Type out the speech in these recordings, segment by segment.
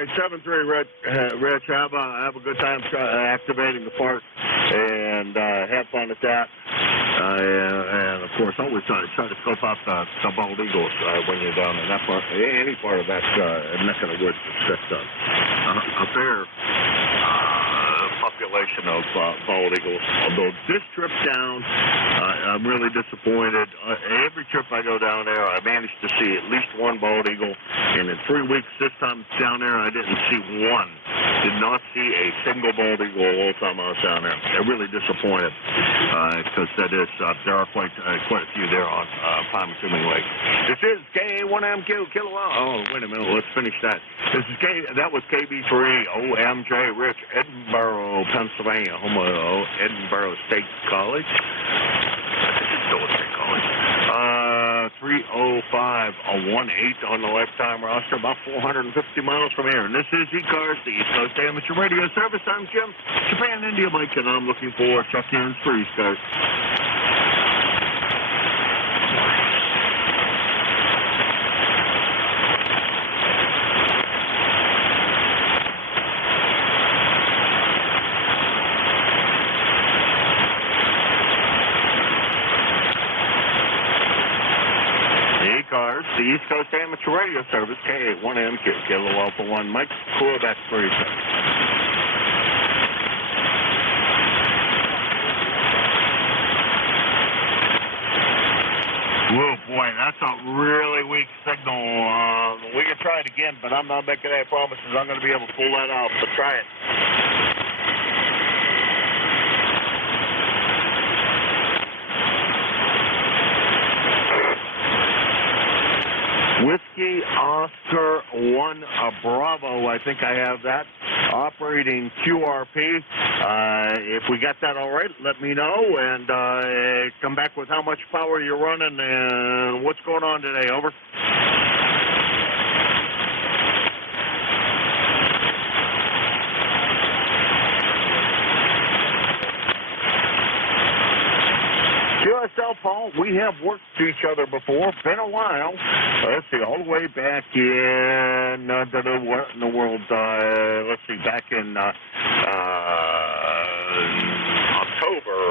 right, 7-3, Rich. Have a good time activating the park and have fun at that. And of course, always try to scope out the bald eagles when you're down in that part, any part of that neck of the woods. It's just a fair population of bald eagles. Although this trip down, I'm really disappointed. Every trip I go down there, I manage to see at least one bald eagle. And in 3 weeks this time down there, I didn't see one. Did not see a single bald eagle the whole time I was down there. I'm really disappointed because there are quite a few there on Palm-Assuming Lake. This is K1MQ Kilowatt. Oh, wait a minute. Let's finish that. That was KB3 OMJ Rich, Edinburgh, Pennsylvania, home of Edinburgh State College. I think it's still a state college. 305-18 on the lifetime roster, about 450 miles from here. And this is ECARS, the East Coast Amateur Radio Service. I'm Jim, Japan India Mike, and I'm looking for check-ins for ECARS. ECARS, the East Coast Amateur Radio Service, K1MQ, Kilo Alpha 1, Mike, Quebec, for you, sir. Whoa, boy, that's a really weak signal. We can try it again, but I'm not making any promises I'm going to be able to pull that out, but try it. Whiskey Oscar 1 Bravo, I think I have that. Operating QRP. If we got that all right, let me know and come back with how much power you're running and what's going on today. Over. QSL, Paul, we have worked each other before. Been a while. Let's see, all the way back in, what in the world, let's see, back in October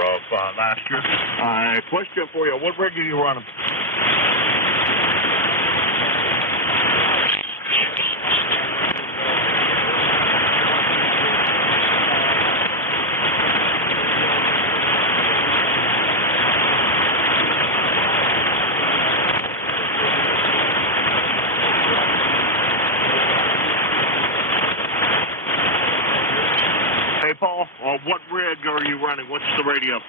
of last year. Question for you, what rig are you running? Hey, Paul, what rig are you running? What's the radio?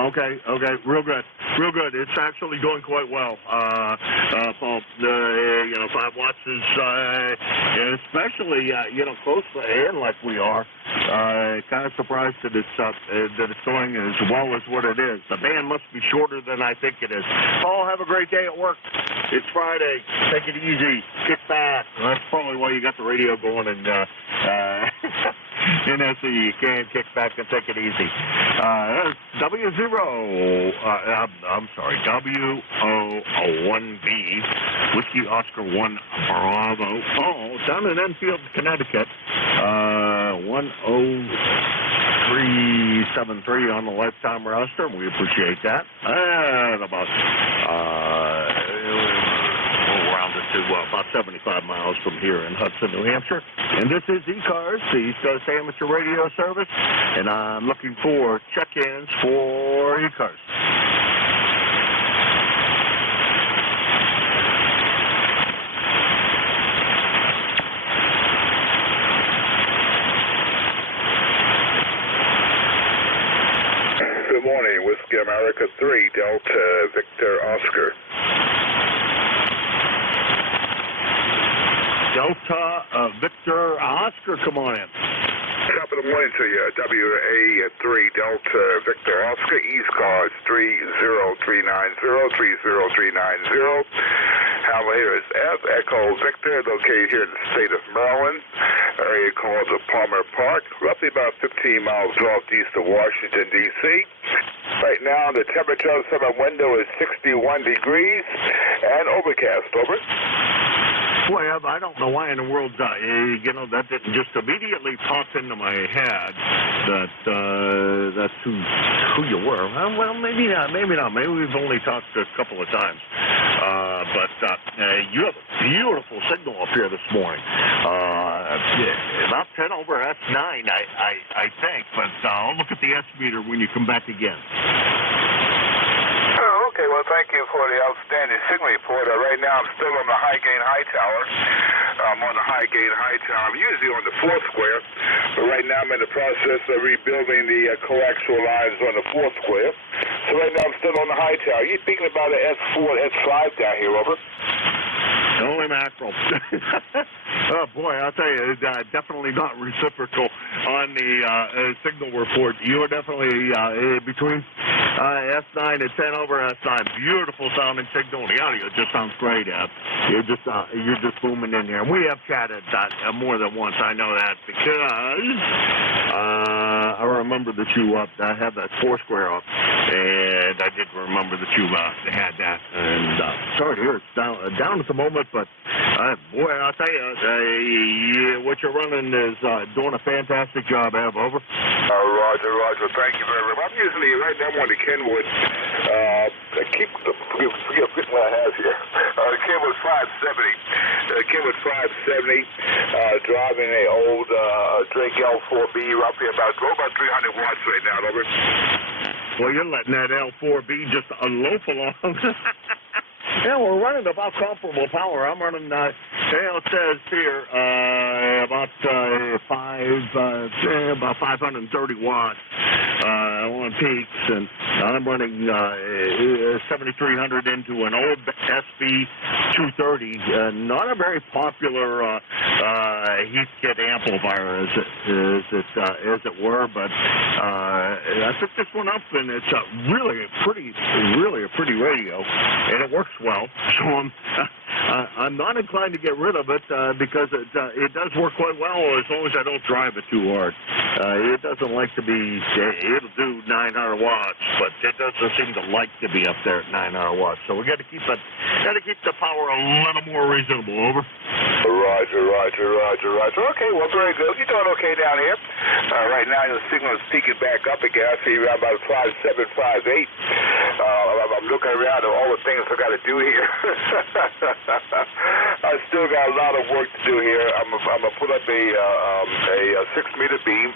Okay, real good. It's actually doing quite well, Paul. 5 watts is, especially, close to in like we are. Kind of surprised that it's doing as well as what it is. The band must be shorter than I think it is. Paul, have a great day at work. It's Friday. Take it easy. Kick back. That's probably why you got the radio going and NSE, you can kick back and take it easy. W0, I'm sorry, WO1B, Whiskey Oscar 1 Bravo. Oh, down in Enfield, Connecticut. 10373 on the lifetime roster. We appreciate that. And about to about 75 miles from here in Hudson, New Hampshire. And this is ECARS, the East Coast Amateur Radio Service, and I'm looking for check-ins for ECARS. Good morning, Whiskey America 3, Delta Victor Oscar. Delta Victor Oscar, come on in. Top of the morning to you, WA3 Delta Victor Oscar, ECARS 30390. Handle here is F Echo Victor, located here in the state of Maryland, area called the Palmer Park, roughly about 15 miles northeast of Washington, D.C. Right now, the temperature outside my window is 61 degrees and overcast. Over. Well, I don't know why in the world, you know, that didn't just immediately pop into my head that that's who you were. Well, maybe not. Maybe not. Maybe we've only talked a couple of times. But you have a beautiful signal up here this morning. About 10 over S9, I think. But I'll look at the S meter when you come back again. Okay, well, thank you for the outstanding signal report. Right now, I'm still on the high gain high tower. I'm on the high gain high tower. I'm usually on the fourth square, but right now I'm in the process of rebuilding the coaxial lines on the fourth square. So right now I'm still on the high tower. You're thinking about an S4 and S5 down here, over? Only mackerel. Oh, boy, I'll tell you, definitely not reciprocal on the signal report. You are definitely between S9 and 10 over S9. Beautiful sounding signal. The audio just sounds great, Ed. You're just booming in here. We have chatted more than once. I know that because I remember that you had that Foursquare up, and I did remember that you had that. And sorry to hear it's down at the moment, but boy, I'll tell you, what you're running is doing a fantastic job, Ab. Over. Roger. Thank you very much. I'm usually right now I'm on the Kenwood. Forget what I have here. The Kenwood 570. Kenwood 570. Driving a old Drake L4B up here about 300 watts right now. Over. Well, you're letting that L4B just loaf along. Yeah, we're running about comparable power. I'm running, it says here, about 530 watts on peaks, and I'm running 7,300 into an old SB 230. Not a very popular Heathkit amplifier, as it were, but I picked this one up, and it's really a pretty radio, and it works well. So I'm not inclined to get rid of it because it does work quite well as long as I don't drive it too hard. It doesn't like to be, it'll do 900 watts, but it doesn't seem to like to be up there at 900 watts. So we got to keep the power a little more reasonable. Over. Roger. Okay, well, very good. You're doing okay down here. Right now, the signal is peaking back up again. I see around about 5758. I'm looking around at all the things I got to do here. I still got a lot of work to do here. I'm gonna put up a 6-meter beam.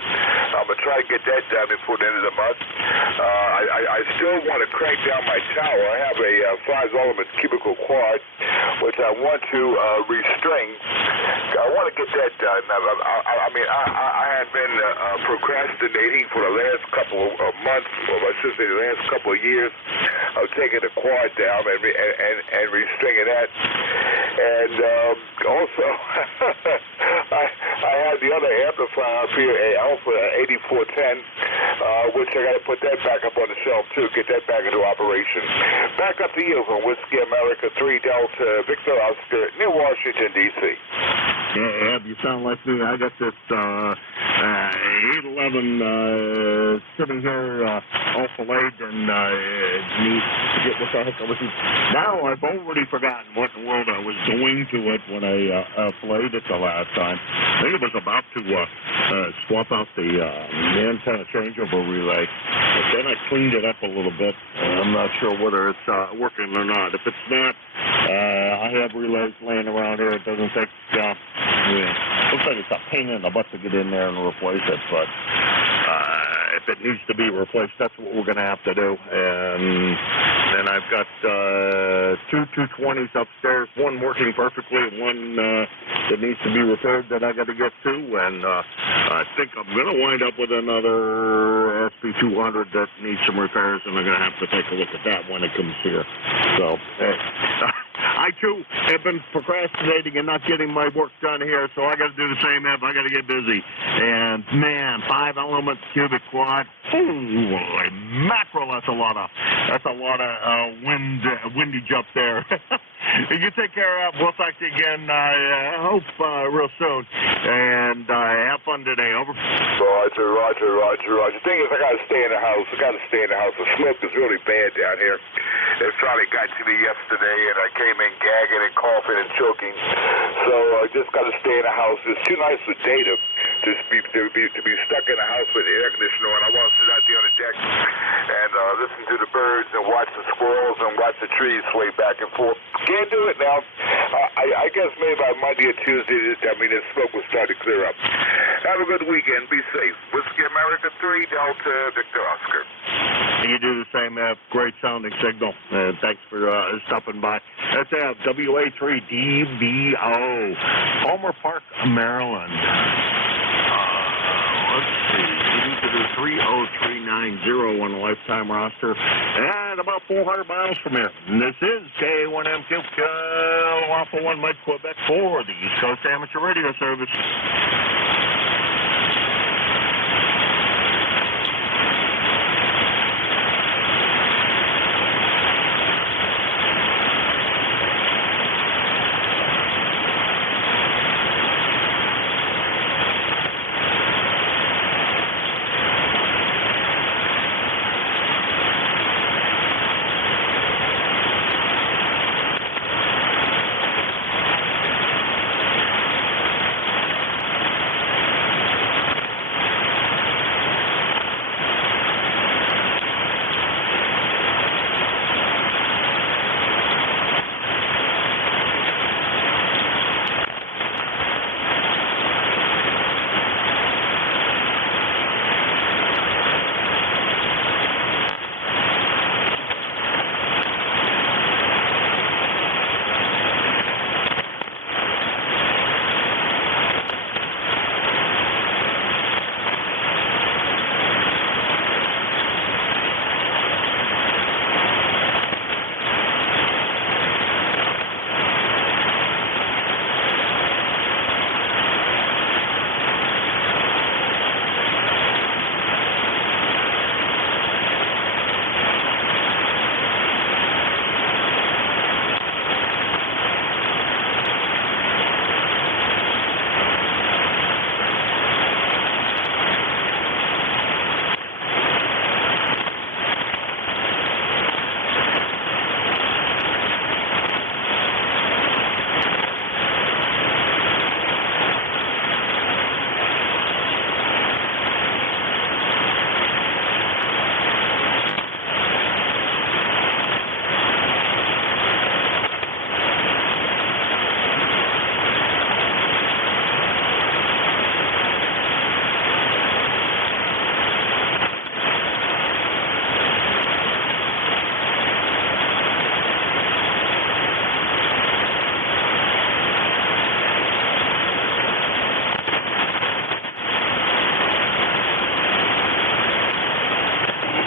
I'm gonna try to get that done before the end of the month. I still want to crank down my tower. I have a 5-element cubical quad, which I want to restring. I want to get that done. I had been procrastinating for the last couple of months, or I should say the last couple of years, of taking the quad down and restringing that. And also, I have the other amplifier up here, a Alpha 8410, which I got to put that back up on the shelf too, get that back into operation. Back up to you from Whiskey America 3 Delta Victor Oscar near Washington, D.C. Yeah, you sound like me. I got this 811 sitting here all filleted and need to get what the heck I was doing. Now I've already forgotten what in the world I was doing to it when I filleted it the last time. I think it was about to swap out the antenna changeover relay. But then I cleaned it up a little bit. I'm not sure whether it's working or not. If it's not, I have relays laying around here. It doesn't take, looks like it's a pain in the butt to get in there and replace it, but if it needs to be replaced, that's what we're going to have to do. And then I've got two 220s upstairs, one working perfectly, and one that needs to be repaired that I got to get to. And I think I'm going to wind up with another SP200 that needs some repairs, and I'm going to have to take a look at that when it comes here. So I, too, have been procrastinating and not getting my work done here, so I got to do the same, Ev. I got to get busy. And, man, 5-element cubic quad, holy mackerel, that's a lot of windage up there. You take care. We'll talk to you again, I hope, real soon. And have fun today. Over. Roger. The thing is, I got to stay in the house. The smoke is really bad down here. It finally got to me yesterday, and I came in gagging and coughing and choking. So I just got to stay in the house. It's too nice for data to be stuck in the house with the air conditioner on. I want to sit out there on the deck and listen to the birds and watch the squirrels and watch the trees sway back and forth. Can't do it now. I guess maybe by Monday or Tuesday, the smoke will start to clear up. Have a good weekend. Be safe. Whiskey America 3, Delta Victor Oscar. You do the same. Great sounding signal. Thanks for stopping by. That's WA3DBO, Palmer Park, Maryland. Let's see. Into the 30390 on the lifetime roster, and about 400 miles from here. And this is K1MQ, Alpha 1 Mike, Quebec, for the East Coast Amateur Radio Service.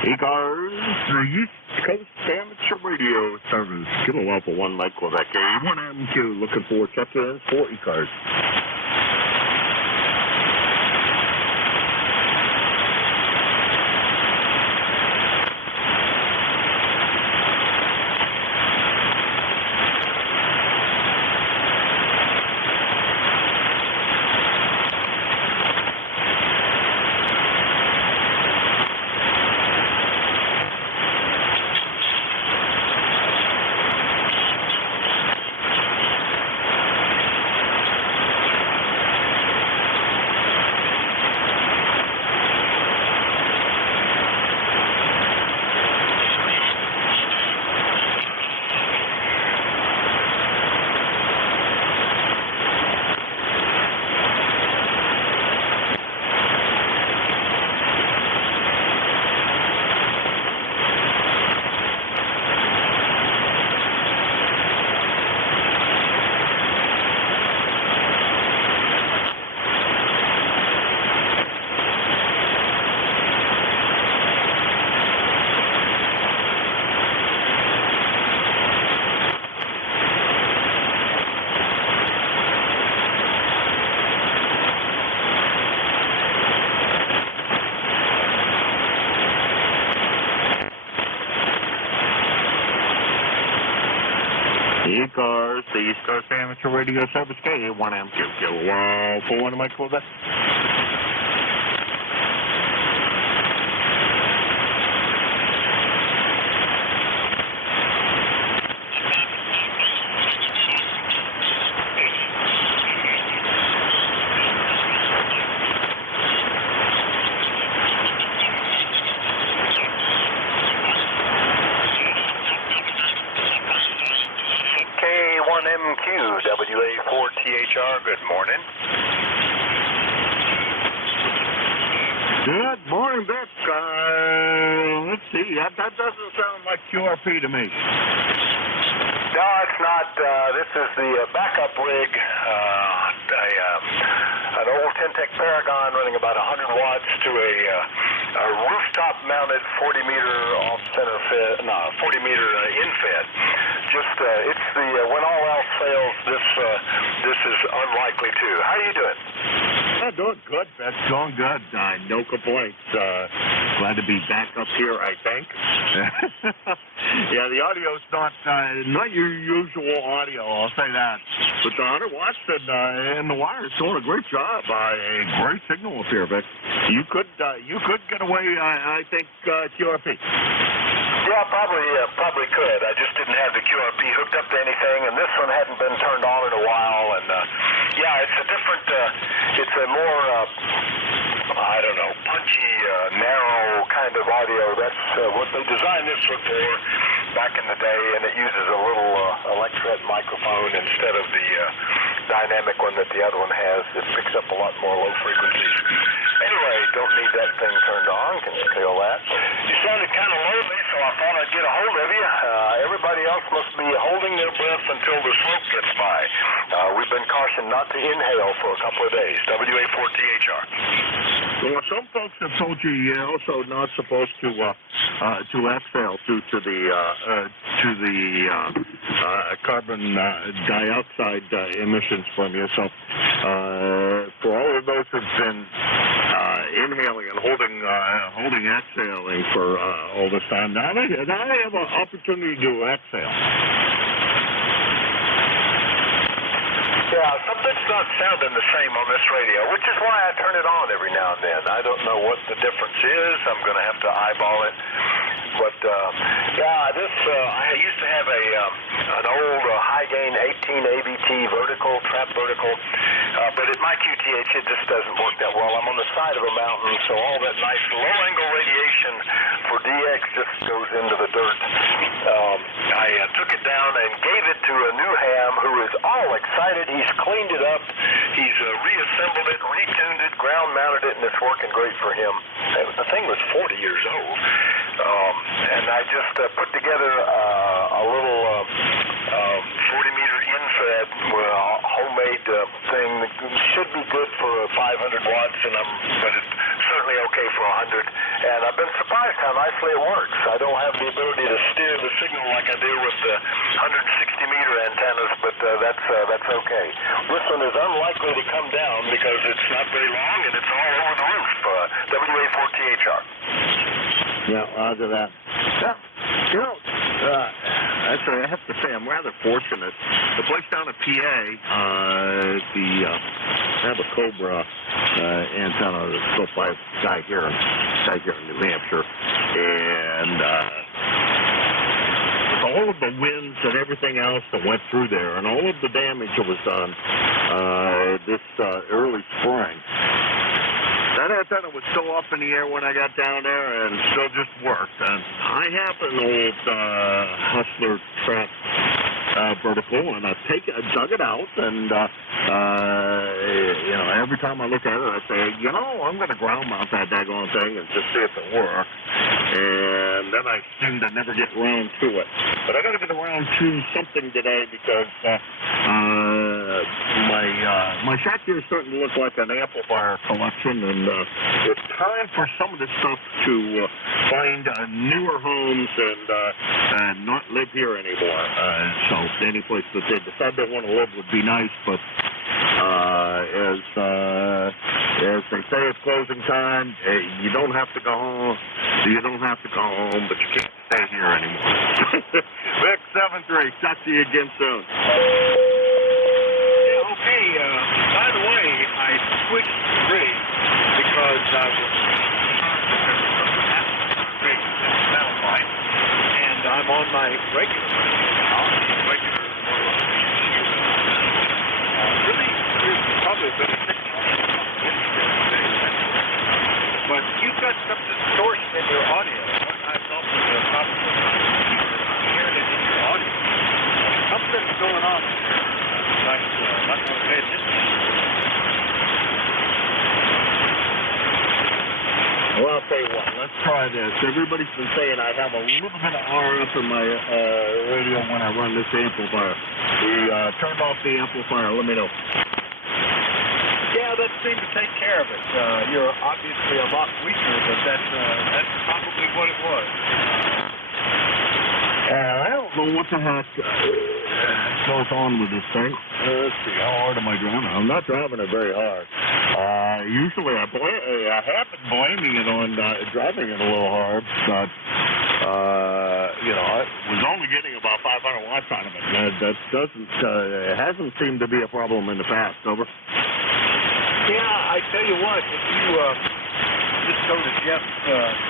ECARS, the East Coast Amateur Radio Service. Kilo Alpha 1 Mike, Quebec, A1MQ. Looking for check-ins for ECARS. ECARS, the East Coast Amateur Radio Service, K1M2, for one of my Quebec. WA4THR, good morning. Good morning, Vic. Let's see, that doesn't sound like QRP to me. No, it's not. This is the backup rig, an old Tentec Paragon running about 100 watts to a rooftop-mounted 40-meter off-center fed, 40-meter in-fed. Just, it's the, when all else fails, this is unlikely to. How are you doing? I'm doing good, Vic. Doing good. No complaints. Glad to be back up here, I think. Yeah, the audio's not your usual audio, I'll say that. But the 100 watts and the wire's doing a great job. A great signal up here, Vic. You could get away, I think, QRP. Yeah, probably could. I just didn't have the QRP hooked up to anything, and this one hadn't been turned on in a while. And yeah, it's a different, it's a more, I don't know, punchy, narrow kind of audio. That's what they designed this one for back in the day, and it uses a little electret microphone instead of the dynamic one that the other one has. It picks up a lot more low frequencies. Anyway, don't need that thing turned on. Can you feel that? You sounded kind of lonely, so I thought I'd get a hold of you. Everybody else must be holding their breath until the smoke gets by. We've been cautioned not to inhale for a couple of days. WA4THR. Well, some folks have told you you're also not supposed to exhale due to the carbon dioxide emissions from you. So for all of those who've been inhaling and holding exhaling for all this time, now they have an opportunity to exhale. Yeah, something's not sounding the same on this radio, which is why I turn it on every now and then. I don't know what the difference is. I'm going to have to eyeball it. But, yeah, this, I used to have an old high-gain 18 AVT vertical, trap vertical, but at my QTH, it just doesn't work that well. I'm on the side of a mountain, so all that nice low-angle radiation for DX just goes into the dirt. I took it down and gave it to a new ham who is all excited. He's cleaned it up. He's reassembled it, retuned it, ground-mounted it, and it's working great for him. The thing was 40 years old. And I just put together a little 40-meter in-fed homemade thing that should be good for 500 watts, but it's certainly okay for 100. And I've been surprised how nicely it works. I don't have the ability to steer the signal like I do with the 160-meter antennas, but that's okay. This one is unlikely to come down because it's not very long and it's all over the roof. WA4THR. Yeah, roger that. Yeah, you know, actually, I have to say I'm rather fortunate. The place down at PA, I have a Cobra antenna that's built by a guy here in New Hampshire, and all of the winds and everything else that went through there, and all of the damage that was done this early spring. That antenna was still up in the air when I got down there and still just worked. And I have an old Hustler trap vertical, and I dug it out, and you know, every time I look at it, I say, you know, I'm going to ground mount that daggone thing and just see if it works. And then I seem to never get around to it. But I got to get around to something today because my shot gear is starting to look like an amplifier collection, and it's time for some of this stuff to find newer homes and not live here anymore. So any place that they decide they want to live would be nice, but as they say at closing time, you don't have to go home. You don't have to go home, but you can't stay stay here anymore. Vic 73, talk to you again soon. Yeah, okay. By the way, I switched rigs because I was rig sound line, and I'm on my regular now. Regular, really, there's probably been a 6 months. But you've got some distortion in your audio. What I thought was a problem with my computer, I'm hearing it in your audio. Something's going on there. I'm not going to pay attention. Well, I'll tell you what, let's try this. Everybody's been saying I have a little bit of RF in my radio when I run this amplifier. We turned off the amplifier. Let me know. Yeah, that seemed to take care of it. You're obviously a lot weaker, but that's probably what it was. I don't know what the heck goes on with this thing. Let's see, how hard am I driving? I'm not driving it very hard. Usually I have been blaming it on driving it a little hard, but you know, I was only getting about 500 watts out of it. That doesn't, it hasn't seemed to be a problem in the past. Over. Yeah, I tell you what, if you just go to Jeff's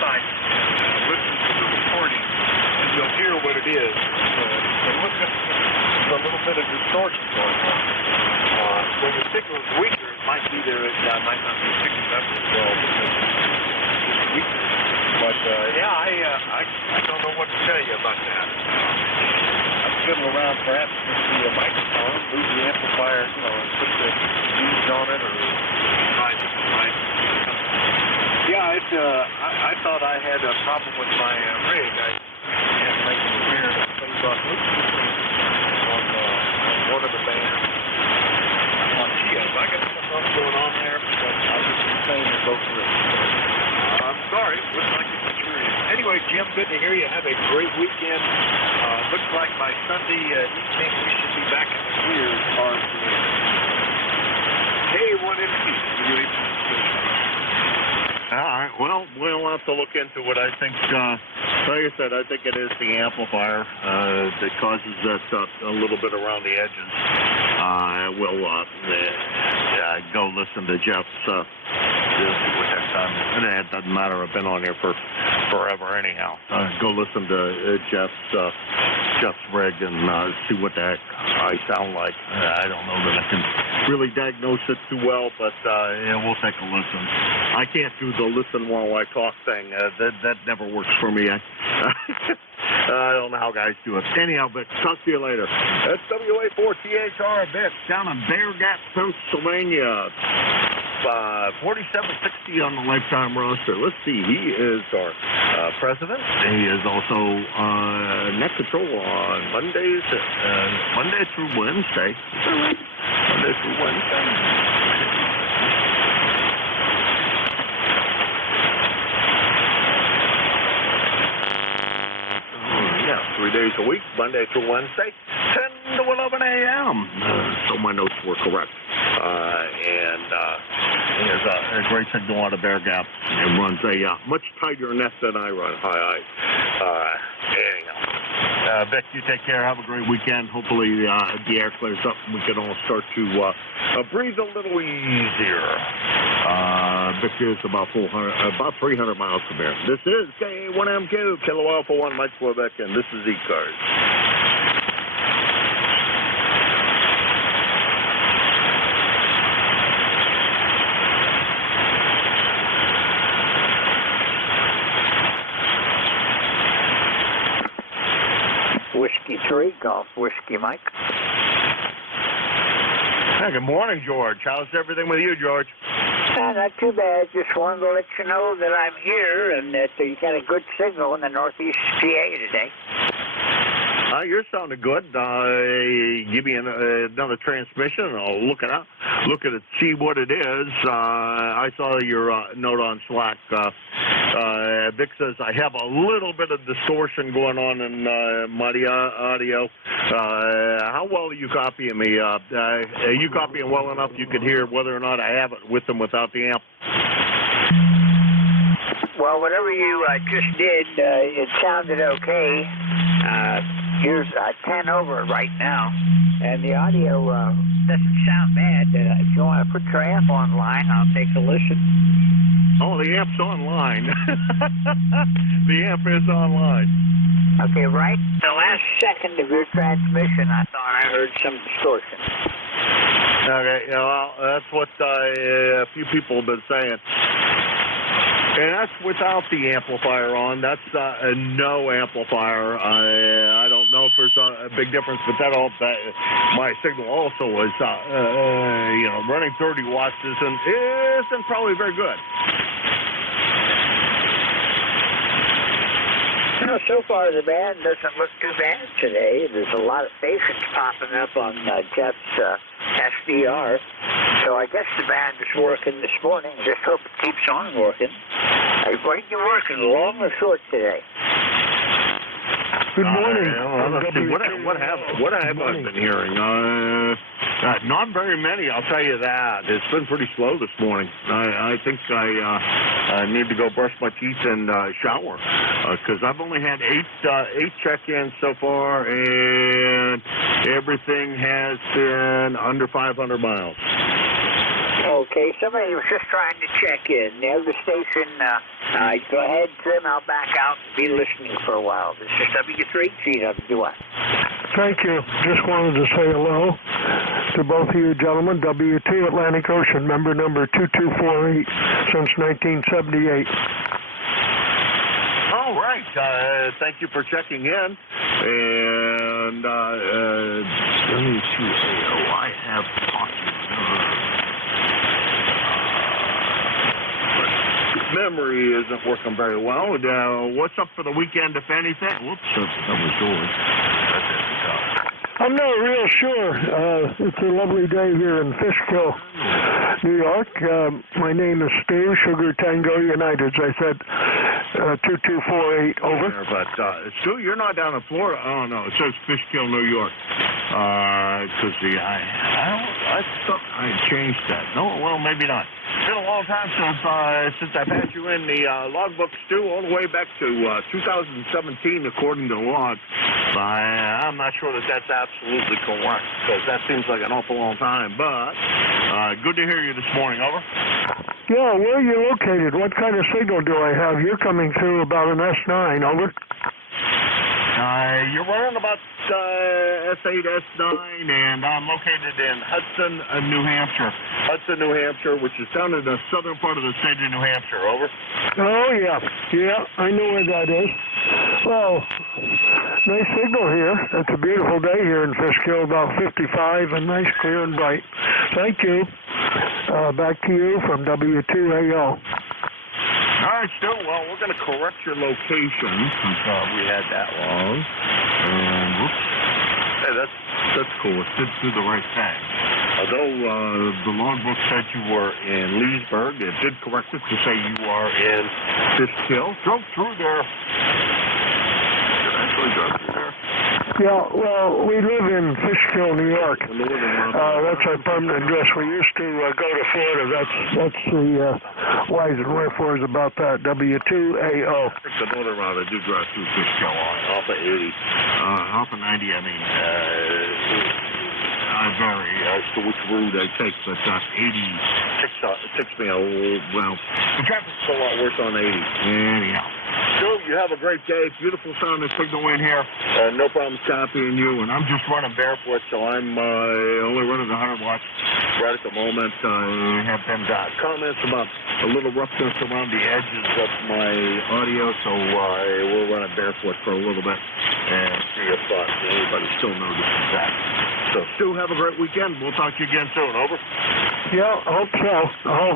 site, listen to the recording, and you'll hear what it is. There's a little bit of distortion going on. When the signal is weaker, it might be there. It might not be picking up as well because it's weaker. But yeah, I don't know what to tell you about that. I'm fiddling around perhaps with the microphone, move the amplifier, you know, and put the leads on it or try to. Yeah, I thought I had a problem with my rig. I had to make a repair that things on one of the bands. On Chios. I got something going on there, but I was just saying they're both rigs. I'm sorry. Looks like it's serious. Anyway, Jim, good to hear you. Have a great weekend. Looks like by Sunday evening we should be back in the clear as far as the K1MP. All right. Well, we'll have to look into it. I think, like I said, I think it is the amplifier that causes that a little bit around the edges. We'll go listen to Jeff's. It doesn't matter. I've been on here for forever anyhow. Go listen to Jeff's rig and see what the heck I sound like. I don't know that I can really diagnose it too well, but yeah, we'll take a listen. I can't do the listen while I talk thing. That never works for me. I don't know how guys do it. Anyhow, Vic, talk to you later. That's WA4THR Vic down in Bear Gap, Pennsylvania. 4760 on the lifetime roster. Let's see. He is our president. He is also net control on Monday through Wednesday. Is that right? Monday through Wednesday. Yeah, 3 days a week, Monday through Wednesday, 10 to 11 a.m. So my notes were correct. He has a great signal out of Bear Gap and runs a much tighter net than I run. Anyhow, Vic, you take care. Have a great weekend. Hopefully the air clears up and we can all start to breathe a little easier. Vic is about 300 miles from here. This is K1MQ, Kilo Alpha 1, Mike Quebec, and this is ECARS. Whiskey 3, Golf Whiskey Mike. Hey, good morning, George. How's everything with you, George? Not too bad. Just wanted to let you know that I'm here and that you got a good signal in the northeast PA today. You're sounding good. Give me another transmission, and I'll look at it, see what it is. I saw your note on Slack. Vic says I have a little bit of distortion going on in my audio. How well are you copying me? Are you copying well enough you could hear whether or not I have it with and without the amp? Well, whatever you just did, it sounded okay. Here's 10 over right now, and the audio doesn't sound bad. If you want to put your amp online, I'll take a listen. Oh, the amp's online. The amp is online. Okay, right the last second of your transmission, I thought I heard some distortion. Okay, yeah, well, that's what a few people have been saying. And that's without the amplifier on. That's a no amplifier. I don't know if there's a big difference, but my signal also was, running 30 watts isn't probably very good. So far the band doesn't look too bad today. There's a lot of stations popping up on Jeff's SDR. So I guess the band is working this morning. Just hope it keeps on working. What are you working, long or short today? Good morning. Let's see, what have I been hearing? Not very many, I'll tell you that. It's been pretty slow this morning. I think I need to go brush my teeth and shower, because I've only had eight check-ins so far, and everything has been under 500 miles. Okay, somebody was just trying to check in. The other station, go ahead, Tim. I'll back out and be listening for a while. This is W3 GWS. Thank you. Just wanted to say hello to both of you gentlemen. W2 Atlantic Ocean, member number 2248 since 1978. All right. Thank you for checking in. And W2AO, I have talked to memory isn't working very well. What's up for the weekend, if anything? Whoops, that was yours. I'm not real sure. It's a lovely day here in Fishkill, New York. My name is Stu, Sugar Tango United. I said 2248, over. But, Stu, you're not down in Florida. Oh, no, it says Fishkill, New York. Because I thought I changed that. No, well, maybe not. It's been a long time since I've had you in the logbook, Stu, all the way back to 2017, according to the log. I'm not sure that's absolutely correct, because that seems like an awful long time. But good to hear you this morning. Over. Yeah, where are you located? What kind of signal do I have? You're coming through about an S9. Over. You're running about S8, S9, and I'm located in Hudson, New Hampshire. Hudson, New Hampshire, which is down in the southern part of the state of New Hampshire. Over. Oh, yeah. Yeah, I know where that is. Well, nice signal here. It's a beautiful day here in Fishkill, about 55, and nice, clear, and bright. Thank you. Back to you from W2AO. All right, Stu. Well, we're going to correct your location since we had that wrong. Whoops. Hey, that's cool. It did do the right thing. Although the logbook said you were in Leesburg, it did correct it to say you are in Fishkill. Drove through there. Actually drove through there. Yeah, well, we live in Fishkill, New York. That's our permanent address. We used to go to Florida. That's the whys and wherefores about that. W2AO. I think the northern route I do drive through Fishkill off of 80. Off of 90, I mean, I vary as to which route I take, but 80 takes me the traffic's a lot worse on 80. Anyhow. So you have a great day. Beautiful sounding signal in here. No problems copying you. And I'm just running barefoot, so I'm only running 100 watts right at the moment. I have been comments about a little roughness around the edges of my audio, so we're running barefoot for a little bit and see if anybody still notices that. So, Stu, have a great weekend. We'll talk to you again soon. Over. Yeah, I hope so.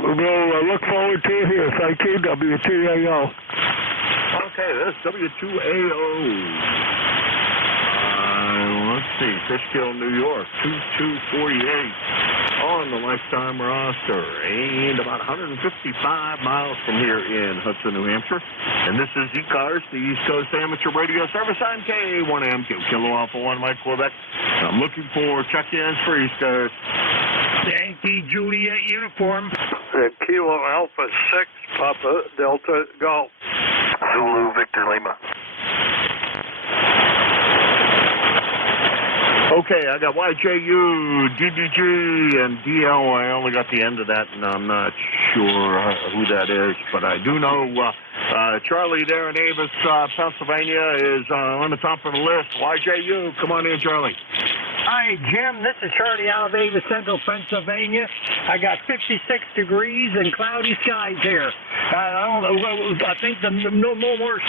We'll look forward to it here. Thank you, W2AO. Okay, that's W2AO. Let's see, Fishkill, New York, 2248 on the lifetime roster, and about 155 miles from here in Hudson, New Hampshire. And this is ECARS, the East Coast Amateur Radio Service on K1M, Kilo Alpha 1 Mike Quebec. I'm looking for check-ins for ECARS. Yankee Juliet uniform. Kilo Alpha 6, Papa Delta Golf. Zulu Victor Lima. Okay, I got YJU, DDG, and DL. I only got the end of that, and I'm not sure who that is, but I do know Charlie there in Avis, Pennsylvania is on the top of the list. YJU, come on in, Charlie. Hi, Jim. This is Charlie out of Avis, Central Pennsylvania. I got 56 degrees and cloudy skies here. I think no more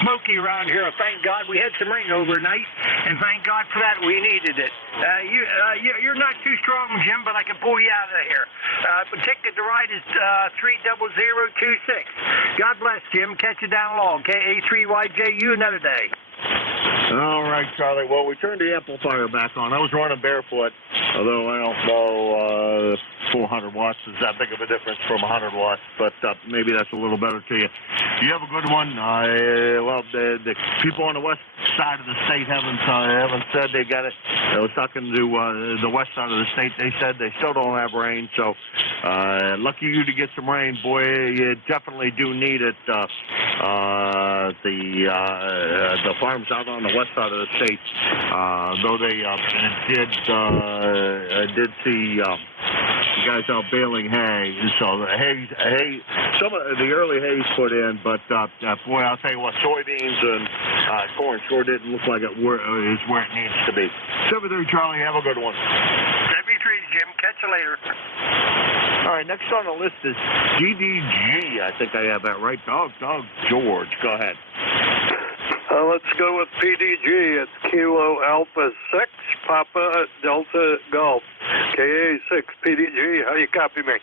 smoky around here. Thank God we had some rain overnight, and thank God for that. We needed it. You're not too strong, Jim, but I can pull you out of here. The ticket to ride is 30026. God bless, Jim. Catch you down long. KA3YJU another day. All right, Charlie. Well, we turned the amplifier back on. I was running barefoot, although I don't know 400 watts is that big of a difference from 100 watts, but maybe that's a little better to you. You have a good one. Well, the people on the west side of the state haven't said they got it. I was talking to the west side of the state. They said they still don't have rain, so lucky you to get some rain. Boy, you definitely do need it. The farms out on the west side of the state, though they did see guys out baling hay, so the hay, some of the early hay's put in, but boy, I'll tell you what, soybeans and corn sure didn't look like it is where it needs to be. 7-3, Charlie, have a good one. 73, Jim. Catch you later. All right, next on the list is DDG. I think I have that right. Dog George, go ahead. Let's go with PDG. It's Kilo Alpha 6, Papa Delta Golf. KA6 PDG. How you copy me?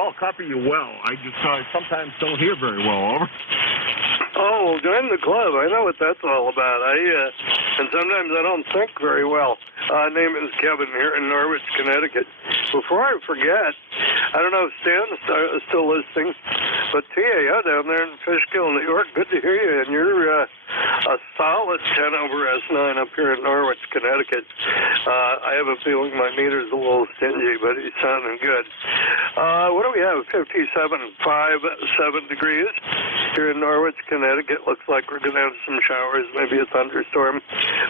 I'll copy you well. I just sometimes don't hear very well. Over. Oh, join the club. I know what that's all about. And sometimes I don't think very well. Name is Kevin here in Norwich, Connecticut. Before I forget, I don't know if Stan's still listening, but TAO down there in Fishkill, New York, good to hear you. And you're a solid 10 over S9 up here in Norwich, Connecticut. I have a feeling my meter's a little stingy, but he's sounding good. What do we have? 57.57 degrees here in Norwich, Connecticut. Looks like we're going to have some showers, maybe a thunderstorm.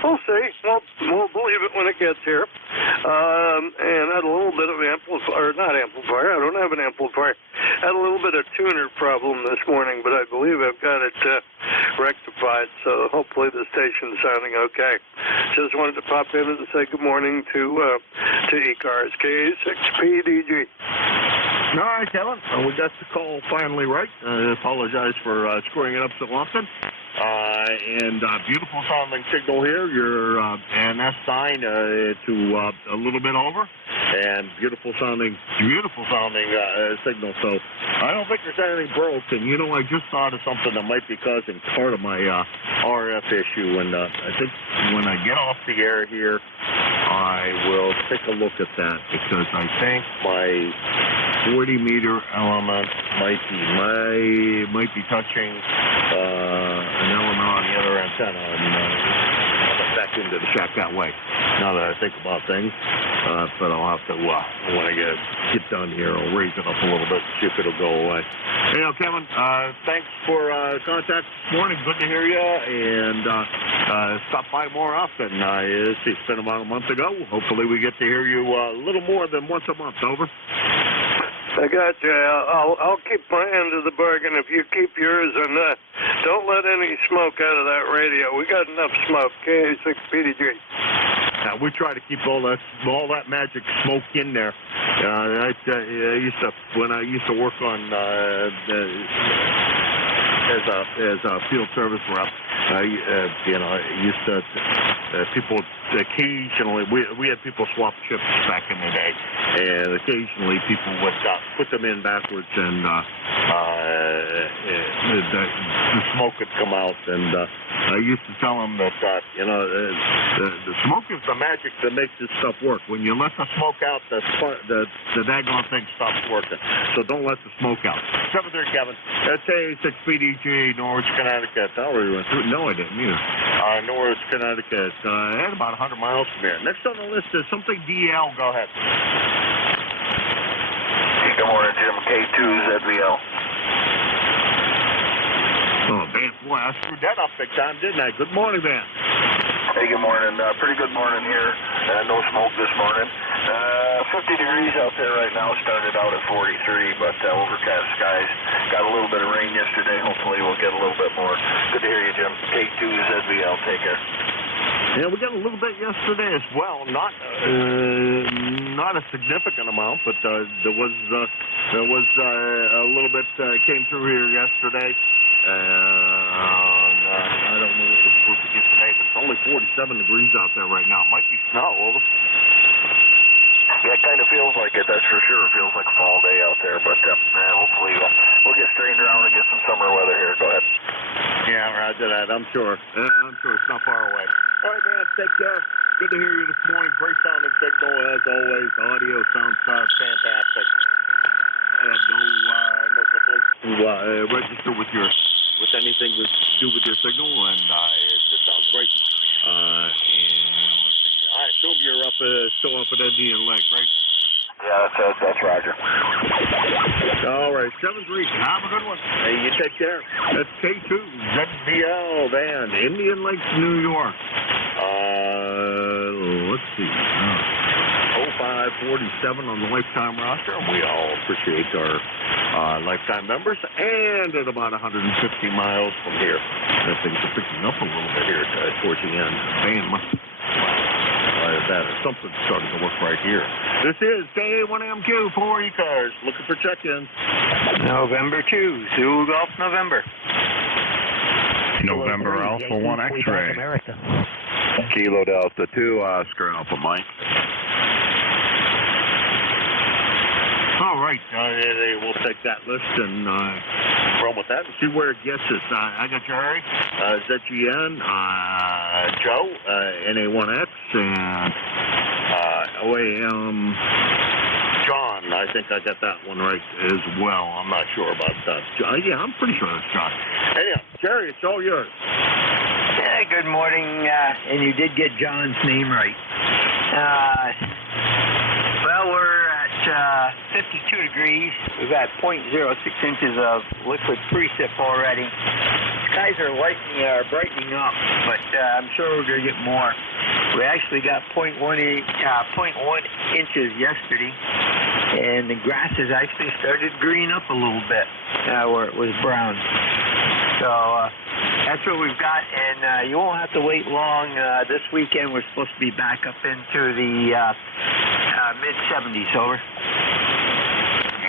We'll see. We'll believe it when it gets here. And had a little bit of not amplifier. I don't have an amplifier. Had a little bit of tuner problem this morning, but I believe I've got it rectified. So hopefully the station's sounding okay. Just wanted to pop in and say good morning to ECARS, KA6PDG. All right, Kevin. We got the call finally right. I apologize for screwing it up so often. And beautiful sounding signal here. You're an S9 to a little bit over, and beautiful sounding signal. So I don't think there's anything broken. You know, I just thought of something that might be causing part of my RF issue, and I think when I get off the air here, I will take a look at that, because I think my 40 meter element might be touching an element on the other antenna, and back into the shack that way. Now that I think about things, but I'll have to when I get done here, I'll raise it up a little bit, see if it'll go away. You know, Kevin, thanks for contact this morning. Good to hear you, and stop by more often. It's been about a month ago. Hopefully we get to hear you a little more than once a month. Over. I got you. I'll keep my end of the bargain if you keep yours, and don't let any smoke out of that radio. We got enough smoke. KA6PDG. We try to keep all that magic smoke in there. I used to work on as a field service rep. Used to people occasionally we had people swap chips back in the day, and occasionally people would put them in backwards, and the smoke would come out. And I used to tell them that the smoke is the magic that makes this stuff work. When you let the smoke out, the daggone thing stops working. So don't let the smoke out. 7-3, Kevin. That's A6PDG, Norwich, Connecticut. I already went through. No, I didn't either. Norwich, Connecticut. At about 100 miles from here. Next on the list is something DL. Go ahead. morning, Jim. K2ZVL. Oh, Van, boy, I screwed that up big time, didn't I? Good morning, Van. Hey, good morning. Pretty good morning here. No smoke this morning. 50 degrees out there right now. Started out at 43, but overcast skies. Got a little bit of rain yesterday. Hopefully we'll get a little bit more. Good to hear you, Jim. K2ZVL. Take care. Yeah, we got a little bit yesterday as well. Not a significant amount, but there was a little bit came through here yesterday. I don't know what we're supposed to get today, but it's only 47 degrees out there right now. It might be snow. Over. Yeah, it kind of feels like it. That's for sure. It feels like a fall day out there, but hopefully we'll get straightened around and get some summer weather here. Go ahead. Yeah, roger that. I'm sure. I'm sure it's not far away. All right, man. Take care. Good to hear you this morning. Great sounding signal as always. Audio sounds fantastic. No complaints to register with anything to do with your signal, and it just sounds great. And let's see. I assume you're still up at Indian Lake, right? Yeah, that's Roger. All right, 7-3. Have a good one. Hey, you take care. That's K2ZVL Van, Indian Lake, New York. Let's see. 0547 on the lifetime roster. We all appreciate our lifetime members. And at about 150 miles from here, things are picking up a little bit here towards the end. Man, that or something's starting to look right here. This is K1MQ for ECARS. Looking for check-ins. November 2, Zulu Golf November. November Alpha 1 X-ray. Kilo Delta 2, Oscar Alpha Mike. All right, we'll take that list and run with that and see where it gets us. I got Jerry, ZGN, Joe, NA1X, and OAM John. I think I got that one right as well. I'm not sure about that. Yeah, I'm pretty sure that's John. Anyhow, Jerry, it's all yours. Yeah, good morning, and you did get John's name right. Well, we're at 52 degrees. We've got 0.06 inches of liquid precip already. Skies are brightening up, but I'm sure we're going to get more. We actually got 0.1 inches yesterday, and the grass has actually started greening up a little bit where it was brown. So that's what we've got, and you won't have to wait long. This weekend we're supposed to be back up into the mid-70s, over.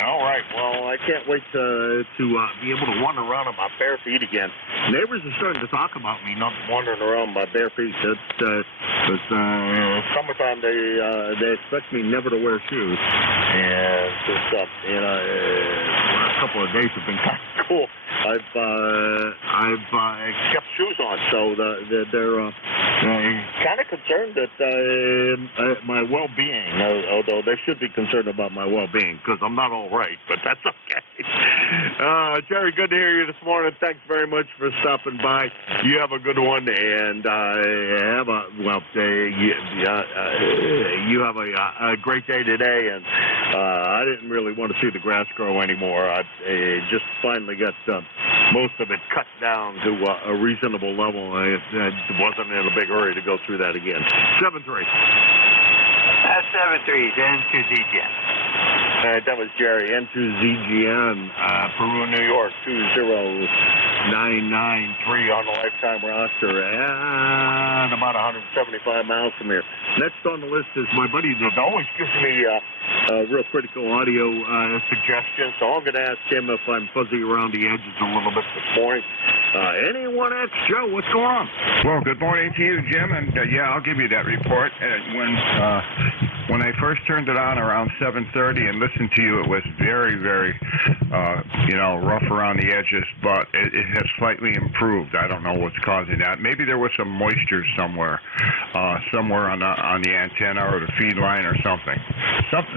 All right. Well, I can't wait to be able to wander around on my bare feet again. Neighbors are starting to talk about me not wandering around my bare feet. It's summertime. They expect me never to wear shoes, and just the last couple of days have been kind of cool. I've kept shoes on, so they're kind of concerned that my well-being, although they should be concerned about my well-being because I'm not all right, but that's okay. Jerry, good to hear you this morning. Thanks very much for stopping by. You have a good one, and you have a great day today. And I didn't really want to see the grass grow anymore. I just finally got most of it cut down to a reasonable level. I wasn't in a big hurry to go through that again. 7-3. That's 7-3, N2ZGN. That was Jerry, N2ZGN, Peru, New York, 20993 on the lifetime roster, and about 175 miles from here. Next on the list is my buddy that always gives me real critical audio suggestions, so I'm going to ask him if I'm fuzzy around the edges a little bit this morning. NA1X, Joe, what's going on? Well, good morning to you, Jim, and yeah, I'll give you that report. When I first turned it on around 7:30 and listened to you, it was very, very, rough around the edges, but it has slightly improved. I don't know what's causing that. Maybe there was some moisture somewhere on the antenna or the feed line or something.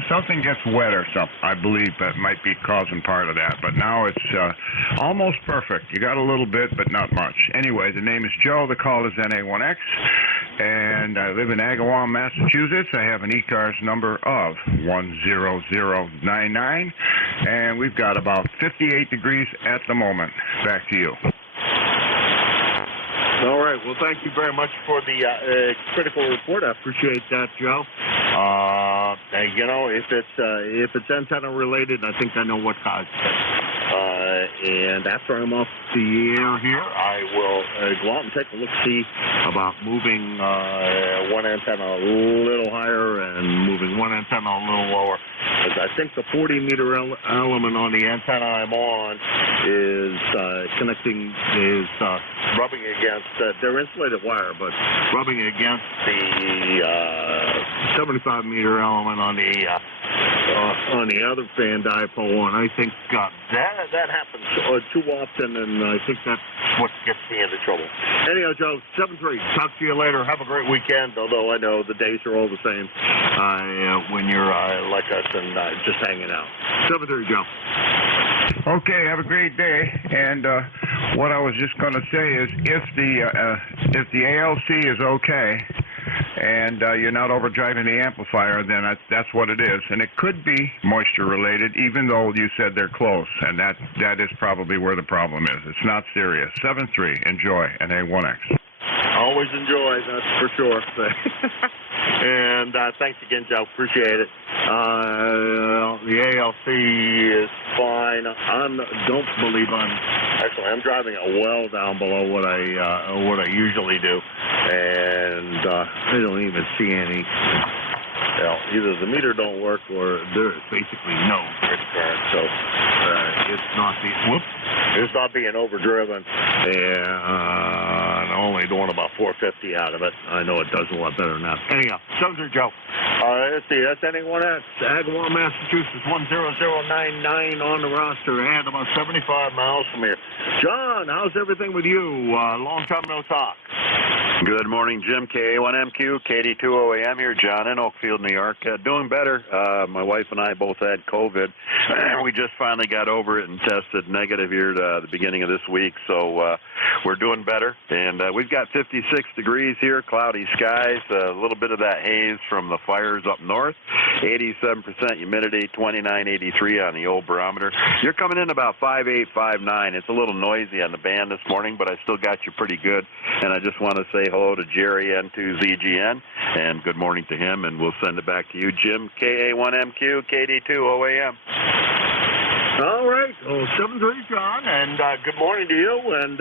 Something gets wet or something, I believe that might be causing part of that, but now it's almost perfect. You got a little bit, but not much. Anyway, the name is Joe. The call is NA1X. and I live in Agawam, Massachusetts. I have an ECARS number of 10099, and we've got about 58 degrees at the moment. Back to you. All right. Well, thank you very much for the critical report. I appreciate that, Joe. You know, if it's antenna related, I think I know what caused it. And after I'm off the air here, I will go out and take a look, see about moving one antenna a little higher and moving one antenna a little lower. Because I think the 40-meter element on the antenna I'm on is rubbing against, they're insulated wire, but rubbing against the 75-meter element on the other fan dipole, and I think that happens too often, and I think that's what gets me into trouble. Anyhow, Joe, 7-3. Talk to you later. Have a great weekend, although I know the days are all the same when you're like us and just hanging out. 7-3, Joe. Okay, have a great day. And what I was just going to say is, if the ALC is okay, and you're not overdriving the amplifier, then that's what it is. And it could be moisture related, even though you said they're close, and that is probably where the problem is. It's not serious. 7-3, enjoy, and A1X. Always enjoy, that's for sure. And thanks again, Joe. Appreciate it. The ALC is fine. I'm driving it well down below what I usually do, and I don't even see any. Either the meter don't work or there's basically no grid current, so it's not being overdriven, and only doing about 450 out of it. I know it does a lot better than that. Anyhow, 7-3, Joe. Let's see, that's NA1X, Agawam, Massachusetts, 10099 on the roster, and about 75 miles from here. John, how's everything with you? Long time no talk. Good morning, Jim. KA1MQ, KD2OAM here, John in Oakfield, New York. Doing better. My wife and I both had COVID. We just finally got over it and tested negative here at the beginning of this week, so we're doing better. And we've got 56 degrees here, cloudy skies, a little bit of that haze from the fires up north, 87% humidity, 2983 on the old barometer. You're coming in about 58, 59. It's a little noisy on the band this morning, but I still got you pretty good. And I just want to say hello to Jerry N2ZGN, and good morning to him, and we'll send it back to you, Jim, KA1MQ, KD2OAM. All right. Oh, 7-3, John, and good morning to you. And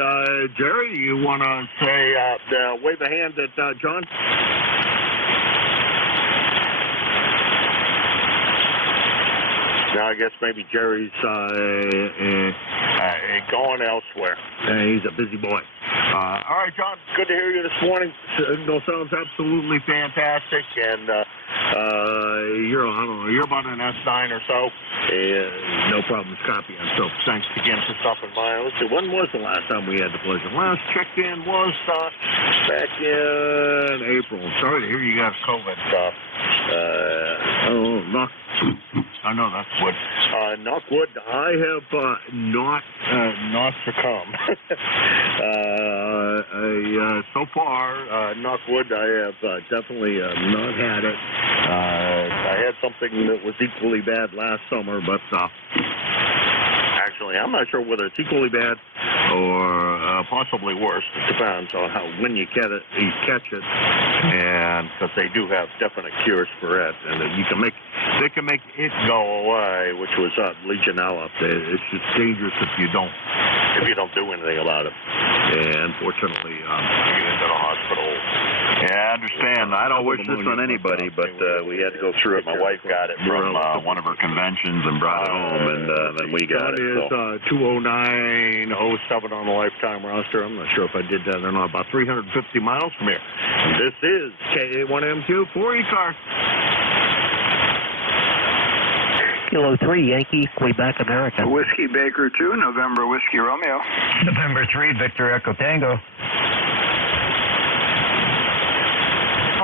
Jerry, you want to say, wave a hand at John? Now, I guess maybe Jerry's going elsewhere. He's a busy boy. All right, John, good to hear you this morning. Signal sounds absolutely fantastic, and you're about an S9 or so. No problems copying. So thanks again for stopping by. Let's see, when was the last time we had the pleasure? Last check-in was back in April. Sorry to hear you got COVID. I know that's wood. Knock wood. I have not succumbed. So far, knock wood, I have definitely not had it. I had something that was equally bad last summer, but actually, I'm not sure whether it's equally bad or possibly worse. It depends on when you catch it, and because they do have definite cures for it, and they can make it go away, which was Legionella. It's just dangerous if you don't do anything about it. And unfortunately, you get into the hospital. Yeah, I understand. I don't wish this on anybody, but we had to go through it. My wife got it from one of her conventions and brought it home, and then we got it. John is 20907 on the lifetime roster. I'm not sure if I did that or not. About 350 miles from here. This is KA1M2 for ECARS. Kilo 3, Yankee, Quebec, America. Whiskey Baker 2, November Whiskey Romeo. November 3, Victor Echo Tango.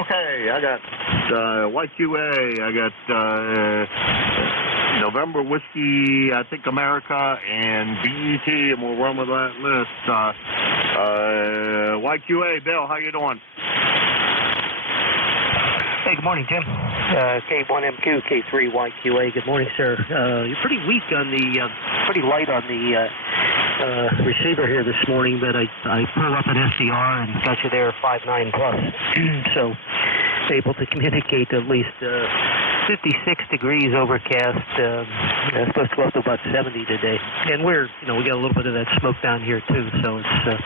Okay, I got YQA, I got November Whiskey, I think America, and BET, and we'll run with that list. YQA, Bill, how you doing? Hey, good morning, Jim. K1MQ, K3YQA. Good morning, sir. You're pretty weak on the, pretty light on the receiver here this morning, but I pulled up an SDR and got you there 5.9 plus. So able to communicate at least 56 degrees overcast. Supposed to go up to about 70 today. And we got a little bit of that smoke down here too, so it's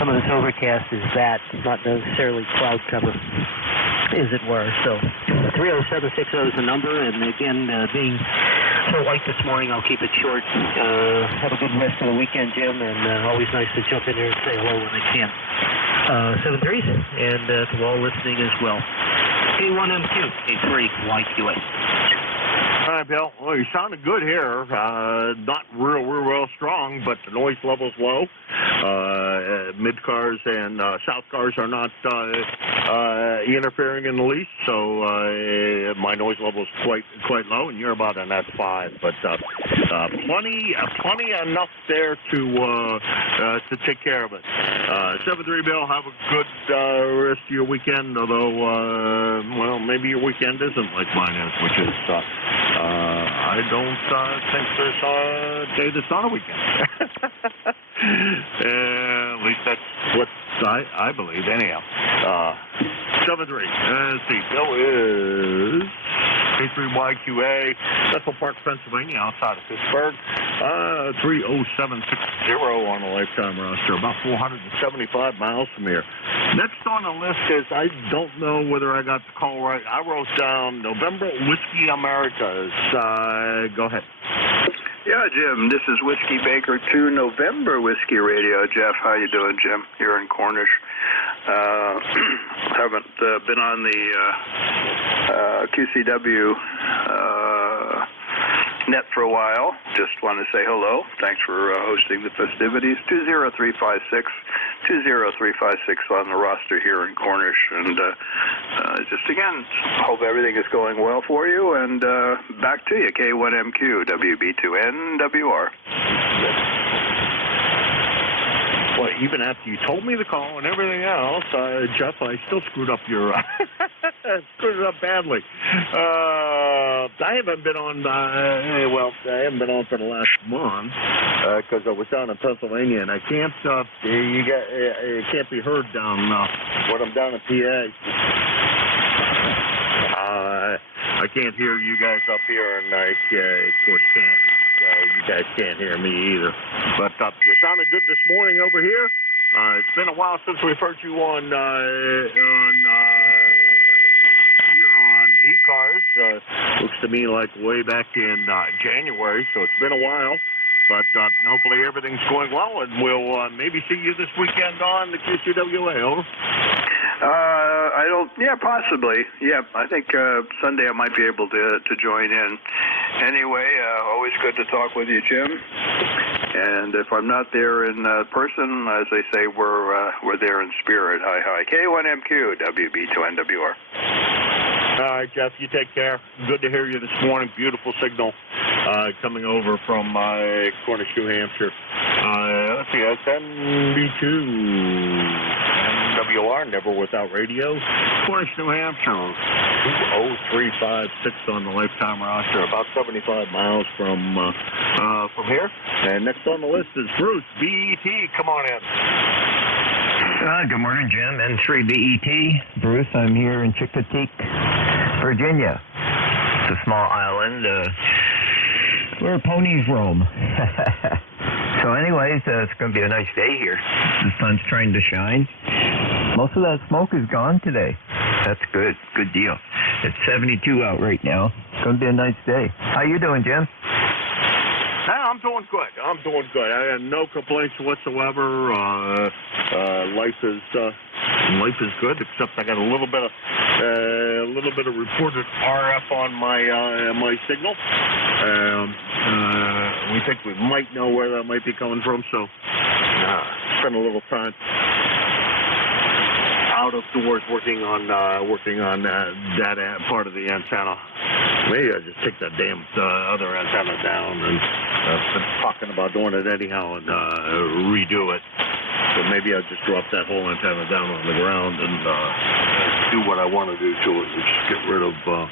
some of this overcast is that, not necessarily cloud cover, as it were. So 30760 is the number, and again, being so light this morning, I'll keep it short. Have a good rest of the weekend, Jim, and always nice to jump in there and say hello when I can. 7-3, and to all listening as well. K1MQ, K3YQA. All right, Bill. Well, you sounded good here. Not real strong, but the noise level's low. Mid-cars and south cars are not interfering in the least, so my noise level is quite low, and you're about an S5. But plenty enough there to take care of it. 7-3, Bill. Have a good rest of your weekend. Although, well, maybe your weekend isn't like mine is, which is. I don't think there's a day that's not a weekend. At least that's what I believe, anyhow. 7-3. Let's see. Bill is K3YQA, Central Park, Pennsylvania, outside of Pittsburgh. 30760 on the lifetime roster, about 475 miles from here. Next on the list is, I don't know whether I got the call right. I wrote down November Whiskey Americas. Go ahead. Yeah, Jim, this is Whiskey Baker 2 November Whiskey Radio. Jeff, how you doing, Jim? Here in Cornish. Haven't been on the QCW net for a while. Just want to say hello. Thanks for hosting the festivities. 20356 on the roster here in Cornish. And just again, hope everything is going well for you. And back to you, K1MQ, WB2NWR. Well, even after you told me the call and everything else, Jeff, I still screwed up your screwed it up badly. I haven't been on. I haven't been on for the last month because I was down in Pennsylvania, and I can't. It can't be heard down when I'm down in PA. I can't hear you guys up here, and I, of course, can't. You guys can't hear me either. But you sounded good this morning over here. It's been a while since we've heard you on ECARS. Looks to me like way back in January, so it's been a while. But hopefully everything's going well, and we'll maybe see you this weekend on the QCWA. Over. Possibly. Yeah, I think Sunday I might be able to join in. Anyway, always good to talk with you, Jim. And if I'm not there in person, as they say, we're there in spirit. Hi. K1MQ, WB2NWR. All right, Jeff, you take care. Good to hear you this morning. Beautiful signal coming over from Cornish, New Hampshire. Let's see, that's NB2. WR, never without radio. Cornish, New Hampshire, 20356 on the lifetime roster, about 75 miles from here. And next on the list is Bruce, BET. Come on in. Good morning, Jim. N3BET. Bruce, I'm here in Chincoteague, Virginia. It's a small island where ponies roam. So anyways, it's going to be a nice day here. The sun's trying to shine. Most of that smoke is gone today. That's good. Good deal. It's 72 out right now. It's going to be a nice day. How you doing, Jim? I'm doing good. I have no complaints whatsoever. Life is good, except I got a little bit of reported RF on my signal. We think we might know where that might be coming from, so spend a little time out of doors working on that part of the antenna. Maybe I just take that damn other antenna down and been talking about doing it anyhow and redo it. So maybe I'll just drop that whole antenna down on the ground and do what I want to do to it, which is get rid of the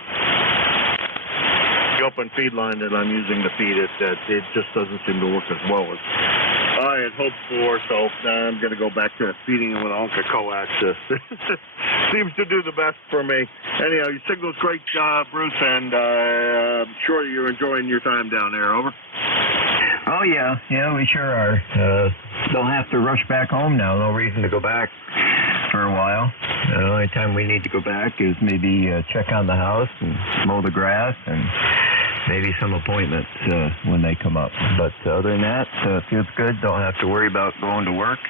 open feed line that I'm using to feed it. That it just doesn't seem to work as well as I had hoped for. So I'm going to go back to feeding it with Onca coax. Seems to do the best for me. Anyhow, your signal's great, Bruce, and I'm sure you're enjoying your time down there. Over. Oh, yeah, we sure are. Don't have to rush back home now. No reason to go back for a while. The only time we need to go back is maybe check on the house and mow the grass and maybe some appointments when they come up. But other than that, feels good. Don't have to worry about going to work.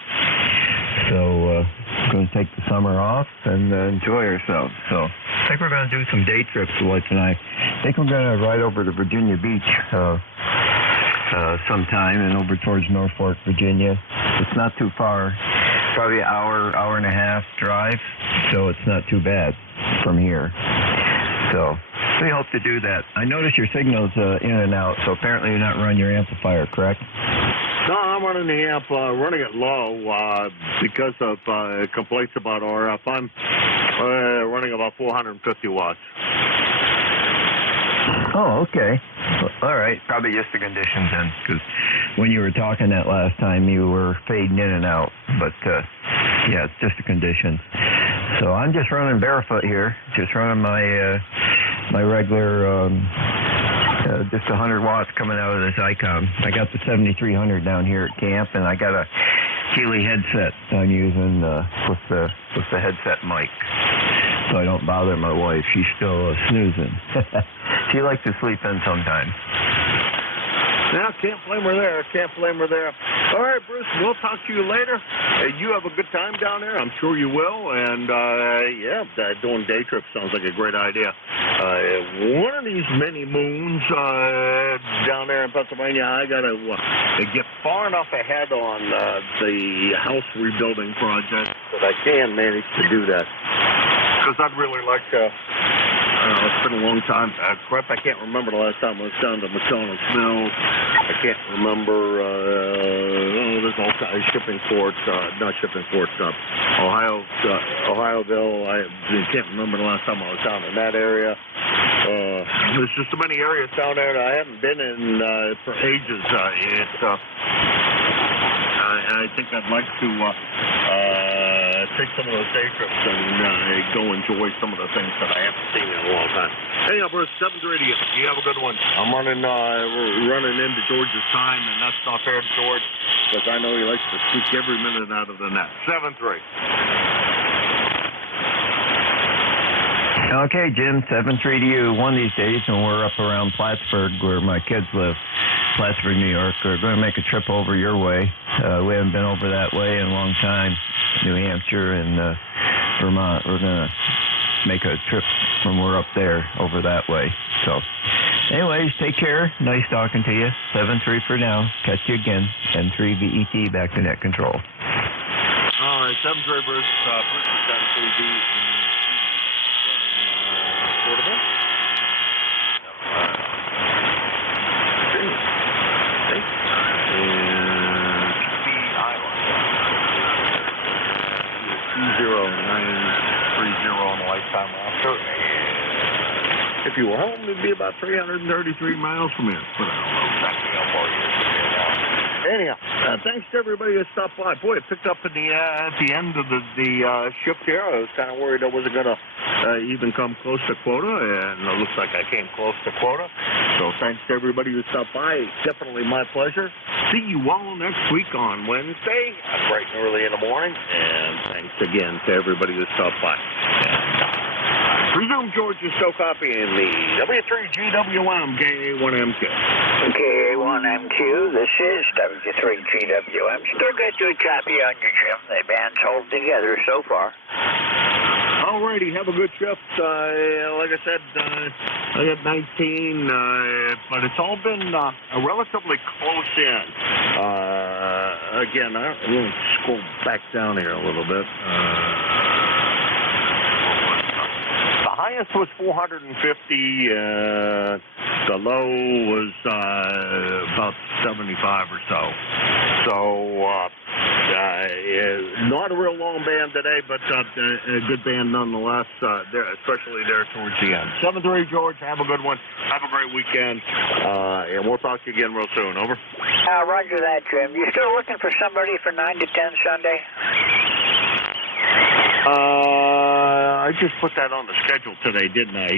So going to take the summer off and enjoy ourselves. So I think we're going to do some day trips, the wife and I. I think we're going to ride over to Virginia Beach sometime and over towards Norfolk, Virginia. It's not too far. Probably an hour and a half drive, so it's not too bad from here. So we hope to do that. I notice your signal's in and out, so apparently you're not running your amplifier, correct? No, I'm running the amp, running it low because of complaints about RF. I'm running about 450 watts. Oh, okay. All right. Probably just the conditions then, because when you were talking that last time, you were fading in and out. But, yeah, it's just the conditions. So I'm just running barefoot here, just running my regular, just 100 watts coming out of this ICOM. I got the 7300 down here at camp, and I got a Keeley headset I'm using with the headset mic, so I don't bother my wife. She's still snoozing. She likes to sleep in sometimes. Yeah, can't blame her there. All right, Bruce, we'll talk to you later. You have a good time down there. I'm sure you will. And, doing day trips sounds like a great idea. One of these many moons down there in Pennsylvania, I got to get far enough ahead on the house rebuilding project that I can manage to do that. Because I'd really like to... it's been a long time. Crap, I can't remember the last time I was down to McDonald's Mills. I can't remember, there's all kinds of shipping ports, Ohioville. I can't remember the last time I was down in that area. There's just so many areas down there that I haven't been in for ages. I think I'd like to take some of those day trips and go enjoy some of the things that I haven't seen in a long time. Anyhow, Bruce, 7:30. You have a good one. I'm running into George's time, and that's not fair to George, because I know he likes to squeak every minute out of the net. 7-3. Okay, Jim, 7-3 to you. One of these days when we're up around Plattsburgh, where my kids live, Plattsburgh, New York, we're going to make a trip over your way. We haven't been over that way in a long time, New Hampshire and Vermont. We're going to make a trip when we're up there over that way. So, anyways, take care. Nice talking to you. 7-3 for now. Catch you again. 10-3 VET back to net control. All right, 7-3, Bruce. Bruce is 10-3 VET. If you were home, it'd be about 333 miles from here. But I don't know exactly how far you are. Anyhow, thanks to everybody that stopped by. Boy, it picked up at the end of the shift here. I was kind of worried I wasn't going to even come close to quota, and it looks like I came close to quota. So thanks to everybody who stopped by. Definitely my pleasure. See you all next week on Wednesday, bright and early in the morning. And thanks again to everybody who stopped by. Presume George is still copying the W3GWM KA1MQ. KA1MQ, this is W3GWM. Still got good copy on you, Jim. The band's holding together so far. Alrighty, have a good trip. Like I said, I got 19, but it's all been relatively close in. Again, I'm going to scroll back down here a little bit. The highest was 450. The low was about 75 or so. So Not a real long band today, but a good band nonetheless, especially there towards the end. 7-3, George. Have a good one. Have a great weekend. And we'll talk to you again real soon. Over. Roger that, Jim. You still looking for somebody for 9 to 10 Sunday? I just put that on the schedule today, didn't I?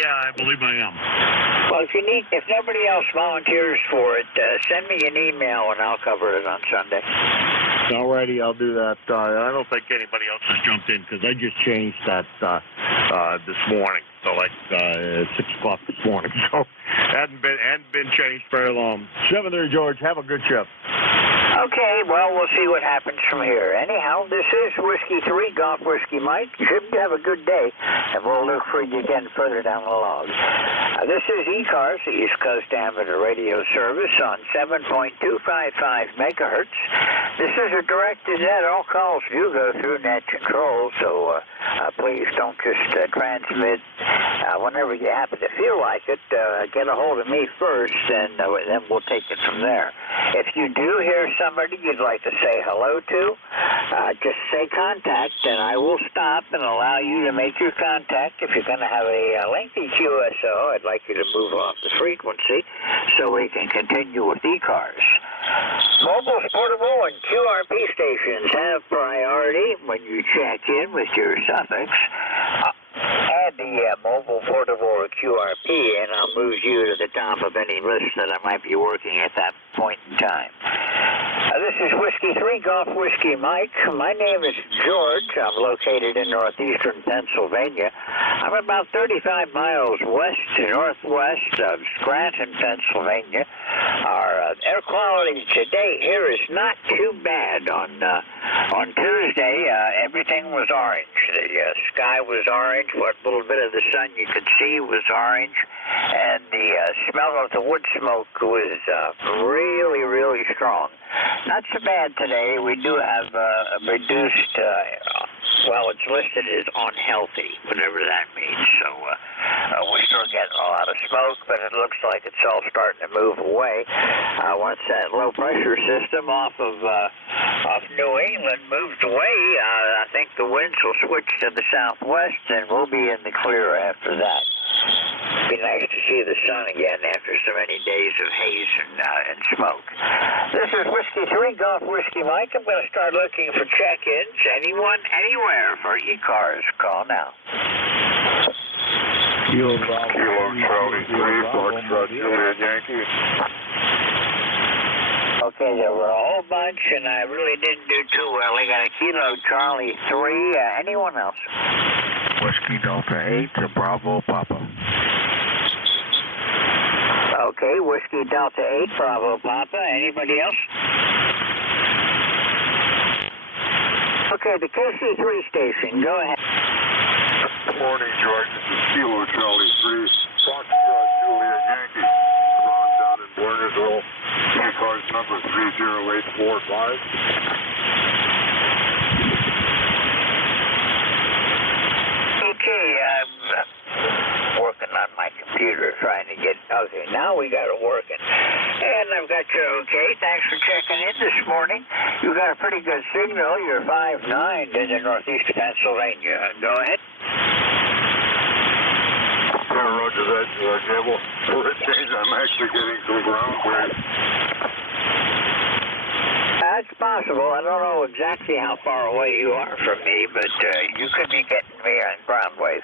Yeah, I believe I am. Well, if nobody else volunteers for it, send me an email and I'll cover it on Sunday. Alrighty, I'll do that. I don't think anybody else has jumped in because I just changed that this morning. So like 6 o'clock this morning. So hadn't been changed very long. 7-3, George. Have a good trip. Okay, well, we'll see what happens from here. Anyhow, this is Whiskey 3, Golf Whiskey Mike. Should have a good day, and we'll look for you again further down the log. This is ECARS, the East Coast Amateur Radio Service on 7.255 megahertz. This is a directed net. All calls do go through net control, so please don't just transmit whenever you happen to feel like it. Get a hold of me first, and then we'll take it from there. If you do hear somebody you'd like to say hello to, just say contact, and I will stop and allow you to make your contact. If you're going to have a lengthy QSO, I'd like you to move off the frequency so we can continue with ECARS. Mobile, portable, and QRP stations have priority when you check in with your suffix. Add the mobile, portable, or QRP, and I'll move you to the top of any list that I might be working at that point in time. This is Whiskey 3, Golf Whiskey Mike. My name is George. I'm located in northeastern Pennsylvania. I'm about 35 miles west to northwest of Scranton, Pennsylvania. Our air quality today here is not too bad. On Tuesday, everything was orange. The sky was orange. What little bit of the sun you could see was orange. And the smell of the wood smoke was really, really strong. Not so bad today. We do have a reduced, it's listed as unhealthy, whatever that means. So we're still getting a lot of smoke, but it looks like it's all starting to move away. Once that low pressure system off New England moves away, I think the winds will switch to the southwest, and we'll be in the clear after that. It'd be nice to see the sun again after so many days of haze and smoke. This is Whiskey 3, Golf Whiskey Mike. I'm going to start looking for check-ins. Anyone, anywhere for ECARS. Call now. Kilo Charlie 3, Foxtrot, Juliet, Yankee. Okay, there were a whole bunch, and I really didn't do too well. I got a Kilo Charlie 3. Anyone else? Whiskey Delta 8 to Bravo Papa. Okay, Whiskey Delta 8, Bravo Papa. Anybody else? Okay, the KC3 station. Go ahead. Good morning, George. This is Kilo Charlie 3, Foxtrot, Juliet, Yankee. Ron down in Wernersville. ECARS number 30845. Okay, I'm working on my computer trying to get... Okay, now we got it working. And I've got you okay. Thanks for checking in this morning. You got a pretty good signal. You're 5'9" in the northeast of Pennsylvania. Go ahead. Roger that, George. Yeah, well, for a change, I'm actually getting some ground waves. That's possible. I don't know exactly how far away you are from me, but you could be getting me on ground wave.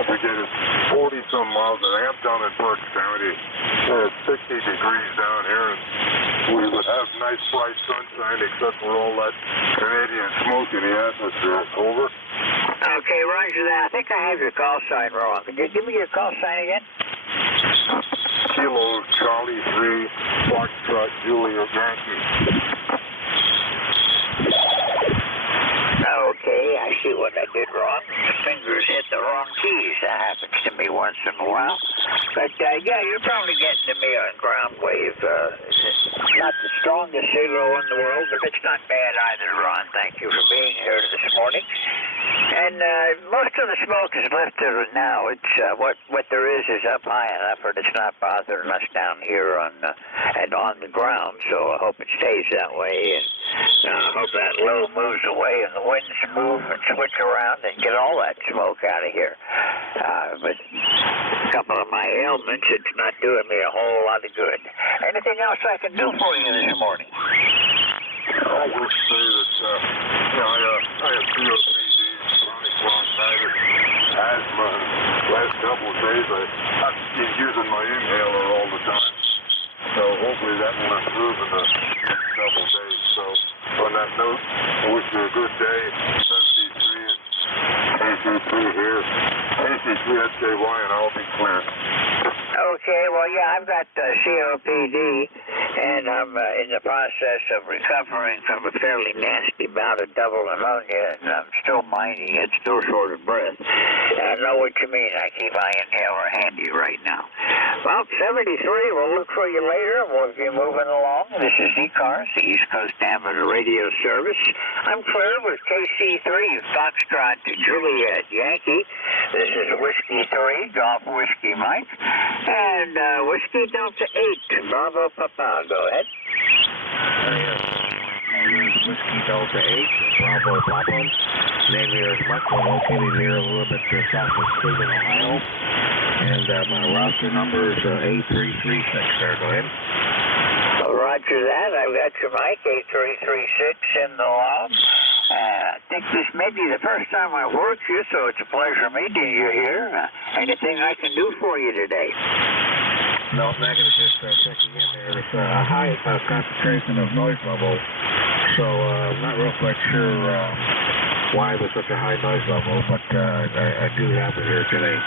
We get it 40-some miles, and I am down in Berks County. It's 60 degrees down here, and we would have nice bright sunshine except for all that Canadian smoke in the atmosphere. Over. Okay, roger that. I think I have your call sign wrong. Could you give me your call sign again? Kilo Charlie 3, Foxtrot, Juliet, Yankee. Okay, I see what I did wrong. The fingers hit the wrong keys. That happens to me once in a while. But, yeah, you're probably getting to me on ground wave. Not the strongest signal in the world, but it's not bad either, Ron. Thank you for being here this morning. And most of the smoke is lifted now. It's what there is up high enough, but it's not bothering us down here on the ground. So I hope it stays that way, and I hope that low moves away and the winds move and switch around and get all that smoke out of here. But a couple of my ailments, it's not doing me a whole lot of good. Anything else I can do for you this morning? I will say that I have COPD, chronic bronchitis, asthma. Last couple of days, I've been using my inhaler all the time. So hopefully that will improve in the next couple of days. So on that note, I wish you a good day. 73 and AC3 here. AC3 SKY, and I'll be clear. Okay, well, yeah, I've got COPD, and I'm in the process of recovering from a fairly nasty bout of double pneumonia, and I'm still mining it, still short of breath. I know what you mean. I keep my inhaler handy right now. Well, 73, we'll look for you later, and we'll be moving along. This is ECARS, the East Coast Amateur Radio Service. I'm clear with KC3, Foxtrot to Juliet Yankee. This is Whiskey 3, Golf Whiskey Mike. And Whiskey Delta 8, Bravo Papa, go ahead. Whiskey Delta 8, Bravo Papa. Name here is Mike. We're located here a little bit south of Cleveland, Ohio. And my roster number is 8336 there. Go ahead. Roger that. I've got your mic, 8336 in the log. I think this may be the first time I've worked you, so it's a pleasure meeting you here. Anything I can do for you today? No, negative. Just checking in there. It's a high concentration of noise level, so I'm not real quite sure why there's such a high noise level, but I do have it here today.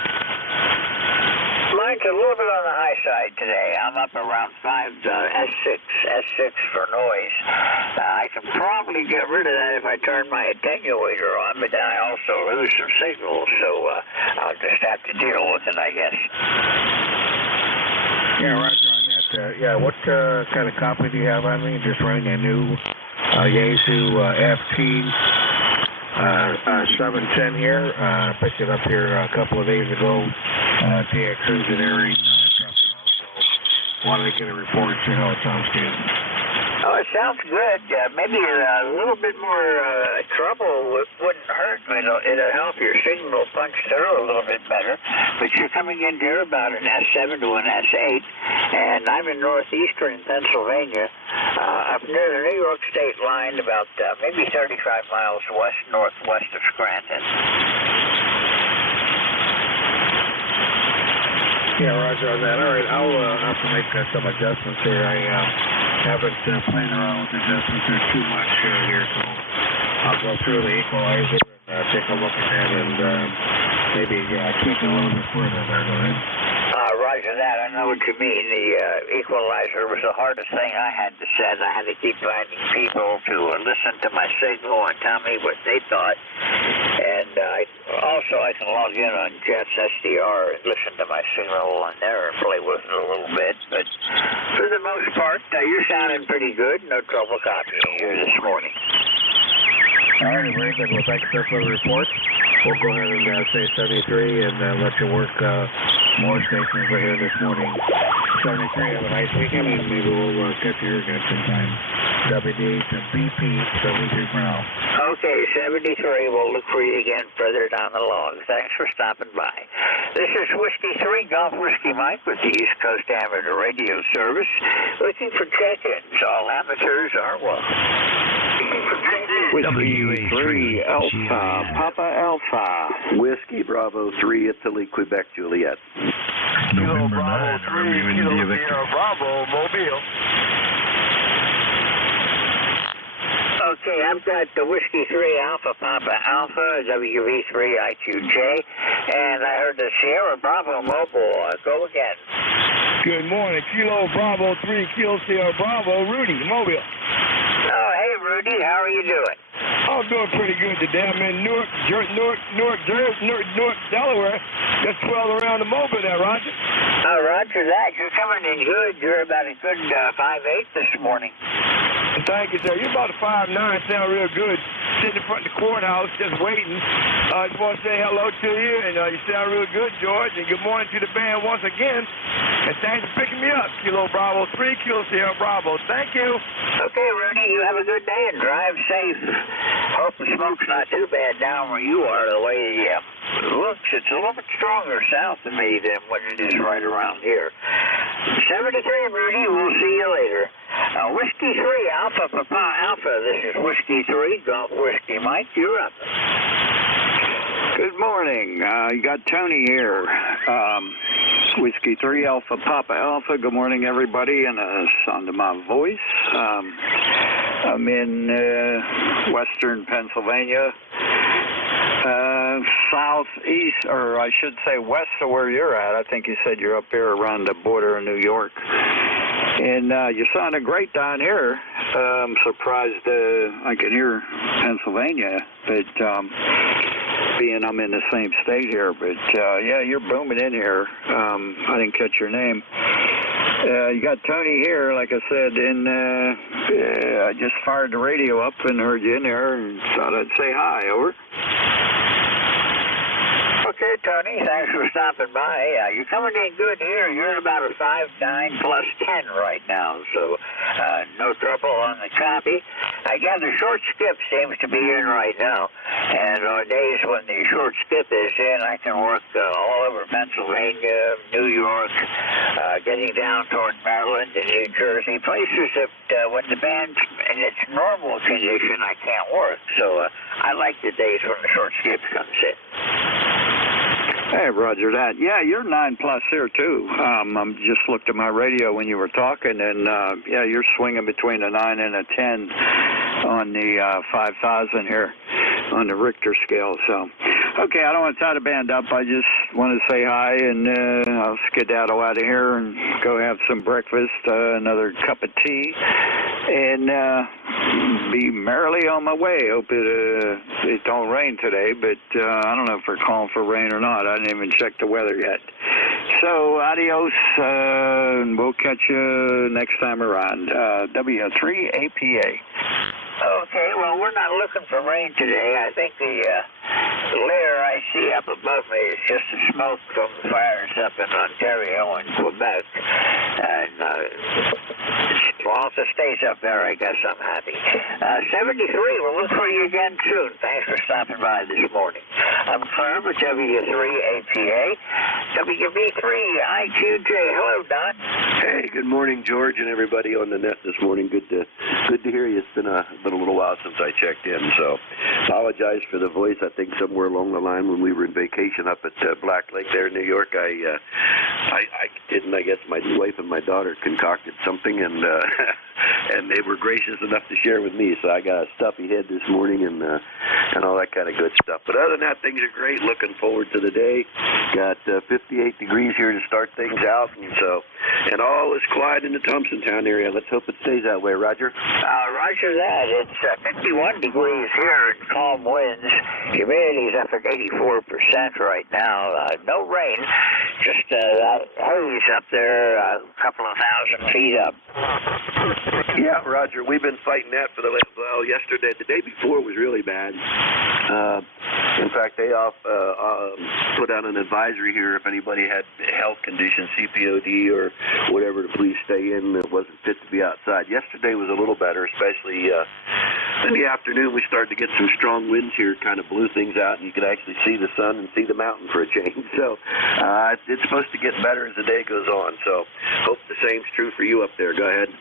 Mine's a little bit on the high side today. I'm up around 5 S6 for noise. I can probably get rid of that if I turn my attenuator on, but then I also lose some signal, so I'll just have to deal with it, I guess. Yeah, roger on that. What kind of copy do you have on me? Just running a new Yaesu FT 710 here. Picked it up here a couple of days ago. TX Engineering. Wanted to get a report and see how it sounds to you. Oh, it sounds good. Maybe a little bit more trouble wouldn't hurt. It'll help your signal punch through a little bit better. But you're coming in here about an S7 to an S8, and I'm in northeastern Pennsylvania, up near the New York state line, about maybe 35 miles northwest of Scranton. Yeah, roger on that. All right, I'll have to make some adjustments here. I haven't played around with adjustments there too much here, so I'll go through the equalizer and take a look at that and maybe tweak it a little bit further there. Go ahead. Roger that. I know what you mean. The equalizer was the hardest thing I had to set. I had to keep finding people to listen to my signal and tell me what they thought. And I can log in on Jeff's SDR and listen to my signal on there and play with it a little bit. But for the most part, you're sounding pretty good. No trouble copying you this morning. All right, very good. Well, thanks for the report. We'll go ahead and say 73 and let you work more stations right here this morning. 73, have a nice weekend, and maybe we'll catch you here again sometime. WD to BP 73 for now. Okay, 73. We'll look for you again further down the log. Thanks for stopping by. This is Whiskey 3, Golf Whiskey Mike with the East Coast Amateur Radio Service. Looking for check-ins. All amateurs are welcome. Whiskey 3 Alpha, Papa Alpha. Whiskey Bravo 3, Italy, Quebec, Juliet. Kilo Bravo 3, Kilo Sierra Bravo, Mobile. Okay, I've got the Whiskey 3 Alpha, Papa Alpha, WV3 IQJ, and I heard the Sierra Bravo Mobile. Go again. Good morning. Kilo Bravo 3, Kilo Sierra Bravo, Rudy, Mobile. Oh, hey, Rudy, how are you doing? Oh, I'm doing pretty good today. I'm in Newark, Delaware. Just swirling around the mobile there, Roger. Roger that. You're coming in good. You're about a good 5'8" this morning. Thank you, sir. You're about a 5'9", sound real good. Sitting in front of the courthouse just waiting. I just want to say hello to you, and you sound real good, George, and good morning to the band once again. And thanks for picking me up, Kilo Bravo 3, Kilo Sierra Bravo. Thank you. Okay, Rudy, you have a good day and drive safe. Hope the smoke's not too bad down where you are. The way it looks, it's a little bit stronger south of me than what it is right around here. 73, Rudy, we'll see you later. Whiskey 3, Alpha Papa Alpha. This is Whiskey 3, Golf Whiskey Mike. You're up. Good morning. You got Tony here. Whiskey 3, Alpha Papa Alpha. Good morning, everybody, and sound of my voice. I'm in western Pennsylvania, southeast, or I should say west of where you're at. I think you said you're up here around the border of New York. And you sounded great down here. I'm surprised I can hear Pennsylvania, but being I'm in the same state here. But yeah, you're booming in here. I didn't catch your name. You got Tony here, like I said, and I just fired the radio up and heard you in there and thought I'd say hi. Over. Okay, Tony, thanks for stopping by. You're coming in good here. You're at about a 5'9" plus 10 right now, so no trouble on the copy. I gather short skip seems to be in right now, and on days when the short skip is in, I can work all over Pennsylvania, New York, getting down toward Maryland and New Jersey, places that when the band's in its normal condition, I can't work. So I like the days when the short skip comes in. Hey, Roger that. Yeah, you're 9+ here, too. I just looked at my radio when you were talking, and, yeah, you're swinging between a 9 and a 10 on the 5,000 here on the Richter scale. So, okay, I don't want to tie the band up. I just want to say hi, and I'll skedaddle out of here and go have some breakfast, another cup of tea, and be merrily on my way. Hope it don't rain today, but I don't know if we're calling for rain or not. I didn't even check the weather yet. So, adios, and we'll catch you next time around. W3APA. Okay, well, we're not looking for rain today. I think the layer I see up above me is just the smoke from the fires up in Ontario and Quebec. And well, if it stays up there, I guess I'm happy. 73, we'll look for you again soon. Thanks for stopping by this morning. I'm Herb with W3APA. WB3IQJ. Hello, Don. Hey, good morning, George, and everybody on the net this morning. Good to hear you. It's been a little while since I checked in, so apologize for the voice. I think somewhere along the line when we were in vacation up at Black Lake there in New York, I didn't. I guess my wife and my daughter concocted something, and they were gracious enough to share with me. So I got a stuffy head this morning and all that kind of good stuff. But other than that, things are great. Looking forward to the day. Got 58 degrees here to start things out, and all is quiet in the Thompsontown area. Let's hope it stays that way, Roger. Roger that. It's 51 degrees here and calm winds. Humidity's up at 84% right now. No rain, just haze up there, a couple of 1,000 feet up. Yeah, Roger, we've been fighting that for yesterday. The day before was really bad. In fact, they put out an advisory here if anybody had health conditions, CPOD or whatever, to please stay in. It wasn't fit to be outside. Yesterday was a little better, especially in the afternoon. We started to get some strong winds here, kind of blew things out, and you could actually see the sun and see the mountain for a change. So it's supposed to get better as the day goes on. So hope the same's true for you up there. Go ahead.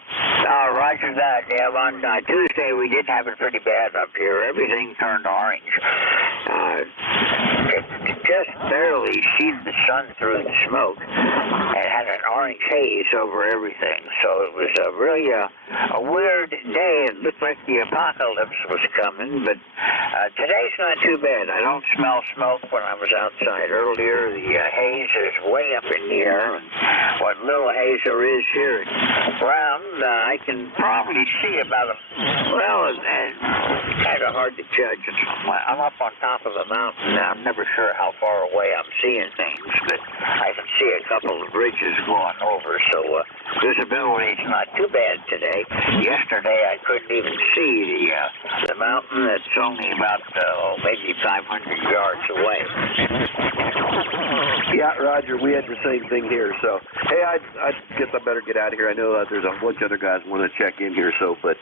Roger that. Yeah, on Tuesday we did have it pretty bad up here. Everything turned orange. It just barely seen the sun through the smoke and had an orange haze over everything. So it was really a weird day. It looked like the apocalypse was coming, but today's not too bad. I don't smell smoke when I was outside earlier. The haze is way up in the air, and what little haze there is here around, I can probably see about kind of hard to judge. I'm up on top of a mountain. I'm never sure how far away I'm seeing things, but I can see a couple of bridges going over, so visibility is not too bad today. Yesterday I couldn't even see the mountain that's only about maybe 500 yards away. Yeah, Roger, we had the same thing here. So, hey, I guess I better get out of here. I know there's a bunch of other guys want to check in here. So, but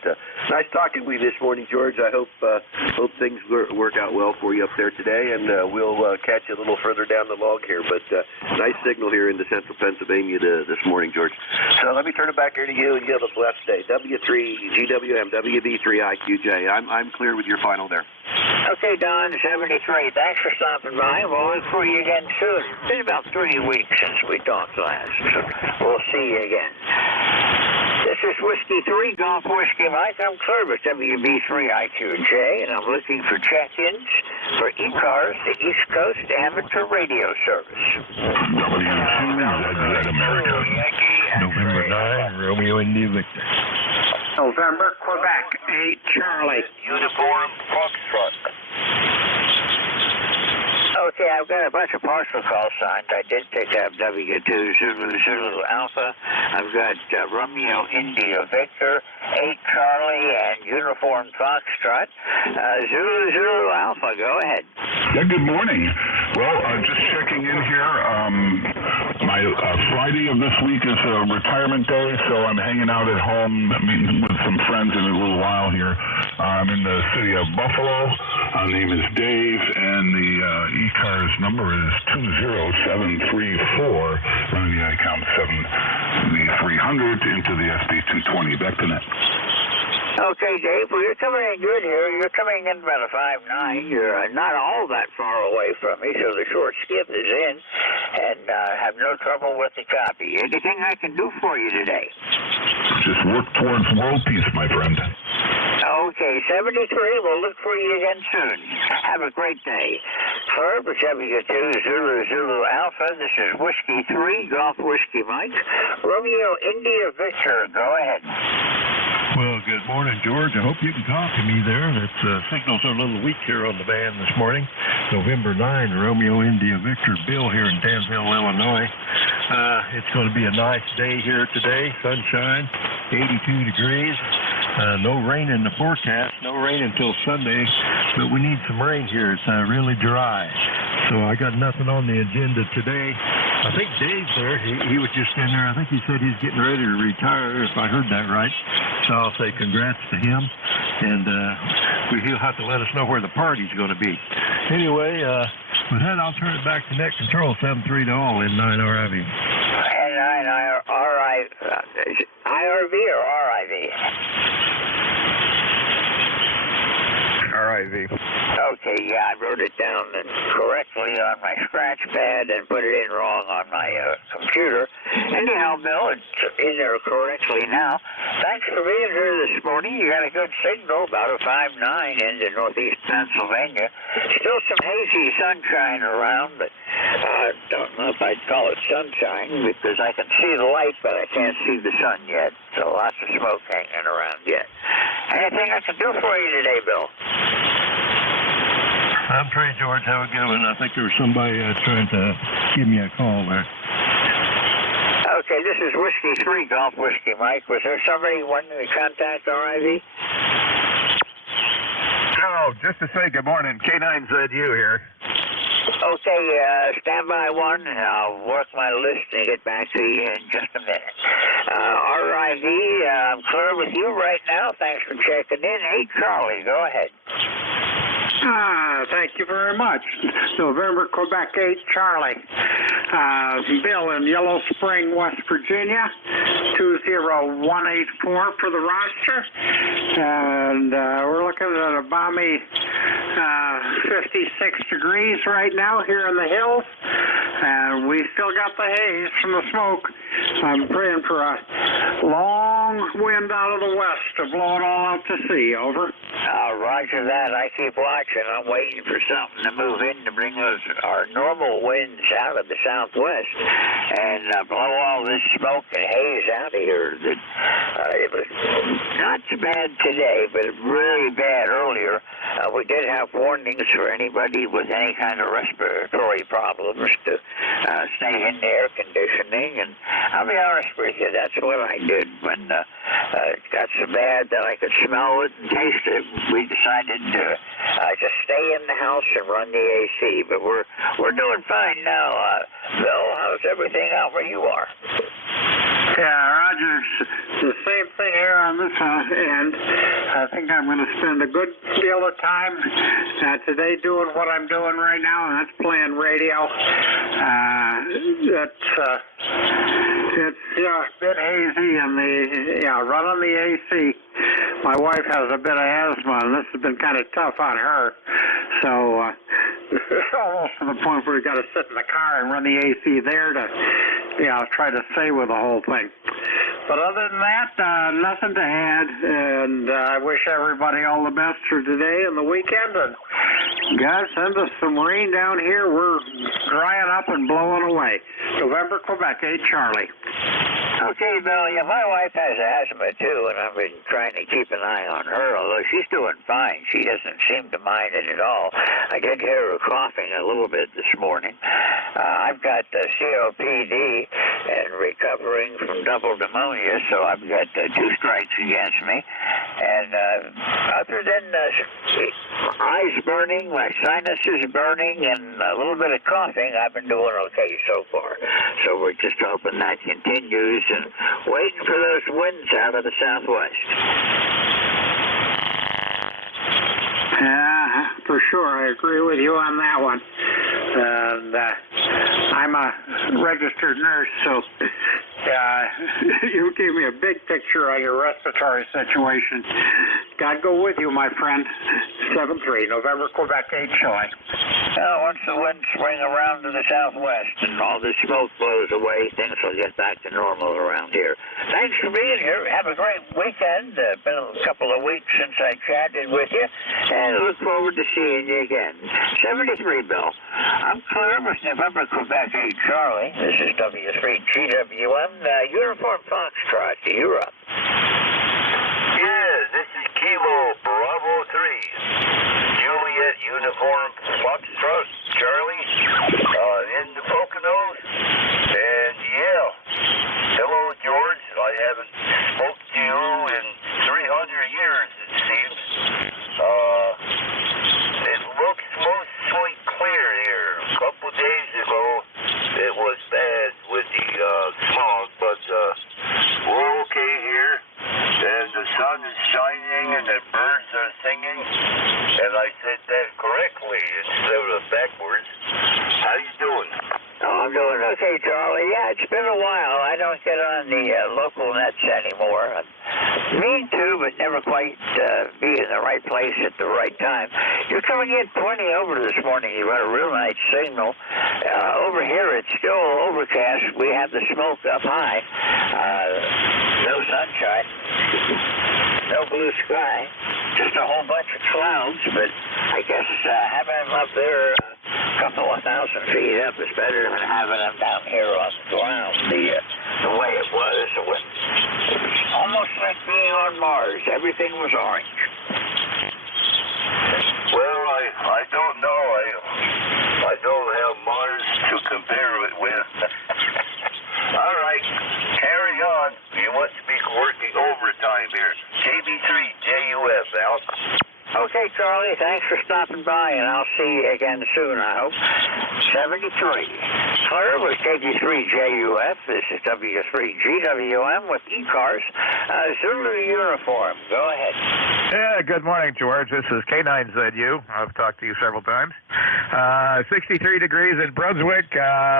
nice talking with you this morning, George. I hope things work out well for you up there today, and we'll catch you a little further down the log here. But nice signal here into central Pennsylvania this morning, George. So let me turn it back here to you, and you have a blessed day. W3GWM, WB3IQJ. I'm clear with your final there. Okay, Don, 73. Thanks for stopping by. We'll look for you again soon. It's been about 3 weeks since we talked last, so we'll see you again. This is Whiskey 3, Golf Whiskey Mike. I'm clear with WB3IQJ, and I'm looking for check-ins for ECARS, the East Coast Amateur Radio Service. WCZ America. November 9, Romeo India Victor. November, Quebec, 8 Charlie. Uniform Foxtrot. Okay, I've got a bunch of partial call signs. I did pick up W2 Zulu Alpha. I've got Romeo India Victor, 8 Charlie, and Uniform Foxtrot. Zulu Alpha, go ahead. Yeah, good morning. Well, just checking in here. My Friday of this week is a retirement day, so I'm hanging out at home meeting with some friends in a little while here. I'm in the city of Buffalo. My name is Dave, and the ECARS number is 20734. Running the account 7300 into the SB220. Back to net. Okay, Dave, well, you're coming in good here. You're coming in about a 5.9. You're not all that far away from me, so the short skip is in, and have no trouble with the copy. Anything I can do for you today? Just work towards world peace, my friend. Okay, 73. We'll look for you again soon. Have a great day. For W2 Zulu Alpha, this is Whiskey 3, Golf Whiskey Mike. Romeo India Victor, go ahead. Well, good morning, George. I hope you can talk to me there. That signals are a little weak here on the band this morning. November 9, Romeo India Victor Bill here in Danville, Illinois. It's going to be a nice day here today. Sunshine, 82 degrees. No rain in the forecast. No rain until Sunday, but we need some rain here. It's really dry. So I got nothing on the agenda today. I think Dave's there. He was just in there. I think he said he's getting ready to retire, if I heard that right. So I'll say congrats to him, and he'll have to let us know where the party's going to be. Anyway, with that, I'll turn it back to net control, 7-3 to all in 9 RIV. And 9 IRV or RIV? RIV. Okay, yeah, I wrote it down correctly on my scratch pad and put it in wrong on my computer. Anyhow, Bill, it's in there correctly now. Thanks for being here this morning. You got a good signal, about a 5.9 into northeast Pennsylvania. Still some hazy sunshine around, but I don't know if I'd call it sunshine because I can see the light, but I can't see the sun yet. So lots of smoke hanging around yet. Anything I can do for you today, Bill? I'm Trey, George. Have a good one. I think there was somebody trying to give me a call there. Okay, this is Whiskey 3, Golf Whiskey Mike. Was there somebody wanting to contact RIV? No, just to say good morning. K9ZU here. Okay, stand by one, and I'll work my list and get back to you in just a minute. RIV, I'm clear with you right now. Thanks for checking in. Hey, Charlie, go ahead. Thank you very much. November, Quebec 8, Charlie. Bill in Yellow Spring, West Virginia, 20184 for the roster. And we're looking at a balmy 56 degrees right now here in the hills. And we still got the haze from the smoke. I'm praying for a long strong wind out of the west to blow it all out to sea. Over. Roger that. I keep watching. I'm waiting for something to move in to bring our normal winds out of the southwest and blow all this smoke and haze out of here. It was not so bad today, but really bad earlier. We did have warnings for anybody with any kind of respiratory problems to stay in the air conditioning. And I'll be honest with you, that's what I did when it got so bad that I could smell it and taste it. We decided to just stay in the house and run the AC. But we're doing fine now. Bill, how's everything out where you are? Yeah, Roger. The same thing here on this end. I think I'm going to spend a good deal of time today doing what I'm doing right now, and that's playing radio. It's a bit hazy, and running the AC. My wife has a bit of asthma, and this has been kind of tough on her. So it's almost to the point where we got to sit in the car and run the AC there to, try to stay with the whole thing. But other than that, nothing to add, and I wish everybody all the best for today and the weekend. And guys, send us some rain down here. We're drying up and blowing away. November, Quebec, 8 Charlie. Okay, Bill, my wife has asthma, too, and I've been trying to keep an eye on her, although she's doing fine. She doesn't seem to mind it at all. I did hear her coughing a little bit this morning. I've got COPD and recovering from double pneumonia, so I've got 2 strikes against me. And other than eyes burning, my sinuses burning, and a little bit of coughing, I've been doing okay so far. So we're just hoping that continues and waiting for those winds out of the southwest. Yeah, for sure. I agree with you on that one. And I'm a registered nurse, so you gave me a big picture on your respiratory situation. God go with you, my friend. 7-3, November, Quebec, 8 Chile. Once the winds swing around to the southwest and all this smoke blows away, things will get back to normal around here. Thanks for being here. Have a great weekend. Been a couple of weeks since I chatted with you, and look forward to seeing you again. 73, Bill. I'm clear with November, Quebec, 8 Charlie. This is W3GWM, Uniform Foxtrot. You're up. Yeah, this is Kilo Bravo 3. Juliet Uniform Foxtrot, Charlie, in the Poconos. And hello, George. I haven't spoken to you in 300 years, it seems. It looks mostly clear here. A couple days ago, it was bad with the smog, but we're okay here. And the sun is shining and the birds are singing. And I said that correctly instead of backwards. How you doing? Oh, I'm doing okay, Charlie. Yeah, it's been a while. I don't get on the local nets anymore. I mean to, but never quite be in the right place at the right time. You're coming in 20 over this morning. You got a real nice signal. Over here, it's still overcast. We have the smoke up high. No sunshine. No blue sky. Just a whole bunch of clouds, but I guess having them up there a couple of 1,000 feet up is better than having them down here on the ground the way it was. It was almost like being on Mars. Everything was orange. Well, I don't know. I don't have Mars to compare it with. All right, carry on. You must be working overtime here. KB3JUF, Al. Okay, Charlie, thanks for stopping by, and I'll see you again soon, I hope. 73. Clear with KB3JUF. This is W3GWM with ECARS. Zulu uniform. Go ahead. Yeah, good morning, George. This is K9ZU. I've talked to you several times. 63 degrees in Brunswick.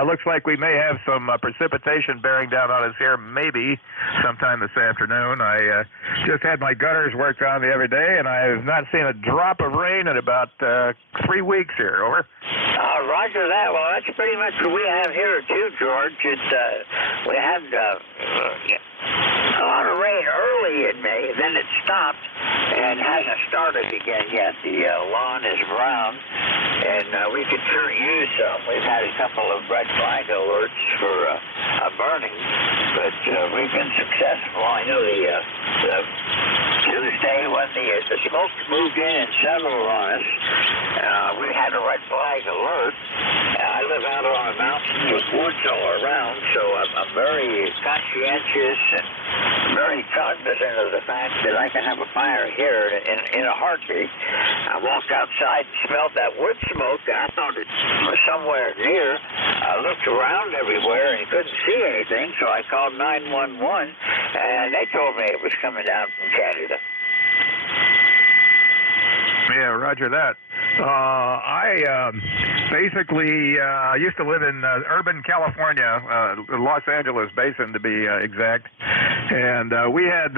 Looks like we may have some precipitation bearing down on us here, maybe sometime this afternoon. I just had my gutters worked on the other day, and I have not seen a drop drop of rain in about 3 weeks here. Over. Roger that. Well, that's pretty much what we have here too, George. It's we had a lot of rain early in May, then it stopped and hasn't started again yet. The lawn is brown, and we could sure use some. We've had a couple of red flag alerts for burning, but we've been successful. I know the Tuesday when the smoke moved in and settled on us, we had a red flag alert. I live out on a mountain with woods all around, so I'm very conscientious and very cognizant of the fact that I can have a fire here in a heartbeat. I walked outside and smelled that wood smoke. I thought it was somewhere near. I looked around everywhere and couldn't see anything, so I called 911, and they told me it was coming down from Canada. Yeah, roger that. I basically used to live in urban California, Los Angeles basin to be exact, and we had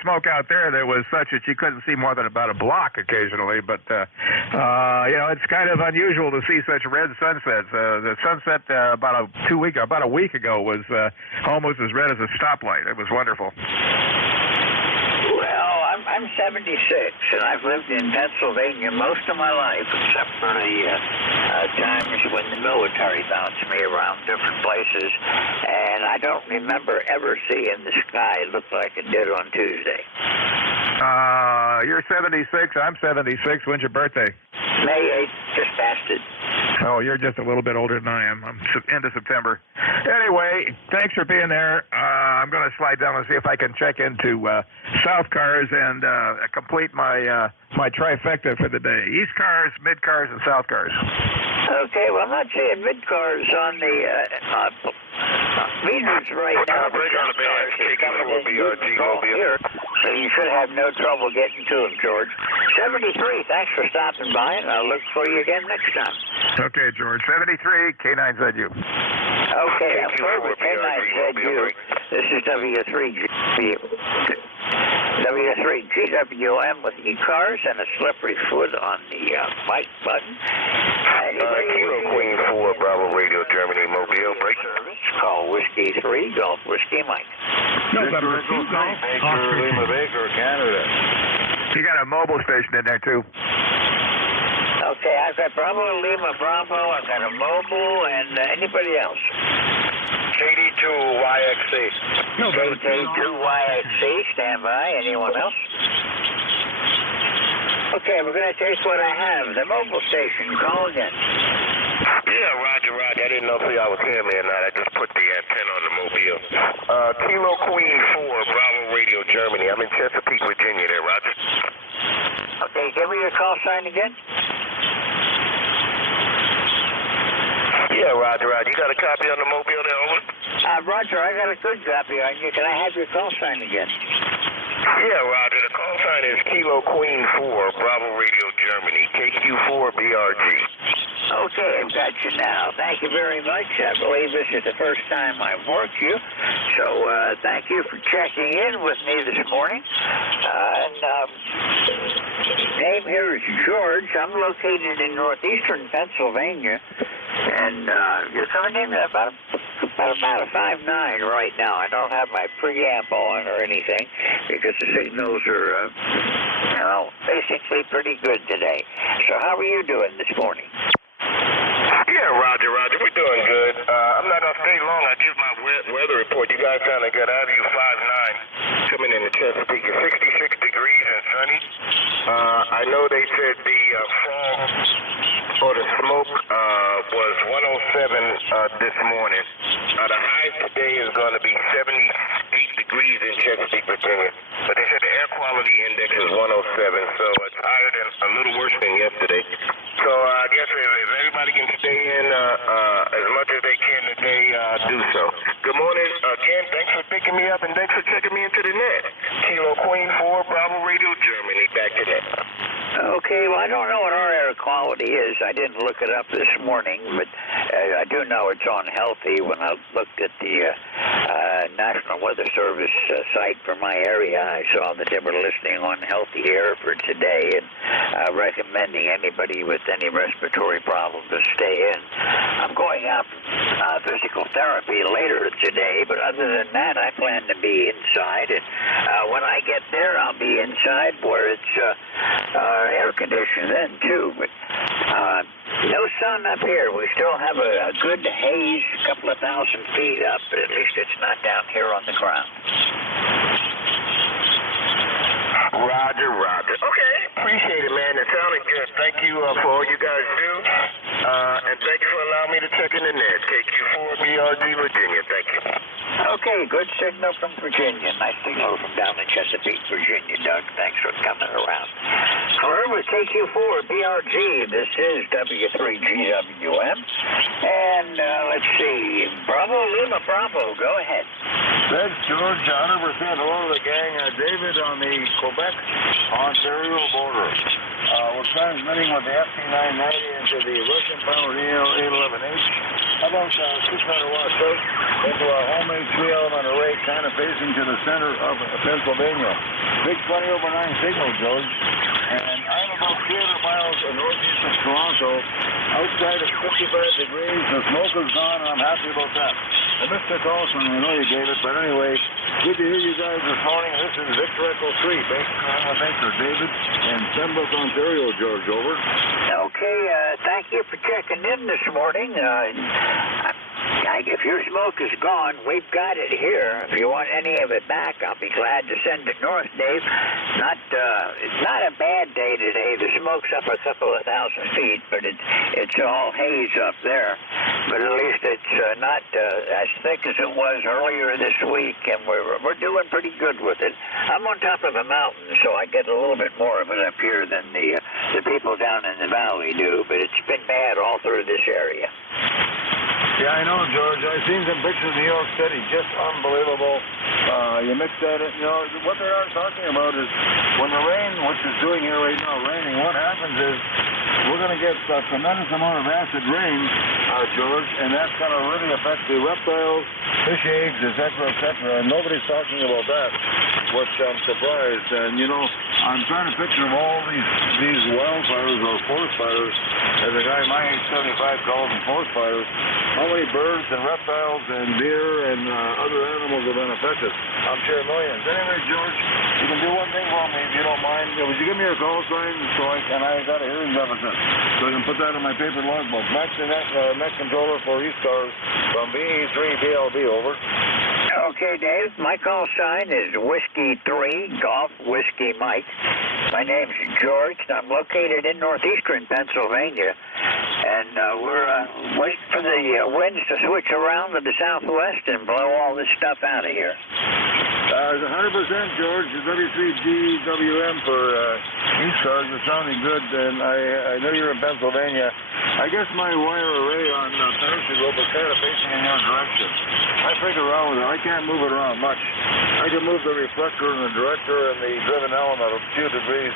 smoke out there that was such that you couldn't see more than about a block occasionally. But it's kind of unusual to see such red sunsets. The sunset about a week ago was almost as red as a stoplight. It was wonderful. Well, I'm 76, and I've lived in Pennsylvania most of my life, except for the times when the military bounced me around different places, and I don't remember ever seeing the sky look like it did on Tuesday. You're 76, I'm 76. When's your birthday? May 8th, just passed it. Oh, you're just a little bit older than I am. I'm end of September. Anyway, thanks for being there. I'm going to slide down and see if I can check into South Cars and complete my my trifecta for the day. East Cars, Mid Cars, and South Cars. Okay, well, I'm not seeing Mid Cars on the meters right now. Here, so you should have no trouble getting to them, George. 73, thanks for stopping by, and I'll look for you again next time. Okay, George. 73, K9ZU. Okay, I'm for K9ZU. This is W3GWM with ECARS and a slippery foot on the mic button. Kilo Queen 4, Bravo Radio, Germany, Mobile, break service. Call Whiskey 3, Golf Whiskey Mike. November 2, Golf, Oscar Lima Baker, Canada. You got a mobile station in there, too. Okay, I've got Bravo Lima Bravo, I've got a mobile, and anybody else? KD2YXC. KD2YXC, stand by. Anyone else? Okay, we're going to take what I have. The mobile station, call again. Yeah, roger. I didn't know if y'all was hearing me or not. I just put the antenna on the mobile. Kilo Queen 4, Bravo Radio, Germany. I'm in Chesapeake, Virginia there, roger. Okay, give me your call sign again. Yeah, roger. You got a copy on the mobile there, over? Roger, I got a good copy on you. Can I have your call sign again? Yeah, roger. The call sign is Kilo Queen 4, Bravo Radio, Germany, KQ4BRG. Okay, I've got you now. Thank you very much. I believe this is the first time I've worked you, so thank you for checking in with me this morning. Name here is George. I'm located in northeastern Pennsylvania, and you're coming in about a 5.9 right now. I don't have my preamp on or anything because the signals are, basically pretty good today. So how are you doing this morning? Yeah, roger. We're doing good. I'm not going to stay long. I give my weather report. You guys kind of got out of you 5.9 coming in the Chesapeake. It's 66 degrees and sunny. I know they said the fog or the smoke was 107 this morning. The high today is going to be 78 degrees in Chesapeake, Virginia. But they said the air quality index is 107, so it's higher than, a little worse than yesterday. So I guess if everybody can stay in as much as they can today, do so. Good morning. Again, thanks for picking me up and thanks for checking me into the net. Kilo Queen 4, Bravo Radio, Germany. Back to net. Okay, well, I don't know what our air quality is. I didn't look it up this morning, but I do know it's on healthy. When I looked at the National Weather Service site for my area, I saw that they were listing on healthy air for today and recommending anybody with any respiratory problem to stay in. I'm going out for physical therapy later today, but other than that, I plan to be inside. And when I get there, I'll be inside where it's air conditioned then too. But no sun up here. We still have a good haze, a couple of thousand feet up, but at least it's not down here on the ground. Roger, Roger. Okay, appreciate it, man. That sounded good. Thank you for all you guys do, and thank you for allowing me to check in the net. KQ4BRG, Virginia. Thank you. Okay, good signal from Virginia. Nice signal from down in Chesapeake, Virginia, Doug. Thanks for coming around. With KQ4BRG, this is W3GWM. And let's see, Bravo Lima Bravo, go ahead. Thanks, George. 100% hello to the gang. David on the Quebec-Ontario border. We're transmitting with the FT990 into the Russian-powered EL811H, about 600 watts out, into our homemade 3-element array, kind of facing to the center of Pennsylvania. Big 20/9 signal, George. And I'm about 300 miles northeast of Toronto. Outside it's 55 degrees. The smoke is gone, and I'm happy about that. I missed the call, so I know you gave it, but anyway, good to hear you guys this morning. This is Victor Echo 3, with Anchor David, in Pembroke, Ontario, George, over. Okay, thank you for checking in this morning. If your smoke is gone, we've got it here. If you want any of it back, I'll be glad to send it north, Dave. It's not a bad day today. The smoke's up a couple of thousand feet, but it's all haze up there. But at least it's not as thick as it was earlier this week, and we're doing pretty good with it. I'm on top of a mountain, so I get a little bit more of it up here than the people down in the valley do, but it's been bad all through this area. Yeah, I know, George. I've seen some pictures of New York City. Just unbelievable. You mix that in. You know, what they are talking about is when the rain, which is doing here right now, raining, what happens is we're going to get a tremendous amount of acid rain, George, and that's going to really affect the reptiles, fish eggs, et cetera, and nobody's talking about that, which I'm surprised. And, you know, I'm trying to picture all these wildfires or forest fires, as a guy my age, 75, calls them forest fires. How many birds and reptiles and deer and other animals have been affected? I'm sure millions. Anyway, George, you can do one thing for me if you don't mind. Would you give me your call sign so I got a hearing deficit, so I can put that in my paper logbook. Max the net controller for ECARS from VE3BLB, over. Okay, Dave. My call sign is Whiskey 3, Golf Whiskey Mike. My name's George, and I'm located in northeastern Pennsylvania. And we're waiting for the winds to switch around to the southwest and blow all this stuff out of here. 100%, George. W3GWM for ECARS is sounding good, and I know you're in Pennsylvania. I guess my wire array on parachute rope is kind of facing in your direction. I figure around with it. I can't move it around much. I can move the reflector and the director and the driven element a few degrees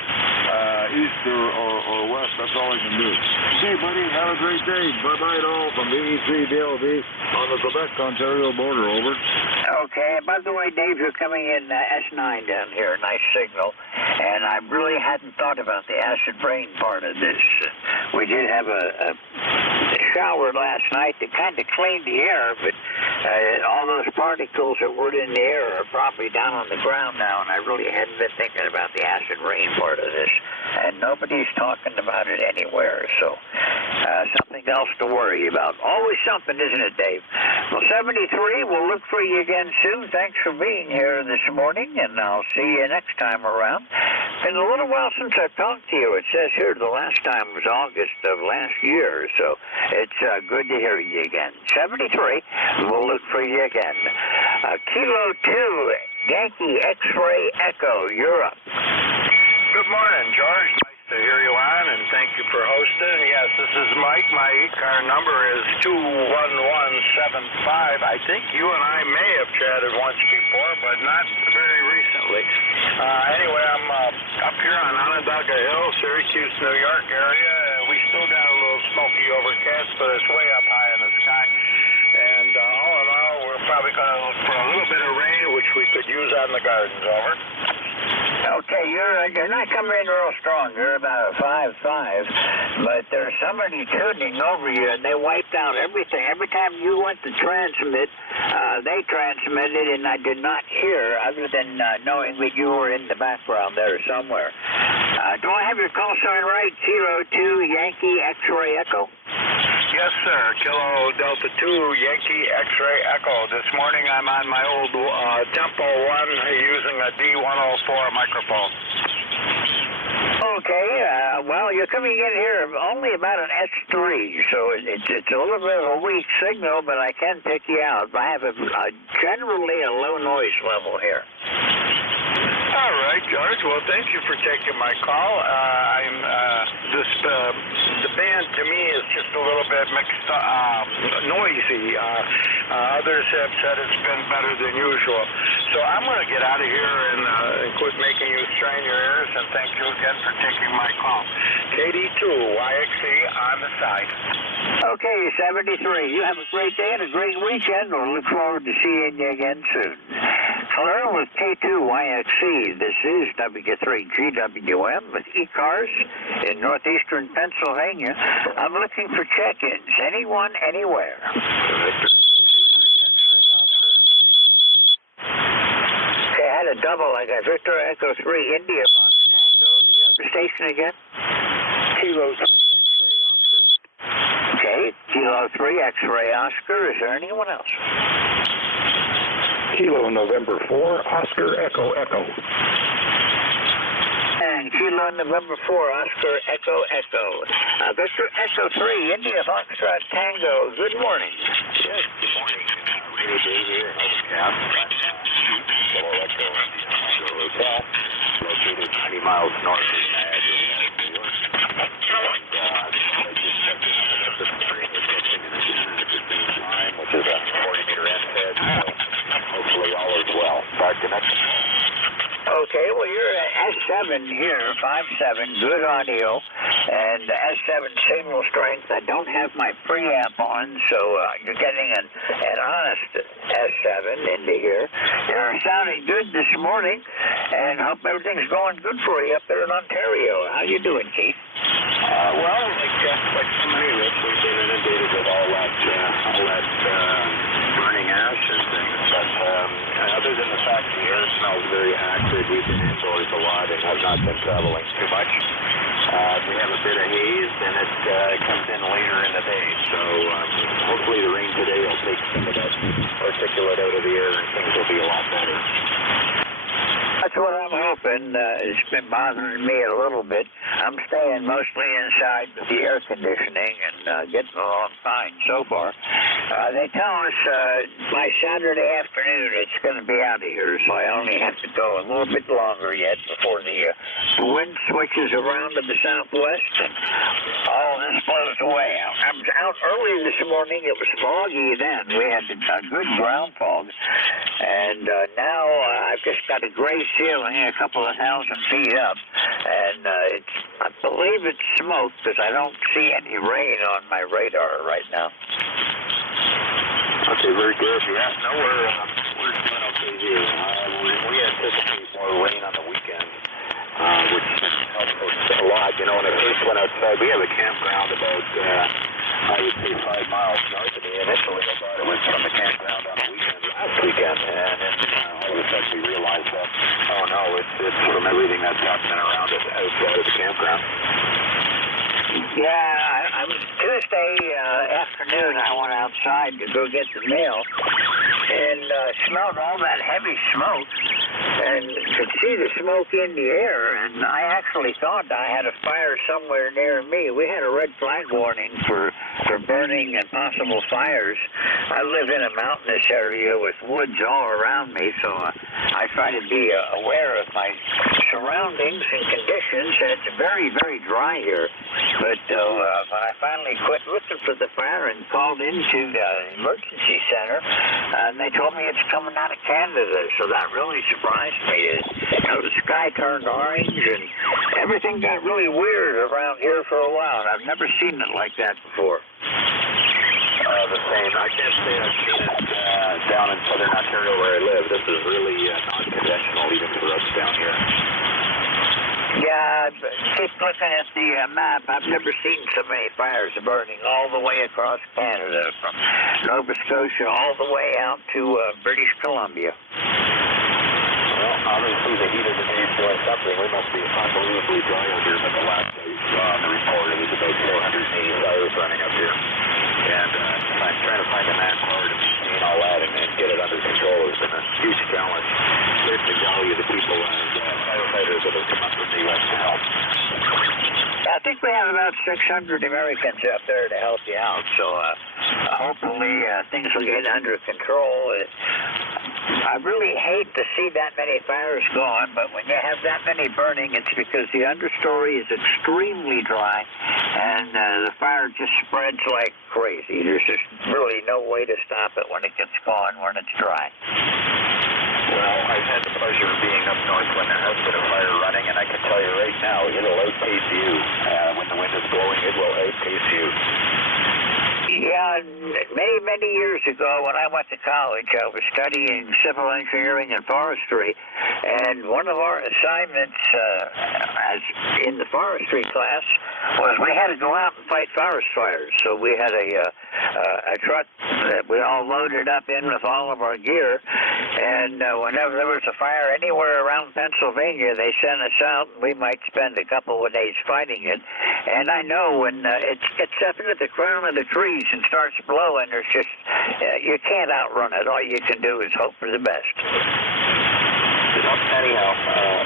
east or west. That's all I can do. Okay, buddy. Have a great day. Bye-bye at all from VE3BLB on the Quebec-Ontario border, over. Okay. By the way, Dave, you're coming in S9 down here. Nice signal. And I really hadn't thought about the acid rain part of this. We did have a shower last night that kind of cleaned the air, but all those particles that were in the air are probably down on the ground now, and I really hadn't been thinking about the acid rain part of this. And nobody's talking about it anywhere, so something else to worry about. Always something, isn't it, Dave? Well, 73, we'll look for you again soon. Thanks for being here this morning, and I'll see you next time around. Been a little while since I've talked to you. It says here the last time was August of last year, so it's good to hear you again. 73, we'll look for you again. Kilo 2, Yankee X-Ray Echo, you're up. Good morning, George. Nice to hear you on, and thank you for hosting. Yes, this is Mike. My ECAR number is 21175. I think you and I may have chatted once before, but not very recently. Anyway, I'm up here on Onondaga Hill, Syracuse, New York area. We still got a little smoky overcast, but it's way up high in the sky. And all in all, we're probably going to look for a little bit of rain, which we could use on the gardens. Over. Okay, you're not coming in real strong. You're about a 5.5, but there's somebody tuning over you, and they wiped out everything. Every time you went to transmit, they transmitted, and I did not hear, other than knowing that you were in the background there somewhere. Do I have your call sign right? Kilo 2 Yankee X-ray Echo? Yes, sir. Kilo Delta 2 Yankee X-ray Echo. This morning I'm on my old Tempo 1 using a D104 microphone. Okay, well, you're coming in here only about an S3, so it's a little bit of a weak signal, but I can pick you out. I have generally a low noise level here. All right, George. Well, thank you for taking my call. The band to me is just a little bit mixed, noisy. Others have said it's been better than usual. So I'm going to get out of here and quit making you strain your ears, and thank you again for taking my call. KD2YXC on the side. Okay, 73. You have a great day and a great weekend. We'll look forward to seeing you again soon. Hello with K2YXC. This is W3GWM with ECARS in northeastern Pennsylvania. I'm looking for check-ins. Anyone, anywhere. Okay, I had a double. I got Victor Echo 3 India Fox Tango. The other station again? Kilo 3 X-ray Oscar. Okay, Kilo 3 X-ray Oscar. Is there anyone else? Kilo November 4 Oscar Echo Echo. And Kilo November 4 Oscar Echo Echo. Victor Echo 3 India Foxtrot Tango. Good morning. Yes, good morning. Rainy day here in Overcast. I'm Echo Hotel, located 90 miles north of Niagara, New York. And I just checked in on the necessary attention and again at the same time, which is a 40-meter end head. So hopefully all is well. Back to next. Okay, well, you're at S7 here, 5.7, good audio, and S7 signal strength. I don't have my preamp on, so you're getting an honest S7 into here. You're sounding good this morning, and hope everything's going good for you up there in Ontario. How you doing, Keith? Well, like so many of us, we've been inundated with all that burning ash and things, but other than the fact the air smells very acrid, we've been indoors a lot and have not been traveling too much. We have a bit of haze, and it comes in later in the day, so hopefully the rain today will take some of that particulate out of the air and things will be a lot better. That's what I'm hoping. It's been bothering me a little bit. I'm staying mostly inside with the air conditioning and getting along fine so far. They tell us by Saturday afternoon it's going to be out of here, so I only have to go a little bit longer yet before the wind switches around to the southwest and all this blows away. I was out early this morning. It was foggy then. We had a good ground fog. And now I've just got a gray ceiling a couple of 1,000 feet up, and I believe it's smoke because I don't see any rain on my radar right now. Okay, very good. Yeah, no, we're doing okay here. We anticipate more rain on the weekend, which helps us a lot. You know, when I first went outside, we have a campground about, I would say, 5 miles north of me. Initially, I thought it was from the campground on the weekend last weekend, and then all of a sudden we realized that, oh no, it's from everything that's happening around it outside of the campground. Yeah, Tuesday afternoon I went outside to go get the mail and smelled all that heavy smoke and could see the smoke in the air, and I actually thought I had a fire somewhere near me. We had a red flag warning for burning and possible fires. I live in a mountainous area with woods all around me, so I try to be aware of my surroundings and conditions, and it's very, very dry here. But when I finally quit looking for the fire and called into the emergency center, and they told me it's coming out of Canada, so that really surprised me. You know, the sky turned orange, and everything got really weird around here for a while, and I've never seen it like that before. The same. I can't say I've seen it down in southern Ontario where I live. This is really non-conventional even for us down here. Yeah, keep looking at the map. I've never seen so many fires burning all the way across Canada, from Nova Scotia all the way out to British Columbia. Well, obviously the heat of the day is doing something. We must be unbelievably dry out here, but the last I saw on the report, it was about 480 fires running up here. And I'm trying to find the manpower to maintain all that and get it under control has been a huge challenge. Certainly value the people and firefighters that have come up from the U.S. to help. I think we have about 600 Americans up there to help you out, so hopefully things will get under control. I really hate to see that many fires going, but when you have that many burning, it's because the understory is extremely dry, and the fire just spreads like crazy. There's just really no way to stop it when it gets going, when it's dry. Well, I've had the pleasure of being up north when there has been a fire running, and I can tell you right now, it'll outpace you. When the wind is blowing, it will outpace you. Yeah, many years ago when I went to college, I was studying civil engineering and forestry, and one of our assignments as in the forestry class was we had to go out and fight forest fires. So we had a truck that we all loaded up in with all of our gear, and whenever there was a fire anywhere around Pennsylvania, they sent us out, and we might spend a couple of days fighting it. And I know when it gets up into the crown of the trees and starts blowing, there's just, you can't outrun it. All you can do is hope for the best. Anyhow,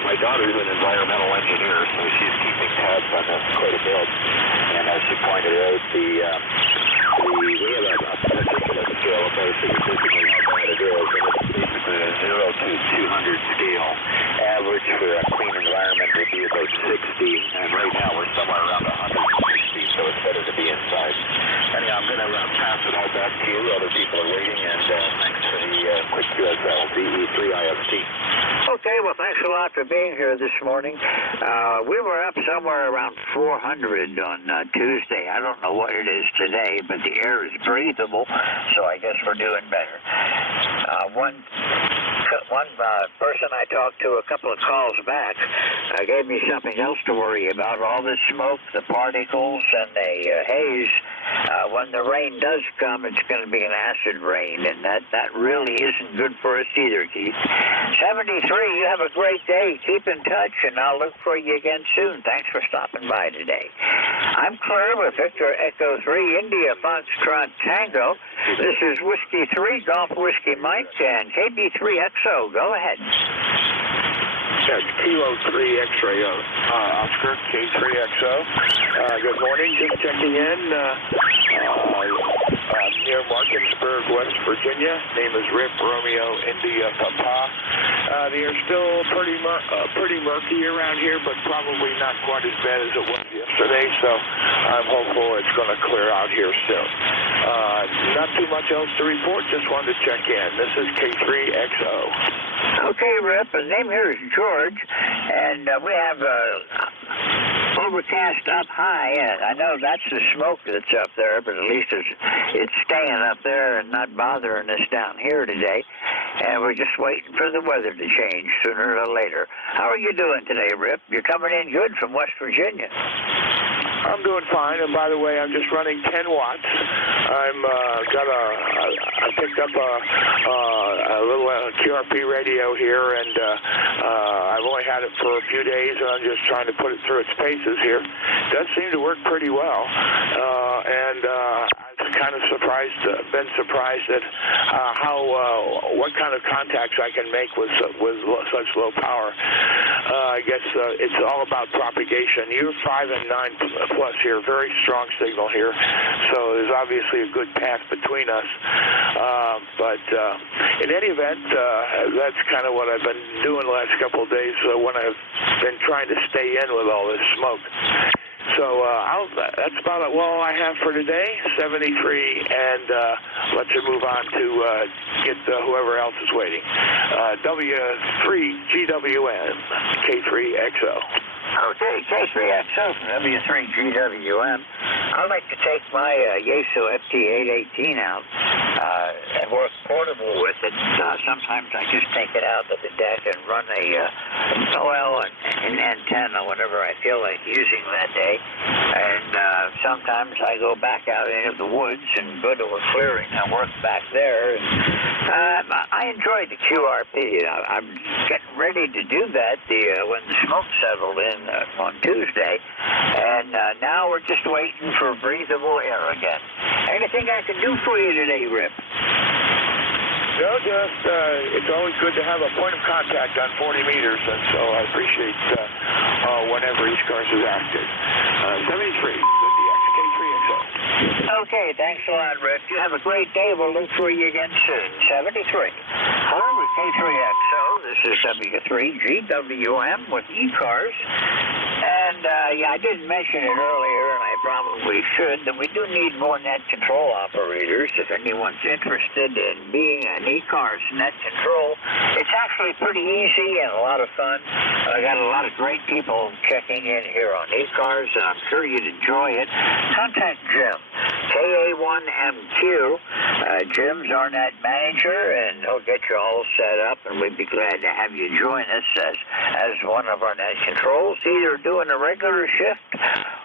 my daughter's an environmental engineer, so she's keeping tabs on this quite a bit. And as she pointed out, we have a particular scale of basically how bad it is, and it's basically a 0 to 200 scale. Average for a clean environment would be about 60, and right now we're somewhere around 160, so it's better to be inside. Anyhow, I'm going to pass it all back to you. Other people are waiting, and thanks for the quick QSL DE3IST. Okay, well, thanks a lot for being here this morning. We were up somewhere around 400 on Tuesday. I don't know what it is today, but the air is breathable, so I guess we're doing better. One person I talked to a couple of calls back gave me something else to worry about. All this smoke, the particles, and the haze. When the rain does come, it's going to be an acid rain, and that really isn't good for us either, Keith. 73, you have a great day. Keep in touch, and I'll look for you again soon. Thanks for stopping by today. I'm Claire with Victor Echo 3, India Foxtrot Tango. This is Whiskey 3, Golf Whiskey Mike, and KB3XO. Go ahead. That's Kilo 3 X-ray Oscar K3XO. Good morning. Just checking in near Martinsburg, West Virginia. Name is Rip Romeo India Papa. The air's still pretty murky around here, but probably not quite as bad as it was yesterday. So I'm hopeful it's going to clear out here soon. Not too much else to report. Just wanted to check in. This is K3XO. Okay, Rip. The name here is George, and we have overcast up high, and I know that's the smoke that's up there, but at least it's staying up there and not bothering us down here today, and we're just waiting for the weather to change sooner or later. How are you doing today, Rip? You're coming in good from West Virginia. I'm doing fine, and by the way, I'm just running 10 watts. I picked up a little QRP radio here, and I've only had it for a few days, and I'm just trying to put it through its paces here. It does seem to work pretty well, and I've kind of been surprised at what kind of contacts I can make with such low power. I guess it's all about propagation. You're 5 and 9 plus here, very strong signal here, so there's obviously a good path between us. But in any event, that's kind of what I've been doing the last couple of days when I've been trying to stay in with all this smoke. So that's about all I have for today, 73, and let's move on to get whoever else is waiting. W3GWN, K3XO. Okay, K3XO from W3GWM. I'd like to take my Yaesu FT818 out and work portable with it. Sometimes I just take it out of the deck and run an antenna whenever I feel like using that day. And sometimes I go back out into the woods and go to a clearing and work back there. And, I enjoyed the QRP. I'm getting ready to do that when the smoke settled in on Tuesday. And now we're just waiting for breathable air again. Anything I can do for you today, Rip? No, just it's always good to have a point of contact on 40 meters, and so I appreciate whenever ECARS is active. 73, good DX, K3XO. Okay, thanks a lot, Rick. You have a great day. We'll look for you again soon. 73. Hello, with K3XO. This is W3GWM with ECARS. And, I didn't mention it earlier, and I probably should, that we do need more net control operators. If anyone's interested in being an ECARS net control, it's actually pretty easy and a lot of fun. I got a lot of great people checking in here on ECARS, and I'm sure you'd enjoy it. Contact Jim, KA1MQ. Jim's our net manager, and he'll get you all set up, and we'd be glad to have you join us as one of our net controls, either doing a regular shift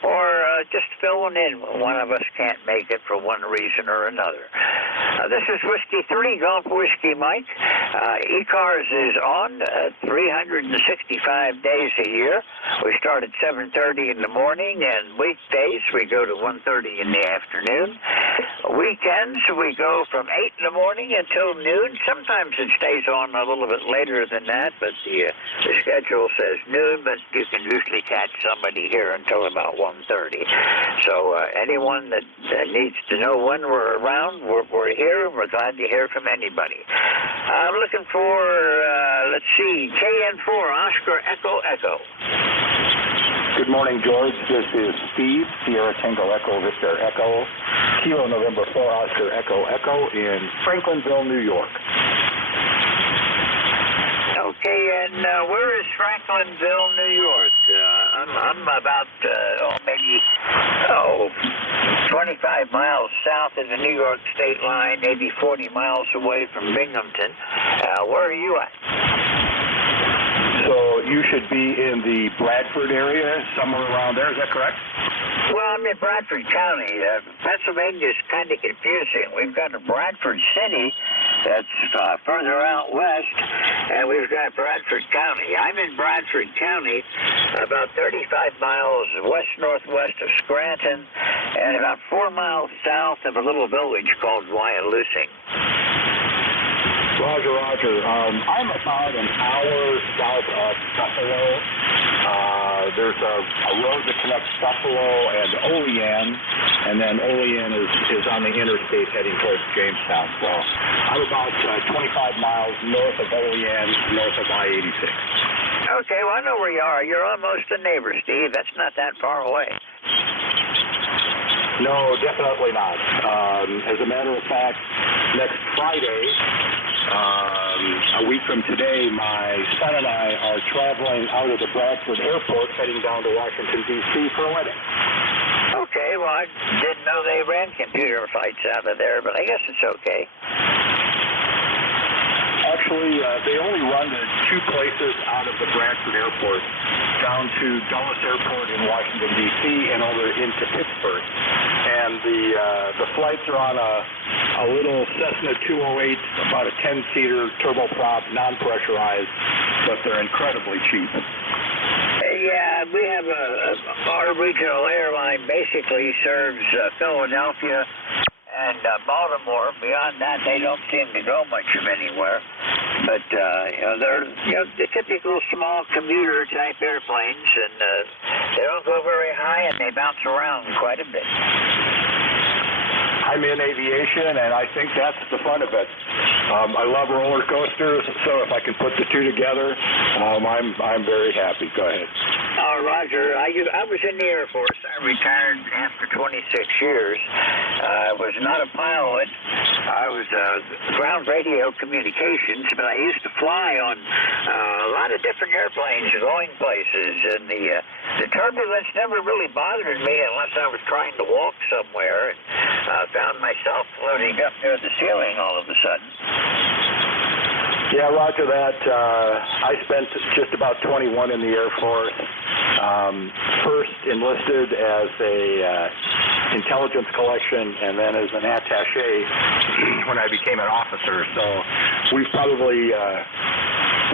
or just filling in when one of us can't make it for one reason or another. This is Whiskey 3, Golf Whiskey Mike. ECARS is on 365 days a year. We start at 7:30 in the morning, and weekdays we go to 1:30 in the afternoon. Weekends we go from 8 in the morning until noon. Sometimes it stays on a little bit later than that, but the schedule says noon, but you can usually catch somebody here until about 1:30. So anyone that needs to know when we're around, we're here, and we're glad to hear from anybody. I'm looking for, let's see, KN4, Oscar Echo Echo. Good morning, George. This is Steve, Sierra Tango Echo Victor Echo, Kilo November 4 Oscar Echo Echo in Franklinville, New York. Okay, and where is Franklinville, New York? I'm about, maybe 25 miles south of the New York state line, maybe 40 miles away from Binghamton. Where are you at? So you should be in the Bradford area, somewhere around there. Is that correct? Well, I'm in Bradford County. Pennsylvania is kind of confusing. We've got a Bradford City that's further out west, and we've got Bradford County. I'm in Bradford County, about 35 miles west-northwest of Scranton, and about 4 miles south of a little village called Wyalusing. Roger, Roger. I'm about an hour south of Buffalo. There's a road that connects Buffalo and Olean, and then Olean is on the interstate heading towards Jamestown. So I'm about 25 miles north of Olean, north of I-86. Okay, well, I know where you are. You're almost a neighbor, Steve. That's not that far away. No, definitely not. As a matter of fact, next Friday, a week from today, my son and I are traveling out of the Bradford Airport, heading down to Washington, D.C. for a wedding. Okay, well, I didn't know they ran computer fights out of there, but I guess it's okay. Actually, they only run to two places out of the Bradford Airport, down to Dulles Airport in Washington, D.C., and over into Pittsburgh. And the flights are on a little Cessna 208, about a 10-seater turboprop, non-pressurized, but they're incredibly cheap. Yeah, we have our regional airline basically serves Philadelphia and Baltimore. Beyond that, they don't seem to go much of anywhere. But they're the typical small commuter type airplanes, and they don't go very high, and they bounce around quite a bit. I'm in aviation, and I think that's the fun of it. I love roller coasters, so if I can put the two together, I'm very happy. Go ahead. All Roger. I was in the Air Force. I retired after 26 years. I was not a pilot. I was ground radio communications, but I used to fly on a lot of different airplanes going places, and the turbulence never really bothered me unless I was trying to walk somewhere and found myself floating up near the ceiling all of a sudden. Yeah, roger that. I spent just about 21 in the Air Force. First enlisted as a intelligence collection and then as an attaché when I became an officer. So we've probably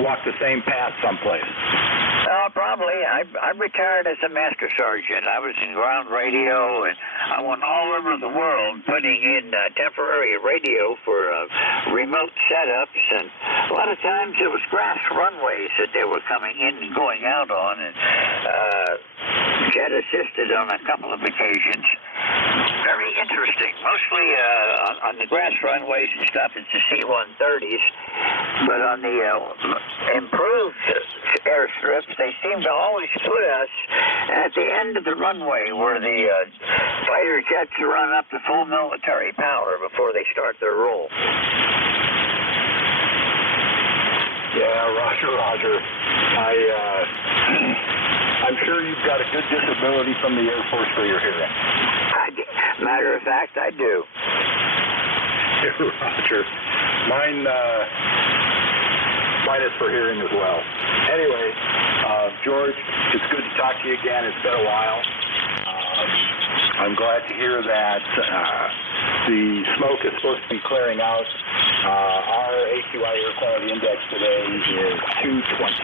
walked the same path someplace. Probably. I retired as a master sergeant. I was in ground radio, and I went all over the world putting in temporary radio for remote setups, and a lot of times it was grass runways that they were coming in and going out on, and jet assisted on a couple of occasions. Very interesting. Mostly on the grass runways and stuff, it's the C-130s, but on the improved airstrips, they seem to always put us at the end of the runway where the fighter jets run up to full military power before they start their roll. Yeah, roger. I'm sure you've got a good disability from the Air Force for your hearing. Matter of fact, I do. Roger. Mine is for hearing as well. Anyway, George, it's good to talk to you again. It's been a while. I'm glad to hear that the smoke is supposed to be clearing out. Our AQI air quality index today is 220.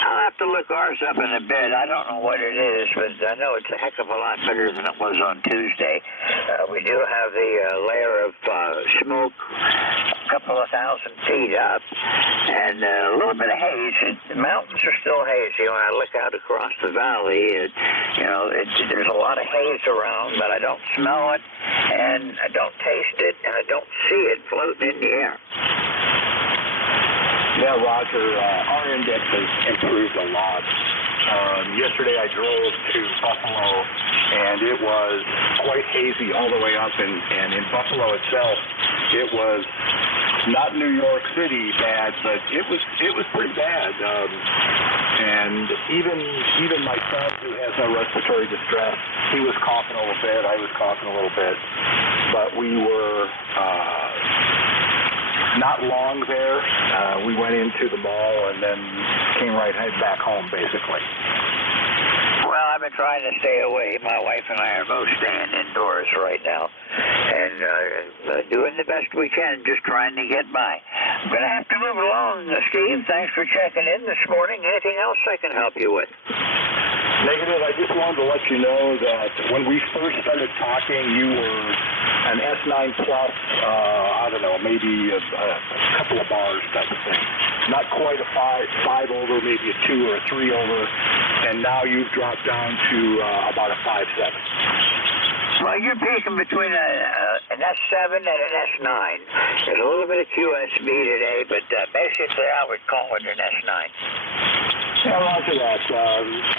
I'll have to look ours up in a bit. I don't know what it is, but I know it's a heck of a lot better than it was on Tuesday. We do have the layer of smoke a couple of 1,000 feet up, and a little bit of haze. The mountains are still hazy. When I look out across the valley, there's a lot of haze around, but I don't smell it, and I don't taste it, and I don't see it floating in the air. Yeah, Roger, our index has improved a lot. Yesterday I drove to Buffalo, and it was quite hazy all the way up, and in Buffalo itself, it was not New York City bad, but it was pretty bad. And even my son, who has no respiratory distress, he was coughing a little bit, I was coughing a little bit, but we were not long there. We went into the mall and then came right back home, basically. Well, I've been trying to stay away. My wife and I are both staying indoors right now and doing the best we can, just trying to get by. I'm going to have to move along. Steve, thanks for checking in this morning. Anything else I can help you with? Negative. I just wanted to let you know that when we first started talking, you were an S9 plus, I don't know, maybe a couple of bars type of thing. Not quite a five over, maybe a 2 or a 3 over, and now you've dropped down to about a 5.7. Well, you're peaking between an S7 and an S9. There's a little bit of QSB today, but basically I would call it an S9. Yeah, roger that.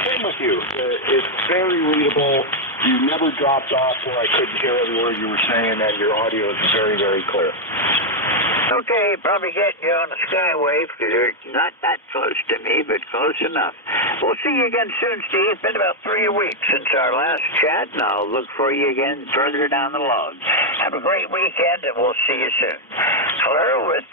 Same with you. It's very readable. You never dropped off where I couldn't hear every word you were saying, and your audio is very, very clear. Okay, probably getting you on a skywave because you're not that close to me, but close enough. We'll see you again soon, Steve. It's been about 3 weeks since our last chat, and I'll look for you again further down the log. Have a great weekend, and we'll see you soon. Hello, with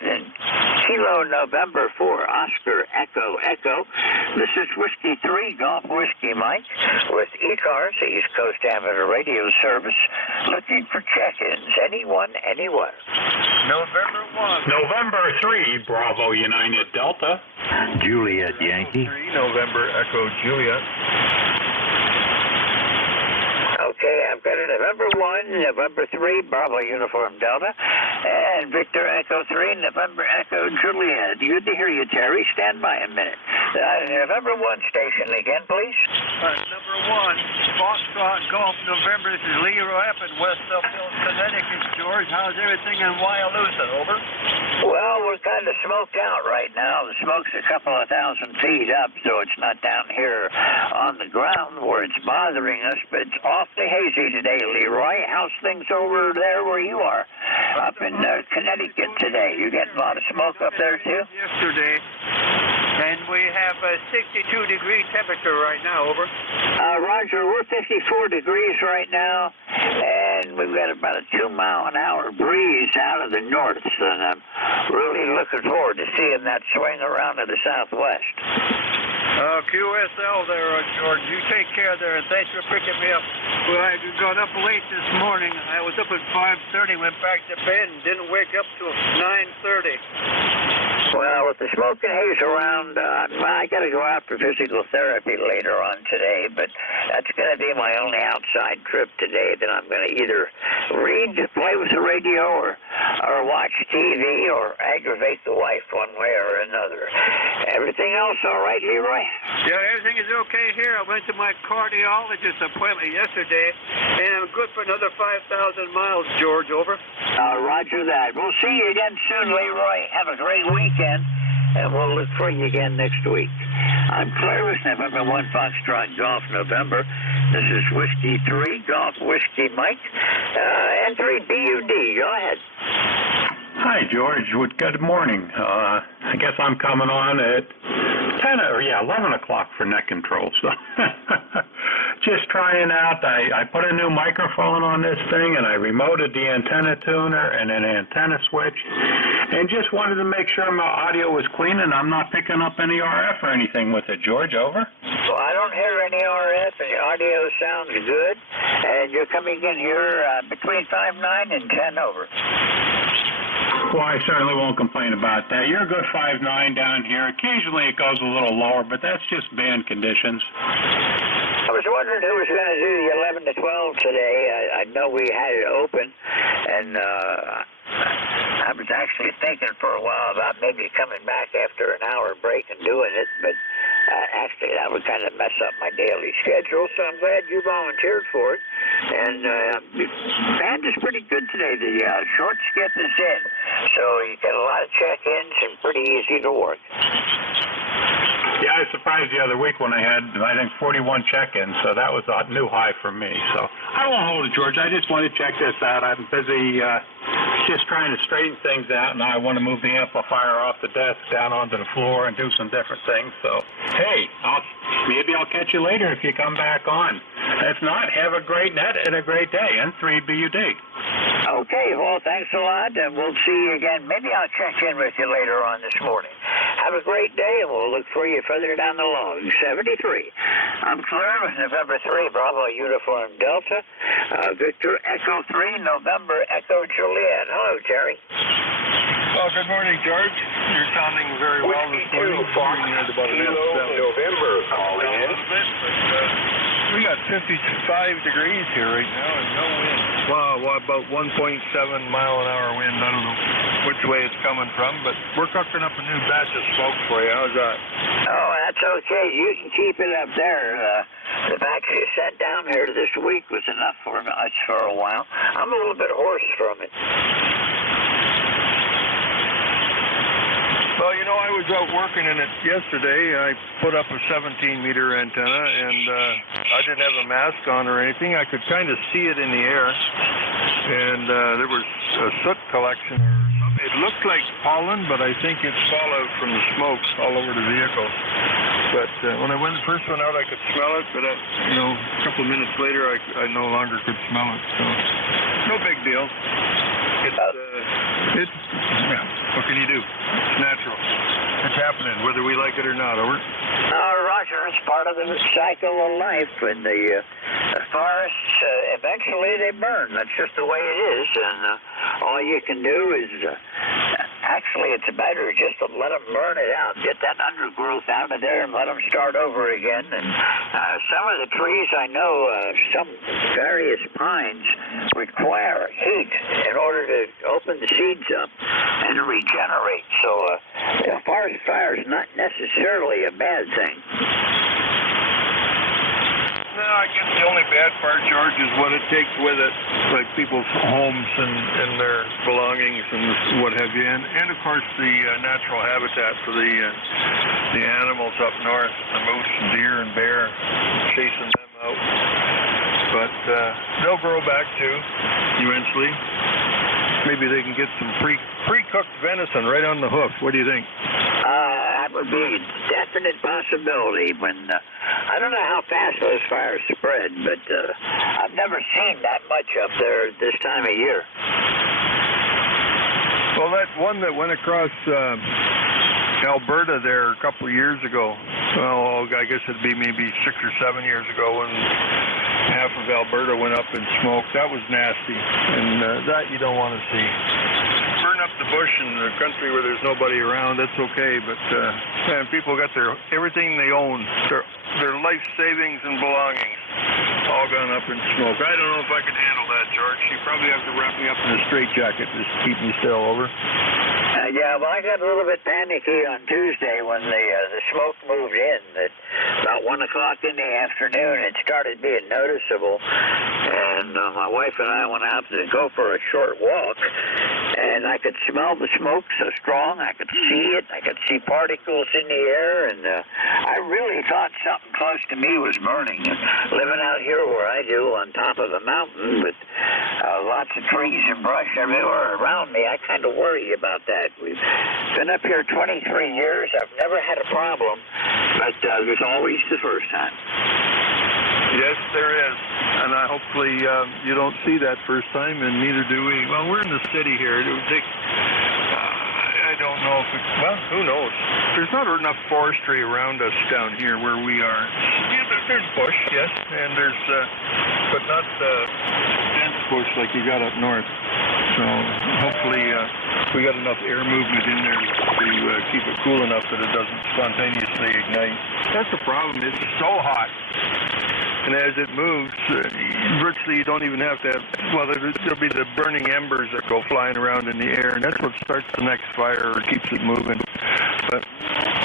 Kilo November 4 Oscar Echo Echo. This is Whiskey 3 Golf Whiskey Mike with ECARS, the East Coast Amateur Radio Service, looking for check-ins. Anyone, anywhere. November 3, Bravo United Delta. Juliet Yankee. 3, November Echo Juliet. Okay, I'm I've got a November 1, November 3, Bravo Uniform Delta, and Victor Echo 3, November Echo Juliet. Good to hear you, Terry. Stand by a minute. November 1 station again, please. Number 1, Foxtrot Golf November. This is Leroy up in West Uphill, Connecticut, George. How's everything in Wyalusett? Over. Well, we're kind of smoked out right now. The smoke's a couple of 1,000 feet up, so it's not down here on the ground where it's bothering us, but it's awfully hazy today, Leroy. How's things over there where you are? Up in Connecticut today. You getting a lot of smoke up there, too? Yesterday. And we have a 62-degree temperature right now, over. Roger, we're 54 degrees right now, and we've got about a 2-mile-an-hour breeze out of the north, and I'm really looking forward to seeing that swing around to the southwest. QSL there, George. You take care there, and thanks for picking me up. Well, I got up late this morning. I was up at 5:30, went back to bed, and didn't wake up till 9:30. Well, with the smoke and haze around, I got to go out for physical therapy later on today, but that's going to be my only outside trip today. That I'm going to either read, play with the radio, or watch TV, or aggravate the wife one way or another. Everything else all right, Leroy? Yeah, everything is okay here. I went to my cardiologist appointment yesterday, and I'm good for another 5,000 miles, George, over. Roger that. We'll see you again soon, Leroy. Have a great weekend, and we'll look for you again next week. I'm Clarence, November 1 Foxtrot Golf November. This is Whiskey 3, Golf Whiskey Mike, and 3 BUD. Go ahead. Hi, George. Good morning. I guess I'm coming on at 11 o'clock for net control. So just trying out. I put a new microphone on this thing, and I remoted the antenna tuner and an antenna switch, and just wanted to make sure my audio was clean and I'm not picking up any RF or anything with it. George, over. Well, I don't hear any RF, and your audio sounds good, and you're coming in here between 5.9 and 10, over. Well, I certainly won't complain about that. You're a good 5.9 down here. Occasionally it goes a little lower, but that's just band conditions. I was wondering who was going to do the 11 to 12 today. I know we had it open, and I was actually thinking for a while about maybe coming back after an hour break and doing it, but actually that would kind of mess up my daily schedule, so I'm glad you volunteered for it. And the band is pretty good today. The short skip is in, so you get a lot of check-ins and pretty easy to work. Yeah, I was surprised the other week when I had, I think, 41 check-ins, so that was a new high for me. So I won't hold it, George. I just want to check this out. I'm busy just trying to straighten things out, and I want to move the amplifier off the desk down onto the floor and do some different things. So, hey, maybe I'll catch you later if you come back on. If not, have a great net and a great day. And 3BUD. Okay, well, thanks a lot, and we'll see you again. Maybe I'll check in with you later on this morning. Have a great day, and we'll look for you further down the log. 73. I'm Claire with November 3, Bravo Uniform Delta. Victor Echo 3, November Echo Juliet. Hello, Terry. Well, good morning, George. You're sounding very well this morning. November calling in. We got 55 degrees here right now and no wind. Well, about 1.7 mile-an-hour wind. I don't know which way it's coming from, but we're cooking up a new batch of smoke for you. How's that? Oh, that's okay. You can keep it up there. The batch you sent down here this week was enough for us for a while. I'm a little bit hoarse from it. Well, you know, I was out working in it yesterday. I put up a 17-meter antenna, and I didn't have a mask on or anything. I could kind of see it in the air, and there was a soot collection. It looked like pollen, but I think it's fallout from the smoke all over the vehicle. But when I first went out, I could smell it, but a couple of minutes later, I no longer could smell it. So, no big deal. What can you do? It's natural. It's happening, whether we like it or not. Over. Roger, it's part of the cycle of life. When the forests, eventually they burn. That's just the way it is. And all you can do is, actually, it's better just to let them burn it out. Get that undergrowth out of there and let them start over again. And some of the trees, I know, some very various pines require heat in order to open the seeds up and regenerate. So forest fire is not necessarily a bad thing. No, I guess the only bad part, George, is what it takes with it, like people's homes and their belongings and what have you, and of course the natural habitat for the animals up north, the moose and deer and bear, chasing them out. But they'll grow back too, eventually. Maybe they can get some pre-cooked venison right on the hoof. What do you think? That would be a definite possibility. I don't know how fast those fires spread, but I've never seen that much up there this time of year. Well, that one that went across Alberta there a couple of years ago, well, I guess it'd be maybe 6 or 7 years ago when half of Alberta went up in smoke. That was nasty, and that you don't want to see. Burn up the bush in the country where there's nobody around, that's okay, but man, people got everything they own, their life savings and belongings, all gone up in smoke. I don't know if I could handle that, George. You probably have to wrap me up in a straitjacket just to keep me still, over. Yeah, well, I got a little bit panicky on Tuesday when the smoke moved in. At about 1 o'clock in the afternoon, it started being noticeable, and my wife and I went out to go for a short walk, and I could smell the smoke so strong. I could see it. I could see particles in the air, and I really thought something close to me was burning. Living out here where I do on top of the mountain with lots of trees and brush everywhere around me, I kind of worry about that. We've been up here 23 years. I've never had a problem, but there's always the first time. Yes, there is, and hopefully you don't see that first time, and neither do we. Well, we're in the city here. It would take, I don't know if it's, well, who knows? There's not enough forestry around us down here where we are. Yeah, there's bush, yes, and there's, but not dense bush like you got up north. So hopefully we got enough air movement in there to keep it cool enough that it doesn't spontaneously ignite. That's the problem. It's so hot. And as it moves, virtually you don't even have to have, well, there'll be the burning embers that go flying around in the air, and that's what starts the next fire or keeps it moving. But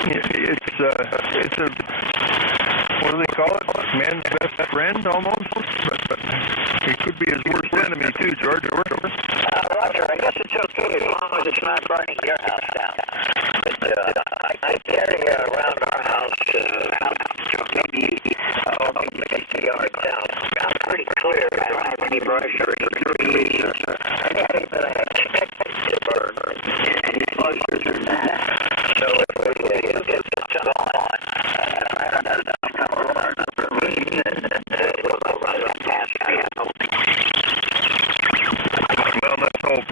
it's a, what do they call it? Man's best friend, almost? But it could be his worst enemy, too, George. Roger, I guess it's okay as long as it's not burning your house down. But I carry around our house, maybe 50 yards out. I'm pretty clear. I don't have any brush or any trees or anything that I expect to burn any closer than that. So if we get some on, I don't know, I'm going to run up the reed and it'll go right up past me. Well, let's hope.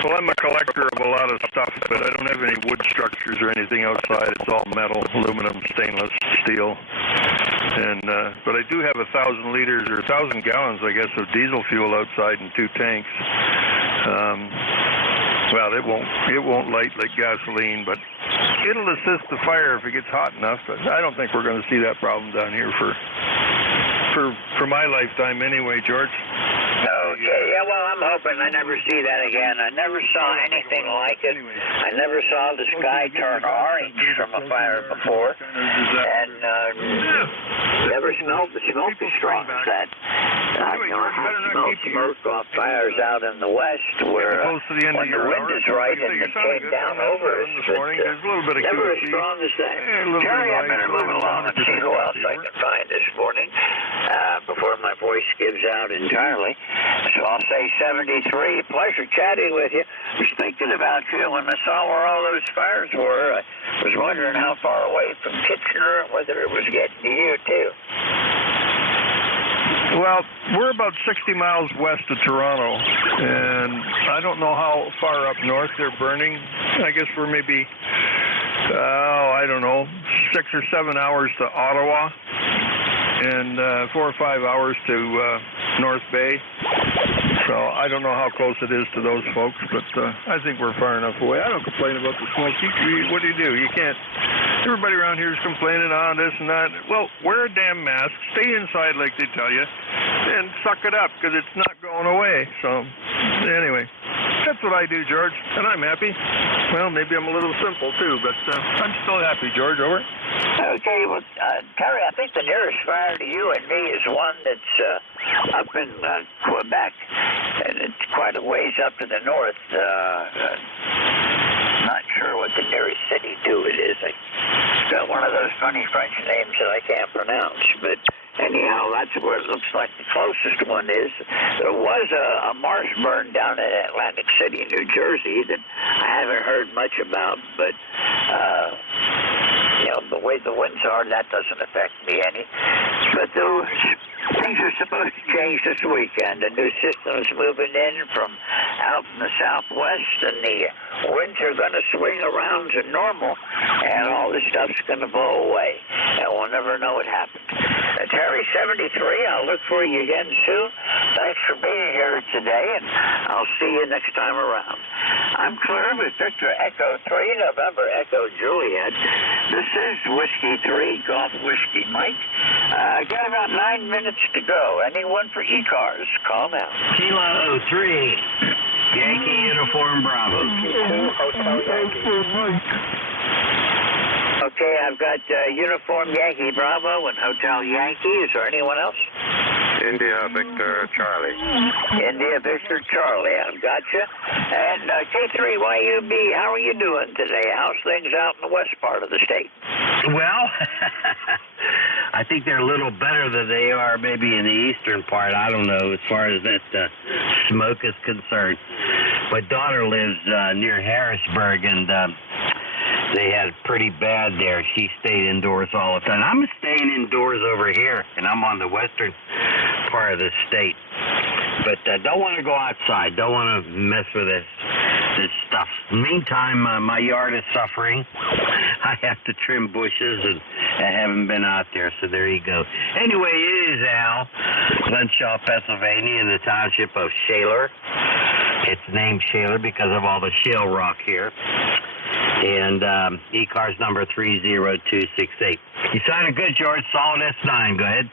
Well, I'm a collector of a lot of stuff, but I don't have any wood structures or anything outside. It's all metal, aluminum, stainless, steel. And but I do have 1,000 liters or 1,000 gallons, I guess, of diesel fuel outside in 2 tanks. Well, it won't light like gasoline, but it'll assist the fire if it gets hot enough. But I don't think we're going to see that problem down here for my lifetime anyway, George. Okay, yeah, well, I'm hoping I never see that again. I never saw anything like it. I never saw the sky turn orange from a fire before. And never smelled the smoke as strong as that. I smelled smoke off fires out in the west where when the wind is right and it came down over us, but never as strong as that. Jerry, I better move along and see who else I can find this morning before my voice gives out entirely. So I'll say 73. Pleasure chatting with you. I was thinking about you when I saw where all those fires were. I was wondering how far away from Kitchener and whether it was getting to you, too. Well, we're about 60 miles west of Toronto, and I don't know how far up north they're burning. I guess we're maybe, I don't know, 6 or 7 hours to Ottawa, and 4 or 5 hours to North Bay. So I don't know how close it is to those folks, but I think we're far enough away. I don't complain about the smoke. What do? You can't. Everybody around here is complaining on this and that. Well, wear a damn mask, stay inside like they tell you, and suck it up because it's not going away. So anyway, that's what I do, George, and I'm happy. Well, maybe I'm a little simple too, but I'm still happy, George. Over. Okay, well, Terry, I think the nearest fire to you and me is one that's up in Quebec, and it's quite a ways up to the north. Not sure what the nearest city to it is. It's got one of those funny French names that I can't pronounce, but anyhow, that's where it looks like the closest one is. There was a marsh burn down in Atlantic City, New Jersey, that I haven't heard much about, but the way the winds are, that doesn't affect me any. But those things are supposed to change this weekend. The new system's moving in from out in the southwest, and the winds are going to swing around to normal, and all this stuff's going to blow away, and we'll never know what happened. Terry, 73, I'll look for you again soon. Thanks for being here today, and I'll see you next time around. I'm clear with Victor Echo 3, November Echo Juliet. This is Whiskey 3, Golf Whiskey Mike. Got about 9 minutes to go. Anyone for ECARS? Call now. Kilo 3, Yankee Uniform Bravo. Okay, I've got Uniform Yankee Bravo and Hotel Yankee. Is there anyone else? India Victor Charlie. India Victor Charlie, I've got you. And K3YUB, how are you doing today? How's things out in the west part of the state? Well, I think they're a little better than they are maybe in the eastern part. I don't know as far as that smoke is concerned. My daughter lives near Harrisburg, and they had pretty bad there. She stayed indoors all the time. I'm staying indoors over here, and I'm on the western part of the state. But don't want to go outside. Don't want to mess with this stuff. Meantime, my yard is suffering. I have to trim bushes, and I haven't been out there, so there you go. Anyway, it is Al, Glenshaw, Pennsylvania, in the township of Shaler. It's named Shaler because of all the shale rock here. And ECARS number 30268. You sounded good, George. Solid S9. Go ahead.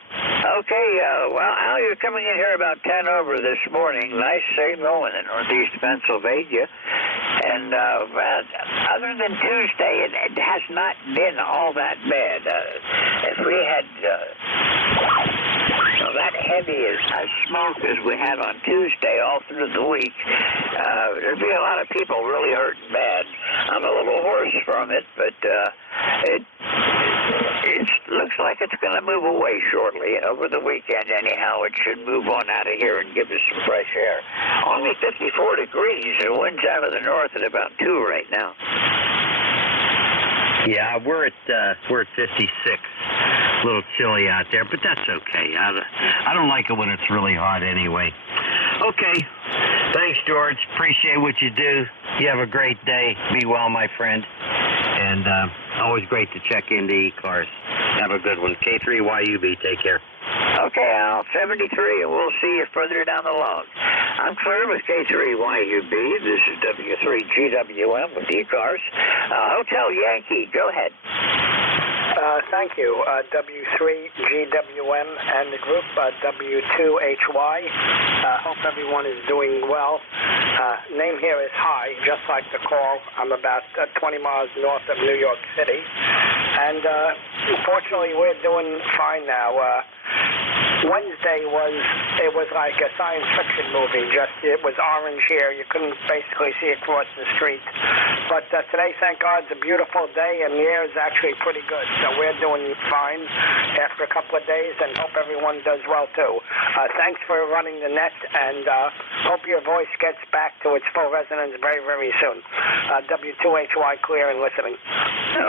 Okay, well, Al, you're coming in here about 10 over this morning. Nice signal in northeast Pennsylvania. And other than Tuesday, it has not been all that bad. If we had that heavy as smoke as we had on Tuesday all through the week, there'd be a lot of people really hurting bad. I'm a little hoarse from it, but it looks like it's going to move away shortly. And over the weekend, anyhow, it should move on out of here and give us some fresh air. Only 54 degrees. The wind's out of the north at about 2 right now. Yeah, we're at 56. A little chilly out there, but that's okay. I don't like it when it's really hot anyway. Okay. Thanks, George. Appreciate what you do. You have a great day. Be well, my friend. And always great to check into ECARS. Have a good one. K3YUB, take care. Okay, Al, 73, and we'll see you further down the log. I'm clear with K3YUB. This is W3GWM with ECARS. Hotel Yankee, go ahead. Thank you, W3GWM and the group, W2HY. Hope everyone is doing well. Name here is High, just like the call. I'm about 20 miles north of New York City. And fortunately, we're doing fine now. Wednesday was like a science fiction movie. It was orange here. You couldn't basically see across the street. But today, thank God, it's a beautiful day, and the air is actually pretty good. So we're doing fine after a couple of days, and hope everyone does well, too. Thanks for running the net, and hope your voice gets back to its full resonance very, very soon. W2HY clear and listening.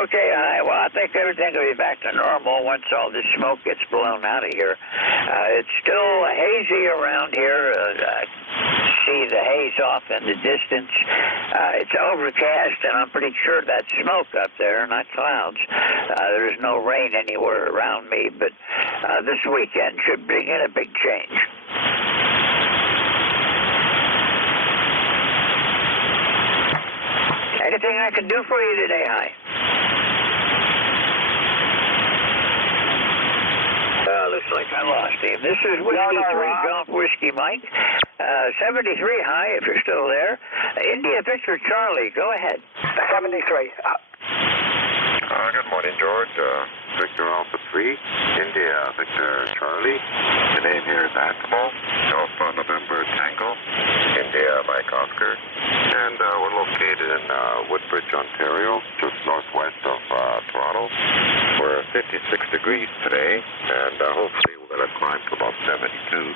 Okay, well, I think everything will be back to normal once all this smoke gets blown out of here. It's still hazy around here. I see the haze off in the distance. It's overcast, and I'm pretty sure that's smoke up there, not clouds. There's no rain anywhere around me, but this weekend should bring in a big change. Anything I can do for you today, Hi? Looks like I lost him. This is Whiskey 3 Golf Whiskey Mike. 73 High, if you're still there. India Victor Charlie, go ahead. 73. Good morning, George. Victor Alpha 3, India Victor Charlie. The name here is Animal. Alpha November Tango, India Mike Oscar. And we're located in Woodbridge, Ontario, just northwest of Toronto. We're 56 degrees today, and hopefully we're going to climb to about 72.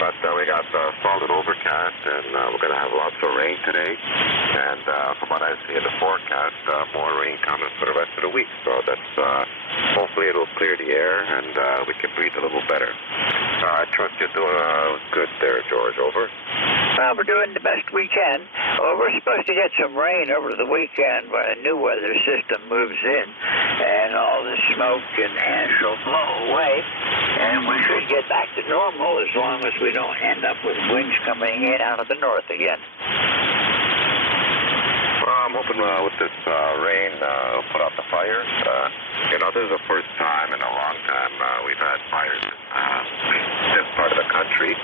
But we got solid overcast, and we're going to have lots of rain today. And from what I see in the forecast, more rain coming for the rest of the week. So that's hopefully it'll clear the air, and we can breathe a little better. I trust you're doing good there, George. Over. Well, we're doing the best we can. Well, we're supposed to get some rain over the weekend when a new weather system moves in, and all the smoke and ash will blow away, and we should get back to normal as long as we don't end up with winds coming in out of the north again. Well, I'm hoping with this rain, it'll put out the fires. This is the first time in a long time we've had fires in this part of the country.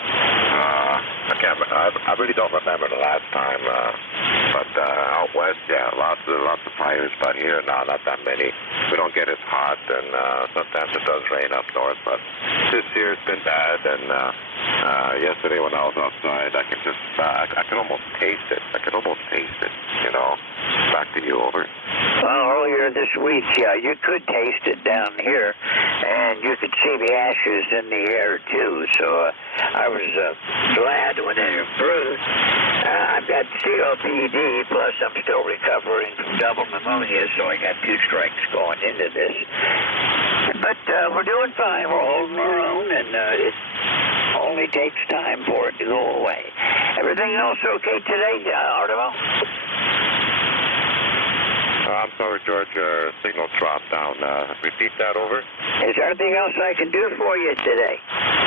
I really don't remember the last time, but out west, yeah, lots of fires. But here, no, not that many. We don't get as hot, and sometimes it does rain up north. But this year it's been bad, and yesterday when I was outside, I can almost taste it. Back to you, over. Well, earlier this week, yeah, you could taste it down here, and you could see the ashes in the air, too, so I was glad when it improved. I've got COPD, plus I'm still recovering from double pneumonia, so I got 2 strikes going into this. But we're doing fine. We're holding our own, and it only takes time for it to go away. Everything else okay today, Artemo? I'm sorry, George, your signal dropped down. Repeat that, over. Is there anything else I can do for you today?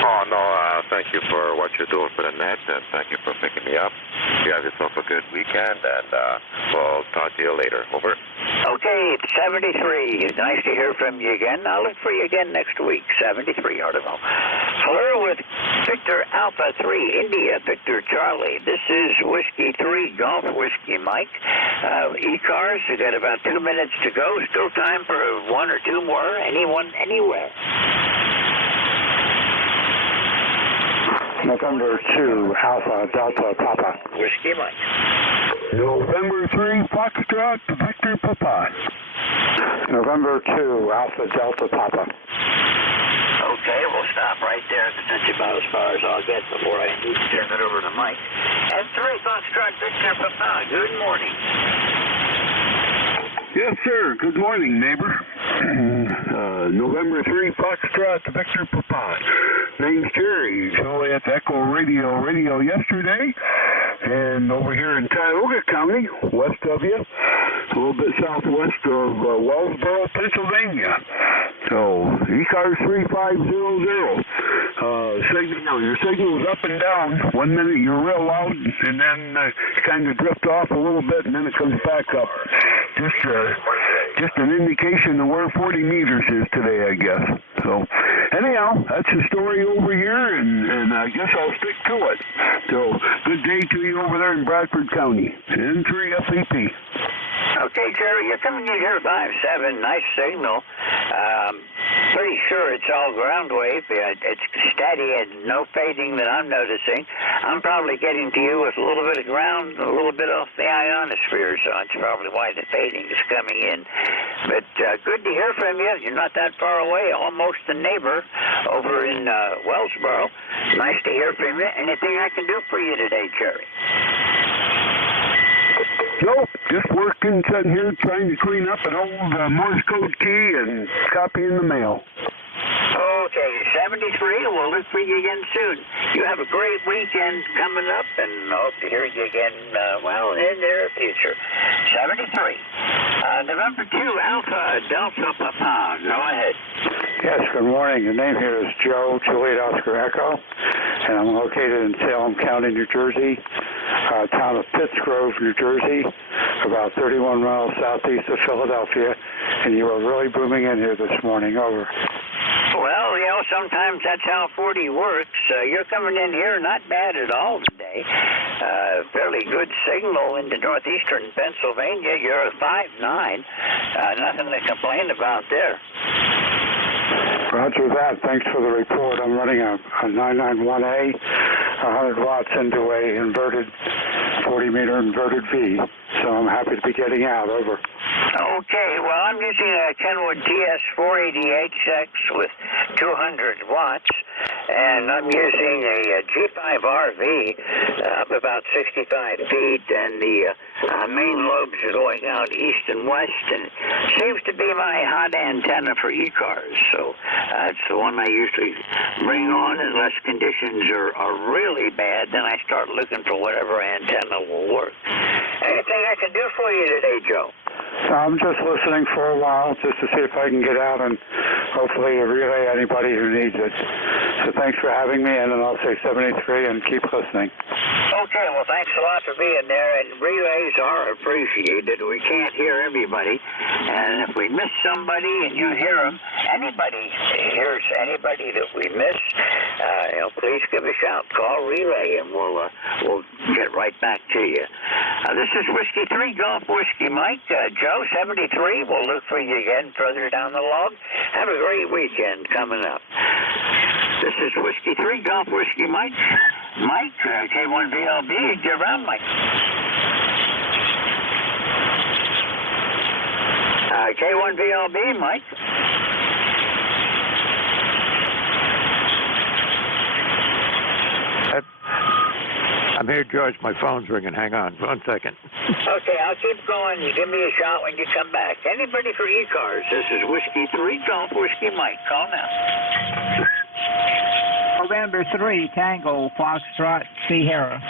Oh, no, thank you for what you're doing for the net, and thank you for picking me up. You have yourself a good weekend, and we'll talk to you later. Over. Okay, it's 73. Nice to hear from you again. I'll look for you again next week. 73, Artemo. Hello with Victor Alpha 3, India Victor Charlie. This is Whiskey 3, Golf Whiskey Mike. ECARS, you got about 2 minutes to go. Still time for 1 or 2 more. Anyone, anywhere. November 2, Alpha Delta Papa. Whiskey Mike. November 3, Foxtrot Victor Papa. November 2, Alpha Delta Papa. Okay, we'll stop right there. That's about as far as I'll get before I need to turn it over to Mike. And 3, Foxtrot Victor Papa. Good morning. Yes, sir. Good morning, neighbor. November 3, Foxtrot Victor Papa. Name's Jerry. So at Echo Radio yesterday. And over here in Tioga County, west of you, a little bit southwest of Wellsboro, Pennsylvania. So, ECARS 3500. Your signal's up and down. 1 minute you're real loud, and then kind of drift off a little bit, and then it comes back up. Just an indication of where 40 meters is today, I guess. So, anyhow, that's the story over here, and I guess I'll stick to it. So, good day to you over there in Bradford County. N3FEP. Okay, Jerry, you're coming in here 5-7. Nice signal. Pretty sure it's all ground wave. It's steady and no fading that I'm noticing. I'm probably getting to you with a little bit of ground, a little bit off the ionosphere, so that's probably why the fading is coming in. But good to hear from you. You're not that far away, almost a neighbor over in Wellsboro. Nice to hear from you. Anything I can do for you today, Jerry? Nope, just working, sitting here trying to clean up an old Morse code key and copying the mail. Okay, 73. We'll look for you again soon. You have a great weekend coming up, and I hope to hear you again, in the near future. 73. November 2, Alpha Delta Papa. Go ahead. Yes, good morning. The name here is Joe, Juliet Oscar Echo, and I'm located in Salem County, New Jersey. town of Pittsgrove, New Jersey, about 31 miles southeast of Philadelphia, and you are really booming in here this morning. Over. Well, sometimes that's how 40 works. You're coming in here not bad at all today. Fairly good signal into northeastern Pennsylvania. You're a 5.9. Nothing to complain about there. Roger that. Thanks for the report. I'm running a 991A, 100 watts into a inverted 40-meter inverted V, so I'm happy to be getting out. Over. Okay, well, I'm using a Kenwood TS488X with 200 watts, and I'm using a G5RV up about 65 feet, and the main lobes are going out east and west, and it seems to be my hot antenna for ECARS, so that's the one I usually bring on unless conditions are really bad. Then I start looking for whatever antenna will work. Anything I can do for you today, Joe? I'm just listening for a while just to see if I can get out and hopefully relay anybody who needs it. So thanks for having me, and then I'll say 73 and keep listening. Okay, well, thanks a lot for being there, and relays are appreciated. We can't hear everybody, and if we miss somebody and you hear them, anybody hears anybody that we miss, please give a shout. Call relay, and we'll get right back to you. This is Whiskey 3 Golf Whiskey Mike. Joe, 73. We'll look for you again further down the log. Have a great weekend coming up. This is Whiskey 3 Golf Whiskey Mike. Mike, K1VLB, get around, Mike. K1VLB, Mike. I'm here, George. My phone's ringing. Hang on 1 second. Okay, I'll keep going. You give me a shot when you come back. Anybody for ECARS? This is Whiskey 3 Golf Whiskey Mike. Call now. November 3, Tango, Foxtrot, Sierra.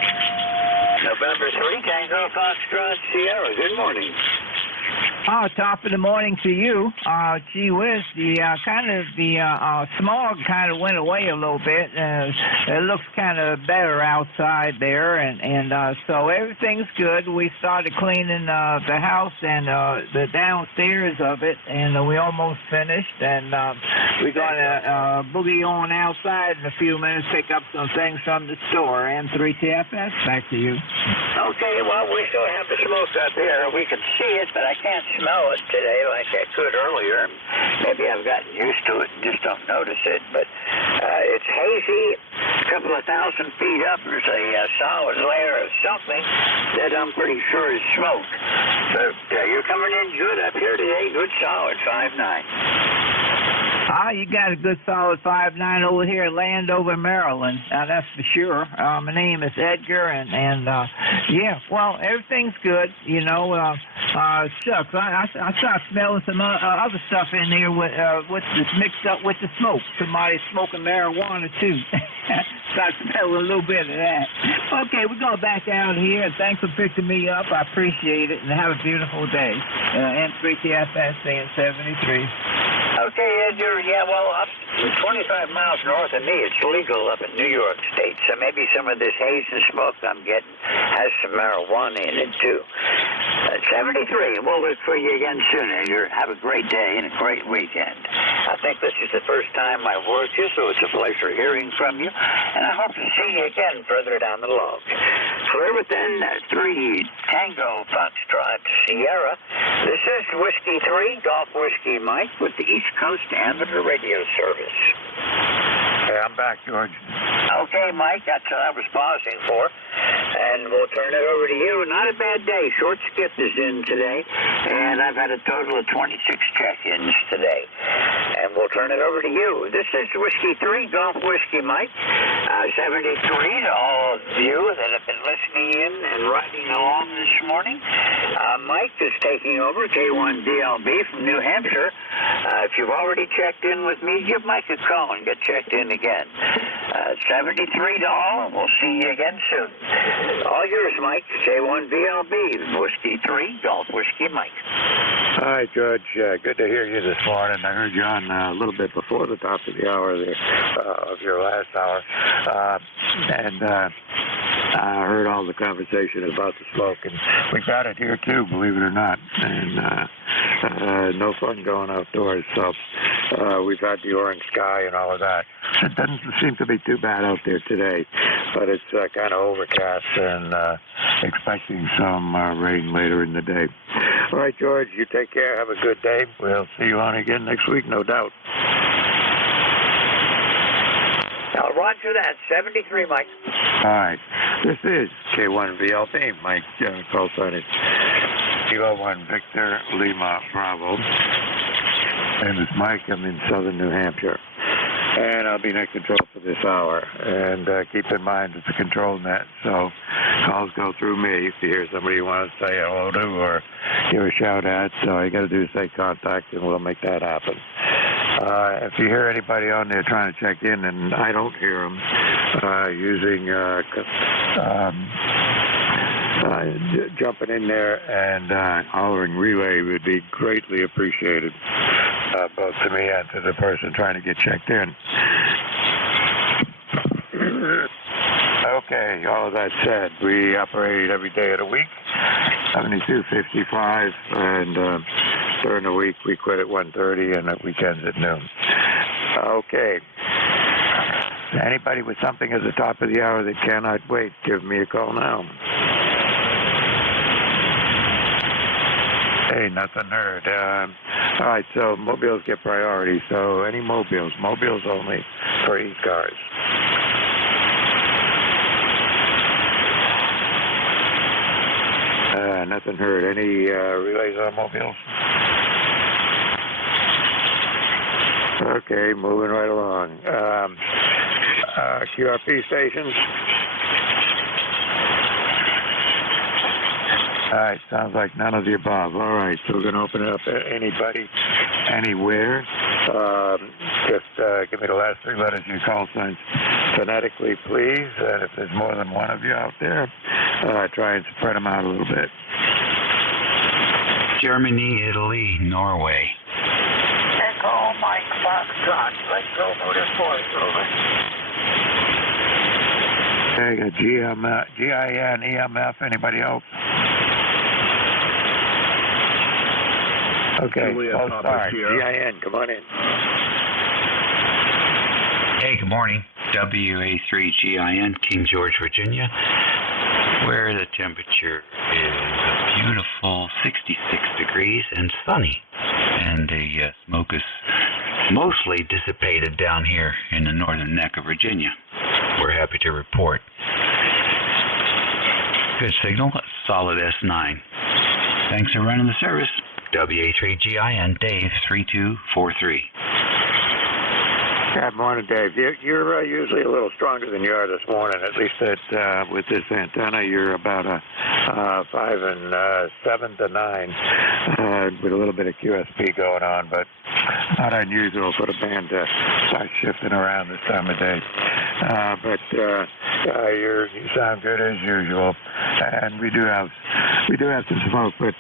November 3, Tango, Foxtrot, Sierra. Good morning. Top of the morning to you. Gee whiz, the smog kind of went away a little bit. It looks kind of better outside there, and so everything's good. We started cleaning the house and the downstairs of it, and we almost finished. And we're going to boogie on outside in a few minutes, pick up some things from the store. M3TFS, back to you. Okay, well, we still have the smoke up here. We can see it, but I can't smell it today like I could earlier. Maybe I've gotten used to it and just don't notice it, but it's hazy. A couple of 1,000 feet up, there's a solid layer of something that I'm pretty sure is smoke. But you're coming in good up here today, good solid 5.9. You got a good solid 5.9 over here in Landover, Maryland. That's for sure. My name is Edgar, and yeah, well, everything's good. Shucks, I start smelling some other stuff in there with this mixed up with the smoke. Somebody's smoking marijuana too. Start smelling a little bit of that. Okay, we're going back out here, and thanks for picking me up. I appreciate it, and have a beautiful day. N3TFS saying 73. Okay, Edgar, yeah, well, up 25 miles north of me, it's legal up in New York State, so maybe some of this haze and smoke I'm getting has some marijuana in it, too. 73, we'll look for you again soon, Edgar. Have a great day and a great weekend. I think this is the first time I've worked you, so it's a pleasure hearing from you, and I hope to see you again further down the log. Clear within 3, Tango, Foxtrot, Sierra. This is Whiskey 3, Golf Whiskey Mike, with the East Coast Amateur Radio Service. Hey, I'm back, George. Okay, Mike, that's what I was pausing for. And we'll turn it over to you. Not a bad day. Short skip is in today, and I've had a total of 26 check-ins today. And we'll turn it over to you. This is Whiskey 3, Golf Whiskey Mike. 73 to all of you that have been listening in and riding along this morning. Mike is taking over, K1DLB from New Hampshire. If you've already checked in with me, give Mike a call and get checked in again. 73 to all. We'll see you again soon. All yours, Mike. K1VLB, Whiskey 3, Golf Whiskey Mike. Hi, George. Good to hear you this morning. I heard you on a little bit before the top of the hour there, of your last hour. I heard all the conversation about the smoke, and we got it here too, believe it or not. And no fun going outdoors. So we've had the orange sky and all of that. It doesn't seem to be too bad out there today, but it's kind of overcast and expecting some rain later in the day. All right, George, you take care. Have a good day. We'll see you on again next week, no doubt. I'll run through that. 73, Mike. All right. This is K1VLP. My call sign is Kilo 1 Victor Lima Bravo. My name is Mike. I'm in southern New Hampshire. And I'll be net control for this hour. And keep in mind it's a control net, so calls go through me. If you hear somebody you want to say hello to or give a shout at, so all you got to do is say contact, and we'll make that happen. If you hear anybody on there trying to check in and I don't hear them, using jumping in there and hollering relay would be greatly appreciated, both to me and to the person trying to get checked in. Okay, all of that said, we operate every day of the week, 72:55, and during the week we quit at 1:30 and at weekends at noon. Okay. Anybody with something at the top of the hour that cannot wait, give me a call now. Hey, nothing heard. All right, so mobiles get priority. So any mobiles only for ECARS. Nothing heard. Any relays on mobiles? Okay, moving right along. QRP stations. All right, sounds like none of the above. All right, so we're going to open it up to anybody, anywhere. Just give me the last three letters of your call signs phonetically, please. And if there's more than one of you out there, try and spread them out a little bit. Germany, Italy, Norway. Echo Mike Foxtrot. Let's go motor force, over. Okay, got GIN, EMF, anybody else? Okay, GIN, come on in. Hey, good morning. WA3GIN, King George, Virginia, where the temperature is a beautiful 66 degrees and sunny. And the smoke is mostly dissipated down here in the northern neck of Virginia. We're happy to report. Good signal, solid S9. Thanks for running the service. WA3GIN, Dave, 3243. Good morning, Dave. You're usually a little stronger than you are this morning. At least with this antenna, you're about a 5 and 7 to 9 with a little bit of QSP going on, but not unusual for the band to start shifting around this time of day. But you sound good as usual, and we do have some smoke, but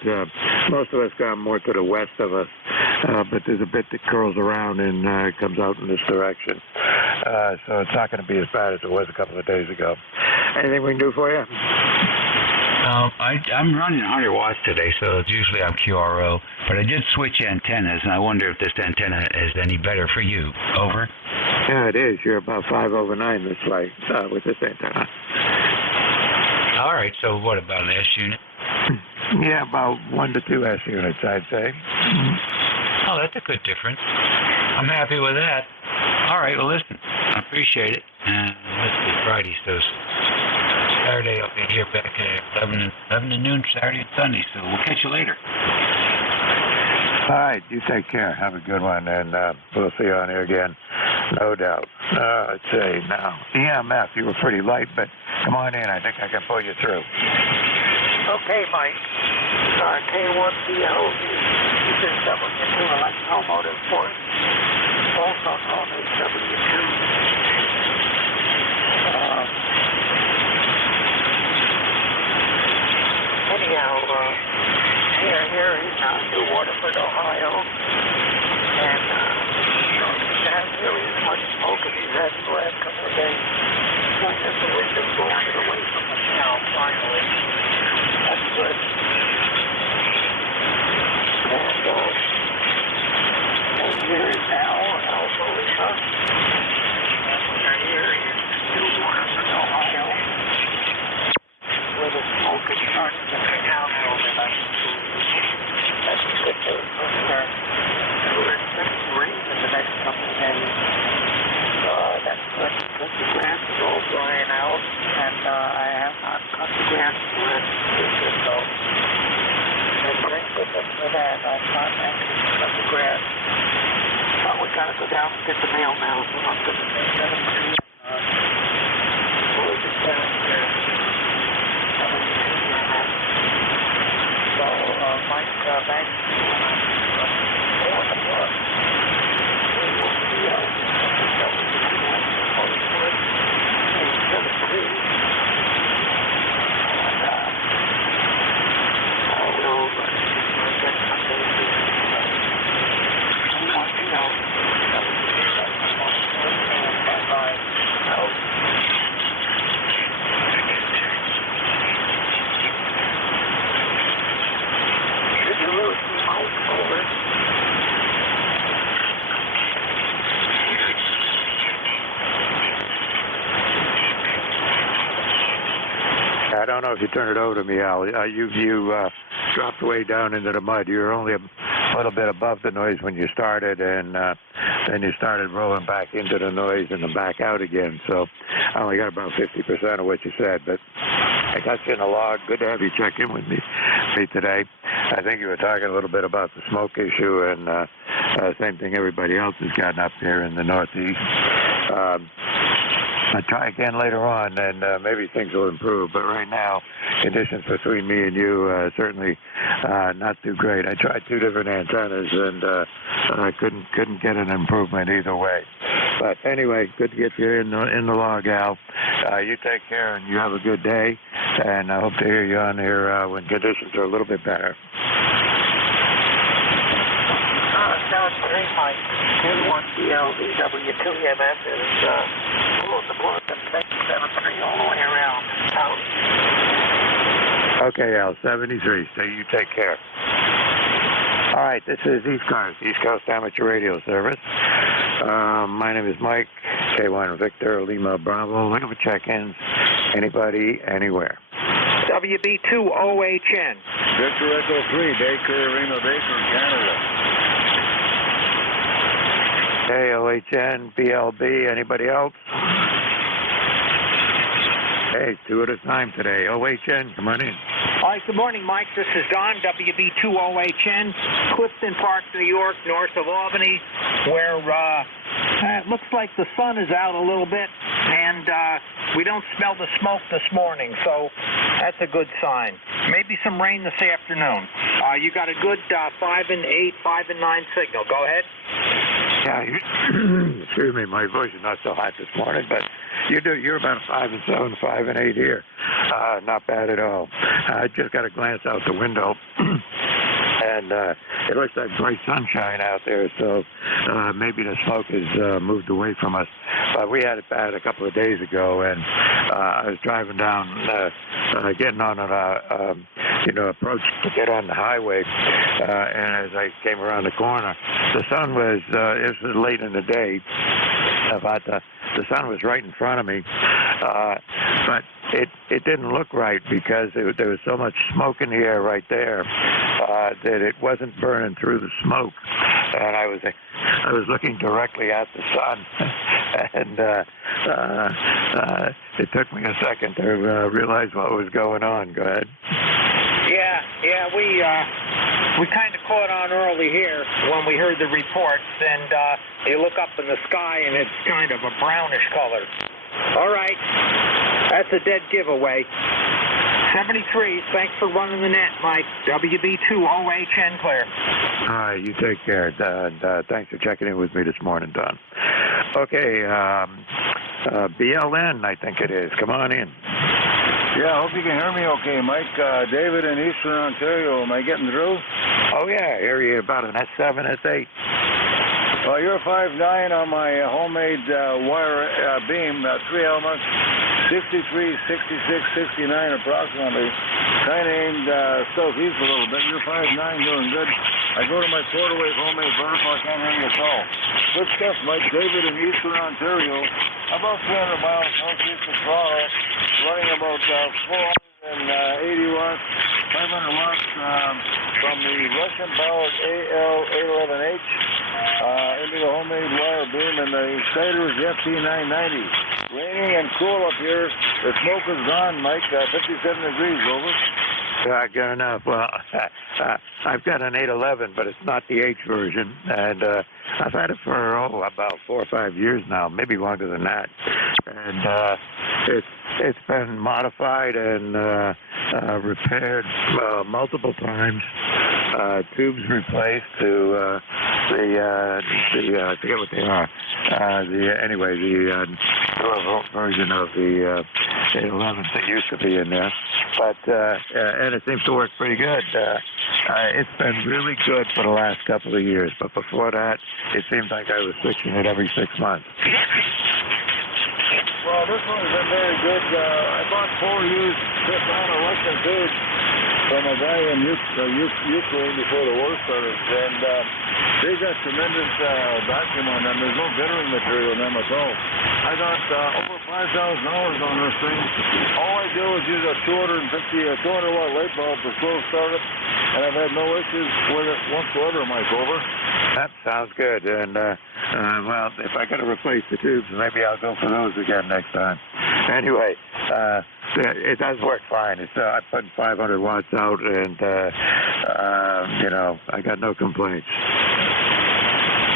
most of us got more to the west of us. But there's a bit that curls around and comes out in this direction. So it's not going to be as bad as it was a couple of days ago. Anything we can do for you? I'm running 100 watts today, so it's usually on QRO. But I did switch antennas, and I wonder if this antenna is any better for you. Over? Yeah, it is. You're about 5 over 9 this way with this antenna. All right, so what about an S unit? Yeah, about 1 to 2 S units, I'd say. Oh, that's a good difference. I'm happy with that. All right, well, listen, I appreciate it. Let's see, Friday, so Saturday I'll be here back at 11 to noon, Saturday and Sunday, so we'll catch you later. All right, you take care. Have a good one, and we'll see you on here again, no doubt. Let's see, now, EMF, you were pretty light, but come on in. I think I can pull you through. Okay, Mike. K1VO. You've been W2 Electromotive Force. Also known as W2. Anyhow, here in New Waterford, Ohio. And there hasn't really as much smoke as he's had the last couple of days. It's like a the wind is blowing it away from us now, finally. That's good. And here is now Alpha Lima. And we're here in Stillwater, Ohio, where the smoke is starting to pick out a little bit. That's good news. We're expecting rain in the next couple of days. That's good. Because the grass is all drying out, and I have not cut the grass for it. So, and thank goodness for that. I've not actually cut the grass. But we gotta go down and get the mail now, so I'm gonna take that up to you. We'll get down there. So, Mike, thanks. I don't know if you turn it over to me, Al. You dropped way down into the mud. You were only a little bit above the noise when you started, and then you started rolling back into the noise and then back out again. So I only got about 50% of what you said, but I got you in the log. Good to have you check in with me today. I think you were talking a little bit about the smoke issue, and same thing everybody else has gotten up here in the Northeast. I'll try again later on, and maybe things will improve. But right now, conditions between me and you certainly not too great. I tried two different antennas, and I couldn't get an improvement either way. But anyway, good to get you in the log, Al. You take care, and you have a good day. And I hope to hear you on here when conditions are a little bit better. Sounds great, Mike. K1BLVW2MS is full support and 73 all the way around. Okay, Al, 73. So you take care. All right, this is ECARS, East Coast Amateur Radio Service. My name is Mike, K1 Victor, Lima Bravo. Looking for check-ins. Anybody, anywhere. WB2OHN. Victor Echo 3, Baker, Lima Baker, Canada. OHN, BLB, anybody else? Hey, two at a time today. OHN, come on in. All right, good morning, Mike. This is Don, WB2OHN, Clifton Park, New York, north of Albany, where it looks like the sun is out a little bit, and we don't smell the smoke this morning, so that's a good sign. Maybe some rain this afternoon. You got a good 5 and 8, 5 and 9 signal. Go ahead. Yeah, excuse me, my voice is not so hot this morning, but you're about 5 and 7, 5 and 8 here. Not bad at all. I just got a glance out the window, and it looks like bright sunshine out there, so maybe the smoke has moved away from us. But we had it bad a couple of days ago, and I was driving down, getting on an approach to get on the highway, and as I came around the corner, the sun was, it was late in the day, about the sun was right in front of me, but it didn't look right because there was so much smoke in the air right there that it wasn't burning through the smoke, and I was looking directly at the sun, and it took me a second to realize what was going on. Go ahead. Yeah, we kind of caught on early here when we heard the reports, and you look up in the sky and it's kind of a brownish color. All right, that's a dead giveaway. 73, thanks for running the net, Mike. WB2OHN clear. All right, you take care, and thanks for checking in with me this morning, Don. Okay, BLN, I think it is. Come on in. Yeah, I hope you can hear me okay, Mike. David in Eastern Ontario, am I getting through? Oh, yeah, I hear you about an S7, S8. Well, you're 5'9" on my homemade wire beam, 3 elements, 63, 66, 69 approximately. Kind of aimed southeast a little bit. You're 5'9", doing good. I go to my quarter-wave homemade vertical. I can't hear you at all. Good stuff, Mike. David in Eastern Ontario, about 300 miles northeast of Toronto, running about 480 watts, 500 watts from the Russian Ballard AL811H into the homemade wire beam, and the exciter is the FT990. Raining and cool up here. The smoke is gone, Mike. 57 degrees, over. Good enough. Well, I've got an 811, but it's not the H version, and I've had it for about 4 or 5 years now, maybe longer than that. And it's been modified and repaired multiple times. Tubes replaced to I forget what they are. The newer version of the 811 that used to be in there. But and it seems to work pretty good. It's been really good for the last couple of years, but before that, it seems like I was switching it every 6 months. Well, this one's been very good. I bought 4 used Fifth-Honor Russian tubes from a guy in Ukraine before the war started, and they got tremendous vacuum on them. There's no guttering material in them at all. I got over $5,000 on this thing. All I do is use a 200-watt light bulb for slow startup, and I've had no issues with it whatsoever, Mike. Over. That sounds good. And well, if I got to replace the tubes, maybe I'll go for those again next time. Anyway, it does work fine. I put 500 watts out, and I got no complaints.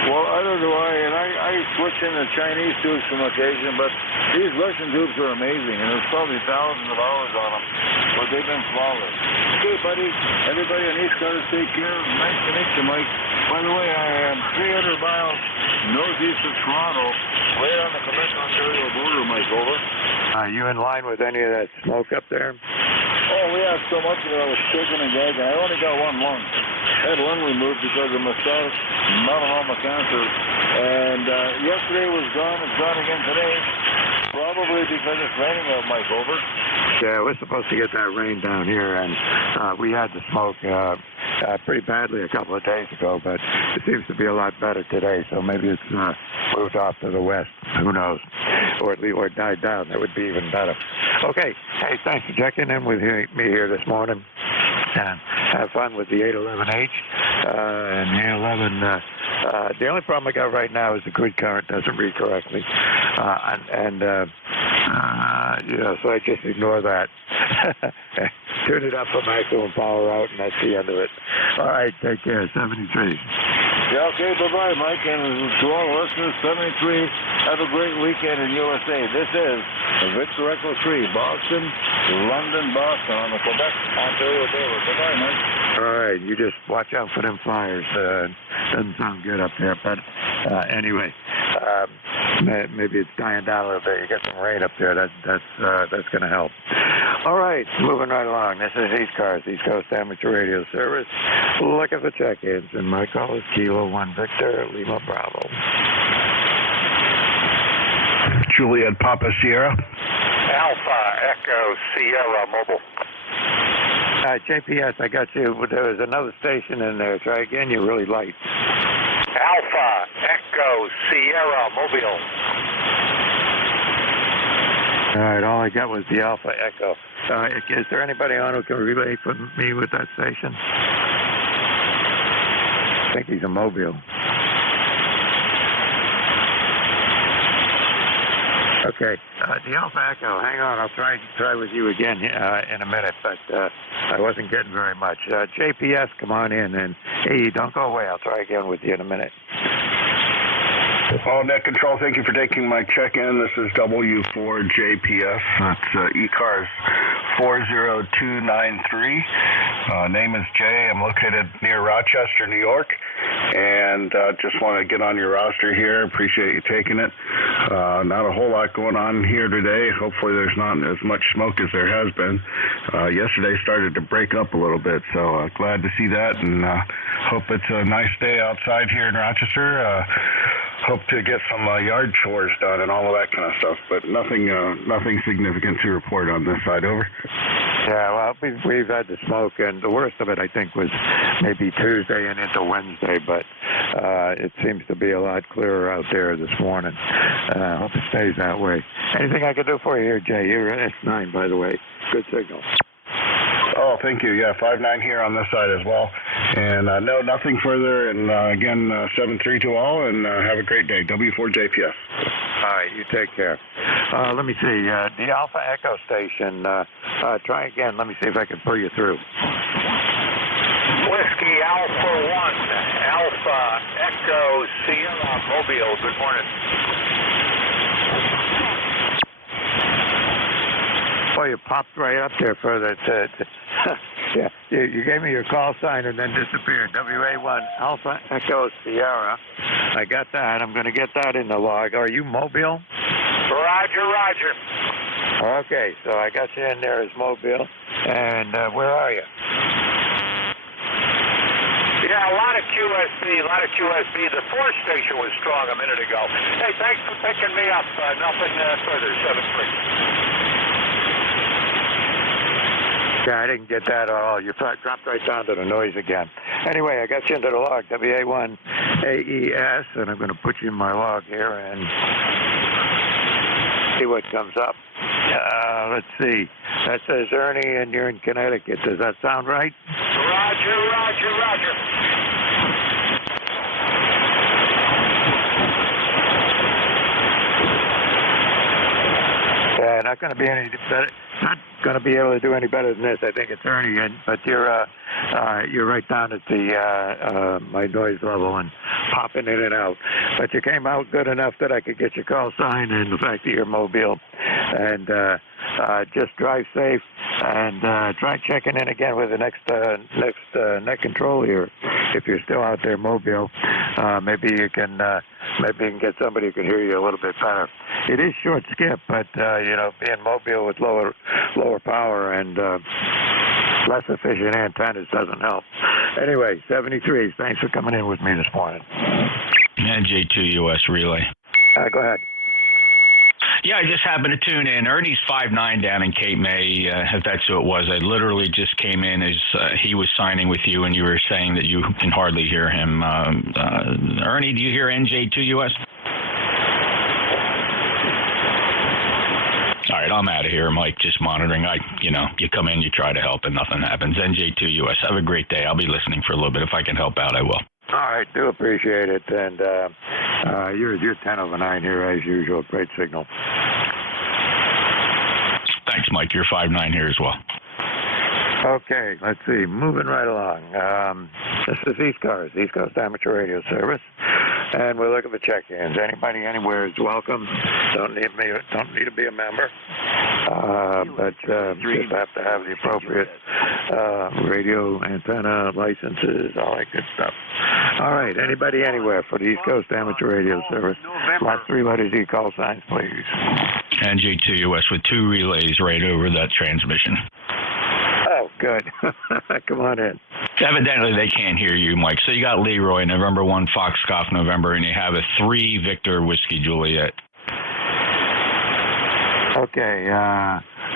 Well, either do I, and I switch in the Chinese tubes from occasion, but these Russian tubes are amazing, and there's probably thousands of hours on them, but they've been flawless. Okay, buddy, everybody on ECARS, take care. Nice to meet you, Mike. By the way, I am 300 miles northeast of Toronto, right on the Quebec-Ontario border, Mike. Over. Are you in line with any of that smoke up there? Oh, we had so much of it, I was shaking and gagging. I only got one lung. I had one removed because of metastatic melanoma cancer. And yesterday was gone. It's gone again today. Probably because it's raining out, Mike. Over. Yeah, we're supposed to get that rain down here, and we had the smoke pretty badly a couple of days ago, but it seems to be a lot better today, so maybe it's moved off to the west. Who knows? Or at least it died down. That would be even better. Okay. Hey, thanks for checking in with me here this morning. And have fun with the 811H and the 811. The only problem I got right now is the grid current doesn't read correctly. So I just ignore that. Turn it up for maximum power out, and that's the end of it. All right, take care. 73. Yeah, okay, bye-bye, Mike. And to all listeners, 73, have a great weekend in USA. This is Victor Echo 3, Boston, London, Boston, on the Quebec-Ontario border. Bye-bye, Mike. All right, you just watch out for them fires. Doesn't sound good up there, but anyway, maybe it's dying down a little bit. You get some rain up there. That's going to help. All right, moving right along. This is ECARS, East Coast Amateur Radio Service. Looking for check-ins, and my call is Kilo 1 Victor, Lima Bravo. Juliet Papa Sierra. Alpha Echo Sierra Mobile. JPS, I got you. There was another station in there. Try again. You're really light. Alpha Echo Sierra Mobile. All right, all I got was the Alpha Echo. Is there anybody on who can relay for me with that station? I think he's a Mobile. Okay, the Alpha Echo, hang on, I'll try with you again in a minute, but I wasn't getting very much. JPS, come on in, and hey, don't go away, I'll try again with you in a minute. Well, Net Control, thank you for taking my check-in. This is W4JPS. That's ECARS 40293. Name is Jay. I'm located near Rochester, New York, and just want to get on your roster here. Appreciate you taking it. Not a whole lot going on here today. Hopefully there's not as much smoke as there has been. Yesterday started to break up a little bit, so glad to see that, and hope it's a nice day outside here in Rochester. Hope to get some yard chores done and all of that kind of stuff, but nothing significant to report on this side. Over. Yeah, well, we've had the smoke, and the worst of it, I think, was maybe Tuesday and into Wednesday, but it seems to be a lot clearer out there this morning. Hope it stays that way. Anything I can do for you here, Jay? You're at S9, by the way. Good signal. Oh, thank you. Yeah, 5-9 here on this side as well. And no, nothing further. And again, 7-3 to all, and have a great day. W4JPS. All right, you take care. Let me see. The Alpha Echo station. Try again. Let me see if I can pull you through. Whiskey Alpha 1, Alpha Echo Sierra Mobile. Good morning. Boy, you popped right up there further. Yeah, you gave me your call sign and then disappeared. WA1 Alpha Echo Sierra. I got that. I'm going to get that in the log. Are you Mobile? Roger. Okay, so I got you in there as Mobile. And where are you? Yeah, a lot of QSB. The force station was strong a minute ago. Hey, thanks for picking me up. Nothing further. 7-3. Yeah, I didn't get that at all. You dropped right down to the noise again. Anyway, I got you into the log, WA1AES, and I'm going to put you in my log here and see what comes up. Let's see. That says Ernie, and you're in Connecticut. Does that sound right? Roger. Yeah, not going to be any better. Not going to be able to do any better than this. I think it's Ernie, but you're right down at the my noise level and popping in and out. But you came out good enough that I could get your call sign and the fact that you're Mobile. And just drive safe and try checking in again with the next Net Control here. If you're still out there, Mobile, maybe you can get somebody who can hear you a little bit better. It is short skip, but being Mobile with lower power and less efficient antennas doesn't help. Anyway, 73. Thanks for coming in with me this morning. NJ2US relay. Go ahead. Yeah, I just happened to tune in. Ernie's 5-9 down in Cape May, if that's who it was. I literally just came in as he was signing with you, and you were saying that you can hardly hear him. Ernie, do you hear NJ2US? All right, I'm out of here, Mike. Just monitoring. You come in, you try to help, and nothing happens. NJ2US. Have a great day. I'll be listening for a little bit. If I can help out, I will. All right, do appreciate it, and you're 10/9 here as usual. Great signal. Thanks, Mike. You're 5-9 here as well. Okay, let's see. Moving right along. This is ECARS, East Coast Amateur Radio Service, and we're looking for check-ins. Anybody anywhere is welcome. Don't need to be a member, but just have to have the appropriate radio antenna licenses, all that good stuff. All right, anybody anywhere for the East Coast Amateur Radio Service. Last 3 letters E call signs, please. NJ2US with 2 relays right over that transmission. Oh, good. Come on in. Evidently, they can't hear you, Mike. So you got Leroy, November 1, Foxtrot, November, and you have a 3 Victor Whiskey Juliet. Okay,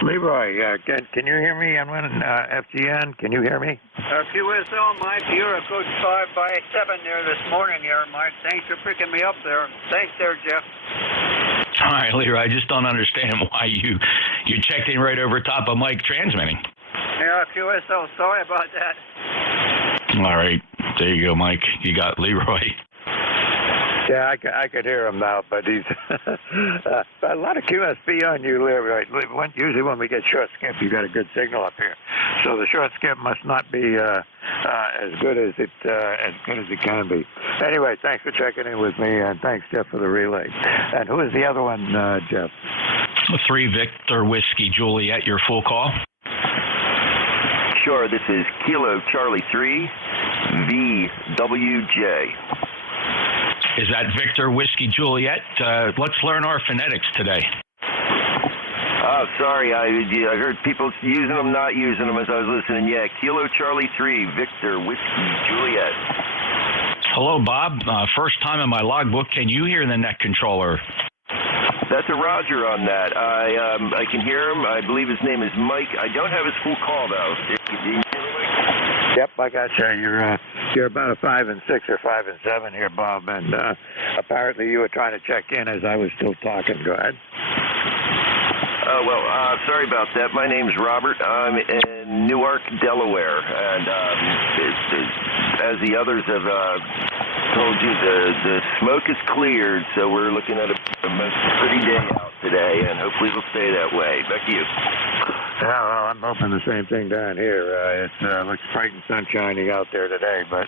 Leroy, can you hear me? I'm on FGN. Can you hear me? QSL, Mike, you're a good 5x7 there this morning here, Mike. Thanks for picking me up there. Thanks there, Jeff. All right, Leroy, I just don't understand why you checked in right over top of Mike transmitting. Yeah, QSL, sorry about that. All right, there you go, Mike. You got Leroy. Yeah, I could hear him now, but he's a lot of QSB on you. Usually when we get short skip, you got a good signal up here. So the short skip must not be as good as it can be. Anyway, thanks for checking in with me, and thanks, Jeff, for the relay. And who is the other one, Jeff? 3 Victor Whiskey Juliet, your full call. Sure, this is Kilo Charlie 3 VWJ. Is that Victor Whiskey Juliet? Let's learn our phonetics today. Oh, sorry, I heard people using them, not using them as I was listening. Yeah, Kilo Charlie 3 Victor Whiskey Juliet. Hello, Bob. First time in my logbook. Can you hear the net controller? That's a Roger on that. I can hear him. I believe his name is Mike. I don't have his full call, though. Yep, I got you. You're about a 5 and 6 or 5 and 7 here, Bob, and apparently you were trying to check in as I was still talking. Go ahead. Oh, well, sorry about that. My name's Robert. I'm in Newark, Delaware, and as the others have told you, the smoke is cleared, so we're looking at a most pretty day out today, and hopefully it'll stay that way. Back to you. Yeah, well, I'm hoping the same thing down here. It looks bright and sunshiny out there today, but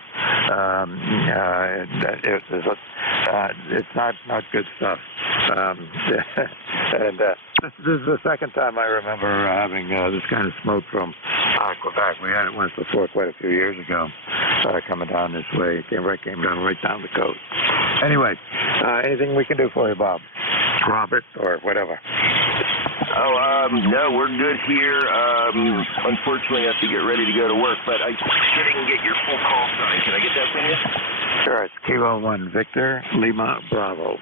it's not good stuff. And this is the second time I remember having this kind of smoke from Quebec. We had it once before, quite a few years ago, coming down this way. It came down right down the coast. Anyway, anything we can do for you, Bob? Robert, or whatever. Oh, no, we're good here. Unfortunately, I have to get ready to go to work, but I didn't get your full call sign. Can I get that from you? Sure, it's Kilo 1 Victor Lima Bravo.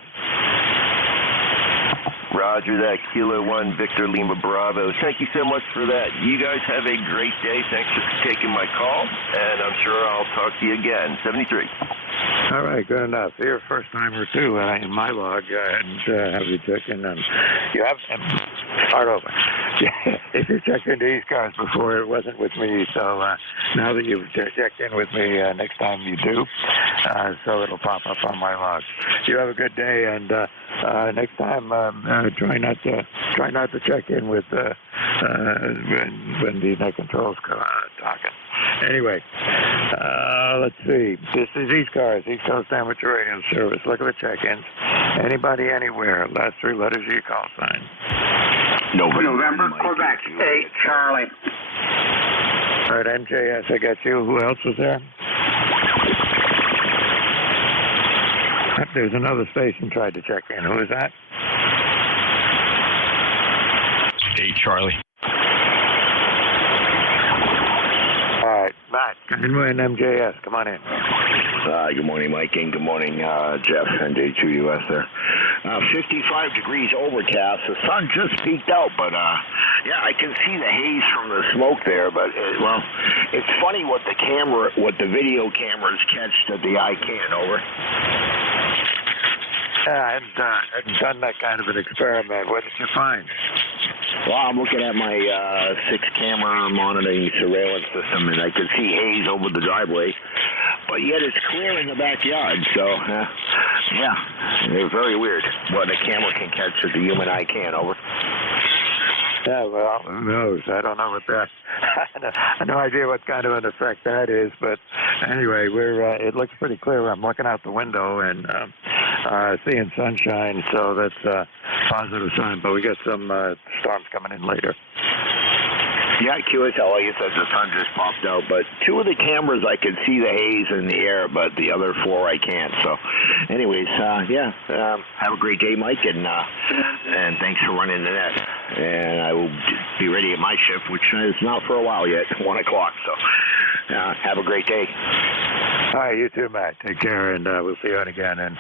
Roger that, Kilo 1 Victor Lima Bravo. Thank you so much for that. You guys have a great day. Thanks for taking my call, and I'm sure I'll talk to you again. 73. All right, good enough. You're a first timer too. In my log, I hadn't have you check in. You have start over. If you checked into ECARS before, it wasn't with me. So now that you've checked in with me, next time you do, so it'll pop up on my log. You have a good day, and next time try not to check in with when the net controls talking. Anyway, let's see. This is ECARS, East Coast Amateur Radio Service. Look at the check-ins. Anybody, anywhere. Last 3 letters of your call sign. November, Quebec, 8, Charlie. All right, NJS, I got you. Who else was there? There's another station tried to check in. Who is that? 8, Charlie. All right, Matt, NJS, come on in. Good morning, Mike, and good morning, Jeff, NJ2US there. 55 degrees overcast. The sun just peeked out, but yeah, I can see the haze from the smoke there. But well, it's funny what the video cameras catch that the eye can't. Over. I hadn't done that kind of an experiment. What did you find? Well, I'm looking at my 6-camera monitoring surveillance system, and I can see haze over the driveway, but yet it's clear in the backyard. So, yeah, it's very weird what a camera can catch that the human eye can't. Over. Yeah, well, who knows? I don't know what that. I have no idea what kind of an effect that is, but anyway, it looks pretty clear. I'm looking out the window and seeing sunshine, so that's a positive sign. But we got some storms coming in later. Yeah, QSL, you said the sun just popped out, but 2 of the cameras I can see the haze in the air, but the other 4 I can't. So, anyways, yeah, have a great day, Mike, and thanks for running the net. And I will be ready at my shift, which is not for a while yet, 1 o'clock. So, have a great day. All right, you too, Matt. Take care, and we'll see you on again, and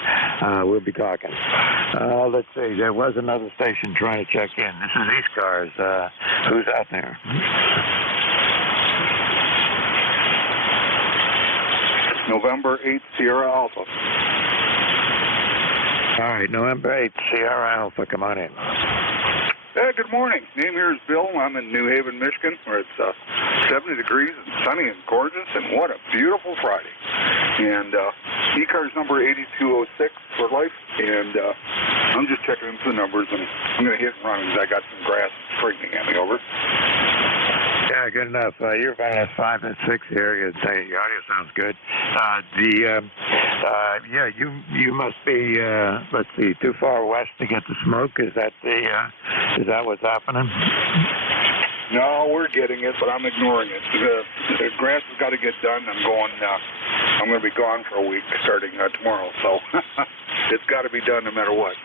we'll be talking. Let's see. There was another station trying to check in. This is ECARS. Who's out there? November 8th, Sierra Alpha. All right, November 8th, Sierra Alpha. Come on in. Good morning. Name here is Bill. I'm in New Haven, Michigan, where it's 70 degrees and sunny and gorgeous, and what a beautiful Friday. And ECARS number 8206 for life. And I'm just checking into the numbers, and I'm going to hit and run because I got some grass straightening at me. Over. Yeah, good enough. You're about at 5 and 6 here. Your audio sounds good. Yeah, you must be let's see, too far west to get the smoke. Is that what's happening? No, we're getting it, but I'm ignoring it. The grass has got to get done. I'm going to be gone for a week starting tomorrow, so it's got to be done no matter what.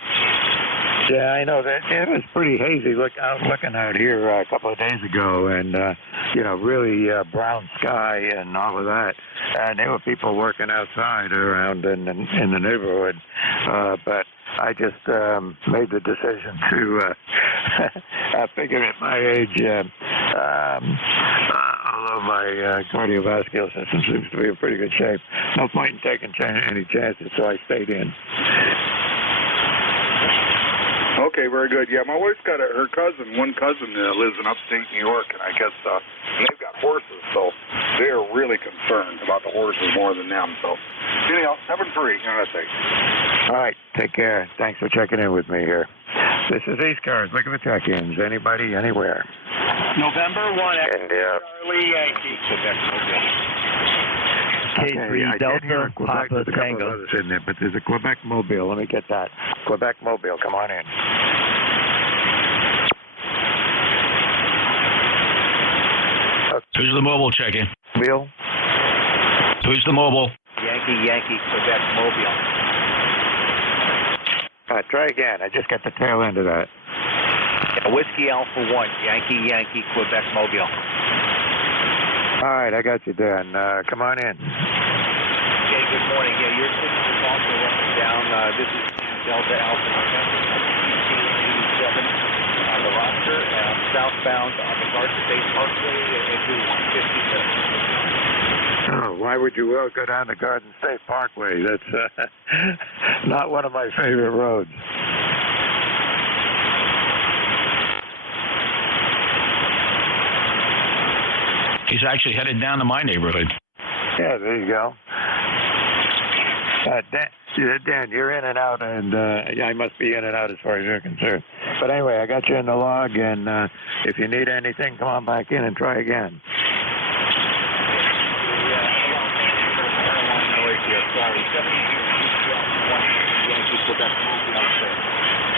Yeah, I know that. It was pretty hazy. Looking out here a couple of days ago, and really brown sky and all of that. And there were people working outside around in the neighborhood, but I just made the decision to figure at my age, although my cardiovascular system seems to be in pretty good shape, no point in taking any chances, so I stayed in. Okay, very good. Yeah, my wife's got one cousin lives in upstate New York, and I guess they've got horses, so they're really concerned about the horses more than them. So, anyhow, 7-3, that's it. All right, take care. Thanks for checking in with me here. This is ECARS. Look at the check-ins. Anybody, anywhere. November 1, India. Charlie Yankee, Quebec, Mobile. K3 Delta Papa Tango. In there, but there's a Quebec Mobile. Let me get that. Quebec Mobile, come on in. Who's the mobile check-in? Bill? Who's the mobile? Yankee, Quebec Mobile. Try again. I just got the tail end of that. Whiskey Alpha 1, Yankee, Quebec Mobile. All right, I got you, Dan. Come on in. Okay, good morning. Yeah, your signal is also up and down. This is Delta Alpha November 87 on the roster, southbound on the Garden State Parkway into 156. Oh, why would you go down the Garden State Parkway? That's not one of my favorite roads. He's actually headed down to my neighborhood. Yeah, there you go. Dan, you're in and out, and I must be in and out as far as you're concerned. But anyway, I got you in the log, and if you need anything, come on back in and try again.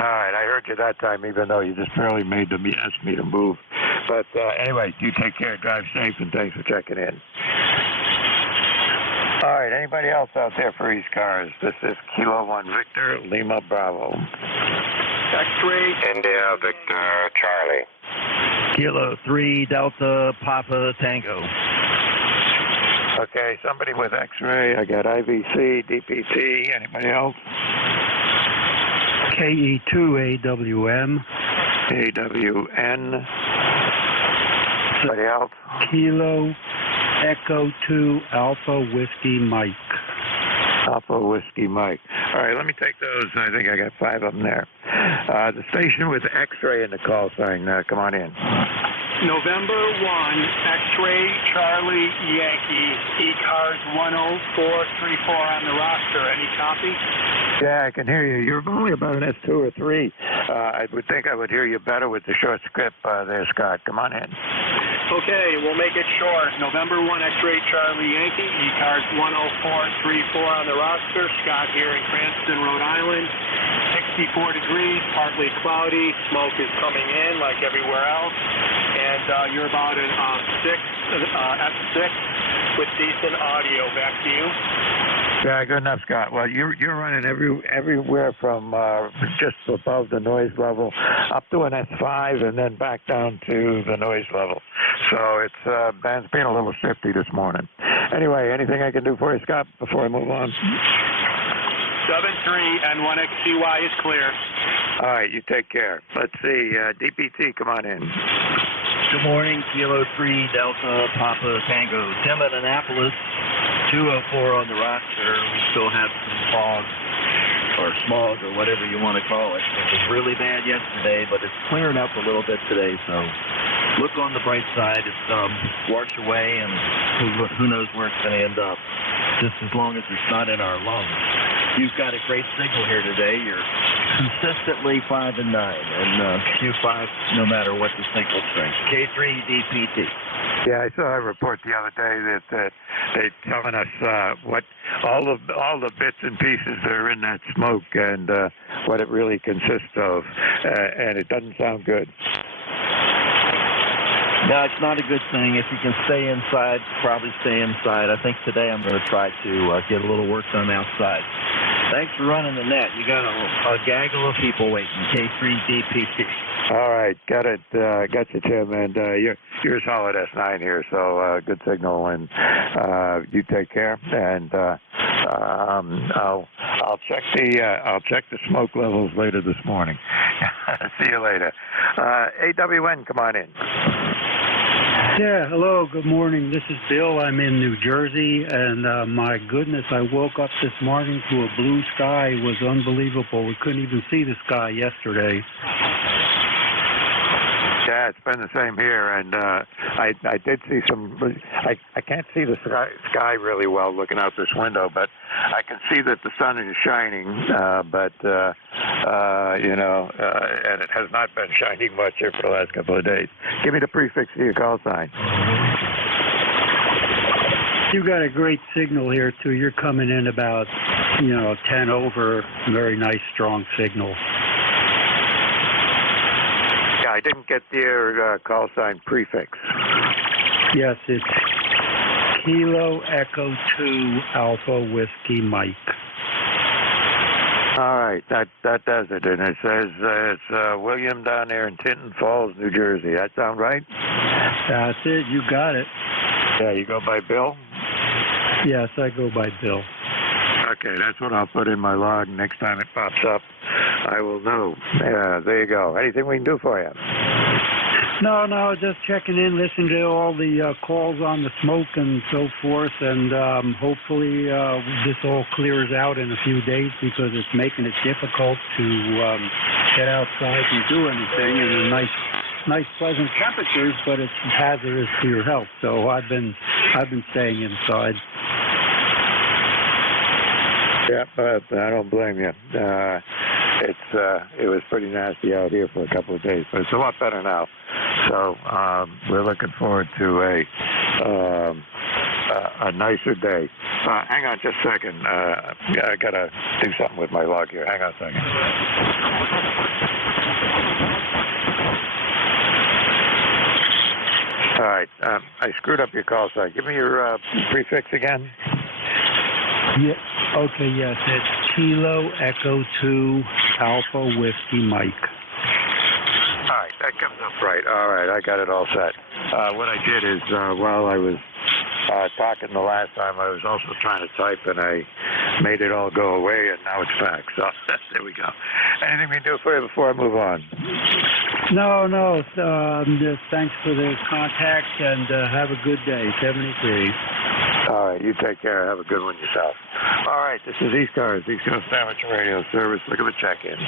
All right, I heard you that time, even though you just barely asked me to move. But anyway, you take care, drive safe, and thanks for checking in. All right, anybody else out there for ECARS? This is Kilo 1 Victor, Lima Bravo. X-ray. India Victor Charlie. Kilo 3 Delta Papa Tango. Okay, somebody with X-ray. I got IVC, DPT. Anybody else? KE2 AWN. Anybody else? Kilo Echo 2 Alpha Whiskey Mike. Alpha Whiskey Mike. All right, let me take those. I think I got 5 of them there. The station with X-ray in the call sign. Come on in. November 1, X-ray Charlie Yankee, ECARS 10434 on the roster. Any copy? Yeah, I can hear you. You're only about an S2 or 3. I would think I would hear you better with the short script there, Scott. Come on in. Okay, we'll make it short. November 1, X-ray Charlie Yankee, ECARS 10434 on the roster. Scott here in Cranston, Rhode Island. 64 degrees, partly cloudy. Smoke is coming in like everywhere else. And you're about an F6 with decent audio. Back to you. Yeah, good enough, Scott. Well, you're running everywhere from just above the noise level up to an S5 and then back down to the noise level. So it's band's being a little shifty this morning. Anyway, anything I can do for you, Scott, before I move on? 7-3 and 1XCY is clear. All right, you take care. Let's see. DPT, come on in. Good morning, Kilo 3 Delta Papa Tango. Tim at Annapolis, 204 on the roster. We still have some fog or smog or whatever you want to call it. It was really bad yesterday, but it's clearing up a little bit today, so look on the bright side. It's wash away, and who knows where it's going to end up. just as long as it's not in our lungs. You've got a great signal here today. You're consistently 5 and 9, and Q5 no matter what the signal strength. K3DPT. Yeah, I saw a report the other day that they telling us what all the bits and pieces that are in that smoke and what it really consists of, and it doesn't sound good. No, it's not a good thing. If you can stay inside, probably stay inside. I think today I'm going to try to get a little work done outside. Thanks for running the net. You got a gaggle of people waiting. K3DPT. All right, got it. Got you, Tim. And you're solid S9 here, so good signal. And you take care. And I'll check the smoke levels later this morning. See you later. AWN, come on in. Yeah, hello, good morning. This is Bill. I'm in New Jersey, and my goodness, I woke up this morning to a blue sky. It was unbelievable. We couldn't even see the sky yesterday. Yeah, it's been the same here, and I did see some. I can't see the sky really well looking out this window, but I can see that the sun is shining. And it has not been shining much here for the last couple of days. Give me the prefix to your call sign. You got a great signal here too. You're coming in about 10 over. Very nice, strong signal. I didn't get your call sign prefix. Yes, it's Kilo Echo 2 Alpha Whiskey Mike. All right, that does it. And it says it's William down there in Tinton Falls, New Jersey. That sound right? That's it. You got it. Yeah, you go by Bill? Yes, I go by Bill. Okay, that's what I'll put in my log. Next time it pops up, I will know. Yeah, there you go. Anything we can do for you? No, just checking in, listening to all the calls on the smoke and so forth, and hopefully this all clears out in a few days because it's making it difficult to get outside and do anything in the nice pleasant temperatures, but it's hazardous to your health. So I've been staying inside. Yeah, but I don't blame you. It was pretty nasty out here for a couple of days, but it's a lot better now. So we're looking forward to a nicer day. Hang on just a second. I gotta do something with my log here. Hang on a second. All right, I screwed up your call sign. Give me your prefix again. Yeah. Okay, yes, it's Kilo Echo 2 Alpha Whiskey Mike. All right, that comes up right. All right, I got it all set. What I did is, while I was talking the last time, I was also trying to type, and I made it all go away, and now it's back. So there we go. Anything we can do for you before I move on? No. Just thanks for the contact, and have a good day. 73. All right, you take care. Have a good one yourself. All right, this is ECARS, East Coast Amateur Radio Service. Look at the check-ins.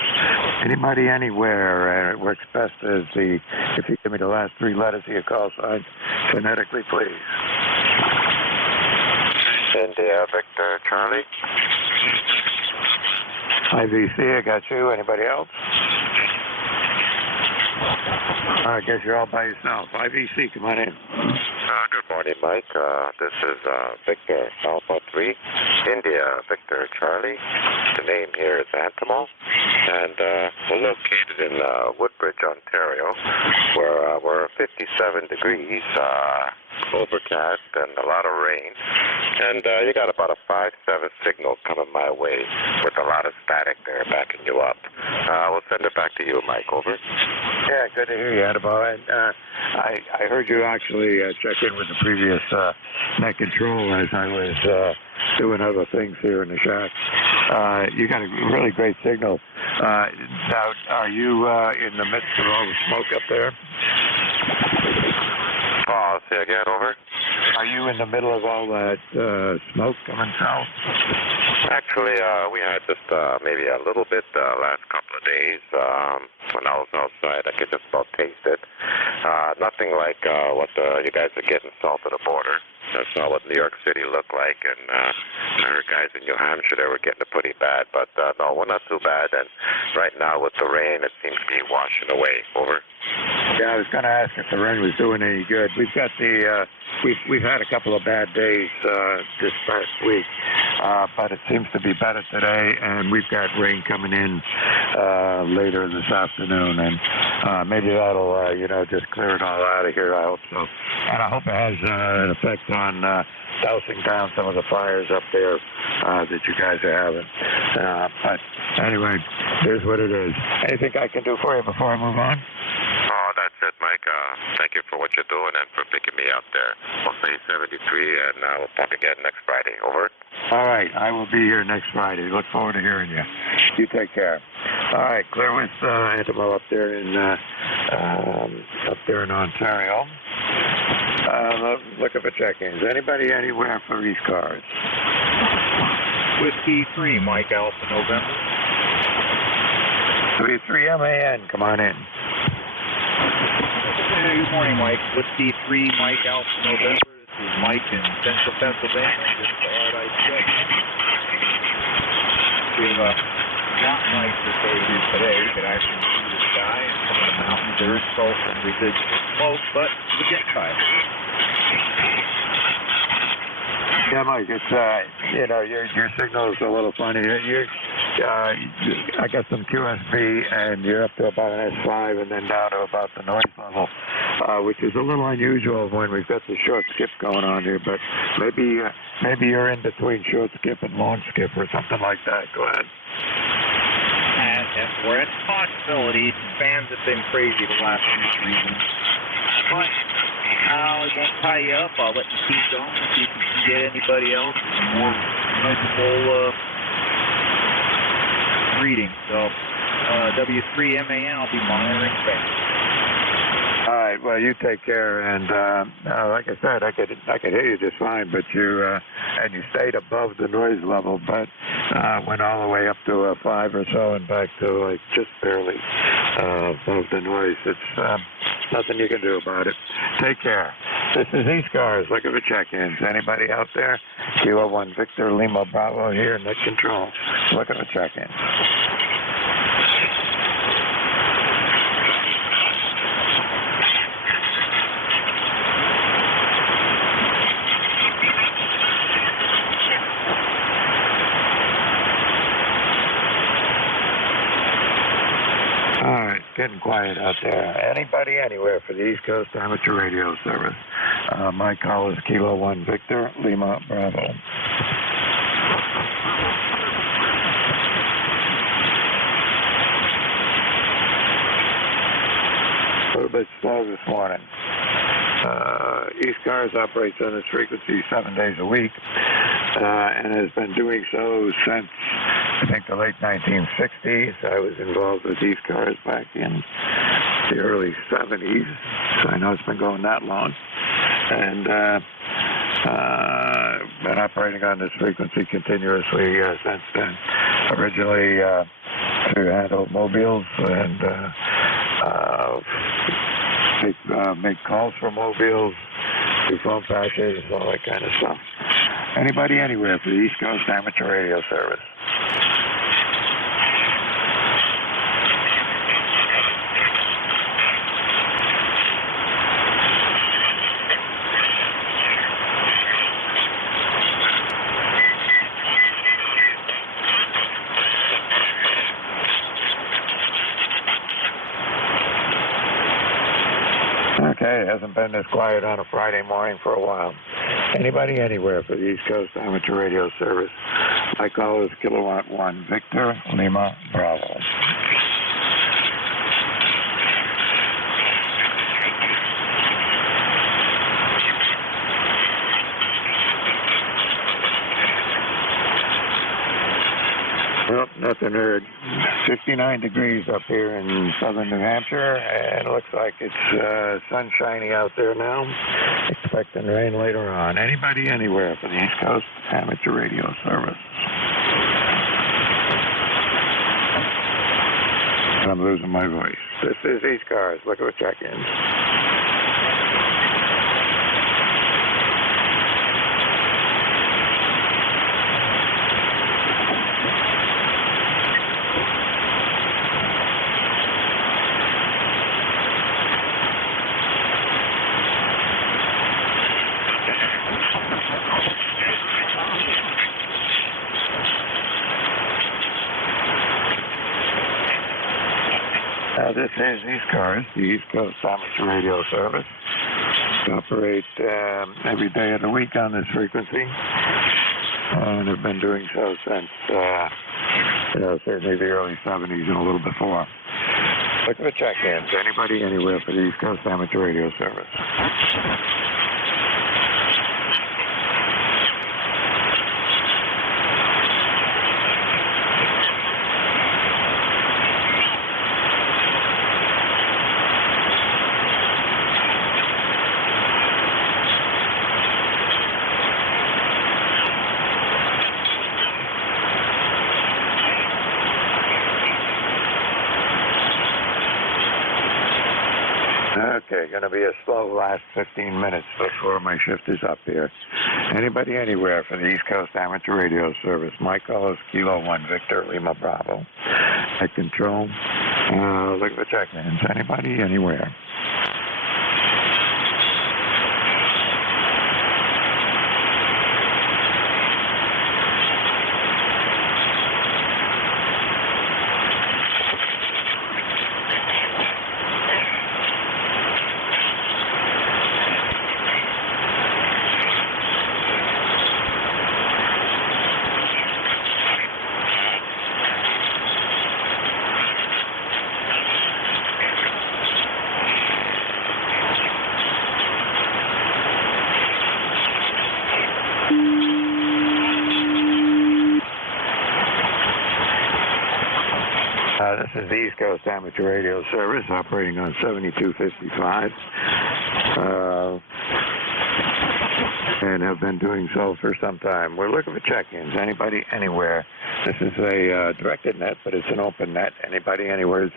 Anybody, anywhere, it works best as if you give me the last 3 letters of your call sign, phonetically, please. India, Victor, Charlie. IVC, I got you. Anybody else? I guess you're all by yourself. IVC, come on in. Good morning, Mike. This is Victor Alpha 3, India, Victor, Charlie. The name here is Antimal, and we're located in Woodbridge, Ontario, where we're 57 degrees, overcast, and a lot of rain. And you got about a 5-7 signal coming my way with a lot of static there backing you up. We'll send it back to you, Mike. Over. Yeah, good to hear you, Annabelle. And I heard you actually check in with the previous net control as I was doing other things here in the shack. You got a really great signal. Now, are you in the midst of all the smoke up there? Say again, over. Are you in the middle of all that smoke coming south? Actually, we had just maybe a little bit last couple of days. When I was outside, I could just about taste it. Nothing like what you guys are getting south of the border. That's not what New York City looked like, and I heard guys in New Hampshire, they were getting it pretty bad, but no, we're not too bad, and right now with the rain, it seems to be washing away. Over. Yeah, I was going to ask if the rain was doing any good. We've got we've had a couple of bad days this past week, but it seems to be better today, and we've got rain coming in later this afternoon, and maybe that'll just clear it all out of here. I hope so, and I hope it has an effect on dousing down some of the fires up there that you guys are having. But anyway, here's what it is. Anything I can do for you before I move on? Oh, that's it, Mike. Thank you for what you're doing and for picking me up there. We'll say 73, and we'll talk again next Friday. Over. All right. I will be here next Friday. Look forward to hearing you. You take care. All right. Clear with Antimo up there in Ontario. Looking for check-ins. Anybody anywhere for ECARS? Whiskey 3, Mike Alpha November. 3 MAN, come on in. Hey, good morning, Mike. Whiskey 3, Mike Alpha November. This is Mike in central Pennsylvania. Just thought I'd check. We have a not nicer day here today. You could actually see the sky and some of the mountains. There is still some residual smoke, but we'll get by it. Yeah, Mike, it's your signal is a little funny. I got some QSB, and you're up to about an S5, and then down to about the noise level, which is a little unusual when we've got the short skip going on here. But maybe you're in between short skip and long skip or something like that. Go ahead. And we're at possibility. Fans have been crazy the last few seasons. But I won't tie you up. I'll let you keep going. See if you can get anybody else with a more multiple reading. So W3MAN, I'll be monitoring fans. All right. Well, you take care, and like I said, I could hear you just fine, but you stayed above the noise level, but went all the way up to a 5 or so, and back to like just barely above the noise. It's nothing you can do about it. Take care. This is ECARS looking for check-ins. Anybody out there? Kilo 1 Victor Lima Bravo here, net control. Looking for check-ins. Getting quiet out there. Anybody anywhere for the East Coast Amateur Radio Service? My call is Kilo 1 Victor Lima Bravo. A little bit slow this morning. ECARS operates on this frequency 7 days a week and has been doing so since I think the late 1960s. I was involved with ECARS back in the early 70s, so I know it's been going that long. And been operating on this frequency continuously since then. Originally to handle mobiles and make calls for mobiles, do phone patches, all that kind of stuff. Anybody anywhere for the East Coast Amateur Radio Service? Okay, it hasn't been this quiet on a Friday morning for a while. Anybody anywhere for the East Coast Amateur Radio Service? My call is Kilowatt 1 Victor Lima Bravo. Well, nothing heard. 59 degrees up here in southern New Hampshire, and it looks like it's sunshiny out there now. Expecting rain later on. Anybody anywhere for the East Coast Amateur Radio Service? I'm losing my voice. This is ECARS. Look at the check-ins. This is ECARS, the East Coast Amateur Radio Service. We operate every day of the week on this frequency, and have been doing so since certainly the early 70s and a little before. Look for the check-ins. Anybody, anywhere for the East Coast Amateur Radio Service. Okay, going to be a slow last 15 minutes before my shift is up here. Anybody, anywhere for the East Coast Amateur Radio Service. Michael is Kilo 1 Victor Lima Bravo. At control. Look for check-ins. Anybody, anywhere. This is the East Coast Amateur Radio Service operating on 7255 and have been doing so for some time. We're looking for check-ins. Anybody, anywhere. This is a directed net, but it's an open net. Anybody, anywhere is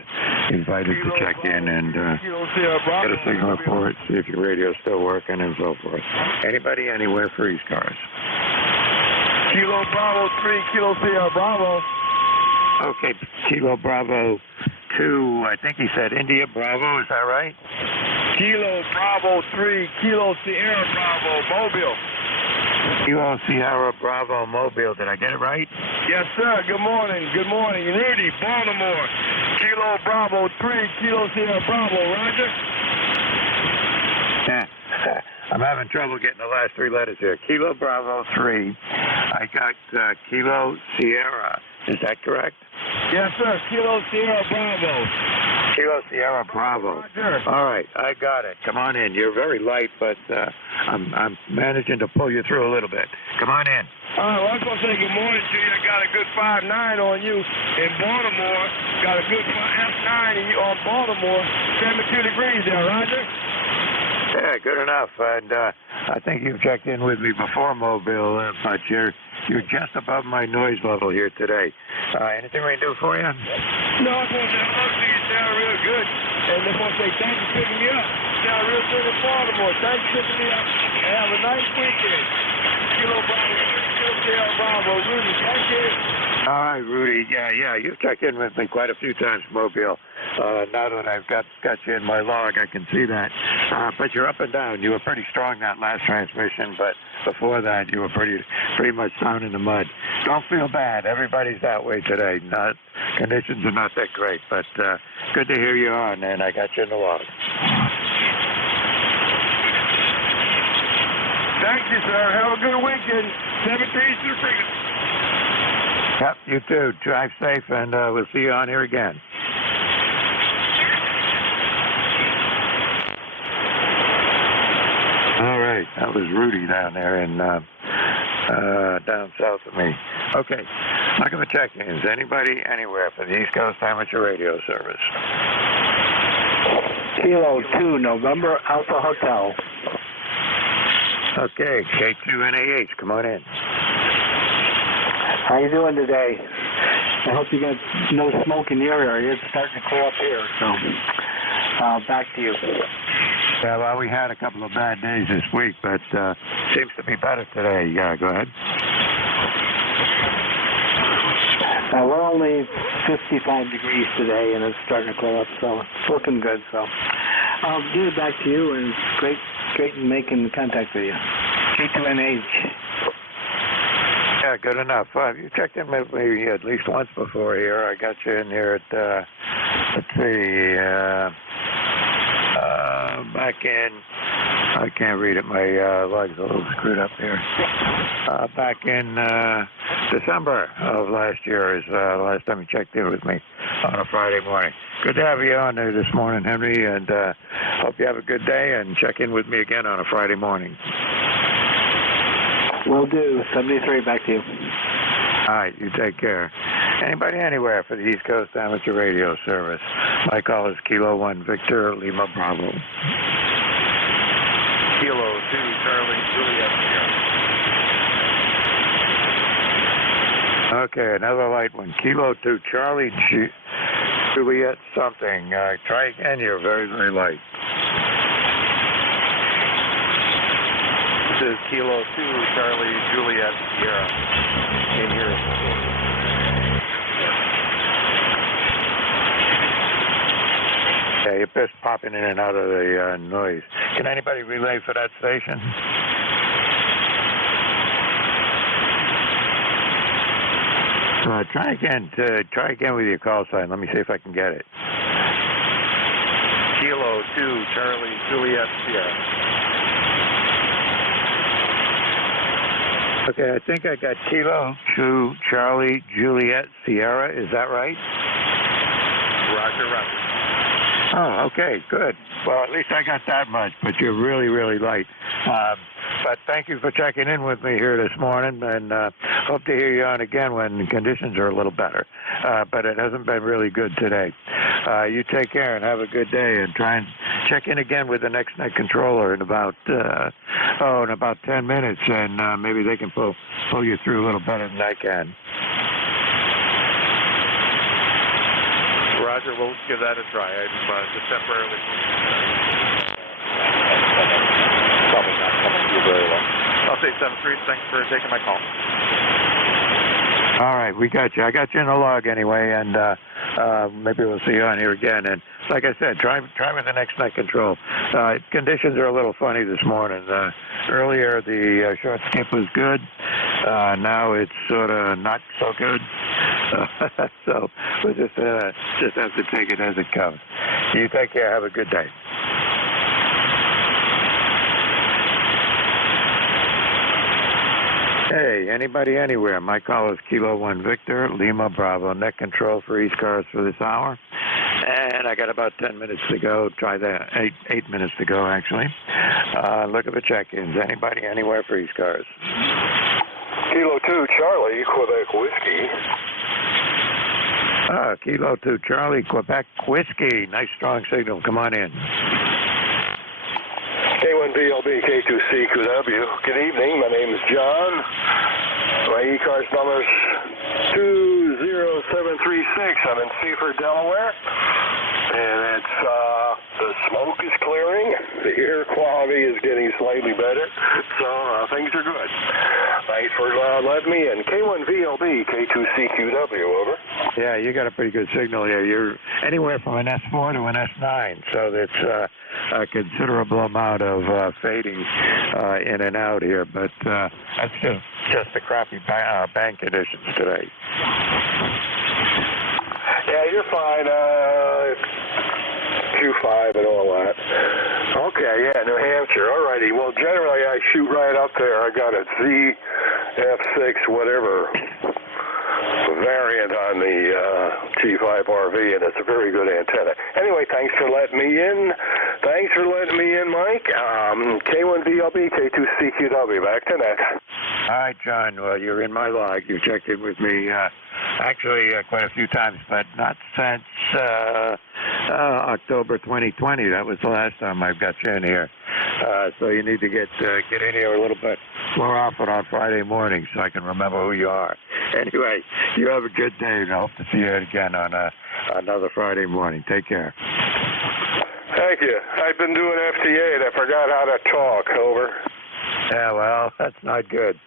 invited to check in and get a signal report, see if your radio's still working and so forth. Anybody, anywhere for ECARS. Kilo Bravo 3, Kilo Sierra Bravo. Okay, Kilo Bravo 2, I think he said India Bravo, is that right? Kilo Bravo 3, Kilo Sierra Bravo, Mobile. Kilo Sierra Bravo, Mobile, did I get it right? Yes, sir, good morning, Rudy, Baltimore. Kilo Bravo 3, Kilo Sierra Bravo, Roger. I'm having trouble getting the last three letters here. Kilo Bravo 3, I got Kilo Sierra. Is that correct? Yes, sir. Kilo Sierra Bravo. Kilo Sierra Bravo. Roger. All right, I got it. Come on in. You're very light, but I'm managing to pull you through a little bit. Come on in. Well, I was going to say good morning to you. I got a good 5.9 on you in Baltimore. Got a good F9 on Baltimore. 72 degrees there, Roger. Yeah, good enough. And I think you've checked in with me before, Mobile, but you're just above my noise level here today. Anything we can do for you? No, I just want to say hello to you. Sound real good. And I want to say thank you for picking me up. Sound real good in Baltimore. Thank you for picking me up. And have a nice weekend. Kilo Bravo, Kilo Sierra Bravo, Rudy. Thank you. All right, Rudy. Yeah, you've checked in with me quite a few times, Mobile. Now that I've got you in my log, I can see that. But you're up and down. You were pretty strong that last transmission, but before that, you were pretty much down in the mud. Don't feel bad. Everybody's that way today. Conditions are not that great, but good to hear you on, and I got you in the log. Thank you, sir. Have a good weekend. 73 to the freedom. Yep, you too. Drive safe, and we'll see you on here again. All right, that was Rudy down there in down south of me. Okay, look at the check-ins. Anybody, anywhere for the East Coast Amateur Radio Service. Kilo 2, November Alpha Hotel. Okay, K2NAH, come on in. How you doing today? I hope you got no smoke in your area. It's starting to clear up here, so back to you. Yeah, well, we had a couple of bad days this week, but seems to be better today. Yeah, go ahead. We're only 55 degrees today, and it's starting to clear up, so it's looking good. So I'll give it back to you, and it's great making contact with you. K2NH. Yeah, good enough. You checked in with me at least once before here. I got you in here at let's see, back in, I can't read it, my leg's a little screwed up here. Back in December of last year is the last time you checked in with me on a Friday morning. Good to have you on there this morning, Henry, and hope you have a good day, and check in with me again on a Friday morning. Will do. 73, back to you. All right, you take care. Anybody anywhere for the East Coast Amateur Radio Service? My call is Kilo 1 Victor Lima Bravo. Kilo 2 Charlie Juliet Sierra. Okay, another light one. Kilo 2 Charlie Juliet something. Try again. You're very, very light. This is Kilo 2 Charlie Juliet Sierra. In here. Yeah, you're just popping in and out of the noise. Can anybody relay for that station? Try again with your call sign. Let me see if I can get it. Kilo 2 Charlie Juliet Sierra. Okay, I think I got Kilo 2 Charlie Juliet Sierra. Is that right? Roger, roger. Oh, okay, good. Well, at least I got that much, but you're really, really light. But thank you for checking in with me here this morning, and hope to hear you on again when conditions are a little better. But it hasn't been really good today. You take care and have a good day, and try and check in again with the next net controller in about 10 minutes, and maybe they can pull you through a little better than I can. Roger, we'll give that a try. I'm just temporarily probably not coming through very well. I'll say 7-3. Thanks for taking my call. All right, we got you. I got you in the log anyway, and maybe we'll see you on here again. And like I said, try with the next night control. Conditions are a little funny this morning. Earlier, the short skip was good. Now it's sort of not so good. So we'll just have to take it as it comes. You take care. Have a good day. Hey, anybody anywhere. My call is Kilo 1 Victor, Lima Bravo. Net control for ECARS for this hour. And I got about 10 minutes to go. Try that. 8 minutes to go, actually. Look at the check-ins. Anybody anywhere for ECARS? Kilo 2 Charlie, Quebec Whiskey. Kilo 2 Charlie, Quebec Whiskey. Nice strong signal. Come on in. K1VLB, K2CQW. Good evening. My name is John. My ECARS number is 20736. I'm in Seaford, Delaware. And it's, the smoke is clearing. The air quality is getting slightly better. So things are good. Thanks for letting me in. K1VLB, K2CQW, over. Yeah, you got a pretty good signal here. You're anywhere from an S4 to an S9, so that's a considerable amount of fading in and out here. But that's just the crappy bank conditions today. Yeah, you're fine. Q5 and all that. Okay, yeah, New Hampshire. All righty. Well, generally I shoot right up there. I got a ZF6 whatever variant on the G5 RV, and it's a very good antenna. Anyway, thanks for letting me in. Thanks for letting me in, Mike. K1VLB, K2CQW. Back to net. All right, John. Well, you're in my log. You checked in with me actually quite a few times, but not since October 2020. That was the last time I've got you in here. So you need to get in here a little bit more often on Friday morning so I can remember who you are. Anyway, you have a good day, and I hope to see you again on another Friday morning. Take care. Thank you. I've been doing FTA and I forgot how to talk. Over. Yeah, well, that's not good.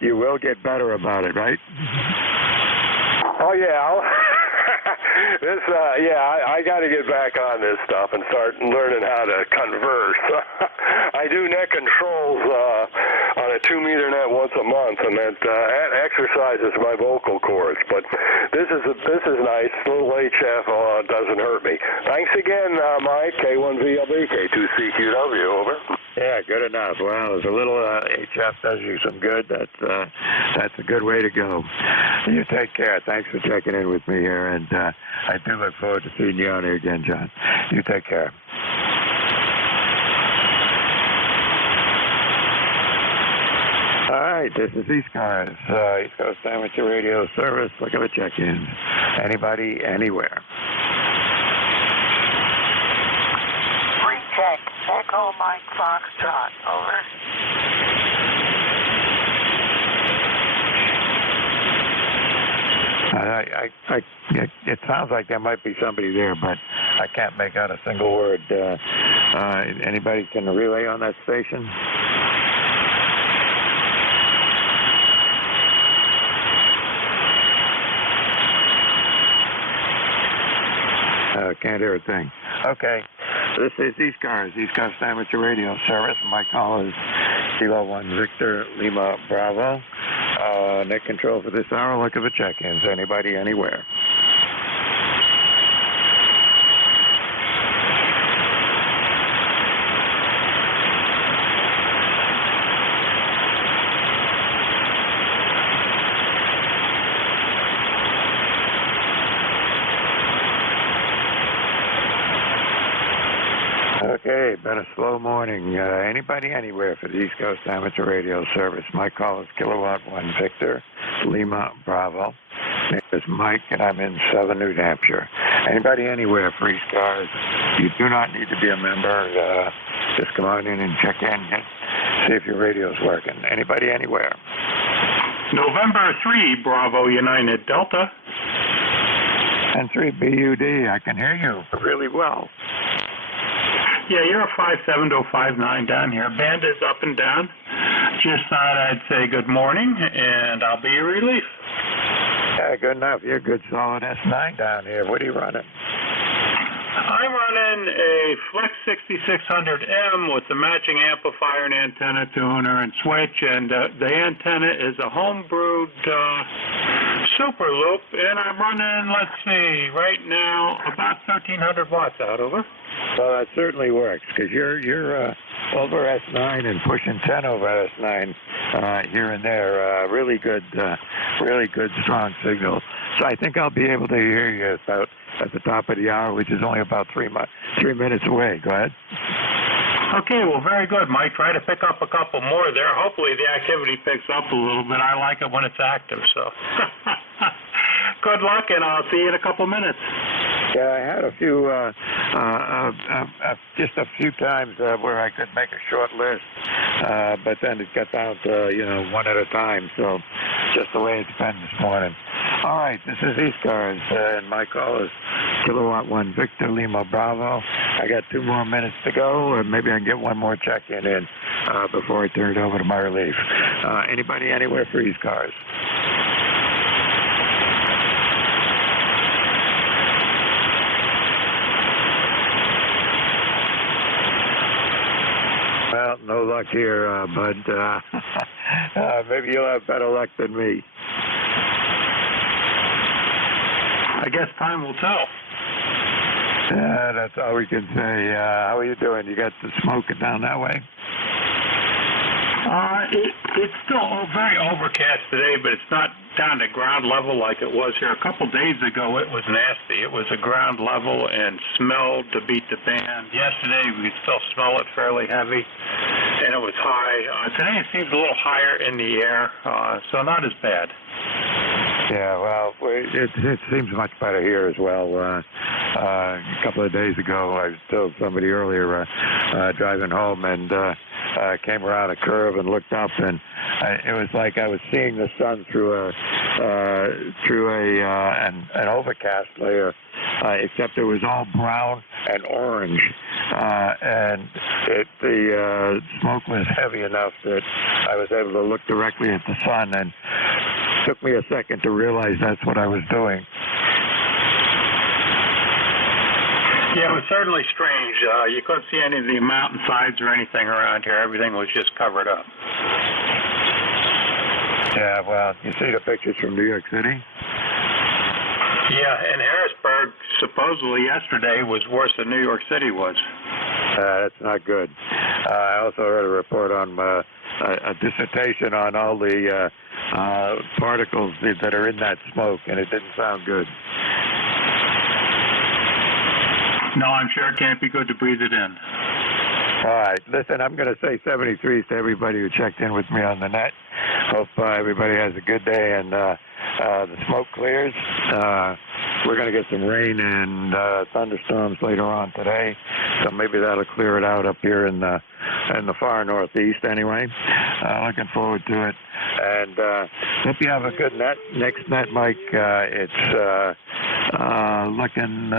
You will get better about it, right? Oh, yeah. I got to get back on this stuff and start learning how to converse. I do net controls on a a 2-meter net once a month, and that exercises my vocal cords. But this is nice. A little HF doesn't hurt me. Thanks again, Mike. K1VLB, K2CQW. Over. Yeah, good enough. Well, if a little HF does you some good, that's a good way to go. You take care. Thanks for checking in with me here, and I do look forward to seeing you on here again, John. You take care. All right, this is ECARS, East Coast Amateur Radio Service. Look at the check-in. Anybody, anywhere. Check. Echo Mike Foxtrot. Over. It sounds like there might be somebody there, but I can't make out a single word. Anybody can relay on that station? Can't hear a thing. Okay. This is ECARS, East Coast Amateur Radio Service. My call is Kilo 1 Victor Lima Bravo. Net control for this hour. Look at the check-ins. Anybody, anywhere. Okay, been a slow morning. Anybody, anywhere for the East Coast Amateur Radio Service. My call is Kilowatt 1 Victor Lima Bravo. My name is Mike, and I'm in southern New Hampshire. Anybody, anywhere for ECARS. You do not need to be a member. Just come on in and check in. See if your radio's working. Anybody, anywhere. November 3, Bravo United Delta. And 3 BUD. I can hear you really well. Yeah, you're a 57059 down here. Band is up and down. Just thought I'd say good morning, and I'll be your relief. Yeah, good enough. You're a good solid S9 down here. What are you running? I'm running a Flex 6600M with the matching amplifier and antenna tuner and switch, and the antenna is a home-brewed super loop, and I'm running, let's see, right now about 1,300 watts out. Over. Well, that certainly works, because you're over S9 and pushing 10 over S9 here and there. Really good, strong signal. So I think I'll be able to hear you about at the top of the hour, which is only about 3 minutes away. Go ahead. Okay, well, very good, Mike. Try to pick up a couple more there. Hopefully the activity picks up a little bit. I like it when it's active, so. Good luck, and I'll see you in a couple minutes. Yeah, I had a few, just a few times where I could make a short list, but then it got down to, one at a time, so just the way it's been this morning. All right, this is ECARS, and my call is Kilowatt 1 Victor Lima Bravo. I got 2 more minutes to go, or maybe I can get one more check-in in before I turn it over to my relief. Anybody, anywhere for ECARS? Well, no luck here, but maybe you'll have better luck than me. I guess time will tell. That's all we can say. How are you doing? You got the smoke down that way? It's still very overcast today, but it's not down to ground level like it was here. A couple days ago, it was nasty. It was a ground level and smelled to beat the band. Yesterday, we could still smell it fairly heavy, and it was high. Today, it seems a little higher in the air, so not as bad. Yeah, well, it seems much better here as well. A couple of days ago, I told somebody earlier driving home and came around a curve and looked up, and it was like I was seeing the sun through an overcast layer, except it was all brown and orange, and the smoke was heavy enough that I was able to look directly at the sun, and it took me a second to realize that's what I was doing. Yeah, it was certainly strange. You couldn't see any of the mountainsides or anything around here. Everything was just covered up. Yeah, well, you see the pictures from New York City? Yeah, and Harrisburg supposedly yesterday was worse than New York City was. That's not good. I also heard a report on a dissertation on all the particles that are in that smoke, and it didn't sound good. No, I'm sure it can't be good to breathe it in. All right. Listen, I'm going to say 73s to everybody who checked in with me on the net. Hope everybody has a good day and the smoke clears. We're going to get some rain and thunderstorms later on today, so maybe that'll clear it out up here in the far northeast anyway. Looking forward to it. And hope you have a good net. Next net, Mike, it's looking...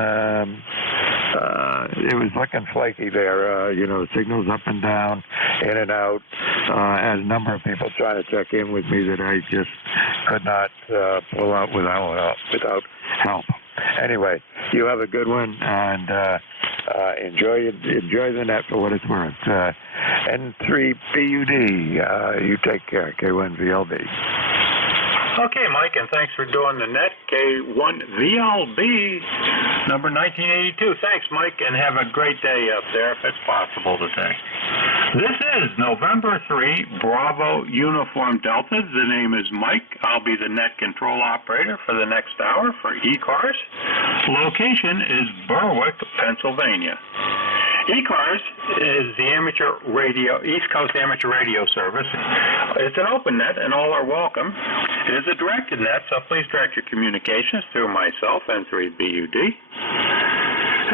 it was looking flaky there, signals up and down, in and out. I had a number of people trying to check in with me that I just could not pull out without help. Anyway, you have a good one, and enjoy the net for what it's worth. N3BUD, you take care, K1VLB. Okay, Mike, and thanks for doing the net, K1VLB, number 1982. Thanks, Mike, and have a great day up there if it's possible today. This is November 3, Bravo Uniform Delta. The name is Mike. I'll be the net control operator for the next hour for ECARS. Location is Berwick, Pennsylvania. ECARS is the amateur radio, East Coast amateur radio service. It's an open net, and all are welcome. It is a directed net, so please direct your communications through myself, N3BUD.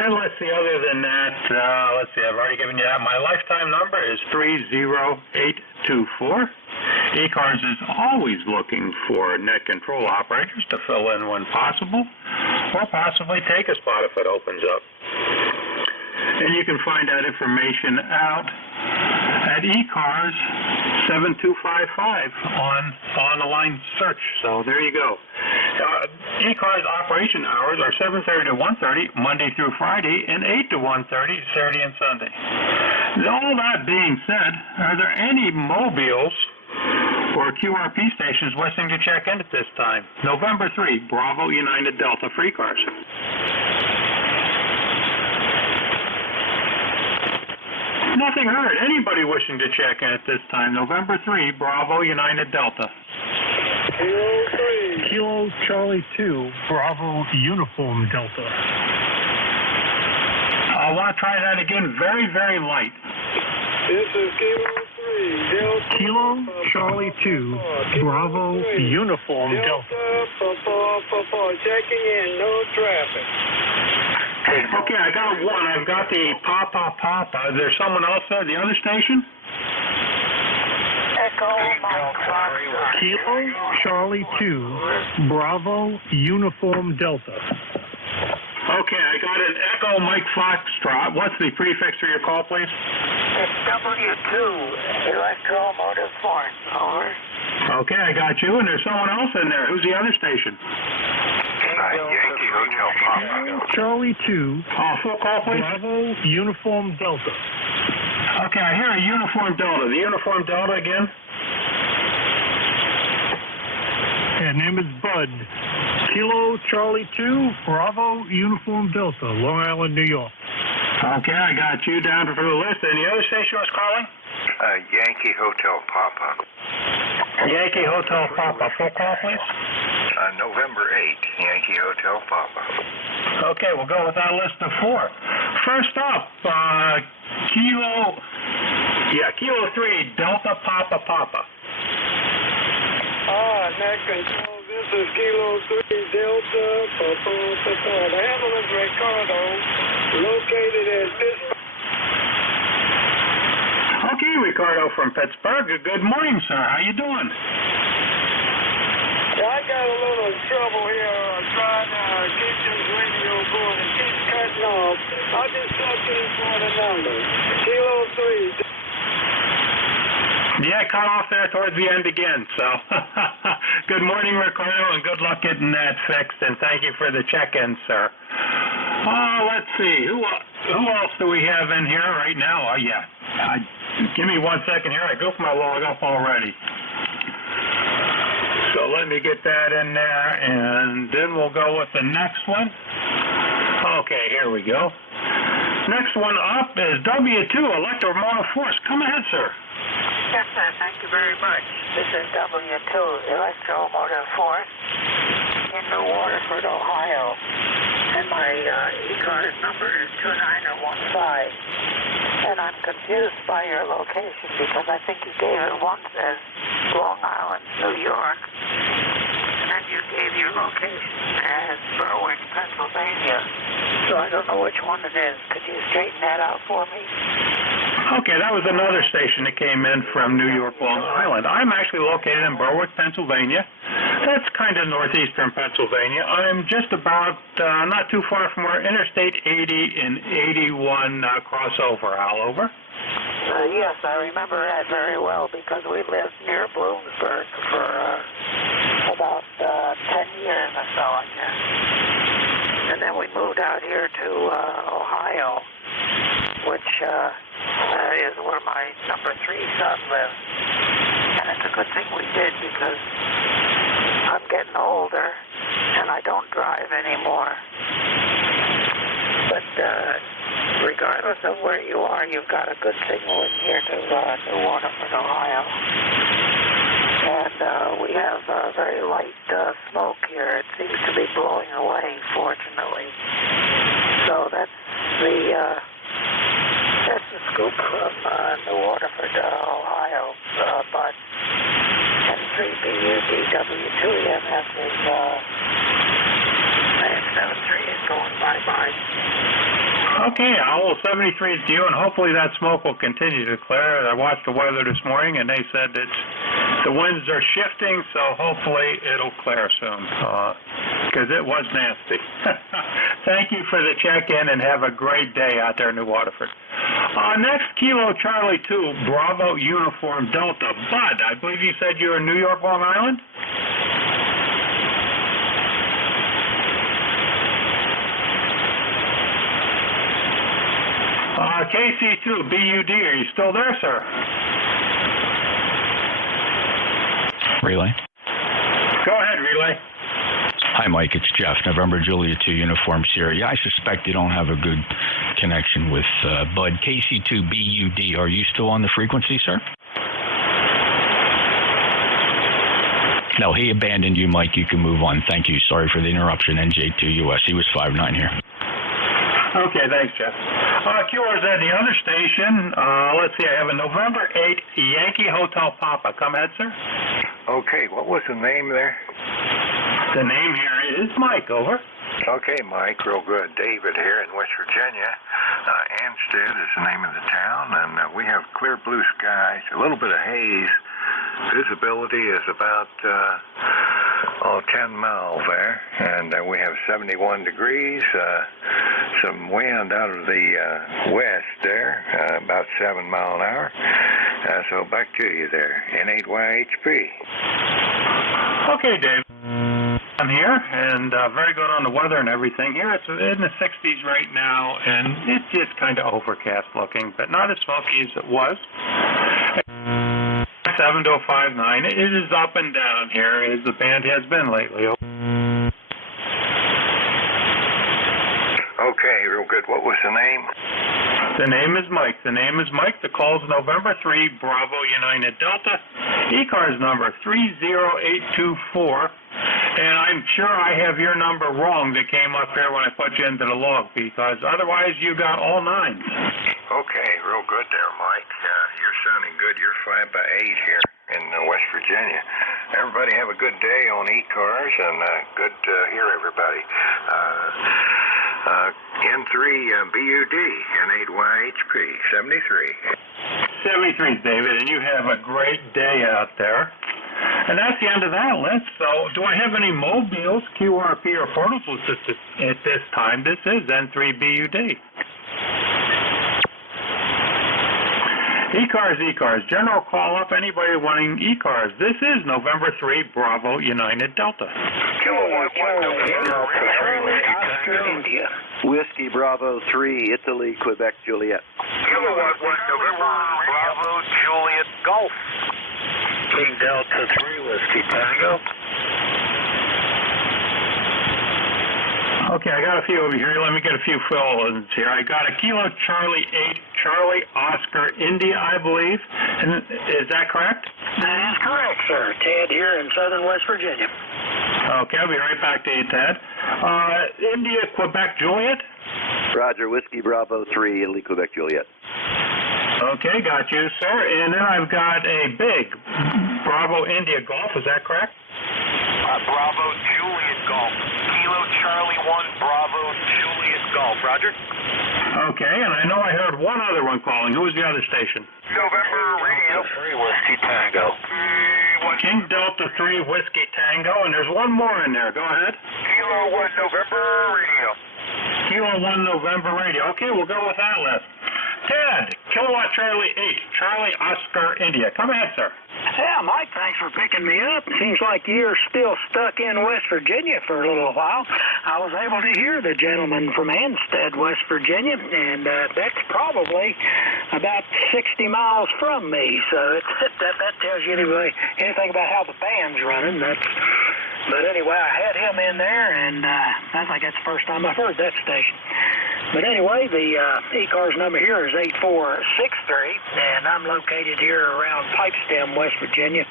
And let's see, other than that, I've already given you that. My lifetime number is 30824. ECARS is always looking for net control operators to fill in when possible, or possibly take a spot if it opens up. And you can find that information out at ECARS 7255 on the line search. So there you go. ECARS operation hours are 7:30 to 1:30 Monday through Friday, and 8 to 1:30 Saturday and Sunday. All that being said, are there any mobiles or QRP stations wishing to check in at this time? November 3, Bravo United Delta for ECARS. Nothing heard. Anybody wishing to check in at this time? November 3, Bravo United Delta. Kilo 3. Kilo Charlie 2, Bravo Uniform Delta. I want to try that again. Very, very light. This is Kilo 3, Delta. Kilo Charlie 2, Bravo Uniform Delta. Checking in, no traffic. Okay, I got one. I've got the Papa. Is there someone else there? The other station? Echo Mike Foxtrot. Kilo Charlie 2, Bravo Uniform Delta. Okay, I got an Echo Mike Foxtrot. What's the prefix for your call, please? It's W2, Electromotive Force. Over. Okay, I got you. And there's someone else in there. Who's the other station? Yankee Hotel Papa. Charlie 2, full call, please. Bravo Uniform Delta. Okay, I hear a Uniform Delta. The Uniform Delta again? His name is Bud. Kilo Charlie 2, Bravo Uniform Delta, Long Island, New York. Okay, I got you down for the list. And the other station was calling? Yankee Hotel Papa. Yankee Hotel Papa. Full call, please. November 8, Yankee Hotel Papa. Okay, we'll go with that list of 4. First up, Kilo 3, Delta Papa. Net control, this is Kilo 3, Delta Papa. The handle is Ricardo, located at Pittsburgh. Okay, Ricardo from Pittsburgh. Good morning, sir. How you doing? I got a little trouble here trying to keep this radio going. It keeps cutting off. I'll just touch in for the number. Kilo 3. Yeah, cut off there towards the end again. So, good morning, Ricardo, and good luck getting that fixed. And thank you for the check-in, sir. Let's see. Who else do we have in here right now? Give me 1 second here. I goofed my log up already. So let me get that in there, and then we'll go with the next one. Okay, here we go. Next one up is W2 Electromotive Force. Come ahead, sir. Yes, sir. Thank you very much. This is W2 Electromotive Force in New Waterford, Ohio. And my ECARS number is 2915. And I'm confused by your location because I think you gave it once as Long Island, New York. And then you gave your location as Berwick, Pennsylvania. So I don't know which one it is. Could you straighten that out for me? Okay, that was another station that came in from New York, Long Island. I'm actually located in Berwick, Pennsylvania. That's kind of northeastern Pennsylvania. I'm just about not too far from where Interstate 80 and 81 crossover. All over? Yes, I remember that very well because we lived near Bloomsburg for about 10 years or so, I guess. And then we moved out here to Ohio, which is where my number 3 son lives. And it's a good thing we did because I'm getting older and I don't drive anymore. But regardless of where you are, you've got a good signal in here to New Waterford, Ohio. And we have very light smoke here. It seems to be blowing away, fortunately. So that's the scoop from New Waterford, Ohio. But N3BUDW2EMF is 973 is going bye-bye. Okay, Owl 73 is due, and hopefully that smoke will continue to clear. I watched the weather this morning, and they said that the winds are shifting, so hopefully it'll clear soon, because it was nasty. Thank you for the check-in, and have a great day out there in New Waterford. Next, Kilo Charlie 2, Bravo Uniform Delta. Bud, I believe you said you're in New York, Long Island? KC2, BUD, are you still there, sir? Relay. Go ahead, Relay. Hi, Mike. It's Jeff. November Julia 2 Uniform Sierra. Yeah, I suspect you don't have a good connection with Bud. KC2 BUD. Are you still on the frequency, sir? No, he abandoned you, Mike. You can move on. Thank you. Sorry for the interruption. NJ2US. He was 5'9" here. Okay, thanks, Jeff. QRZ, the other station, let's see, I have a November 8 Yankee Hotel Papa. Come ahead, sir. Okay, what was the name there? The name here is Mike, over. Okay, Mike, real good. David here in West Virginia. Ansted is the name of the town, and we have clear blue skies, a little bit of haze. Visibility is about 10 miles there, and we have 71 degrees, some wind out of the west there, about 7 miles an hour. So back to you there, N8YHP. Okay, Dave. I'm here, and very good on the weather and everything. Here it's in the 60s right now, and it's just kind of overcast looking, but not as smoky as it was. 7059. It is up and down here, as the band has been lately. Okay, real good. What was the name? The name is Mike. The name is Mike. The call's November 3, Bravo United Delta. ECARS number 30824. And I'm sure I have your number wrong that came up here when I put you into the log, because otherwise you got all 9. Okay, real good there, Mike. You're sounding good. You're 5x8 here in West Virginia. Everybody have a good day on ECARS, and good to hear everybody. N3BUD, N8YHP, 73. 73, David, and you have a great day out there. And that's the end of that list. So do I have any mobiles, QRP, or portables at this time? This is N3BUD. ECARS. General call-up, anybody wanting ECARS. This is November 3, Bravo United Delta. India. Whiskey Bravo 3, Italy, Quebec, Juliet. Kilowatt 1, November, Bravo, Juliet, Golf. King Delta 3, Whiskey Tango. Okay, I got a few over here. Let me get a few fill-ins here. I got a Kilo Charlie 8, Charlie Oscar India, I believe. And is that correct? That is correct, sir. Ted here in southern West Virginia. Okay, I'll be right back to you, Ted. India, Quebec, Juliet? Roger, Whiskey Bravo 3, Italy, Quebec, Juliet. Okay, got you, sir. And then I've got a big Bravo India Golf, is that correct? Bravo Juliet Golf. Kilo Charlie 1, Bravo Juliet Golf. Roger? Okay, and I know I heard one other one calling. Who was the other station? November Radio 3 Whiskey Tango. King Delta 3 Whiskey Tango, and there's one more in there. Go ahead. Kilo 1 November Radio. Kilo 1 November Radio. Okay, we'll go with that list. Ted, Kilowatt Charlie 8, Charlie Oscar India. Come ahead, sir. Yeah, Mike, thanks for picking me up. Seems like you're still stuck in West Virginia for a little while. I was able to hear the gentleman from Anstead, West Virginia, and that's probably about 60 miles from me. So that tells you anything about how the band's running. But anyway, I had him in there, and I think that's the first time I've heard that station. But anyway, the ECARS number here is 8463, and I'm located here around Pipestem, West Virginia,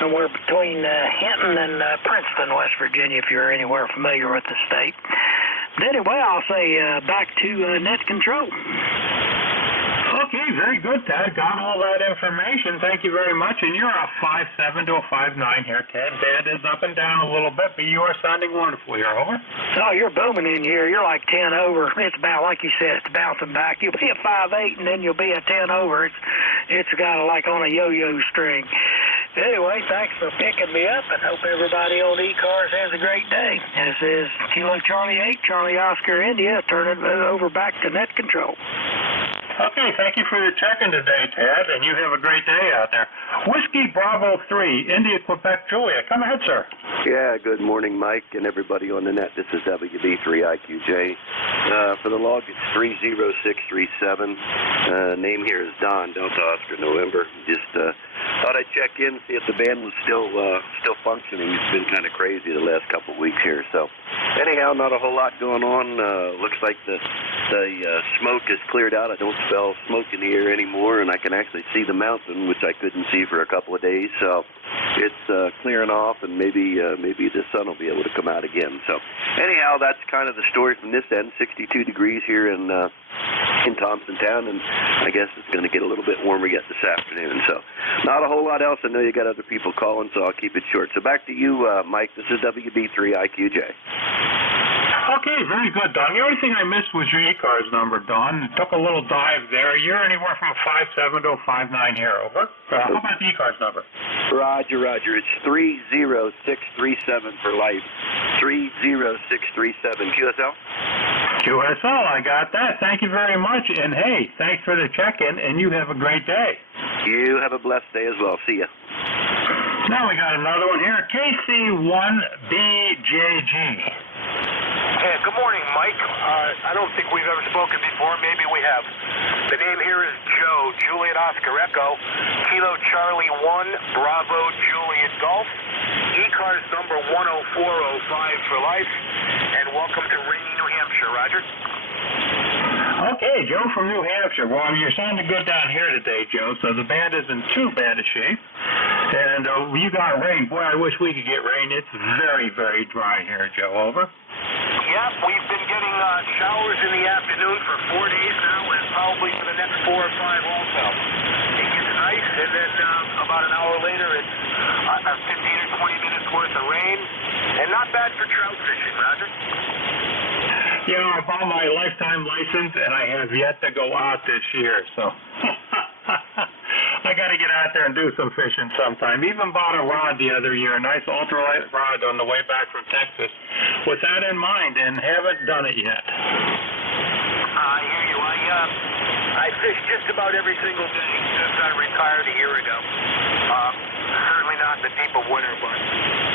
somewhere between Hinton and Princeton, West Virginia, if you're anywhere familiar with the state. But anyway, I'll say back to net control. Okay, very good, Ted. Got all that information. Thank you very much. And you're a 5.7 to a 5.9 here, Ted. Dad is up and down a little bit, but you are sounding wonderful here. Over. Oh, you're booming in here. You're like 10 over. It's about, like you said, it's bouncing back. You'll be a 5.8, and then you'll be a 10 over. It's got like on a yo-yo string. Anyway, thanks for picking me up, and hope everybody on ECARS has a great day. This is Kilo Charlie 8, Charlie Oscar India. Turn it over back to net control. Okay, thank you for your check-in today, Ted, and you have a great day out there. Whiskey Bravo 3, India, Quebec, Julia. Come ahead, sir. Yeah, good morning, Mike, and everybody on the net. This is WB3IQJ. For the log, it's 30637. Name here is Don, Delta Oscar, November. Just thought I'd check in, see if the band was still functioning. It's been kind of crazy the last couple of weeks here. So, anyhow, not a whole lot going on. Looks like the smoke is cleared out. I don't smell smoke in the air anymore, and I can actually see the mountain, which I couldn't see for a couple of days. So it's clearing off, and maybe the sun will be able to come out again. So anyhow, that's kind of the story from this end. 62 degrees here in Thompsontown, and I guess it's going to get a little bit warmer yet this afternoon. So not a whole lot else. I know you got other people calling, so I'll keep it short. So back to you, Mike. This is WB3IQJ. Okay, very good, Don. The only thing I missed was your ECARS number, Don. It took a little dive there. You're anywhere from a 5.7 to a 5.9 here, over. How about the ECARS number? Roger. It's 30637 for life. 30637. QSL? QSL, I got that. Thank you very much. And, hey, thanks for the check-in, and you have a great day. You have a blessed day as well. See ya. Now we got another one here. KC1BJG. Hey, good morning, Mike. I don't think we've ever spoken before. Maybe we have. The name here is Joe, Juliet Oscar Echo, Kilo Charlie 1, Bravo Juliet Golf, ECARS number 10405 for life, and welcome to Rainy, New Hampshire. Roger. Okay, Joe from New Hampshire. Well, you're sounding good down here today, Joe, so the band isn't too bad a shape. And you got rain. Boy, I wish we could get rain. It's very, very dry here, Joe. Over. Yep, we've been getting showers in the afternoon for 4 days now, and probably for the next 4 or 5 also. It gets nice, and then about an hour later, it's 15 or 20 minutes worth of rain, and not bad for trout fishing, Roger. You know, I bought my lifetime license, and I have yet to go out this year, so I got to get out there and do some fishing sometime. Even bought a rod the other year, a nice ultralight rod on the way back from Texas, with that in mind, and haven't done it yet. I hear you. I fish just about every single day since I retired a year ago. Certainly not in the deep of winter, but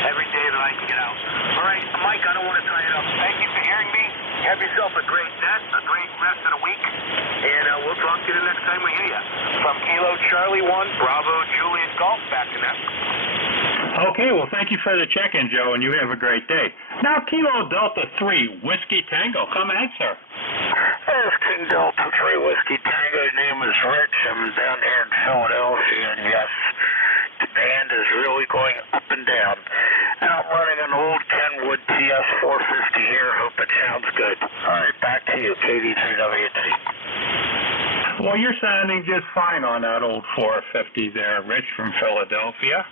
every day that I can get out. All right, Mike, I don't want to tie it up. Thank you for hearing me. Have yourself a great net, a great rest of the week, and we'll talk to you the next time we hear you. From Kilo Charlie 1, Bravo Juliet Golf, back to net. Okay, well, thank you for the check-in, Joe, and you have a great day. Now, Kilo Delta 3, Whiskey Tango. Come ahead, sir. This King Delta 3 Whiskey Tango. His name is Rich. I'm down here in Philadelphia, and yes, the band is really going up and down. And I'm running an old Kenwood TS 450 here. Hope it sounds good. All right, back to you, KD3WT. Well, you're sounding just fine on that old 450 there, Rich from Philadelphia.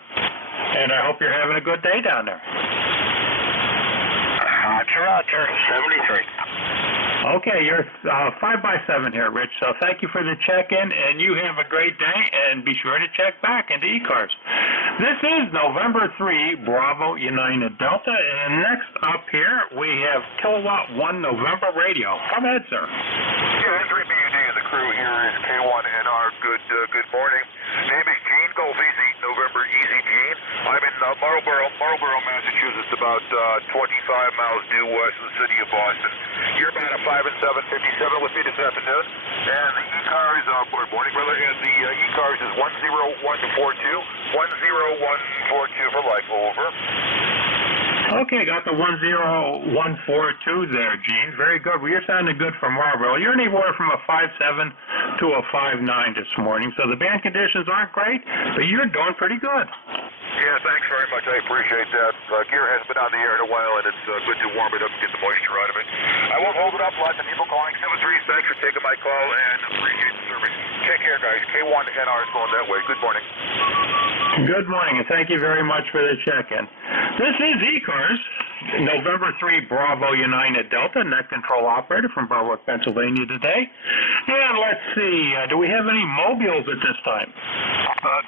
And I hope you're having a good day down there. Roger, 73. Okay, you're 5x7 here, Rich. So thank you for the check-in, and you have a great day, and be sure to check back into ECARS. This is November 3, Bravo United Delta, and next up here, we have Kilowatt 1 November Radio. Come ahead, sir. Yeah, it's BUD and the crew here is K1NR. Good morning. Name is Gene. Golf Easy, November Easy Gene. I'm in Marlborough, Massachusetts, about 25 miles due west of the city of Boston. You're about a 5 and 757 with me this afternoon. And the ECARS, morning, brother, and the ECARS is 10142. 10142 for life, over. Okay, got the 10142 there, Gene. Very good. Well, you're sounding good from Marlboro. You're anywhere from a 5.7 to a 5.9 this morning, so the band conditions aren't great, but you're doing pretty good. Yeah, thanks very much. I appreciate that. Gear hasn't been on the air in a while, and it's good to warm it up and get the moisture out of it. I won't hold it up. Lots of people calling 73. Thanks for taking my call, and appreciate the service. Take care, guys. K1NR is going that way. Good morning. Good morning, and thank you very much for the check-in. This is ECARS, November 3, Bravo United Delta, net control operator from Berwick, Pennsylvania today. And let's see, do we have any mobiles at this time?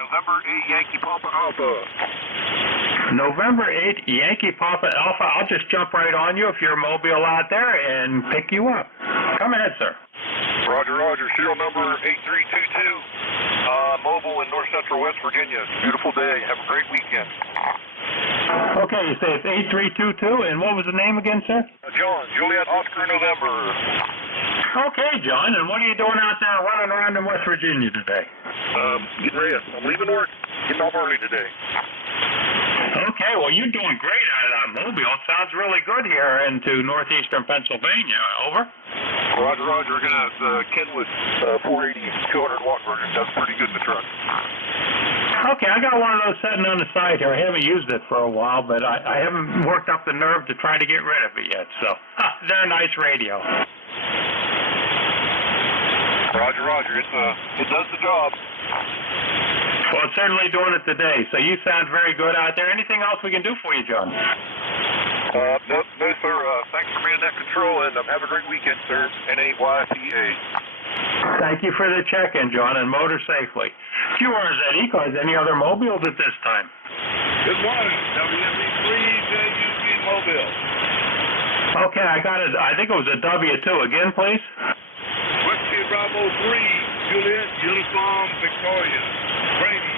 November 8, Yankee Papa Alpha. November 8, Yankee Papa Alpha. I'll just jump right on you if you're mobile out there and pick you up. Come ahead, sir. Roger, serial number 8322. Mobile in north central West Virginia. Beautiful day. Have a great weekend. Okay, you say it's 8322, and what was the name again, sir? John, Juliet Oscar November. Okay, John, and what are you doing out there running around in West Virginia today? Getting ready. I'm leaving work. Getting off early today. Okay, well, you're doing great out of that mobile. It sounds really good here into northeastern Pennsylvania. Over. Roger. We're going to have Kenwood 480 200-watt version. That's pretty good in the truck. Okay, I got one of those sitting on the side here. I haven't used it for a while, but I haven't worked up the nerve to try to get rid of it yet. So, they're a nice radio. Roger. It does the job. Well, it's certainly doing it today, so you sound very good out there. Anything else we can do for you, John? No, sir. Thanks for being net control, and have a great weekend, sir. NAYPA. Thank you for the check-in, John, and motor safely. QRs at ECARS, any other mobiles at this time? Good morning, WMB3 JUB Mobile. Okay, I got it. I think it was a W2. Again, please. Whiskey Bravo 3, Juliet, Uniform, Victoria. Brady,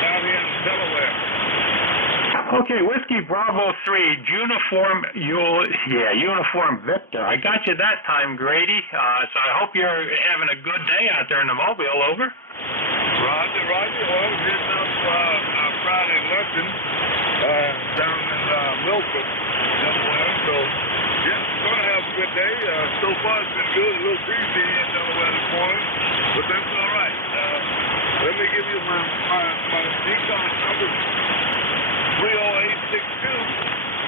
down here in Delaware. Okay, Whiskey Bravo 3, Uniform Victor. I got you that time, Grady. So I hope you're having a good day out there in the mobile. Over. Roger. Well, we're getting up Friday luncheon down in Milford, Delaware. So, yeah, going to have a good day. So far, it's been good. A little breezy in Delaware this morning, but that's all right. Let me give you my ECARS number, 30862,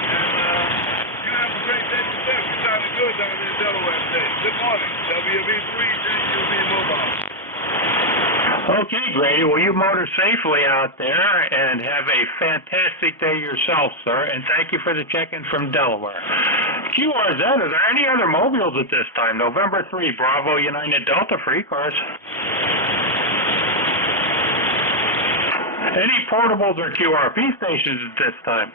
and you have a great day yourself. You sounded good down in Delaware today. Good morning, WB3 JUB Mobile. Okay, Grady. Well, you motor safely out there and have a fantastic day yourself, sir, and thank you for the check-in from Delaware. QRZ, are there any other mobiles at this time? November 3, Bravo United Delta for ECARS. Any portables or QRP stations at this time?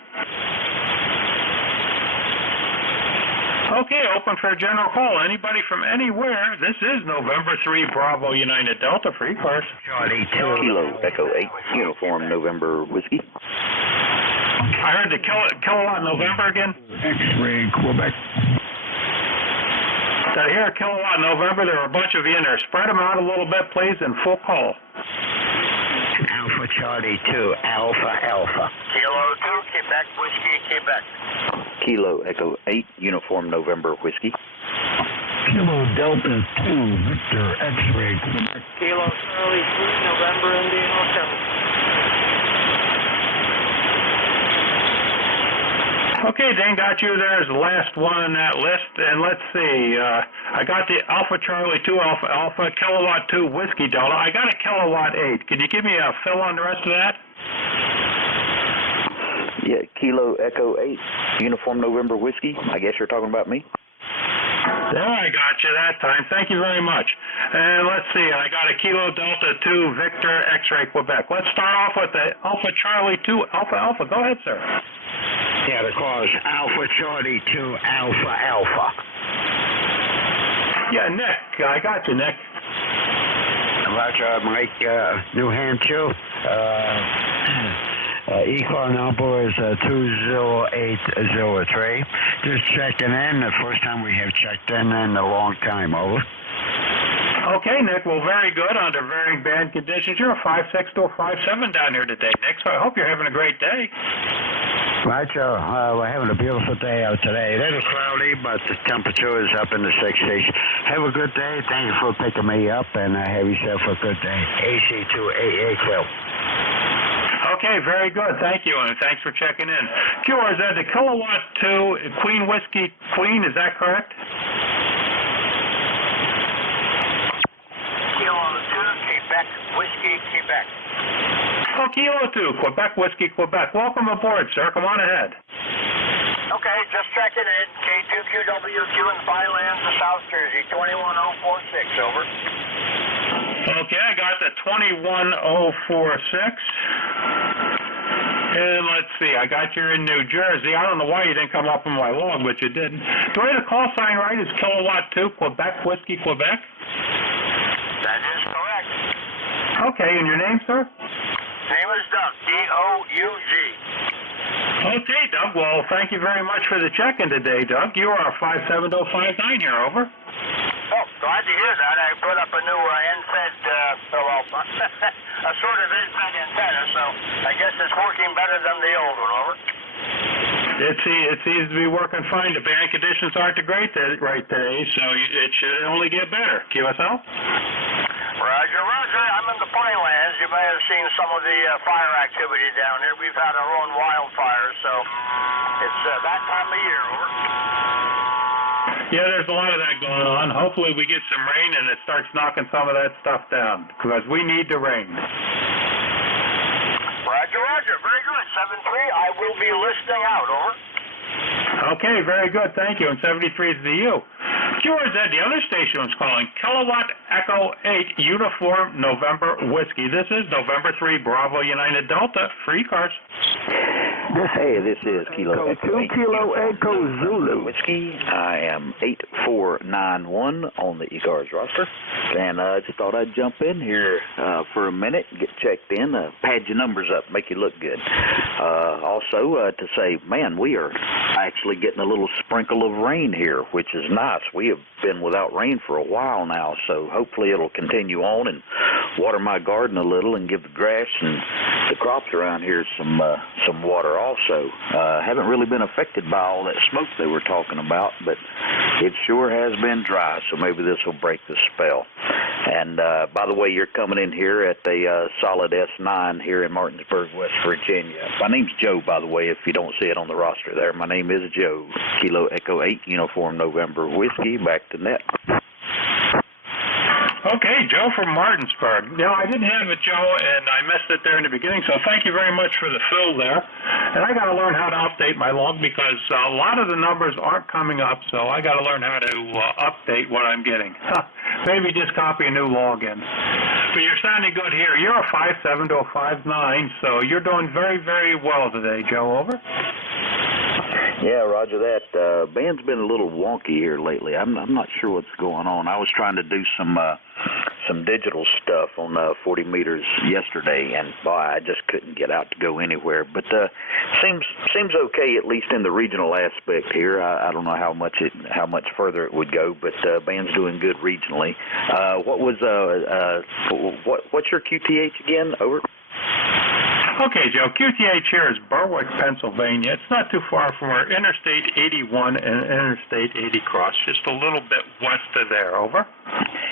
Okay, open for a general call. Anybody from anywhere? This is November 3, Bravo United Delta for ECARS. Charlie 2. Kilo Echo 8, Uniform November Whiskey. I heard the Kilowatt November again. X-Ray Quebec. Did I hear Kilowatt November? There are a bunch of you in there. Spread them out a little bit, please, and full call. Alpha Charlie 2, Alpha. Kilo 2 Quebec Whiskey, Quebec. Kilo Echo 8, Uniform November Whiskey. Kilo Delta 2, Victor X-Ray, Quebec. Kilo Charlie 3, November Indian Hotel. Okay, Dane, got you there as the last one on that list. And let's see, I got the Alpha Charlie 2 Alpha Kilowatt 2 Whiskey Delta. I got a Kilowatt 8. Can you give me a fill on the rest of that? Yeah, Kilo Echo 8, Uniform November Whiskey. I guess you're talking about me. There, I got you that time. Thank you very much. And let's see, I got a Kilo Delta 2 Victor X-Ray Quebec. Let's start off with the Alpha Charlie 2 Alpha. Go ahead, sir. Yeah, the call is Alpha Charlie 2 Alpha. Yeah, Nick. I got you, Nick. Roger, Mike, New Hampshire. ECARS number is 20803. Just checking in. The first time we have checked in a long time. Over. Okay, Nick. Well, very good. Under varying band conditions, you're a 5.6 to a 5.7 down here today, Nick. So I hope you're having a great day. Roger, we're having a beautiful day out today. A little cloudy, but the temperature is up in the 60s. Have a good day. Thank you for picking me up, and have yourself a good day. AC2AA Quill. Okay, very good. Thank you, and thanks for checking in. QRZ, the Kilowatt 2 Queen Whiskey Queen, is that correct? Kilo 2, Quebec Whiskey, Quebec. Oh, Kilo 2, Quebec Whiskey, Quebec. Welcome aboard, sir. Come on ahead. Okay, just checking in. K2QWQ in Bylands, South Jersey, 21046, over. Okay, I got the 21046. And let's see, I got you in New Jersey. I don't know why you didn't come up on my log, but you didn't. Do I have the call sign right? Is Kilowatt 2, Quebec Whiskey, Quebec? That is correct. Okay, and your name, sir? Name is Doug, D-O-U-G. Okay, Doug. Well, thank you very much for the check-in today, Doug. You are 57059 here, over. Oh, glad to hear that. I put up a new NFED, a sort of NFED antenna, so I guess it's working better than the old one, over. It seems to be working fine. The band conditions aren't the great right today, so it should only get better. QSL? Roger. I'm in the Pinelands. You may have seen some of the fire activity down here. We've had our own wildfires, so it's that time of year, over. Yeah, there's a lot of that going on. Hopefully we get some rain and it starts knocking some of that stuff down, because we need the rain. Roger. Very good. 7-3, I will be listening out, over. Okay, very good. Thank you. And 73 is the U. QRZ, the other station was calling Kilowatt Echo 8 Uniform November Whiskey. This is November 3 Bravo United Delta for ECARS. This is Kilo Echo 8 Kilo Echo Zulu Whiskey. I am 8491 on the ECARS roster. And I just thought I'd jump in here for a minute, get checked in, pad your numbers up, make you look good. Also to say, man, we are actually getting a little sprinkle of rain here, which is nice. We have been without rain for a while now, so hopefully it'll continue on and water my garden a little and give the grass and the crops around here some water also. Haven't really been affected by all that smoke they were talking about, but it sure has been dry, so maybe this will break the spell. And by the way, you're coming in here at a solid S9 here in Martinsburg, West Virginia. My name's Joe, by the way, if you don't see it on the roster there. My name is Joe. Kilo Echo 8, Uniform November Whiskey, back to net. Okay, Joe from Martinsburg. Now, I didn't have it, Joe, and I missed it there in the beginning, so thank you very much for the fill there. And I got to learn how to update my log because a lot of the numbers aren't coming up, so I got to learn how to update what I'm getting. Maybe just copy a new log in. But you're sounding good here. You're a 5.7 to a 5.9, so you're doing very, very well today, Joe. Over. Yeah, roger that. Band's been a little wonky here lately. I'm not sure what's going on. I was trying to do some digital stuff on 40 meters yesterday, and boy, I just couldn't get out to go anywhere. But seems okay, at least in the regional aspect here. I don't know how much further it would go, but band's doing good regionally. What's your QTH again? Over. Okay, Joe, QTH here is Berwick, Pennsylvania. It's not too far from where Interstate 81 and Interstate 80 cross, just a little bit west of there. Over.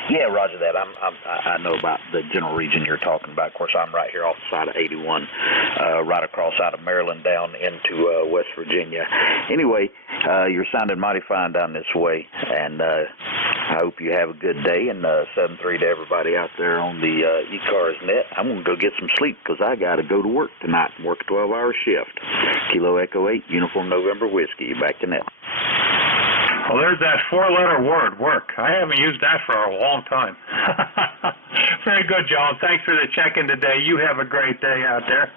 Yeah, roger that. I know about the general region you're talking about. Of course, I'm right here off the side of 81, right across out of Maryland down into West Virginia. Anyway, you're sounding mighty fine down this way, and I hope you have a good day, and 7-3 to everybody out there on the ECARS net. I'm going to go get some sleep because I got to go to work tonight and work a 12-hour shift. Kilo Echo 8, Uniform November Whiskey. Back to net. Well, there's that four-letter word, work. I haven't used that for a long time. Very good, John. Thanks for the check-in today. You have a great day out there.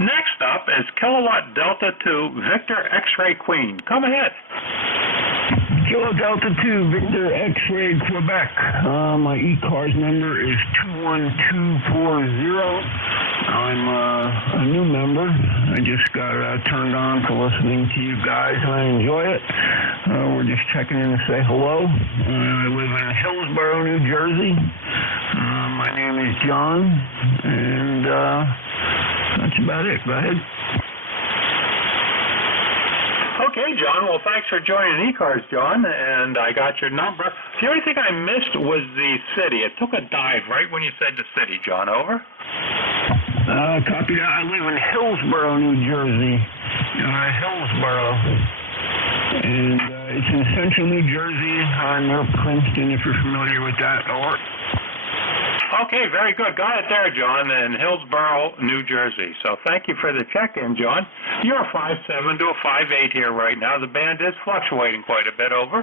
Next up is Kilowatt Delta 2 Victor X-Ray Queen. Come ahead. Kilo Delta 2 Victor X-Ray Quebec. My ECARS number is 21240. I'm a new member. I just got turned on to listening to you guys, and I enjoy it. We're just checking in to say hello. I live in Hillsborough, New Jersey. My name is John, and that's about it. Go ahead. Okay, John. Well, thanks for joining ECARS, John, and I got your number. The only thing I missed was the city. It took a dive right when you said the city, John. Over. Copy that. I live in Hillsborough, New Jersey. Hillsborough. And it's in central New Jersey, near Princeton, if you're familiar with that. Or Okay, very good. Got it there, John, in Hillsborough, New Jersey. So thank you for the check-in, John. You're a 5'7" to a 5'8" here right now. The band is fluctuating quite a bit. Over.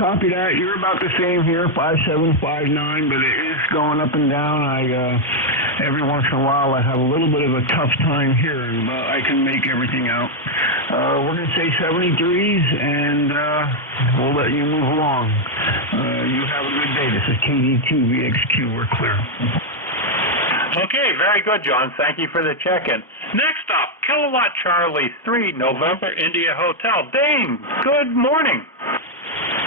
Copy that. You're about the same here, 5'7", 5'9", but it is going up and down. Every once in a while I have a little bit of a tough time hearing, but I can make everything out. We're going to say 73s, and we'll let you move along. You have a good day. This is KD2VXQ. We're clear. Okay, very good, John. Thank you for the check-in. Next up, Kilowatt Charlie 3, November India Hotel. Dane, good morning.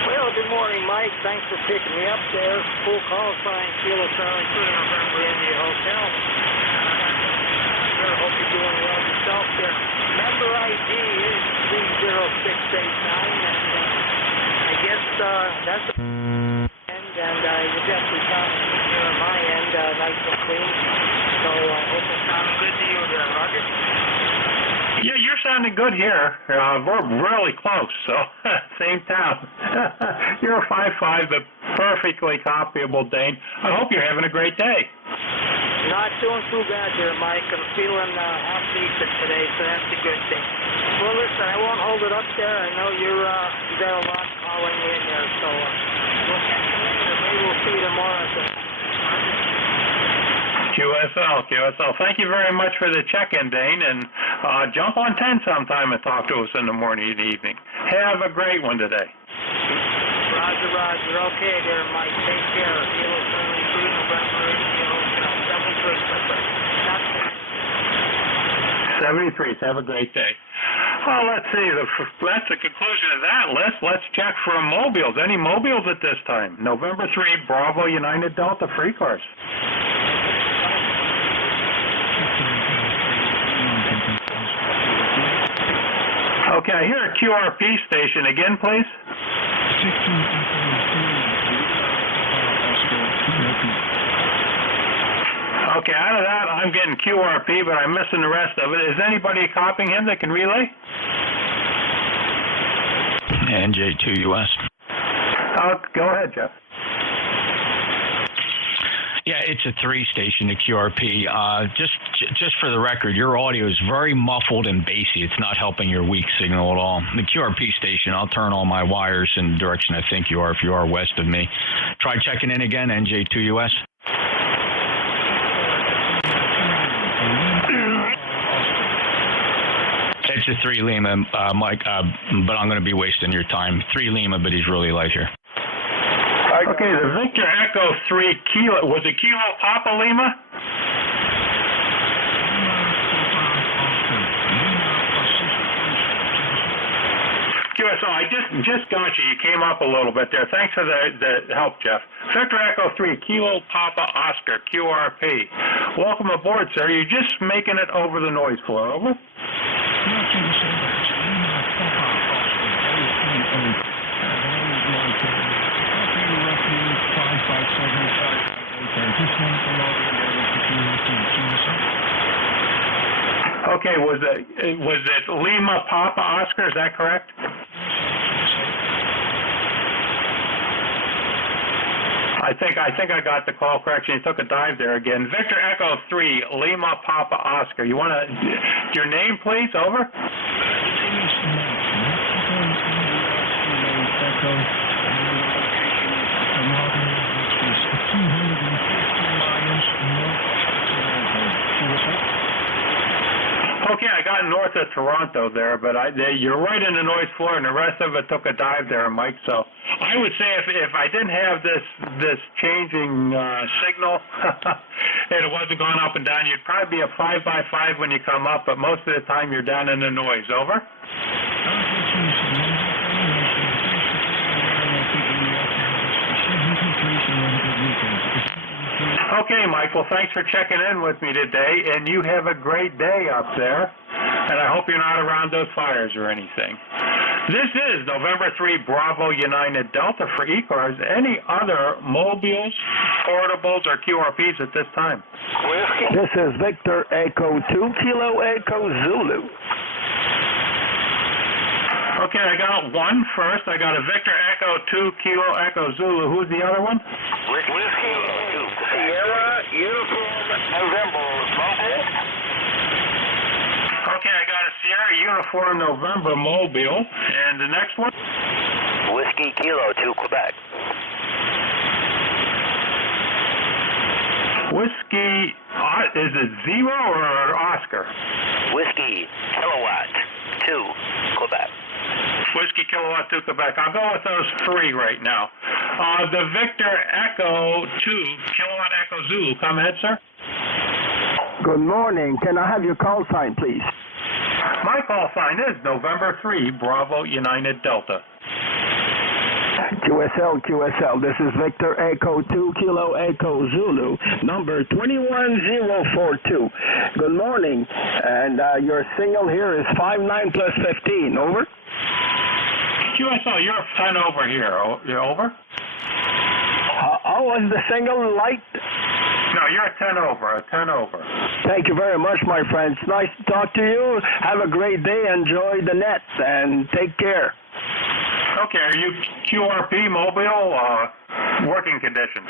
Well, good morning, Mike. Thanks for picking me up there. Full call sign, Kilo Charlie 3, November India Hotel. Sure, hope you're doing well yourself there. Member ID is 30689, and I guess that's the end, and you're definitely sounding here on my end, nice and clean. So I hope it's sounding good to you there, Roger. Yeah, you're sounding good here. We're really close, so same town. You're a 5'5", but perfectly copyable, Dane. I hope you're having a great day. Not doing too bad there, Mike. I'm feeling half decent today, so that's a good thing. Well, listen, I won't hold it up there. I know you got a lot calling in there, so we'll catch you later. Maybe we'll see you tomorrow. QSL. Thank you very much for the check-in, Dane, and jump on 10 sometime and talk to us in the morning and evening. Have a great one today. Roger. Okay there, Mike. Take care. Kilo 73, November 73. Have a great day. Well, let's see. That's the conclusion of that list. Let's check for mobiles. Any mobiles at this time? November 3, Bravo United Delta Free Cars. Okay, I hear a QRP station again, please. Okay, out of that, I'm getting QRP, but I'm missing the rest of it. Is anybody copying him that can relay? NJ2US. Go ahead, Jeff. Yeah, it's a 3-station, the QRP. Just for the record, your audio is very muffled and bassy. It's not helping your weak signal at all. The QRP station, I'll turn all my wires in the direction I think you are if you are west of me. Try checking in again, NJ2US. It's a 3 Lima, Mike, but I'm going to be wasting your time. 3 Lima, but he's really light here. Okay, the Victor Echo 3 Kilo. Was it Kilo Papa Lima? QSO, I just got you. You came up a little bit there. Thanks for the help, Jeff. Victor Echo 3 Kilo Papa Oscar QRP. Welcome aboard, sir. You're just making it over the noise floor. Over. Okay, was it Lima Papa Oscar? Is that correct? I think I got the call correction. You took a dive there again. Victor Echo 3, Lima Papa Oscar. You want your name, please? Over. Okay, I got north of Toronto there, but you're right in the noise floor, and the rest of it took a dive there, Mike. So I would say if I didn't have this changing signal and it wasn't going up and down, you'd probably be a 5x5 when you come up, but most of the time you're down in the noise. Over. Okay, Michael, thanks for checking in with me today, and you have a great day up there, and I hope you're not around those fires or anything. This is November 3 Bravo United Delta for ECARS. Any other mobiles, portables, or QRPs at this time? This is Victor Echo 2 Kilo Echo Zulu. Okay, I got one first. I got a Victor Echo 2 Kilo Echo Zulu. Who's the other one? Whiskey Sierra Uniform November Mobile. Okay, I got a Sierra Uniform November Mobile. And the next one? Whiskey Kilo 2 Quebec. Whiskey, is it Zero or Oscar? Whiskey Kilowatt 2 Quebec. Whiskey Kilowatt 2 Quebec. I'll go with those three right now. The Victor Echo 2 Kilowatt Echo Zulu. Come ahead, sir. Good morning. Can I have your call sign, please? My call sign is November 3 Bravo United Delta. QSL. This is Victor Echo 2 Kilo Echo Zulu, number 21042. Good morning. And your signal here is 59 plus 15. Over. QSL, you're 10 over here. You're over? Was the signal light? No, you're a 10 over, a 10 over. Thank you very much, my friends. Nice to talk to you. Have a great day. Enjoy the net and take care. Okay, are you QRP mobile, working conditions?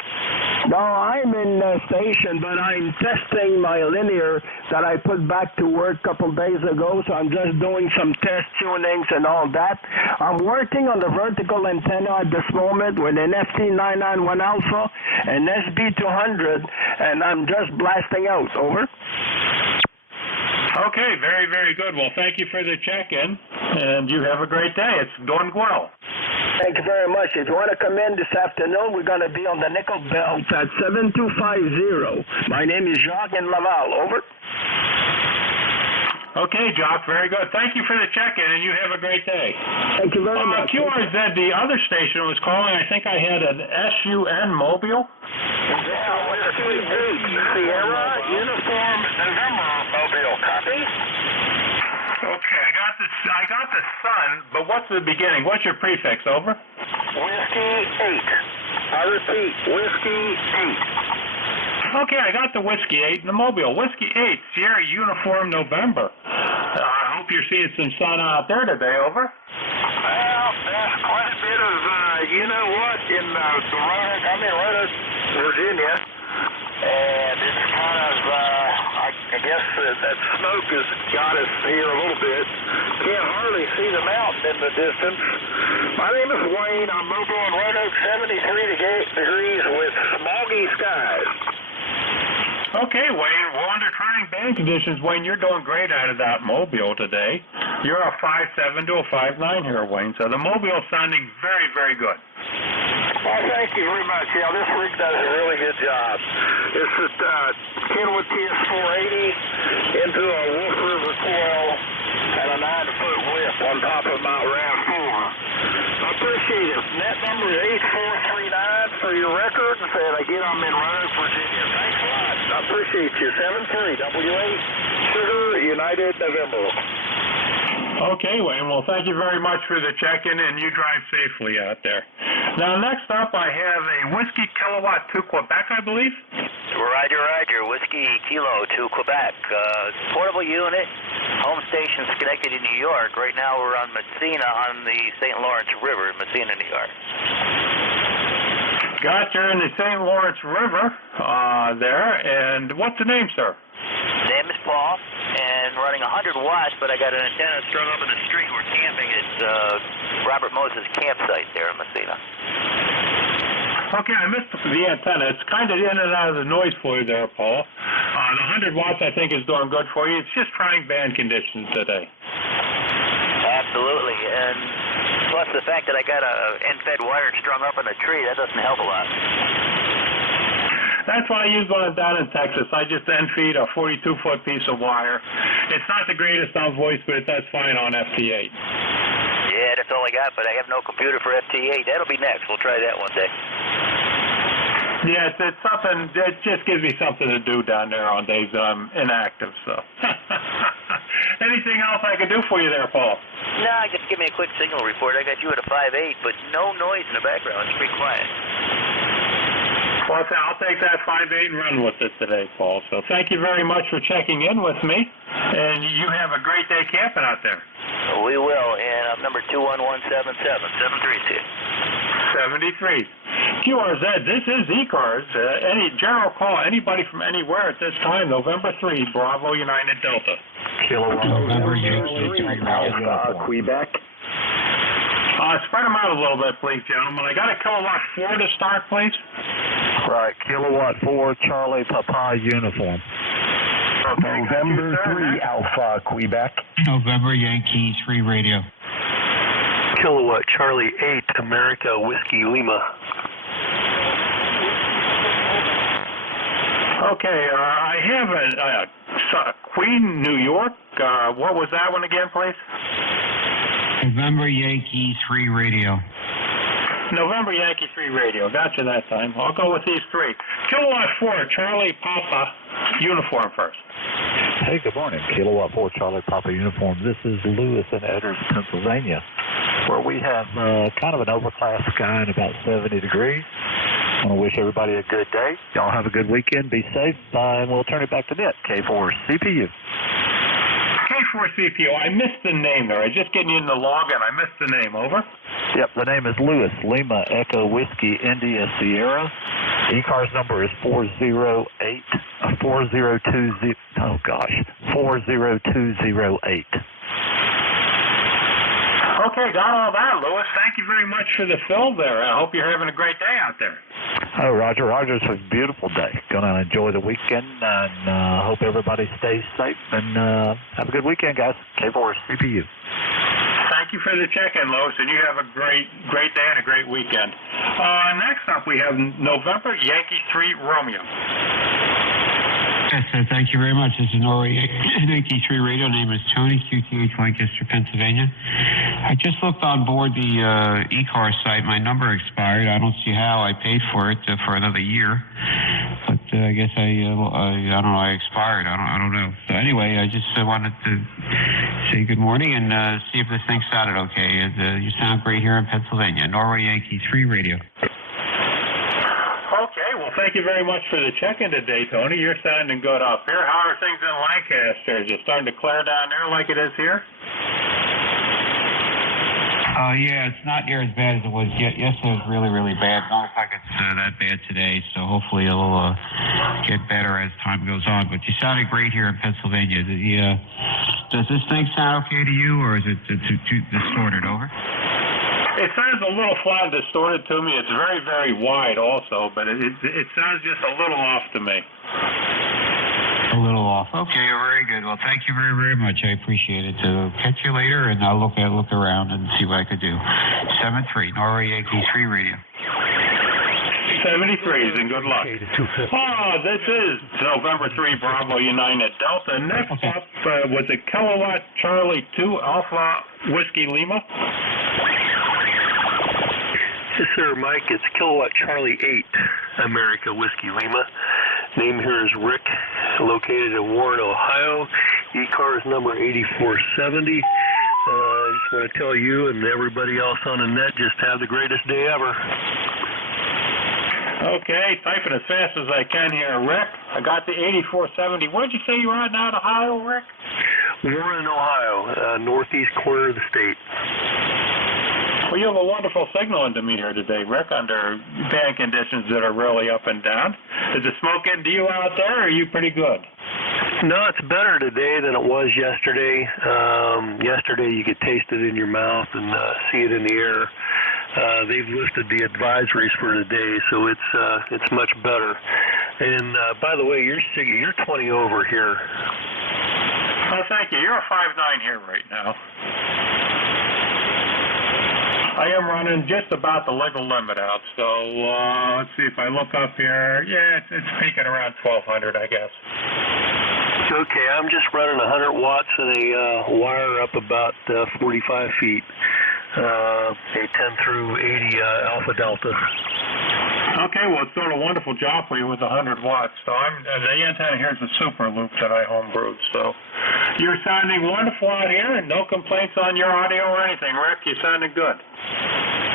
No, I'm in station, but I'm testing my linear that I put back to work a couple days ago, so I'm just doing some test tunings and all that. I'm working on the vertical antenna at this moment with an FT991 Alpha and SB200, and I'm just blasting out. Over. Okay, very, very good. Well, thank you for the check-in, and you have a great day. It's going well. Thank you very much. If you want to come in this afternoon, we're going to be on the nickel belt at 7250. My name is Jacques in Laval. Over. Okay, Jock, very good. Thank you for the check-in, and you have a great day. Thank you very much. QRZ, the other station was calling. I think I had an SUN Mobile. Yeah, Whiskey 8 Sierra Uniform November Mobile. Copy? Okay, I got the Sun, but what's the beginning? What's your prefix? Over. Whiskey 8. I repeat, Whiskey 8. Okay, I got the Whiskey 8 and the Mobile. Whiskey 8, Sierra Uniform November. I hope you're seeing some sun out there today. Over. Well, there's quite a bit of, you know what, in I'm in Roanoke, Virginia, and it's kind of, I guess that smoke has got us here a little bit. Can't hardly see the mountain in the distance. My name is Wayne. I'm mobile in Roanoke, 73 degrees with smoggy skies. Okay, Wayne. Well, under trying band conditions, Wayne, you're doing great out of that Mobile today. You're a 5.7 to a 5.9 here, Wayne. So the Mobile's sounding very, very good. Well, thank you very much. Yeah, this rig does a really good job. It's a Kenwood TS480 into a Wolf River coil and a 9-foot whip on top of my RAV4. I appreciate it. Net number is 8439 for your records, and again, I'm in Roanoke, Virginia. Thanks a lot. I appreciate it. appreciate you. 73 WA Sugar United November. Okay, Wayne. Well, thank you very much for the check-in, and you drive safely out there. Now, next up, I have a Whiskey Kilowatt to Quebec, I believe. Roger, Roger. Whiskey Kilo to Quebec. Portable unit, home station Schenectady, New York. Right now, we're on Messina on the St. Lawrence River in Messina, New York. Got you in the St. Lawrence River there, and what's the name, sir? Name is Paul, and running 100 watts, but I got an antenna strung up in the street. We're camping at Robert Moses campsite there in Messina. Okay, I missed the antenna. It's kind of in and out of the noise for you there, Paul. The 100 watts, I think, is doing good for you. It's just trying band conditions today. Absolutely, and plus the fact that I got a end-fed wire strung up in a tree, that doesn't help a lot. That's why I use one down in Texas. I just end-feed a 42-foot piece of wire. It's not the greatest on voice, but it does fine on FT8. Yeah, that's all I got, but I have no computer for FT8. That'll be next. We'll try that one day. Yeah, it's something, it just gives me something to do down there on days that I'm inactive, so. Anything else I could do for you there, Paul? No, just give me a quick signal report. I got you at a 5.8, but no noise in the background. It's pretty quiet. Well, I'll take that 5.8 and run with it today, Paul. So thank you very much for checking in with me, and you have a great day camping out there. We will, and I'm number 21177, 733. 73. QRZ, this is ECARS. Any general call, anybody from anywhere at this time, November 3, Bravo United Delta. Kilowatt November Yankee 3 Quebec. Spread them out a little bit, please, gentlemen. I got a kilowatt 4 to start, please. Right, kilowatt 4, Charlie Papa uniform. Okay, November 3 Alpha Quebec. November Yankee 3 radio. Kilowatt Charlie 8 America Whiskey Lima. Okay, I have a Queen, New York. What was that one again, please? November Yankee 3 radio. November Yankee 3 radio. Gotcha that time. I'll go with these three. Kilowatt 4, Charlie Papa uniform first. Hey, good morning. Kilowatt 4, Charlie Papa uniform. This is Lewis in Edders, Pennsylvania, where we have kind of an overcast sky and about 70 degrees. I want to wish everybody a good day. Y'all have a good weekend. Be safe, and we'll turn it back to net. K4 CPU. K4 CPU. I missed the name there. I just getting in the log and I missed the name. Over. Yep, the name is Lewis, Lima, Echo, Whiskey, India, Sierra. ECARS number is 40208. Okay, got all that, Lewis. Thank you very much for the fill there. I hope you're having a great day out there. Oh, Roger. Roger, it's a beautiful day. Going to enjoy the weekend, and hope everybody stays safe, and have a good weekend, guys. K4 CPU. Thank you for the check-in, Lois, and you have a great day and a great weekend. Next up, we have November Yankee 3 Romeo. Yes, thank you very much. This is Norway Yankee 3 radio. Name is Tony, QTH, Lancaster, Pennsylvania. I just looked on board the ECARS site. My number expired. I don't see how. I paid for it for another year, but I guess I don't know. I expired. I don't know. So anyway, I just wanted to say good morning and see if this thing sounded okay. You sound great here in Pennsylvania. Norway Yankee 3 radio. Okay, well, thank you very much for the check-in today, Tony. You're sounding good up here. How are things in Lancaster? Is it starting to clear down there like it is here? Yeah, it's not near as bad as it was. Yesterday was really, really bad. Not like it's that bad today, so hopefully it'll get better as time goes on. But you sounded great here in Pennsylvania. Does this thing sound okay to you, or is it too distorted? Over? It sounds a little flat and distorted to me. It's very, very wide also, but it sounds just a little off to me. A little off. Okay, very good. Well, thank you very, very much. I appreciate it. Catch you later, and I'll look around and see what I could do. 7-3, Norway Yankee 3 radio. 73s, and good luck. This is November 3, Bravo United Delta. Next up was a Kilowatt Charlie 2 Alpha Whiskey Lima. Yes, sir, Mike. It's Kilowatt Charlie 8 America Whiskey Lima. Name here is Rick, located in Warren, Ohio. ECARS number 8470. I just want to tell you and everybody else on the net, just have the greatest day ever. Okay, typing as fast as I can here, Rick. I got the 8470. What did you say you were at now, Ohio, Rick? Warren, Ohio, northeast corner of the state. Well, you have a wonderful signal into me here today, Rick, under bad conditions that are really up and down. Is the smoke into you out there, or are you pretty good? No, it's better today than it was yesterday. Yesterday you could taste it in your mouth and see it in the air. They've lifted the advisories for today, so it's much better. And by the way, you're 20 over here. Oh, thank you. You're a 5.9 here right now. I am running just about the legal limit out, so let's see if I look up here. Yeah, it's peaking around 1200, I guess. Okay, I'm just running 100 watts and a wire up about 45 feet. A 10 through 80 alpha delta. Okay, well, it's doing a wonderful job for you with 100 watts. So the antenna here is a super loop that I homebrewed. So you're sounding wonderful out here, and no complaints on your audio or anything, Rick. You're sounding good.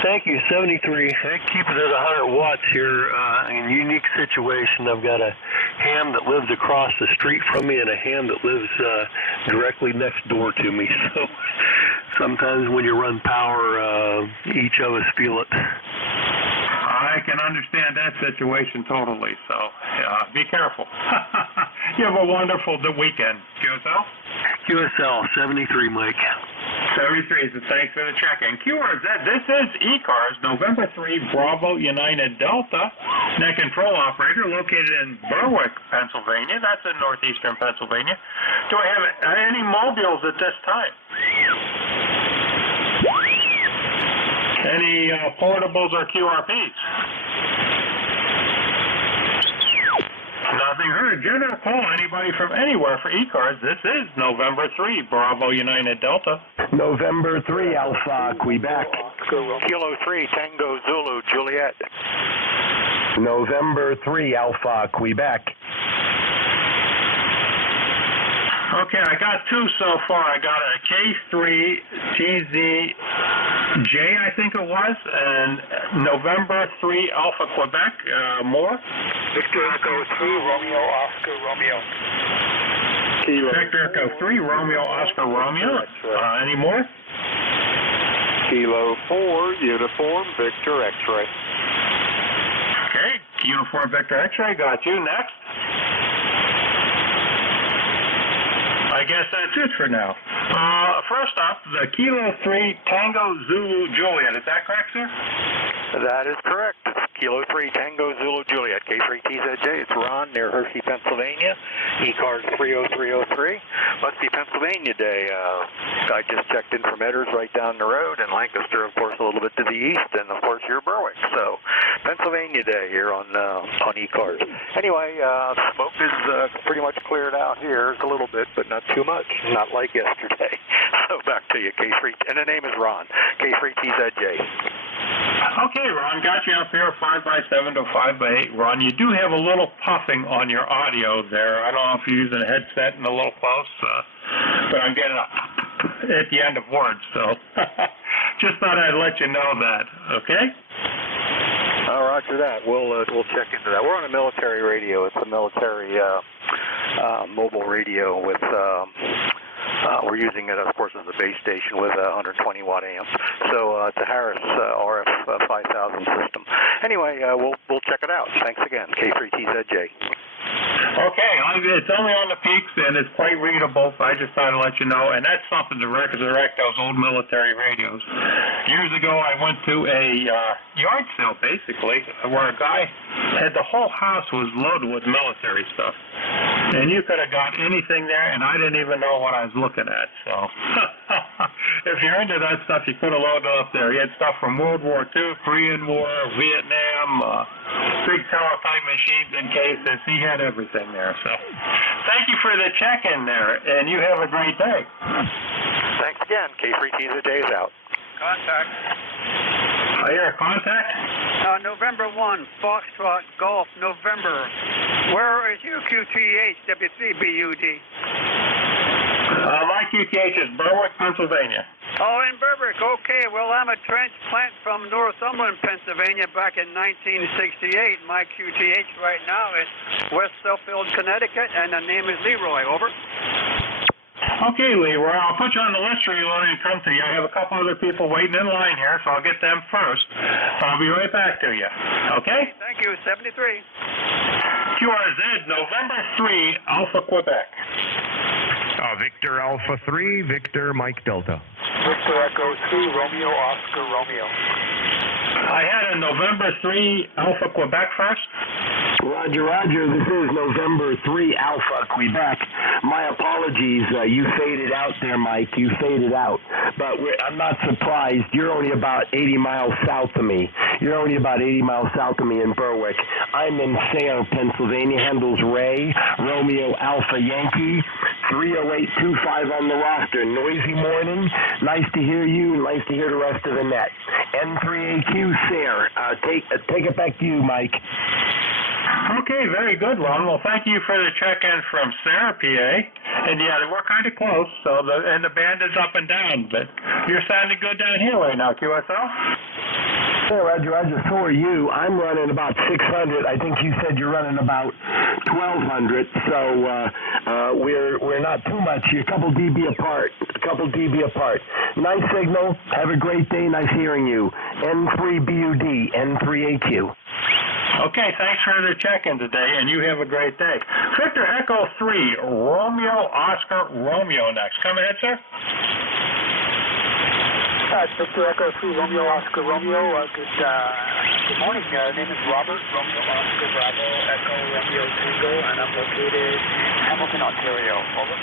Thank you, 73. I keep it at 100 watts here in a unique situation. I've got a ham that lives across the street from me and a ham that lives directly next door to me. So sometimes when you run power, each of us feel it. I can understand that situation totally, so be careful. You have a wonderful weekend. QSL? QSL, 73, Mike. 73, so thanks for the check-in. QRZ, this is ECARS, November 3, Bravo United Delta, net control operator located in Berwick, Pennsylvania. That's in northeastern Pennsylvania. Do I have any mobiles at this time? Any portables or QRPs? Nothing heard. Do not call anybody from anywhere for ECARS. This is November 3, Bravo United Delta. November 3, Alpha, Quebec. Kilo 3, Tango Zulu, Juliet. November 3, Alpha, Quebec. Okay, I got two so far. I got a K3TZJ, I think it was, and November 3 Alpha Quebec. More? Victor Echo 3, Romeo Oscar Romeo. Victor Echo 3, Romeo Oscar Romeo. Any more? Kilo 4, Uniform Victor X-Ray. Okay, Uniform Victor X-Ray, got you. Next? I guess that's it for now. First up, the Kilo 3 Tango Zulu Juliet. Is that correct, sir? That is correct. It's Kilo 3 Tango Zulu Juliet, K3TZJ. It's Ron near Hershey, Pennsylvania. ECARS 30303. Must be Pennsylvania Day. I just checked in from Edders right down the road, and Lancaster, of course, a little bit to the east, and of course, you're Berwick. So, Pennsylvania Day here on ECARS. Anyway, smoke is pretty much cleared out here. It's a little bit, but not too much. Not like yesterday. So back to you, K3, and the name is Ron, K3TZJ. Okay, Ron, got you up here 5x7 to 5x8. Ron, you do have a little puffing on your audio there. I don't know if you're using a headset and a little close, but I'm getting at the end of words, so just thought I'd let you know that, okay? Roger that. We'll check into that. We're on a military radio. It's a military mobile radio with we're using it, of course, as a base station with a 120-watt amp. So it's a Harris RF 5000 system. Anyway, we'll check it out. Thanks again, K3TZJ. Okay, it's only on the peaks, and it's quite readable. I just thought I'd let you know, and that's something to resurrect those old military radios. Years ago, I went to a yard sale, basically, where a guy had the whole house was loaded with military stuff. And you could have got anything there, and I didn't even know what I was looking at. So if you're into that stuff, you could have loaded up there. He had stuff from World War II, Korean War, Vietnam, big teletype machines and cases. He had everything there. So thank you for the check-in there, and you have a great day. Thanks again. K3TZJ is out. Contact. I hear a contact. November 1, Foxtrot Golf, November. Where is UQTH, W3BUD? My QTH is Berwick, Pennsylvania. Oh, in Berwick. Okay. Well, I'm a transplant from Northumberland, Pennsylvania, back in 1968. My QTH right now is West Suffield, Connecticut, and the name is Leroy. Over. Okay, Leroy, I'll put you on the list for you when you come to you. I have a couple other people waiting in line here, so I'll get them first. I'll be right back to you. Okay? Thank you. 73. QRZ, November 3, Alpha, Quebec. Victor Alpha 3, Victor Mike Delta. Victor Echo 3, Romeo Oscar Romeo. I had a November 3 Alpha Quebec first. Roger, Roger. This is November 3 Alpha Quebec. My apologies. You faded out there, Mike. You faded out. But I'm not surprised. You're only about 80 miles south of me. You're only about 80 miles south of me in Berwick. I'm in Sayre, Pennsylvania. Handles Ray, Romeo Alpha Yankee. 30825 on the roster. Noisy morning. Nice to hear you. Nice to hear the rest of the net. N3AQ Sayre. Take it back to you, Mike. Okay, very good, Lon. Well, thank you for the check-in from Sayre, PA. And yeah, we're kind of close, so the band is up and down, but you're sounding good down here right now, QSL. Hey, Roger, Roger, so are you. I'm running about 600. I think you said you're running about 1,200, so we're not too much. You're a couple dB apart. Nice signal. Have a great day. Nice hearing you. N3BUD, N3AQ. Okay, thanks for the check-in today, and you have a great day. Victor Echo 3, Romeo Oscar Romeo next. Come ahead, sir. Victor Echo 3, Romeo Oscar Romeo. Good morning. Name is Robert, Romeo Oscar Bravo, Echo Romeo Tango, and I'm located in Hamilton, Ontario. Over.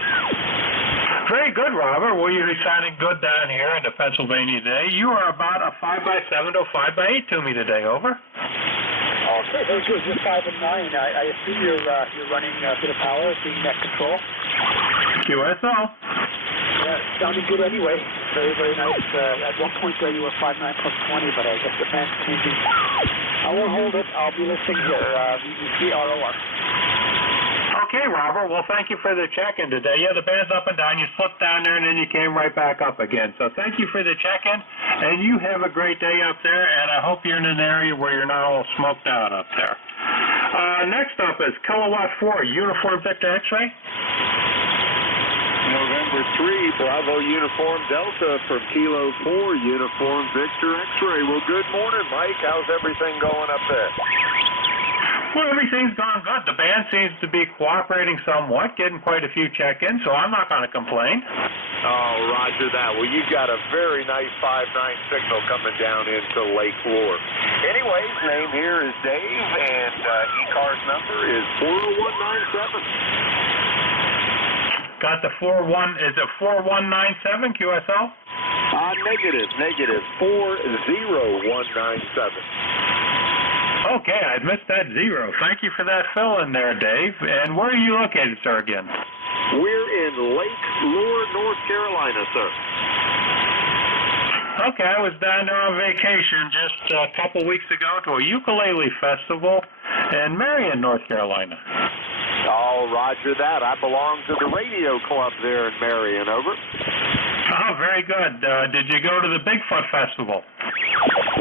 Very good, Robert. Well, you're sounding good down here in the Pennsylvania today. You are about a 5x7 to a 5x8 to me today. Over. Okay, very good. You're 5 and 9. I assume you're running a bit of power, being net control. QSL. Yeah, sounding good anyway. Very, very nice. At one point there you were 5.9 plus 20, but I guess the band's changing. I won't hold it. I'll be listening here. VVCROR. Okay, Robert. Well, thank you for the check-in today. Yeah, the band's up and down. You slipped down there, and then you came right back up again. So thank you for the check-in, and you have a great day up there, and I hope you're in an area where you're not all smoked out up there. Next up is Kilowatt 4, Uniform Victor X-Ray. November 3, Bravo Uniform Delta from Kilo 4, Uniform Victor X-Ray. Well, good morning, Mike. How's everything going up there? Well, everything's gone good. The band seems to be cooperating somewhat, getting quite a few check-ins, so I'm not going to complain. Oh, roger that. Well, you've got a very nice 5.9 signal coming down into Lake Lure. Anyways, name here is Dave, and ECARS number is 40197. Got the 41, is it 4197 QSL? Negative, 40197. Okay, I missed that zero. Thank you for that fill in there, Dave. And where are you located, sir, again? We're in Lake Lure, North Carolina, sir. Okay, I was down there on vacation just a couple weeks ago to a ukulele festival in Marion, North Carolina. Oh, roger that. I belong to the radio club there in Marion, over. Oh, very good. Did you go to the Bigfoot Festival?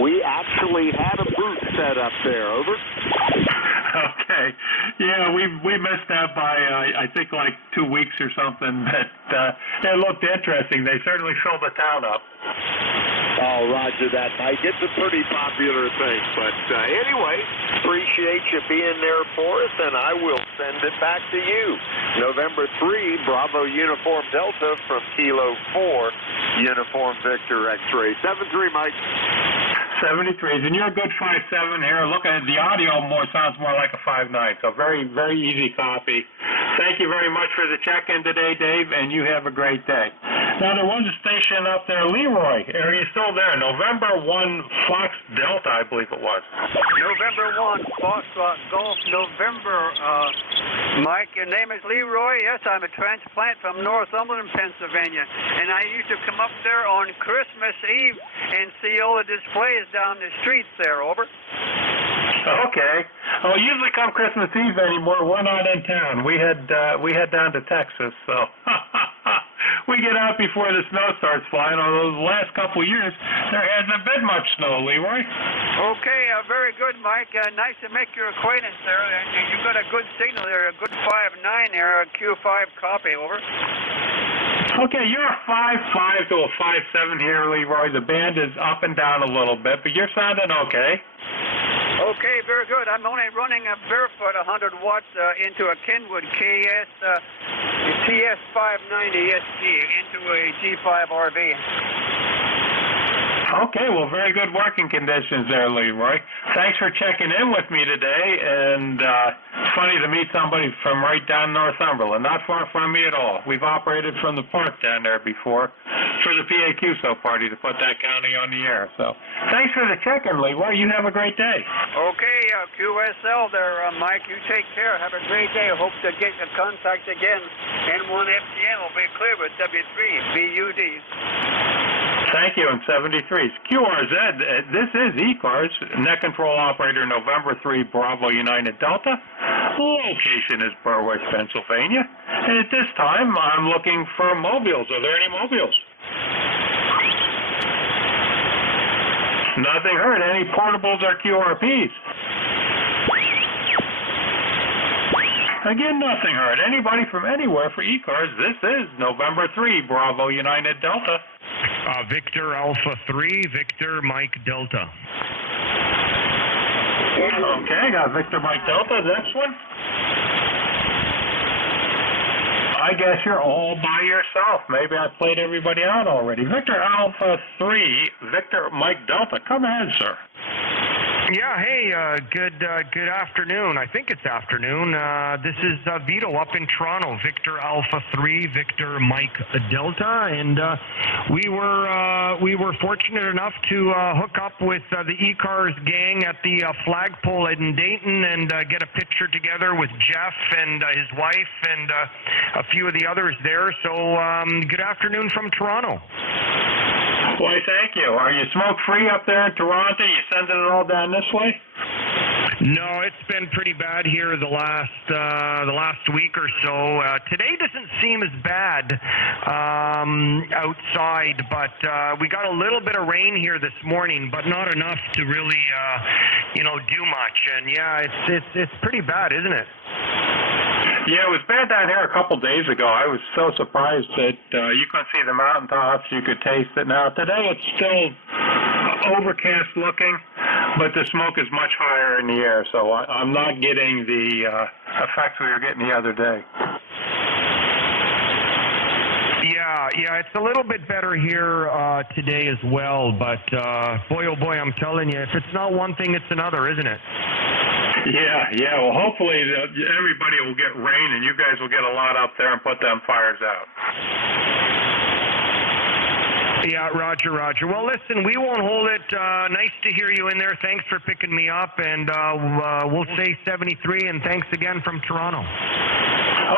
We actually had a booth set up there, over. Okay. Yeah, we missed that by, I think, like 2 weeks or something, but it looked interesting. They certainly filled the town up. Oh, roger that, Mike. It's a pretty popular thing. But anyway, appreciate you being there for us, and I will send it back to you. November 3, Bravo Uniform Delta from Kilo 4, Uniform Victor X-Ray. 73, Mike. 73s, and you're a good 5.7 here. Look at the audio sounds more like a 5.9, so very, very easy copy. Thank you very much for the check-in today, Dave, and you have a great day. Now, there was a station up there, Leroy. Are you still there? November 1 Fox Delta, I believe it was. November 1 Foxtrot Golf November. Mike, your name is Leroy? Yes, I'm a transplant from Northumberland, Pennsylvania. And I used to come up there on Christmas Eve and see all the displays down the streets there, over. Okay. Well, usually come Christmas Eve anymore. We're not in town. We head down to Texas, so we get out before the snow starts flying. Although the last couple of years there hasn't been much snow, Leroy. Okay, very good, Mike. Nice to make your acquaintance there. And you got a good signal there, a good 5.9 there, a Q5 copy, over. Okay, you're a 5.5 to a 5.7 here, Leroy. The band is up and down a little bit, but you're sounding okay. Okay, very good. I'm only running a barefoot 100 watts into a Kenwood TS590 SG into a G5 RV. Okay, well, very good working conditions there, Leroy. Thanks for checking in with me today, and it's funny to meet somebody from right down Northumberland, not far from me at all. We've operated from the park down there before for the PAQSO party to put that county on the air. So thanks for the check-in, Leroy. You have a great day. Okay, QSL there, Mike. You take care. Have a great day. Hope to get in contact again. N1FCN will be clear with W3 BUD. Thank you, and 73. QRZ, this is ECARS, net control operator November 3 Bravo United Delta. Location is Berwick, Pennsylvania. And at this time, I'm looking for mobiles. Are there any mobiles? Nothing heard. Any portables or QRPs? Again, nothing heard. Anybody from anywhere for ECARS? This is November 3 Bravo United Delta. Victor Alpha 3, Victor Mike Delta. Okay, got Victor Mike Delta. Next one. I guess you're all by yourself. Maybe I played everybody out already. Victor Alpha 3, Victor Mike Delta. Come ahead, sir. Yeah, hey, good afternoon. I think it's afternoon. This is Vito up in Toronto, Victor Alpha 3, Victor Mike Delta, and we were fortunate enough to hook up with the ECARS gang at the flagpole in Dayton and get a picture together with Jeff and his wife and a few of the others there. So good afternoon from Toronto. Why, thank you. Are you smoke-free up there in Toronto? You sending it all down this way? No, it's been pretty bad here the last week or so. Today doesn't seem as bad outside, but we got a little bit of rain here this morning, but not enough to really, do much. And yeah, it's pretty bad, isn't it? Yeah, it was bad down here a couple days ago. I was so surprised that you couldn't see the mountaintops. You could taste it. Now, today it's still overcast looking, but the smoke is much higher in the air, so I'm not getting the effects we were getting the other day. Yeah, it's a little bit better here today as well, but boy, oh boy, I'm telling you, if it's not one thing, it's another, isn't it? Yeah. Well, hopefully everybody will get rain and you guys will get a lot up there and put them fires out. Yeah, Roger. Well, listen, we won't hold it. Nice to hear you in there. Thanks for picking me up, and we'll say 73, and thanks again from Toronto.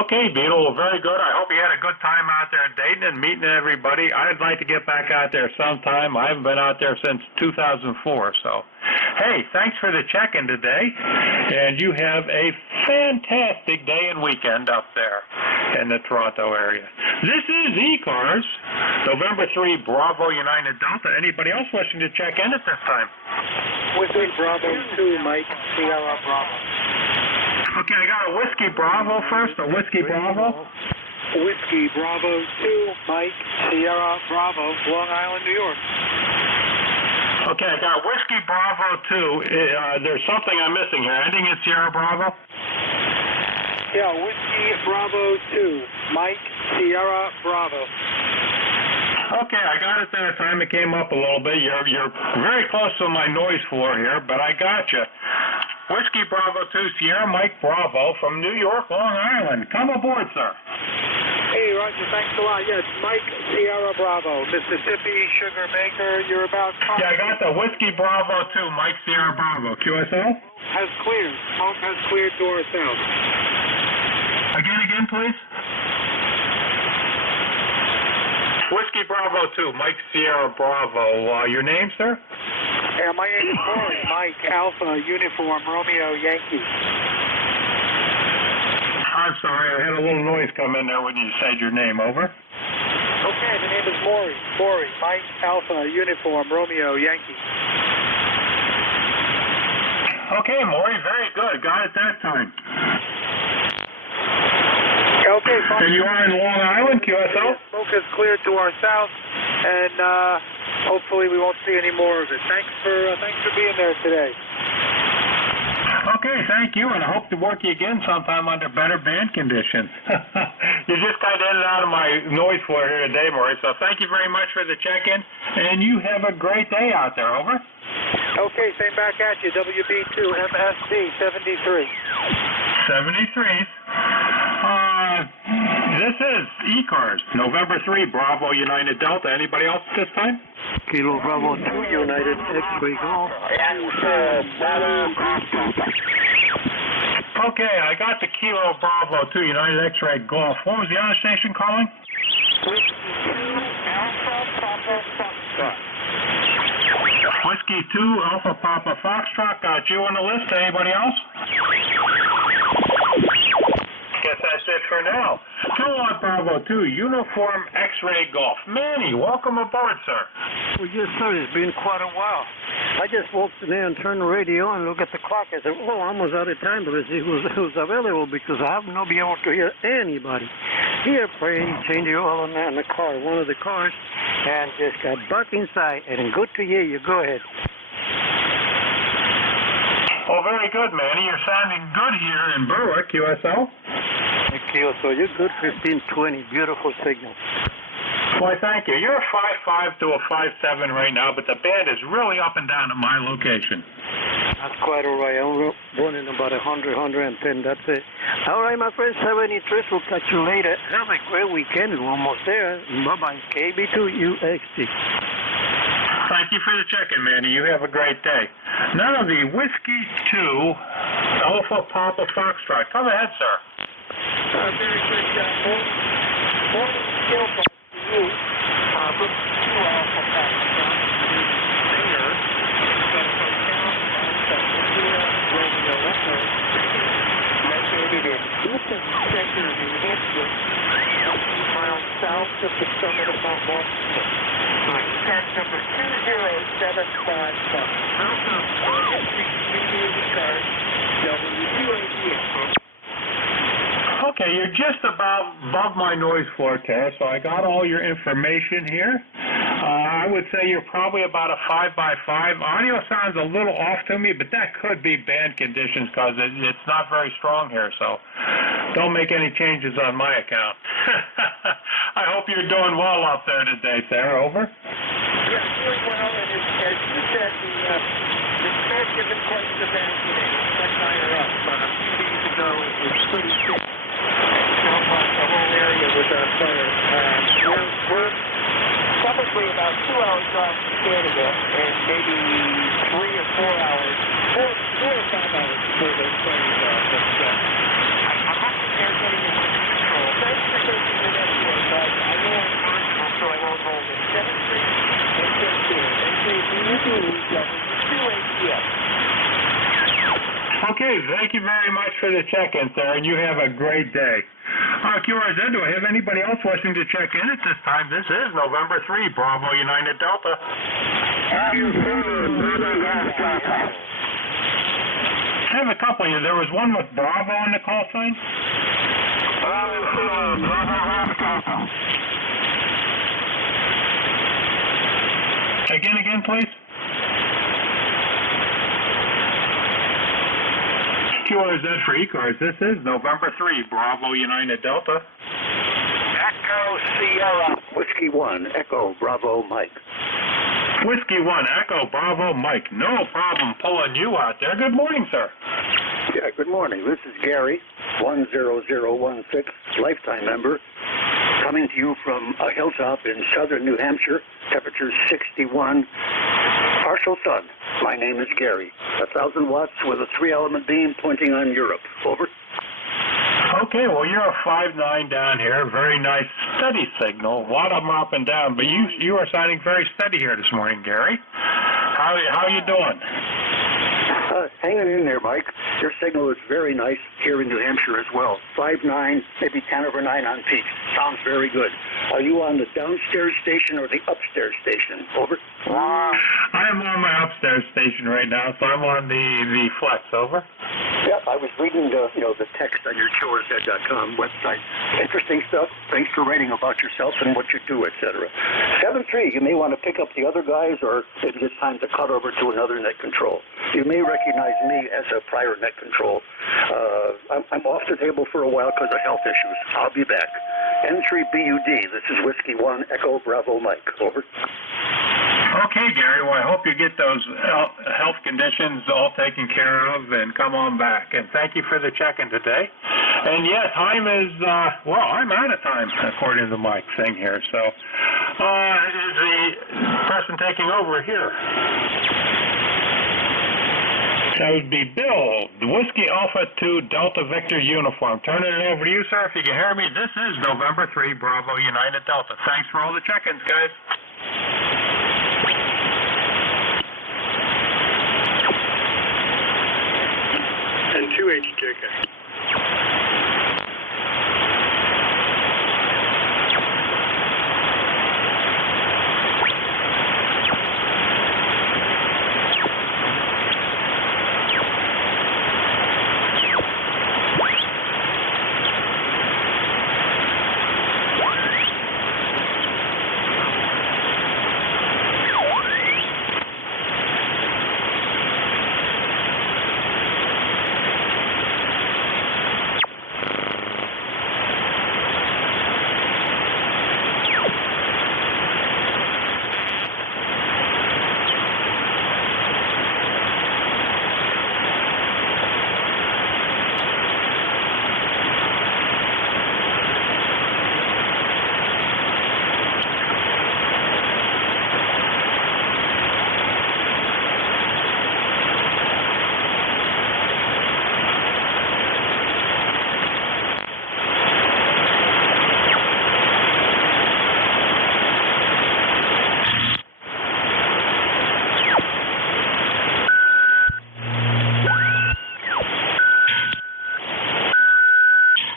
Okay, Beetle, very good. I hope you had a good time out there in Dayton and meeting everybody. I'd like to get back out there sometime. I haven't been out there since 2004, so hey, thanks for the check-in today, and you have a fantastic day and weekend up there in the Toronto area. This is ECARS, November 3 Bravo United Delta. Anybody else wishing to check in at this time? Whiskey Bravo 2, Mike, Sierra Bravo. Okay, I got a Whiskey Bravo first, a Whiskey Bravo. Whiskey Bravo 2, Mike, Sierra Bravo, Long Island, New York. Okay, I got Whiskey Bravo 2. There's something I'm missing here. Ending in Sierra Bravo? Yeah, Whiskey Bravo 2, Mike, Sierra Bravo. Okay, I got it that time. It came up a little bit. You're very close to my noise floor here, but I got you. Whiskey Bravo 2, Sierra Mike Bravo from New York, Long Island. Come aboard, sir. Hey, Roger, thanks a lot. Yeah, it's Mike Sierra Bravo, Mississippi Sugar Maker. You're about... Yeah, I got the Whiskey Bravo 2, Mike Sierra Bravo. QSO? Has cleared. Smoke has cleared to our south. Again, please. Whiskey Bravo 2, Mike Sierra Bravo. Your name, sir? Yeah, my name is Corey. Mike Alpha Uniform Romeo Yankee. I'm sorry, I had a little noise come in there when you said your name. Over. Okay, the name is Maury. Maury. Mike Alpha Uniform Romeo Yankee. Okay, Maury, very good. Got it that time. Okay, fine. And you are in Long Island, QSO? Smoke has cleared to our south, and hopefully we won't see any more of it. Thanks for being there today. Okay, thank you, and I hope to work you again sometime under better band conditions. You just got in and out of my noise floor here today, Maury, so thank you very much for the check-in, and you have a great day out there. Over. Okay, same back at you. WB2 MSD 73. 73. This is ECARS, November 3, Bravo United Delta. Anybody else at this time? Kilo Bravo 2, United X-Ray Golf. Okay, I got the Kilo Bravo 2, United X-Ray Golf. What was the other station calling? Whiskey 2, Alpha Papa Foxtrot. Got you on the list. Anybody else? Guess that's it for now. Kilo Bravo 2, Uniform X-Ray Golf. Manny, welcome aboard, sir. Well, yes, sir. It's been quite a while. I just walked in there and turned the radio on and looked at the clock. I said, oh, I'm almost out of time, but it was available because I have not been able to hear anybody. Here, praying, change the oil on that in the car, one of the cars, and just got back inside. And good to hear you. Go ahead. Well, very good, Manny. You're sounding good here in Berwick, QSO. Thank you. So you're good, 1520. Beautiful signal. Why, thank you. You're a 5.5 to a 5.7 right now, but the band is really up and down at my location. That's quite all right. I'm running about 100, 110. That's it. All right, my friend, 73. We'll catch you later. Have a great weekend. We're almost there. Bye-bye. KB2UXT. Thank you for the check-in, Manny. You have a great day. Now the Whiskey 2, Alpha Papa Foxtrot. Come ahead, sir. Very good, morning skill to you. With 2 Alpha Foxtrot. Singer. Got from down India, Romeo Echo. Located in Eastern Center, New Hampshire. 15 miles south of the summit of Mount Washington. Contact number 20755. Welcome to ECARS, WUAD. Okay, you're just above my noise floor, Tara, so I got all your information here. I would say you're probably about a 5x5. Audio sounds a little off to me, but that could be band conditions because it's not very strong here, so don't make any changes on my account. I hope you're doing well up there today, Sarah. Over. Yeah, doing well, and as you said, the smoke isn't quite the band today. It's much higher up. A few days ago, it was pretty thick. The whole area was on fire. We're probably about 2 hours off from Canada, and maybe 3 or 4 hours, 4 or 5 hours before those fires are. But I'm hoping they're getting it under control. Thanks for taking the network, but I know I'm personal, so I won't hold it. 73 and 10 NJ2US. Okay, thank you very much for the check-in, sir, and you have a great day. QRZ, do I have anybody else wishing to check in at this time? This is November 3, Bravo United Delta. I have a couple here. There was one with Bravo on the call sign. Again, please. QRZ for ECARS. This is November 3, Bravo United Delta. Echo Sierra, Whiskey 1, Echo Bravo Mike. Whiskey 1, Echo Bravo Mike. No problem pulling you out there. Good morning, sir. Yeah, good morning. This is Gary, 10016, lifetime member, coming to you from a hilltop in southern New Hampshire, temperature 61, partial sun. My name is Gary, 1,000 watts with a 3-element beam pointing on Europe. Over. Okay, well, you're a 5.9 down here. Very nice, steady signal. A lot of them up and down, but you are sounding very steady here this morning, Gary. How are you doing? Hanging in there, Mike. Your signal is very nice here in New Hampshire as well. 5.9, maybe 10/9 on peak. Sounds very good. Are you on the downstairs station or the upstairs station? Over. I'm on my upstairs station right now, so I'm on the Flex. Over. Yep, I was reading the text on your choorshead.com website. Interesting stuff. Thanks for writing about yourself and what you do, etc. 7-3, you may want to pick up the other guys, or maybe it's time to cut over to another net control. You may recognize me as a prior net control. I'm off the table for a while because of health issues. I'll be back. N3BUD, this is Whiskey 1, Echo Bravo Mike. Over. Okay, Gary, well, I hope you get those health conditions all taken care of and come on back. And thank you for the check-in today. And yeah, time is, I'm out of time, according to Mike's thing here. So, is the person taking over here? That would be Bill, Whiskey Alpha 2 Delta Victor Uniform. Turning it over to you, sir, if you can hear me. This is November 3 Bravo United Delta. Thanks for all the check-ins, guys. And 2HJK.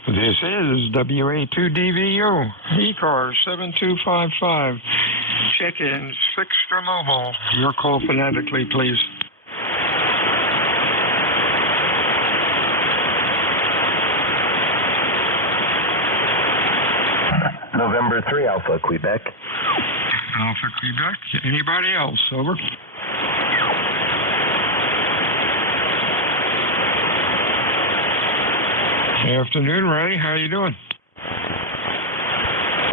This is WA2DVU, ECARS 7255. Check-ins, fixed or mobile. Your call phonetically, please. November 3 Alpha, Quebec. Alpha, Quebec. Anybody else? Over. Afternoon, Ray. How are you doing?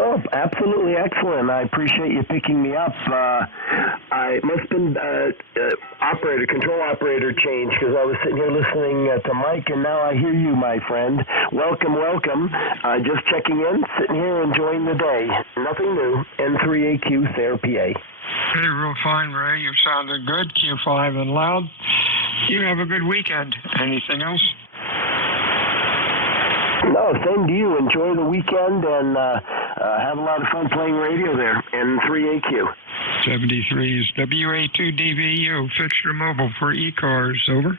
Oh, absolutely excellent. I appreciate you picking me up. I must have been control operator change, because I was sitting here listening to Mike, and now I hear you, my friend. Welcome, welcome. Just checking in, sitting here enjoying the day. Nothing new. N3AQ Therapy A. Hey, real fine, Ray. You sounded good, Q5 and loud. You have a good weekend. Anything else? No, same to you. Enjoy the weekend and have a lot of fun playing radio there. N3AQ. 73 is WA2DVU, fixture mobile for ECARS. Over.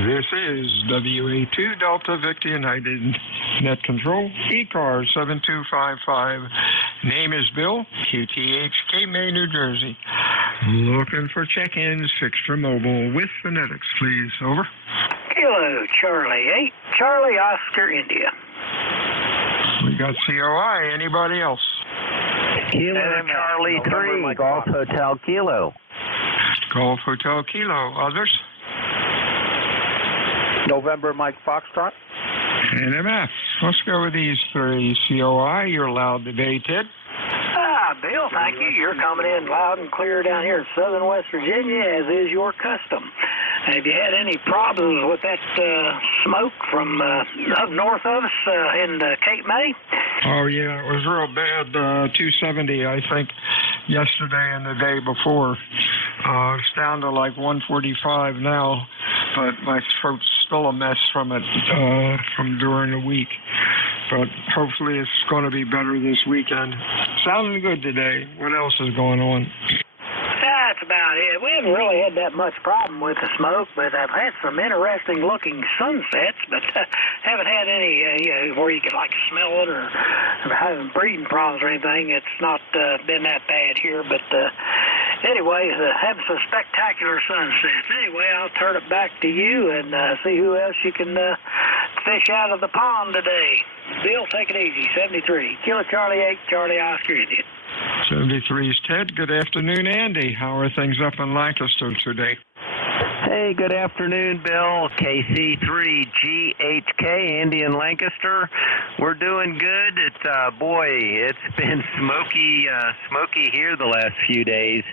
This is WA2 Delta Victor United Net Control, ECARS 7255. Name is Bill, QTH, Cape May, New Jersey. Looking for check-ins, fixture mobile with phonetics, please. Over. Hello, Charlie 8. Charlie Oscar, India. We got COI. Anybody else? Kilo Charlie 3, Golf Hotel Kilo. Golf Hotel Kilo. Others? November Mike Foxtrot. NMF. Let's go with these three. COI, you're allowed today, Ted. Bill, thank you. You're coming in loud and clear down here in southern West Virginia, as is your custom. Have you had any problems with that smoke from up north of us in Cape May? Oh, yeah, it was real bad. 270, I think, yesterday and the day before. It's down to like 145 now, but my throat's still a mess from it from during the week. But hopefully it's going to be better this weekend. Sounding good today. What else is going on? That's about it. We haven't really had that much problem with the smoke, but I've had some interesting looking sunsets, but haven't had any where you could like smell it or having breathing problems or anything. It's not been that bad here, but anyway, having some spectacular sunsets. Anyway, I'll turn it back to you and see who else you can fish out of the pond today. Bill, take it easy. 73. Kilo Charlie 8, Charlie Oscar Indian. 73 is Ted. Good afternoon, Andy. How are things up in Lancaster today? Hey, good afternoon, Bill. KC3GHK, Andy in Lancaster. We're doing good. It's been smoky here the last few days.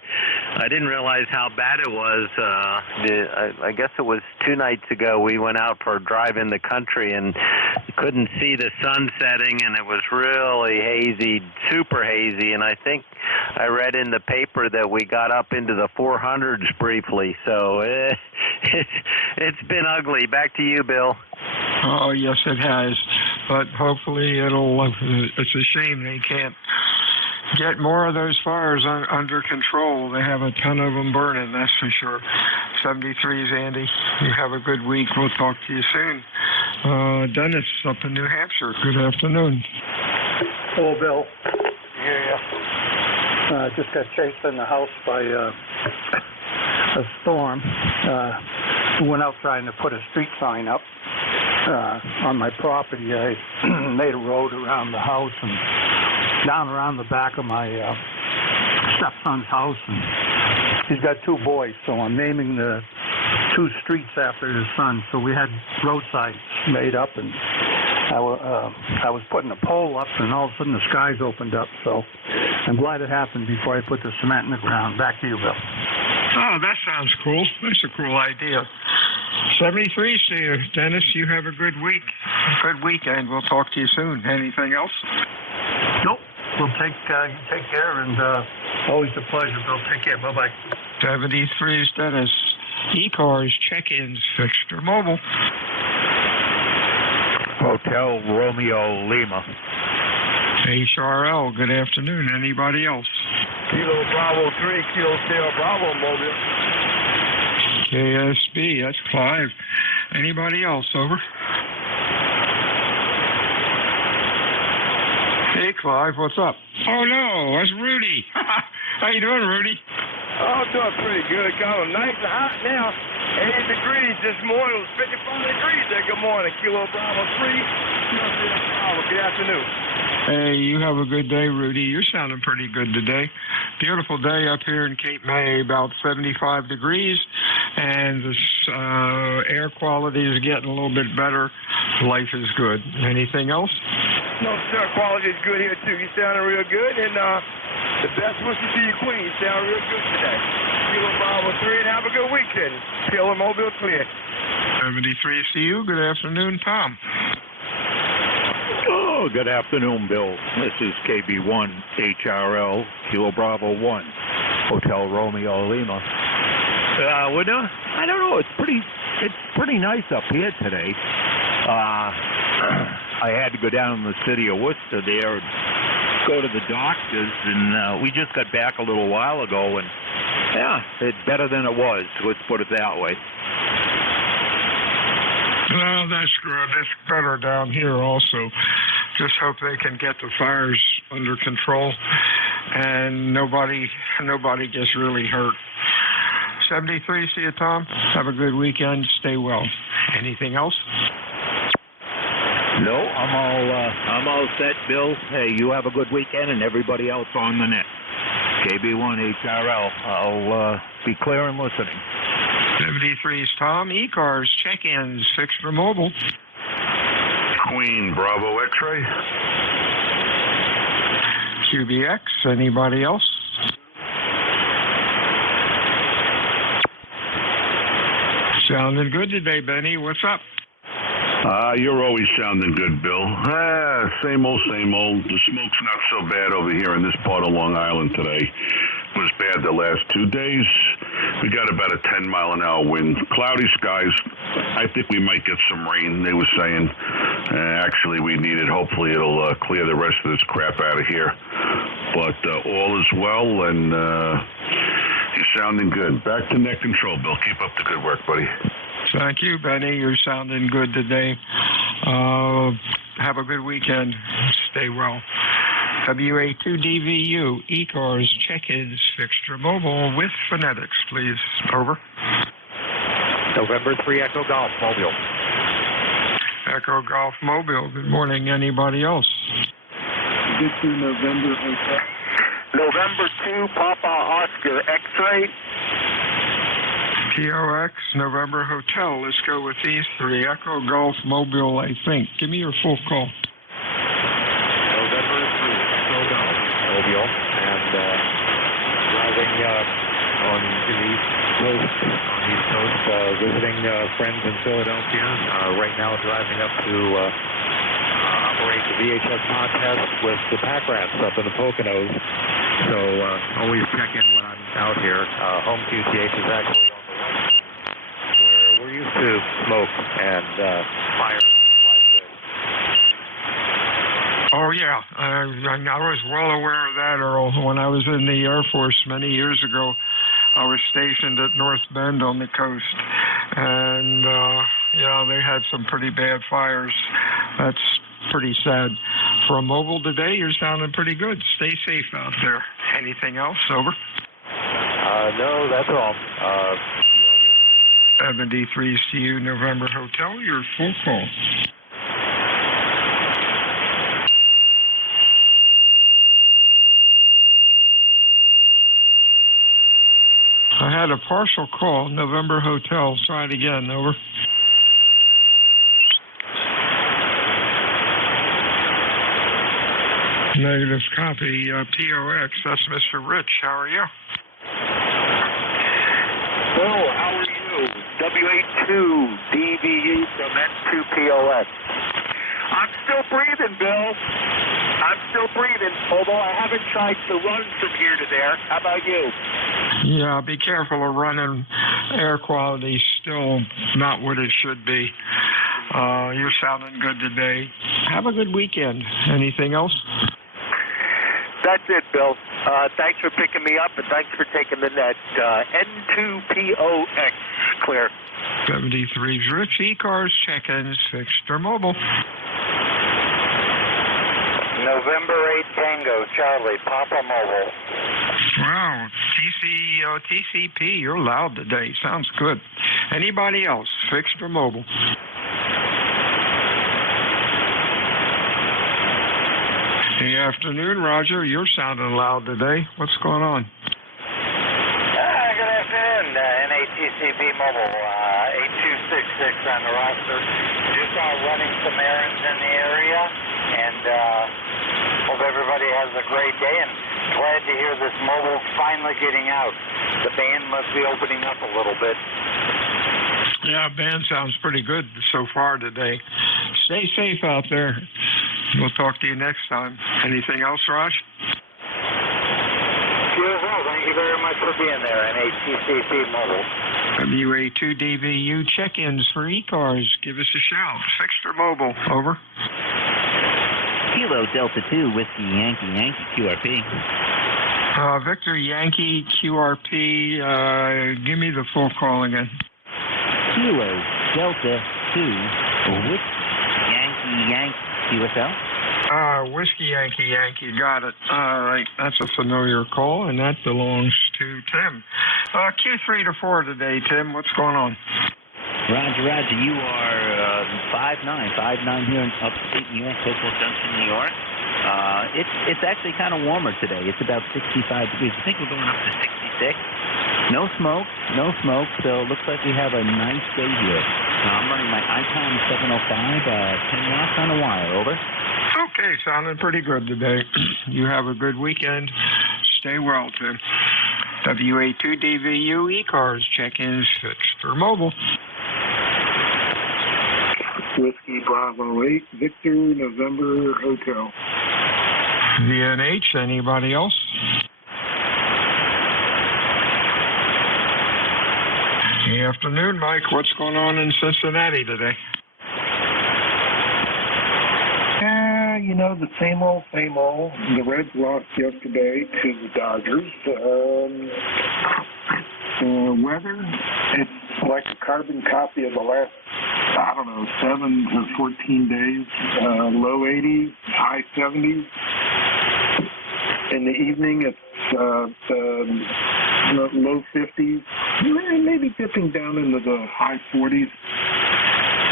I didn't realize how bad it was. I guess it was 2 nights ago we went out for a drive in the country and couldn't see the sun setting, and it was really hazy, super hazy, and I think I read in the paper that we got up into the 400s briefly, so it's been ugly. Back to you, Bill. Oh, yes, it has, but hopefully it's a shame they can't get more of those fires under control. They have a ton of them burning, that's for sure. 73's Andy. You have a good week. We'll talk to you soon. Dennis up in New Hampshire. Good afternoon. Hello, Bill. Yeah. Just got chased in the house by a storm. Went out trying to put a street sign up on my property. I made a road around the house and down around the back of my stepson's house. And he's got 2 boys, so I'm naming the 2 streets after his son. So we had road signs made up, and I was putting a pole up, and all of a sudden the skies opened up. So I'm glad it happened before I put the cement in the ground. Back to you, Bill. Oh, that sounds cool. That's a cool idea. 73, see you, Dennis. You have a good week. Good weekend. We'll talk to you soon. Anything else? Nope. We'll take care, and always a pleasure, Bill. Take care. Bye-bye. 73 is Dennis. ECARS check-ins fixed or mobile. Hotel Romeo Lima. HRL, good afternoon. Anybody else? Kilo Bravo 3, Kilo Sierra Bravo, Mobile. KSB, that's Clive. Anybody else, over? Hey, Clive, what's up? Oh, no, that's Rudy. How you doing, Rudy? Oh, I'm doing pretty good. Got them nice and hot now. 80 degrees this morning. It was 55 degrees there. Good morning. Kilo Bravo 3, Kilo Sierra Bravo. Good afternoon. Hey, you have a good day, Rudy. You're sounding pretty good today. Beautiful day up here in Cape May, about 75 degrees, and the air quality is getting a little bit better. Life is good. Anything else? No, sir. Quality is good here, too. You sounding real good, and the best wishes to your queen. You sound real good today. Kilo Bravo 3, and have a good weekend. Kilo Mobile clear. 73 to you. Good afternoon, Tom. Oh, good afternoon, Bill. This is KB1 HRL, Kilo Bravo 1, Hotel Romeo Lima. We're doing, I don't know, it's pretty nice up here today. I had to go down to the city of Worcester there and go to the doctors, and we just got back a little while ago, and yeah, it's better than it was, let's put it that way. Well, that's good. It's better down here also. Just hope they can get the fires under control and nobody gets really hurt. 73, see you, Tom. Have a good weekend. Stay well. Anything else? No, I'm all set. Bill. Hey, you have a good weekend, and everybody else on the net. KB1HRL. I'll be clear and listening. 73's Tom. ECARS check-ins fixed for mobile. Queen Bravo X-ray. QBX. Anybody else? Sounding good today, Benny. What's up? You're always sounding good, Bill. Same old, same old. The smoke's not so bad over here in this part of Long Island today. It was bad the last 2 days. We got about a 10-mile-an-hour wind. Cloudy skies. I think we might get some rain, they were saying. Actually, we need it. Hopefully, it'll clear the rest of this crap out of here. But all is well, and you're sounding good. Back to net control, Bill. Keep up the good work, buddy. Thank you, Benny. You're sounding good today. Have a good weekend. Stay well. WA2DVU, ECARS, check-ins, fixture mobile with phonetics, please. Over. November 3 Echo Golf Mobile. Echo Golf Mobile. Good morning. Anybody else? Victor November Hotel. November 2 Papa Oscar X-ray. POX, November Hotel. Let's go with these three. Echo Golf Mobile, I think. Give me your full call. November 3 Echo Golf Mobile. And driving on the East Coast, visiting friends in Philadelphia. Right now driving up to operate the VHS contest with the Pack Rats up in the Poconos. So always check in when I'm out here. Home QTH is actually on the west, where we're used to smoke and fire like this. Oh, yeah. I was well aware of that, Earl. When I was in the Air Force many years ago, I was stationed at North Bend on the coast. And, they had some pretty bad fires. That's pretty sad. For a mobile today, you're sounding pretty good. Stay safe out there. Anything else? Over. No, that's all. 73 CU November Hotel, your full call. I had a partial call, November Hotel. Try it again. Over. Negative copy. POX. That's Mr. Rich. How are you? Bill, how are you? WA2DVU from N2POS. I'm still breathing, Bill. I'm still breathing, although I haven't tried to run from here to there. How about you? Yeah, be careful of running. Air quality still not what it should be. You're sounding good today. Have a good weekend. Anything else? That's it, Bill. Thanks for picking me up, and thanks for taking the net. N2POX, clear. 73's Rich, ECARS, check-ins, fixed or mobile. November 8 Tango, Charlie, Papa Mobile. Wow, TCP, you're loud today. Sounds good. Anybody else, fixed or mobile? Good afternoon, Roger. You're sounding loud today. What's going on? Good afternoon, NATCB Mobile, 8266 on the roster. Just running some errands in the area, and hope everybody has a great day, and glad to hear this mobile finally getting out. The band must be opening up a little bit. Yeah, band sounds pretty good so far today. Stay safe out there. We'll talk to you next time. Anything else, Raj? You as well. Thank you very much for being there, NATCB Mobile. WA2DVU check-ins for ECARS. Give us a shout. Fixed or mobile. Over. Kilo Delta 2 Whiskey Yankee QRP. Victor Yankee QRP. Give me the full call again. Kilo Delta 2 Whiskey Yankee QSL. Whiskey Yankee. Got it. All right. That's a familiar call, and that belongs to Tim. Q3 to 4 today, Tim. What's going on? Roger. You are 5'9" here in upstate New York, Hopewell Junction, New York. It's actually kind of warmer today. It's about 65 degrees. I think we're going up to 66. No smoke, so it looks like we have a nice day here. I'm running my ICOM 705, 10 watts on the wire, over. Okay, sounding pretty good today. You have a good weekend. Stay well, Tim. WA2DVU ECARS check-ins fixed or mobile. Whiskey Bravo 8, Victor, November, Hotel. VNH, anybody else? Good afternoon, Mike. What's going on in Cincinnati today? The same old, same old. The Reds lost yesterday to the Dodgers. Weather, it's like a carbon copy of the last, 7 to 14 days. Low 80s, high 70s. In the evening, it's low 50s, maybe dipping down into the high 40s.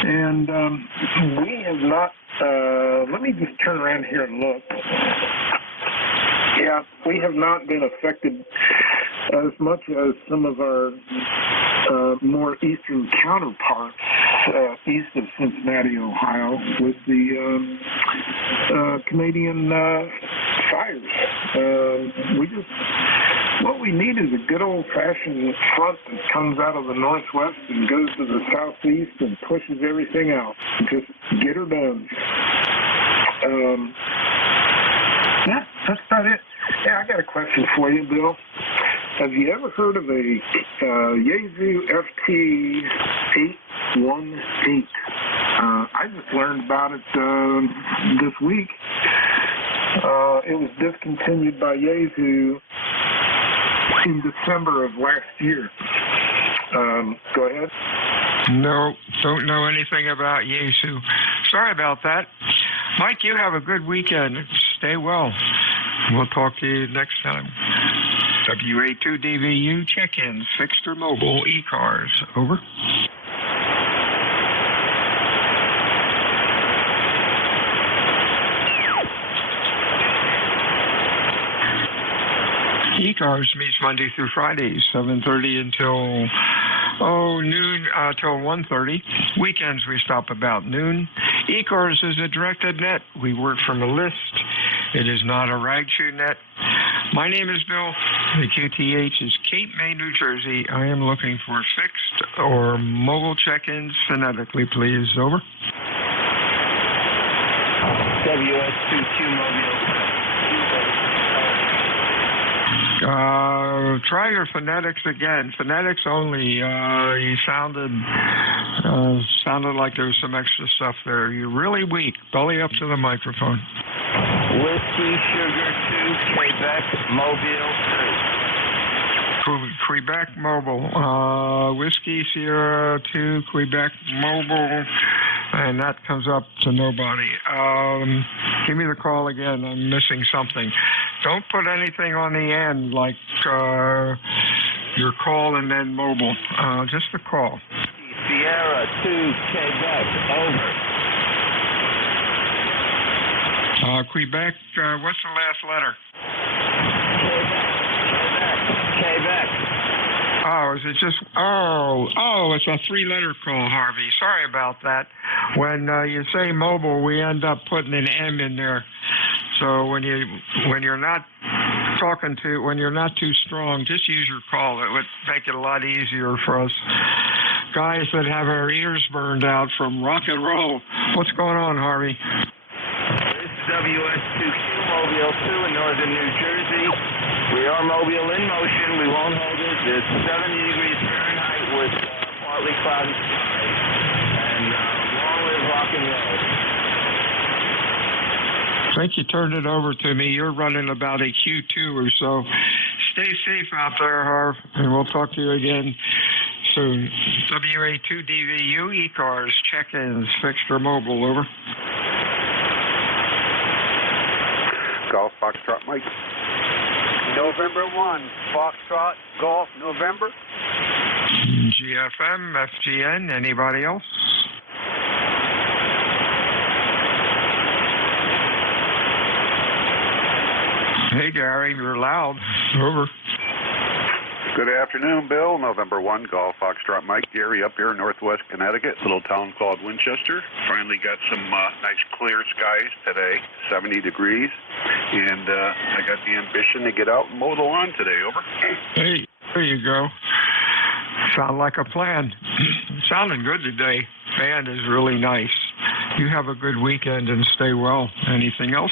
And we have not, let me just turn around here and look. Yeah, we have not been affected as much as some of our more eastern counterparts east of Cincinnati, Ohio, with the Canadian fires. What we need is a good old-fashioned front that comes out of the northwest and goes to the southeast and pushes everything out. Just get her done. That's about it. Yeah, I got a question for you, Bill. Have you ever heard of a Yaesu FT818? I just learned about it this week. It was discontinued by Yaesu in December of last year. Go ahead. No, don't know anything about Yaesu. Sorry about that. Mike, you have a good weekend. Stay well. We'll talk to you next time. WA2DVU check-ins, fixed or mobile, ECARS. Over. ECARS meets Monday through Friday, 7:30 until noon, till 1:30. Weekends we stop about noon. ECARS is a directed net. We work from a list. It is not a rag shoe net. My name is Bill. The QTH is Cape May, New Jersey. I am looking for fixed or mobile check-ins phonetically, please. Over. WS22 Mobile. Try your phonetics again. Phonetics only. You sounded like there was some extra stuff there. You're really weak. Belly up to the microphone. Whiskey Sugar 2 Quebec Mobile 3. Quebec Mobile. Whiskey Sierra 2 Quebec Mobile. And that comes up to nobody. Give me the call again. I'm missing something. Don't put anything on the end like your call and then mobile. Just a call. Sierra 2 Quebec, over. Quebec, what's the last letter? Quebec. Oh, is it just, it's a 3-letter call, Harvey. Sorry about that. When you say mobile, we end up putting an M in there. So when you're not too strong, just use your call. It would make it a lot easier for us guys that have our ears burned out from rock and roll. What's going on, Harvey? This is WS2Q Mobile 2 in northern New Jersey. We are mobile in motion. We won't hold it. It's 70 degrees Fahrenheit with partly cloudy skies. And long live rock and roll. I think you turned it over to me. You're running about a Q2 or so. Stay safe out there, Harv, and we'll talk to you again soon. WA2DVU ECARS check-ins, fixed or mobile, over. Golf Foxtrot Mike. November 1, Foxtrot, Golf, November. GFM, FGN, anybody else? Hey, Gary, you're loud. Over. Good afternoon, Bill. November 1, Golf Foxtrot Mike. Gary up here in northwest Connecticut, little town called Winchester. Finally got some nice clear skies today, 70 degrees. And I got the ambition to get out and mow the lawn today. Over. Hey, there you go. Sound like a plan. Sounding good today. Band is really nice. You have a good weekend and stay well. Anything else?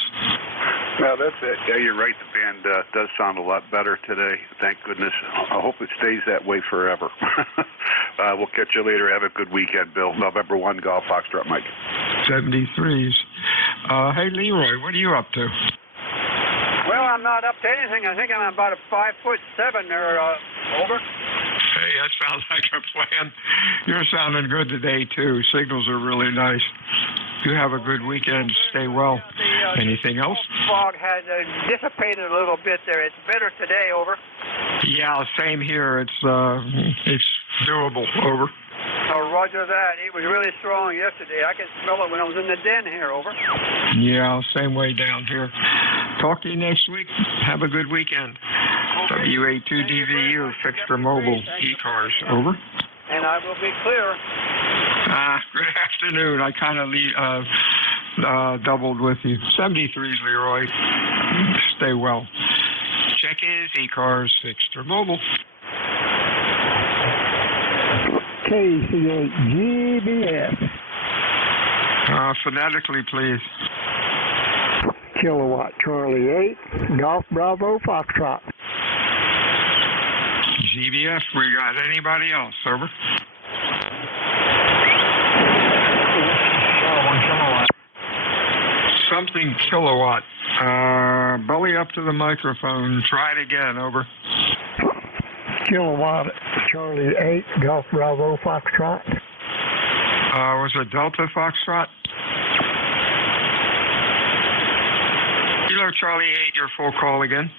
Well, that's it. Yeah, you're right. The band does sound a lot better today. Thank goodness. I hope it stays that way forever. We'll catch you later. Have a good weekend, Bill. November 1, Golf Foxtrot Mike. 73s. Hey, Leroy, what are you up to? Well, I'm not up to anything. I think I'm about a 5'7" there. Over. Hey, that sounds like a plan. You're sounding good today, too. Signals are really nice. You have a good weekend. Stay well. Anything else? Fog has dissipated a little bit there. It's better today. Over. Yeah, same here. It's doable. Over. Oh, roger that. It was really strong yesterday. I could smell it when I was in the den here. Over. Yeah, same way down here. Talk to you next week. Have a good weekend. Okay. WA2DVU, fixed for mobile, ECARS. Over. And I will be clear. Good afternoon. I kind of doubled with you. 73s, Leroy. Stay well. Check is ECARS, fixed for mobile. KC8GBS. Phonetically, please. Kilowatt Charlie 8, Golf Bravo Foxtrot. GBS, we got anybody else? Over. Something kilowatt. Belly up to the microphone. Try it again. Over. Kilowatt Charlie 8, Golf Bravo Foxtrot. Was it Delta Foxtrot? Kilo Charlie 8, your full call again.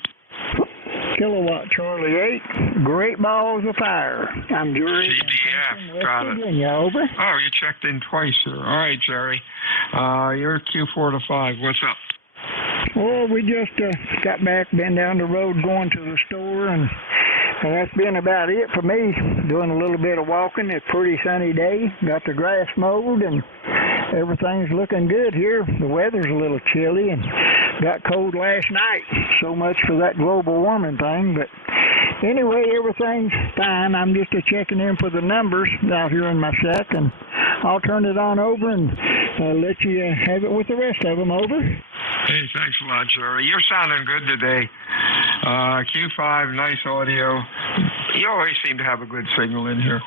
Kilowatt Charlie 8, Great Balls of Fire. I'm Jerry. GBF, got it. Virginia, over. Oh, you checked in twice, sir. All right, Jerry. You're Q4 to 5. What's up? Well, we just got back, been down the road going to the store, and that's been about it for me. Doing a little bit of walking. It's a pretty sunny day. Got the grass mowed, and everything's looking good here. The weather's a little chilly, and got cold last night. So much for that global warming thing. But anyway, everything's fine. I'm just checking in for the numbers out here in my shack, and I'll turn it on over and let you have it with the rest of them. Over. Hey, thanks a lot, Jerry. You're sounding good today. Q5, nice audio. You always seem to have a good signal in here.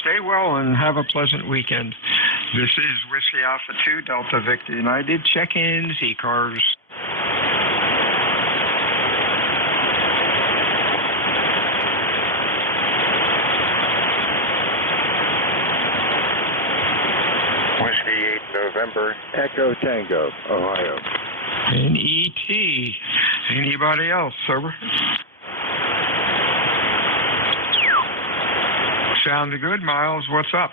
Stay well and have a pleasant weekend. This is Whiskey Alpha 2, Delta Victor United. Check-ins, ECARS. Whiskey 8 November, Echo Tango, Ohio. And ET. Anybody else, sir? Sounding good, Miles. What's up?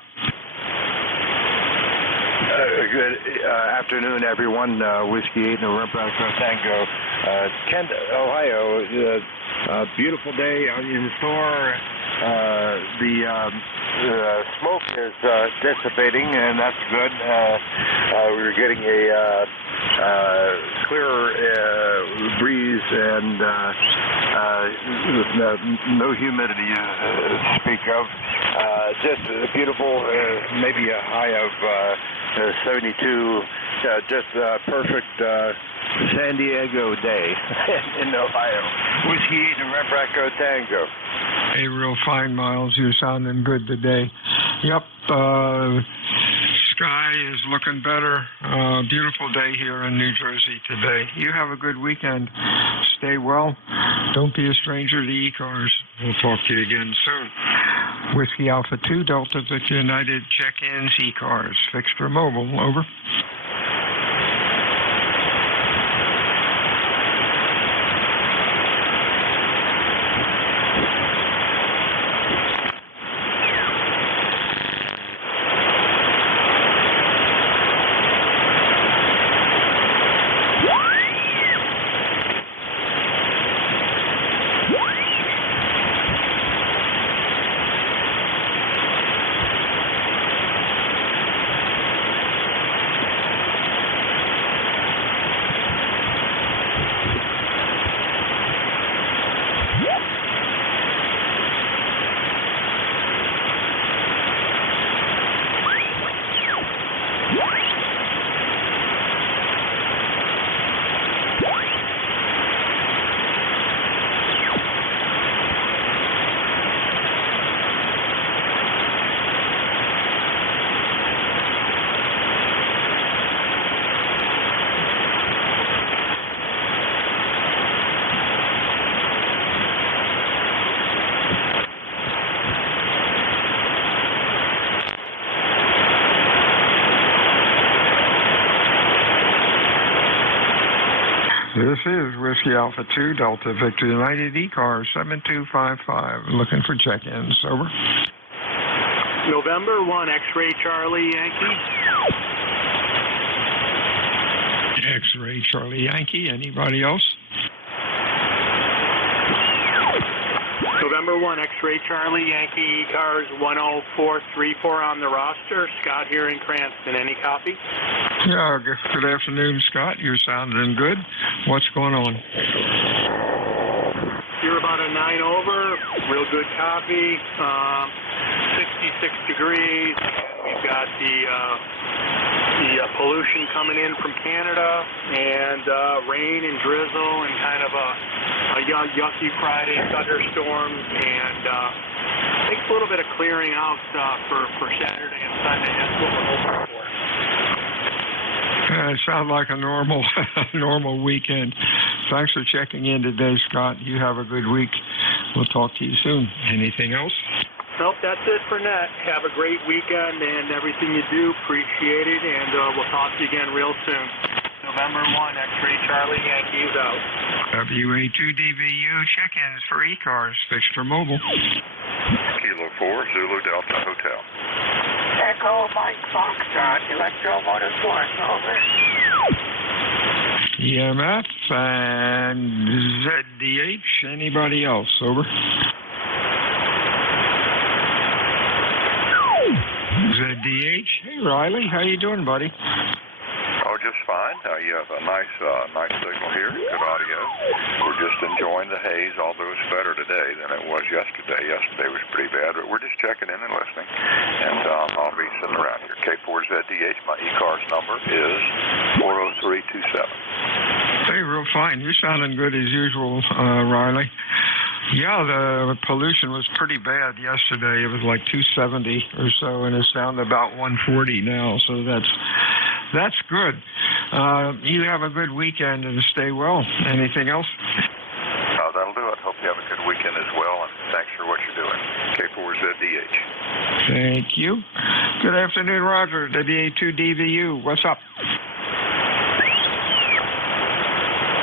Good afternoon, everyone. Whiskey 8 November, Echo Tango, Kent, Ohio. Beautiful day out in the store. The smoke is dissipating, and that's good. We're getting a clearer breeze and no humidity to speak of. Just beautiful, maybe a high of 72. Just a perfect San Diego day in Ohio. Whiskey 8 November, Echo Tango. Hey, real fine, Miles. You're sounding good today. Yep. Sky is looking better. Beautiful day here in New Jersey today. You have a good weekend. Stay well. Don't be a stranger to ECARS. We'll talk to you again soon. Whiskey Alpha 2, Delta Victor United, check-ins, ECARS. Fixed for mobile. Over. This is Whiskey Alpha 2, Delta Victor United, ECARS 7255, looking for check-ins. Over. November 1, X-Ray Charlie Yankee. X-Ray Charlie Yankee, anybody else? November 1, X-Ray Charlie Yankee, ECARS 10434 on the roster. Scott here in Cranston. Any copy? Yeah, good afternoon, Scott. You're sounding good. What's going on? You're about a 9 over, real good copy, 66 degrees. We've got the pollution coming in from Canada, and rain and drizzle and kind of a yucky Friday thunderstorm, and I think a little bit of clearing out for Saturday and Sunday. That's what we're hoping for. It sounds like a normal weekend. Thanks for checking in today, Scott. You have a good week. We'll talk to you soon. Anything else? Nope, that's it for net. Have a great weekend and everything you do. Appreciate it, and we'll talk to you again real soon. November 1, X-Ray Charlie Yankees out. WA2DVU check-ins for ECARS, fixed or mobile. Kilo 4, Zulu Delta Hotel. Echo Mike Foxtrot, Electromotive Force, over. EMF and ZDH, anybody else, over. ZDH, hey Riley, how you doing, buddy? Oh, just fine. You have a nice signal here, good audio. We're just enjoying the haze, although it's better today than it was yesterday. Yesterday was pretty bad, but we're just checking in and listening. And I'll be sitting around here. K4ZDH, my ECARS number is 40327. Hey, real fine. You're sounding good as usual, Riley. Yeah, the pollution was pretty bad yesterday. It was like 270 or so, and it's down to about 140 now, so that's good. You have a good weekend and stay well. Anything else? That'll do it. Hope you have a good weekend as well, and thanks for what you're doing. K4ZDH. Thank you. Good afternoon, Roger. WA2DVU. What's up?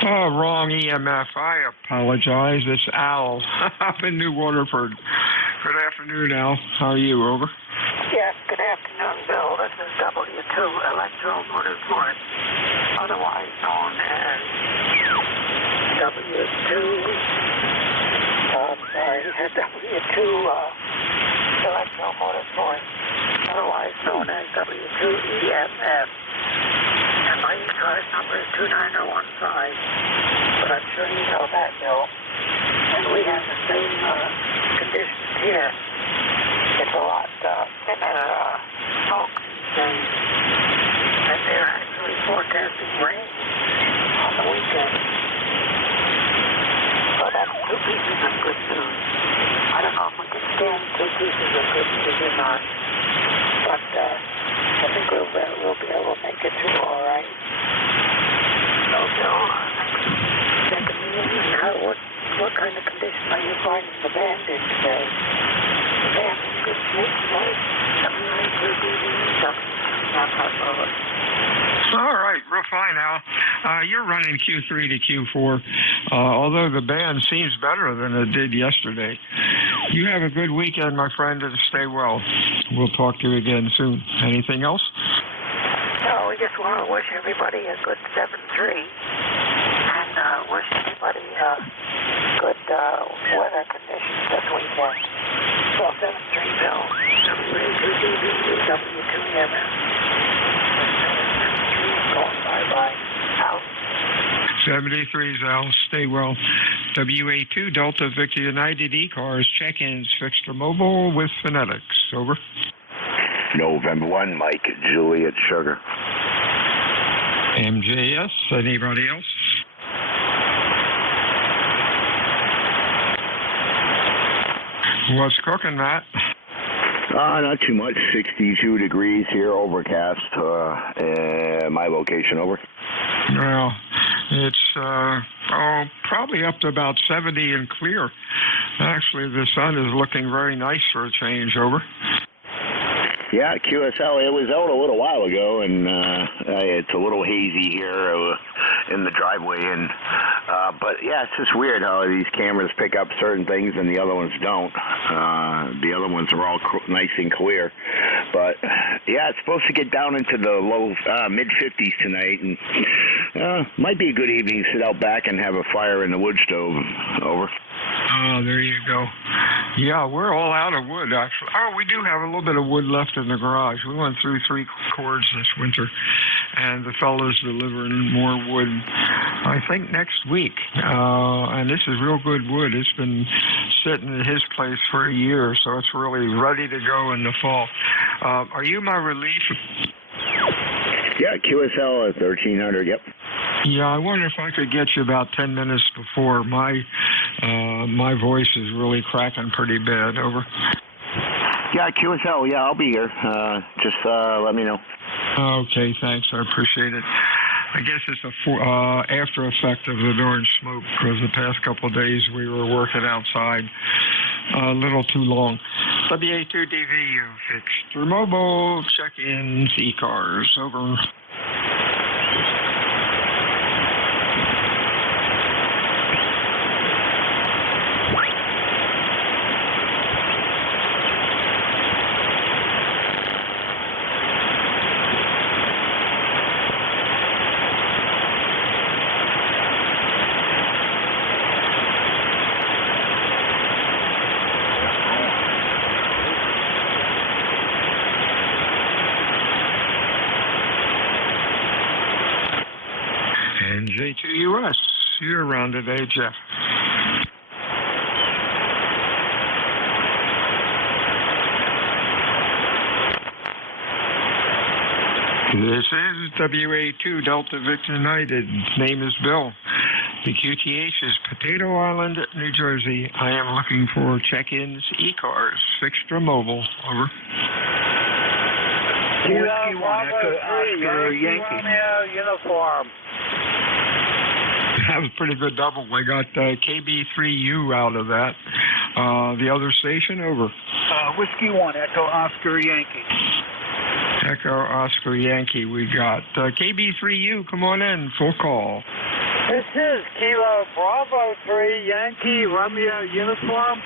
Oh, wrong EMF. I apologize. It's Al up in New Waterford. Good afternoon, Al. How are you? Over. Yes, good afternoon, Bill. This is W2 Electromotive Force, otherwise known as W2, W2 Electromotive Force, otherwise known as W2 EMF. And my ECARS number is 29015, but I'm sure you know that, Bill. And we have the same conditions here. It's a lot thinner smoke these days, and they're actually forecasting rain on the weekend. So that's two pieces of good news. I don't know if we can stand two pieces of good news or not, but I think we'll be able to make it through all right. So, Bill, checking in, what kind of condition are you finding the band in today? The band in good shape today? All right, real fine, Al. You're running Q3 to Q4, although the band seems better than it did yesterday. You have a good weekend, my friend, and stay well. We'll talk to you again soon. Anything else? No, we just want to wish everybody a good 7-3, and wish everybody good weather conditions this weekend. So 7-3, Bill. W2DVU, W2EMF. Going bye-bye. Out. 73's Al. Stay well. WA2 Delta Victor United ECARS check-ins fixed or mobile with phonetics. Over. November 1, Mike, Juliet Sugar. MJS. Anybody else? What's cooking, Matt? Not too much. 62 degrees here, overcast. My location, over. Well, it's probably up to about 70 and clear. Actually, the sun is looking very nice for a change. Over. Yeah, QSL, it was out a little while ago, and it's a little hazy here. in the driveway. And but yeah, it's just weird how these cameras pick up certain things and the other ones don't. The other ones are all nice and clear. But yeah, it's supposed to get down into the low mid 50s tonight, and might be a good evening to sit out back and have a fire in the wood stove. Over. Oh, there you go. Yeah, we're all out of wood, actually. Oh, we do have a little bit of wood left in the garage. We went through 3 cords this winter, and the fellow's delivering more wood, I think, next week. And this is real good wood. It's been sitting at his place for a year, so it's really ready to go in the fall. Are you my relief? Yeah, QSL at 1300, yep. Yeah, I wonder if I could get you about 10 minutes before my voice is really cracking pretty bad. Over. Yeah, QSL. Yeah, I'll be here. Just let me know. Okay, thanks. I appreciate it. I guess it's a after effect of the darn smoke, because the past couple of days we were working outside a little too long. WA2DVU fixed. Your mobile check-ins, ECARS. Over. NJ2US, you're around today, Jeff. This is WA2 Delta Victor United. Name is Bill. The QTH is Potato Island, New Jersey. I am looking for check-ins, ECARS, fixed or mobile. Over. Whiskey 1 Echo Oscar Yankee. Uniform. That was a pretty good double. I got KB3U out of that. The other station, over. Whiskey 1 Echo Oscar Yankee. Echo Oscar Yankee, we got KB3U. Come on in, full call. This is Kilo Bravo 3 Yankee Romeo uniform.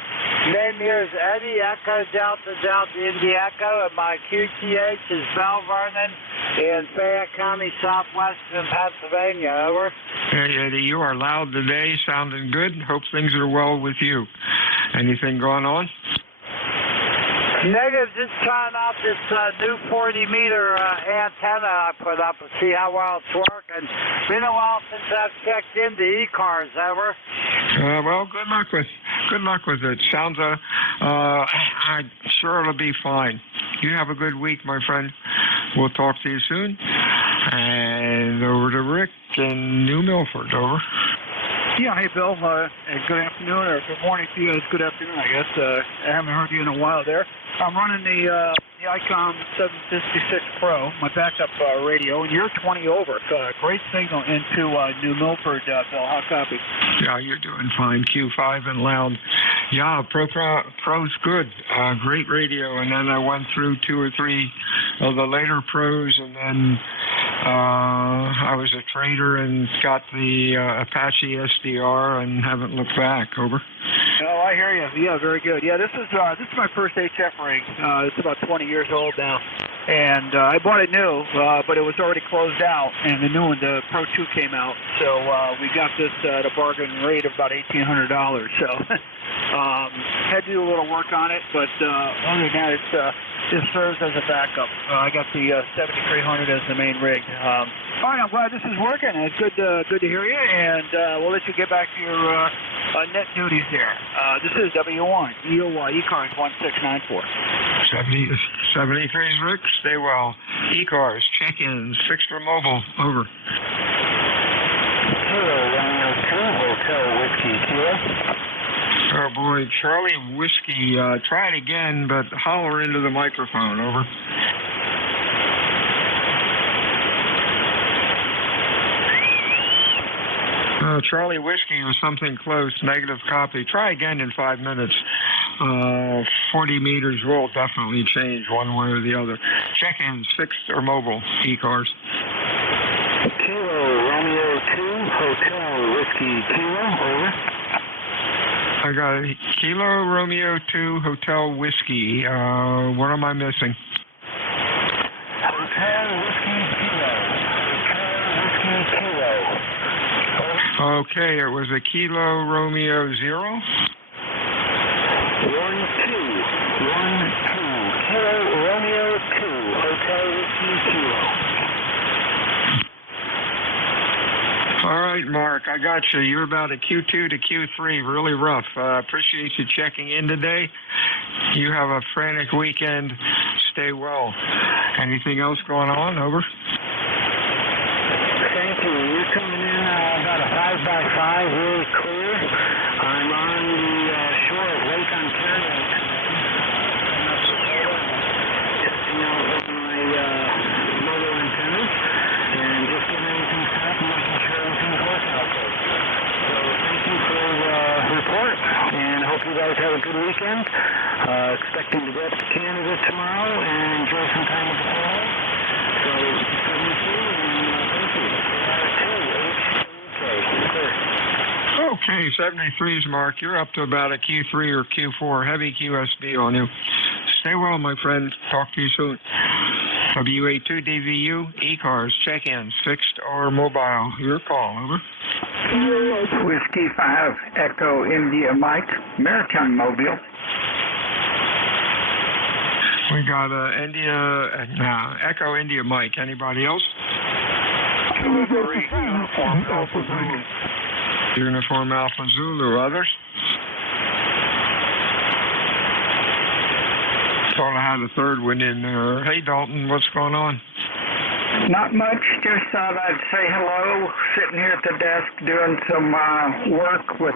Name here is Eddie Echo Delta Delta Indy Echo, and my QTH is Bell Vernon in Fayette County, southwestern Pennsylvania. Over. Hey, Eddie, you are loud today, sounding good. Hope things are well with you. Anything going on? Negative, just trying out this new 40-meter antenna I put up and see how well it's working. Been a while since I've checked into ECARS, over. Well, good luck with it. Sounds I'm sure it'll be fine. You have a good week, my friend. We'll talk to you soon. And over to Rick in New Milford. Over. Yeah, hey, Bill. Good afternoon, or good morning to you. It's good afternoon, I guess. I haven't heard you in a while there. I'm running the ICOM 756 Pro, my backup radio, and you're 20 over. Great signal into New Milford, Bill. How copy? Yeah, you're doing fine. Q5 and loud. Yeah, Pro's good. Great radio. And then I went through 2 or 3 of the later Pros, and then I was a trader and got the Apache SDR and haven't looked back. Over. Oh, I hear you. Yeah, very good. Yeah, this is my first HF ring. It's about 20 years old now, and I bought it new, but it was already closed out, and the new one, the Pro 2, came out. So we got this at a bargain rate of about $1,800. So had to do a little work on it, but other than that, it serves as a backup. I got the 7300 as the main rig. All right, I'm glad this is working. It's good to hear you, and we'll let you get back to your net duties there. This is W1, EOY, ECARS 1694. 73's Rick, stay well. ECARS, check-ins, fixed or mobile, over. Hotel Whiskey, QS. Oh boy, Charlie Whiskey, try it again, but holler into the microphone, over. Charlie Whiskey was something close, negative copy. Try again in 5 minutes. 40 meters will definitely change one way or the other. Check-ins, fixed or mobile, ECARS. Kilo Romeo 2. Hotel Whiskey Kilo, over. I got a Kilo Romeo 2 Hotel Whiskey. What am I missing? Hotel Whiskey Kilo. Hotel Whiskey Kilo. Okay, it was a Kilo Romeo 0. 1-2. 1-2. Kilo Romeo 2 Hotel Whiskey Kilo. All right, Mark, I got you. You're about a Q2 to Q3, really rough. Appreciate you checking in today. You have a frantic weekend. Stay well. Anything else going on? Over. Thank you. You're coming in about a 5x5, really clear. I'm on the shore of Lake Ontario today. Testing out with my mobile antennas and just getting everything set up and making sure everything's working okay. So thank you for the report, and I hope you guys have a good weekend. Expecting to go up to Canada tomorrow and enjoy some time with the family. So 72 and thank you. Okay, 73's Mark. You're up to about a Q3 or Q4 heavy QSB on you. Stay well, my friend. Talk to you soon. WA2DVU, ECARS, check-ins, fixed or mobile. Your call, over. Whiskey 5, Echo India Mike, Maritime Mobile. We got Echo India Mike. Anybody else? Uniform Alpha Zulu. Uniform Alpha Zulu. Others? Thought I had a third one in there. Hey, Dalton, what's going on? Not much. Just thought I'd say hello. Sitting here at the desk doing some work with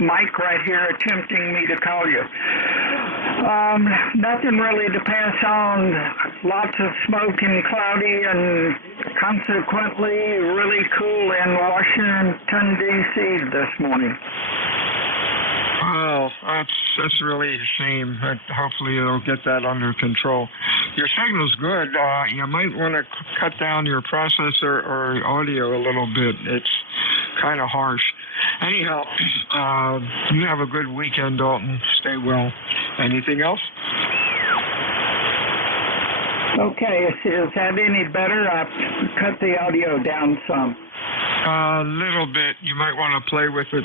Mike right here attempting me to call you. Nothing really to pass on. Lots of smoke and cloudy and consequently really cool in Washington, D.C. this morning. Well, that's really a shame. Hopefully you'll get that under control. Your signal's good. You might want to cut down your processor or audio a little bit. It's kind of harsh. Anyhow, you have a good weekend, Dalton. Stay well. Anything else? Okay, is that any better? I've cut the audio down some. A little bit. You might want to play with it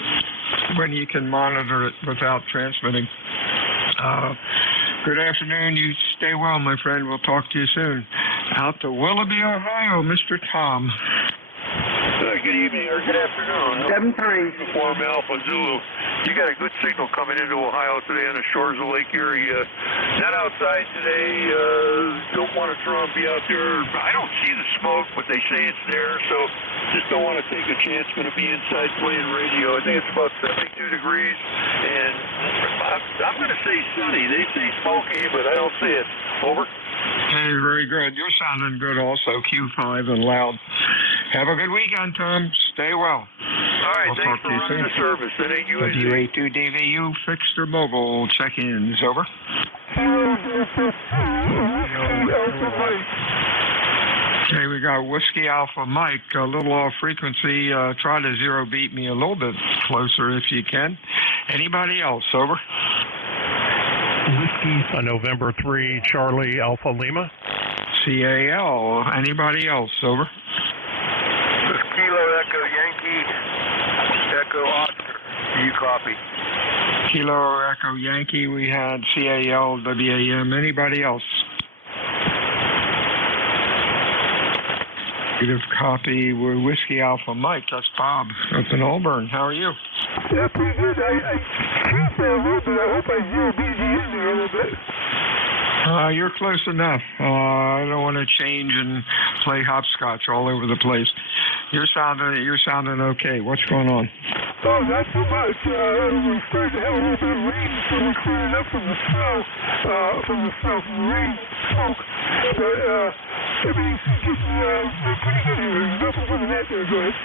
when you can monitor it without transmitting. Good afternoon. You stay well, my friend. We'll talk to you soon. Out to Willoughby, Ohio, Mr. Tom. Good evening or good afternoon. 7-3. Uniform Alpha Zulu. You got a good signal coming into Ohio today on the shores of Lake Erie. Not outside today. Don't want to be out there. I don't see the smoke, but they say it's there, so just don't want to take a chance. Going to be inside playing radio. I think it's about 72 degrees, and I'm going to say sunny. They say smoky, but I don't see it. Over. Hey, very good. You're sounding good also, Q5 and loud. Have a good weekend, Tom. Stay well. All right, thanks for running the service. WA2DVU, fixed or mobile check-ins. Over. Okay, we got Whiskey Alpha Mike, a little off frequency. Try to zero beat me a little bit closer if you can. Anybody else? Over. Whiskey November 3, Charlie Alpha Lima. CAL. Anybody else? Over. Kilo Echo Yankee, Echo Oscar. You copy. Kilo Echo Yankee. We had CAL, WAM. Anybody else? Negative copy. We're Whiskey Alpha Mike. That's Bob up in Auburn. How are you? Yeah, pretty good. I hope I zero beat you in there a little bit. You're close enough. I don't want to change and play hopscotch all over the place. You're sounding okay. What's going on? Oh, not so much. We're starting to have a little bit of rain, so we're clearing up from the snow, from the rain, smoke. But everything's getting pretty good here. There's nothing more than that there. Go ahead.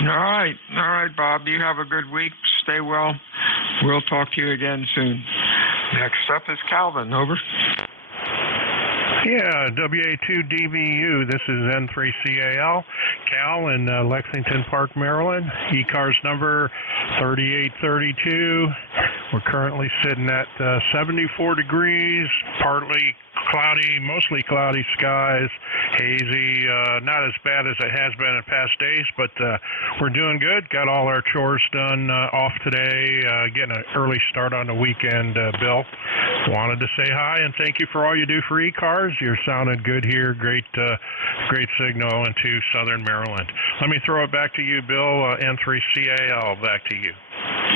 All right, Bob. You have a good week. Stay well. We'll talk to you again soon. Next up is Calvin. Over. Yeah, WA2DVU. This is N3CAL, Cal in Lexington Park, Maryland. ECARS number 3832. We're currently sitting at 74 degrees, partly cloudy, mostly cloudy skies, hazy, not as bad as it has been in past days, but we're doing good. Got all our chores done off today, getting an early start on the weekend, Bill. Wanted to say hi and thank you for all you do for ECARS. You're sounding good here. Great signal into southern Maryland. Let me throw it back to you, Bill. N3CAL, back to you.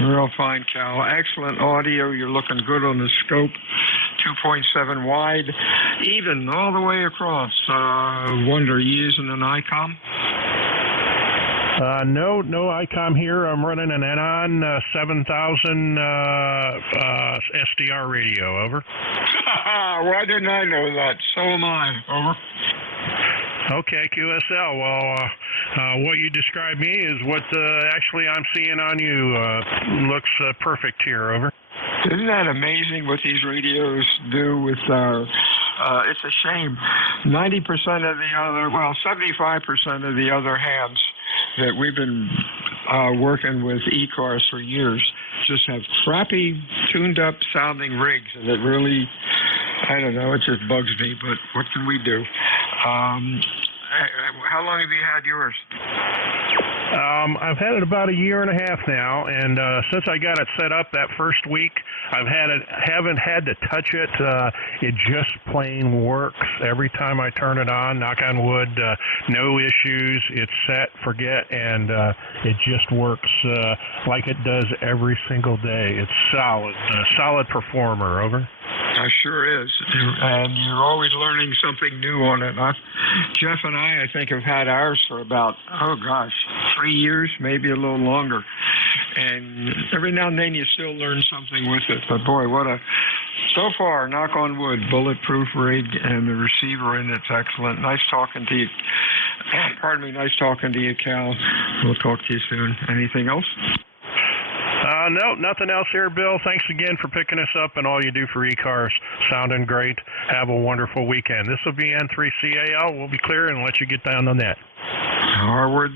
Real fine, Cal. Excellent audio. You're looking good on the scope. 2.7 wide, even all the way across. Wonder, you using an ICOM? No ICOM here. I'm running an Enon 7000 SDR radio. Over. Why didn't I know that? So am I. Over. Okay, QSL. Well, what you described me is what actually I'm seeing on you. Looks perfect here. Over. Isn't that amazing what these radios do with our, it's a shame. 90% of the other, 75% of the other hands that we've been working with ECARS for years just have crappy, tuned up sounding rigs. And it really, I don't know, it just bugs me, but what can we do? How long have you had yours? I've had it about a year and a half now, and since I got it set up that first week, haven't had to touch it. It just plain works every time I turn it on. Knock on wood, no issues. It's set, forget, and it just works like it does every single day. It's solid performer. Over. Sure is, and you're always learning something new on it. Jeff and I think, have had ours for about, 3 years, maybe a little longer. And every now and then you still learn something with it. But boy, so far, knock on wood, bulletproof rig, and the receiver in it's excellent. Nice talking to you. Pardon me, nice talking to you, Cal. We'll talk to you soon. Anything else? No, nothing else here, Bill. Thanks again for picking us up and all you do for ECARS. Sounding great. Have a wonderful weekend. This will be N3CAL. We'll be clear and let you get down on that. Harwick.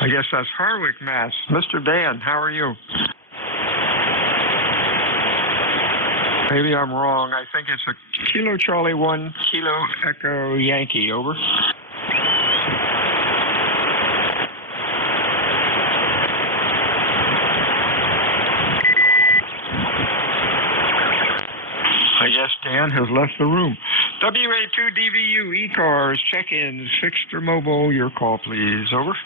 I guess that's Harwick, Mass. Mr. Dan, how are you? Maybe I'm wrong. I think it's a Kilo Charlie 1, Kilo Echo Yankee. Over. I guess Dan has left the room. WA2DVU, ECARS, check-ins, fixed or mobile. Your call, please. Over.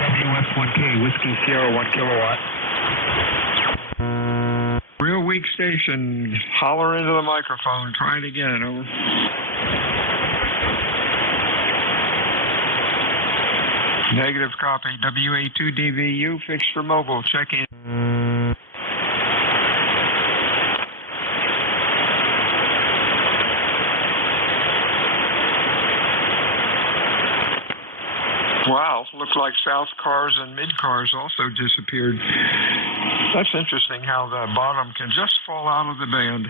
WF1K, Whiskey Sierra, 1 kilowatt. Real weak station. Holler into the microphone. Try it again. Over. Negative copy. WA2DVU, fixed for mobile. Check-in. Wow, looks like South cars and mid cars also disappeared. That's interesting how the bottom can just fall out of the band.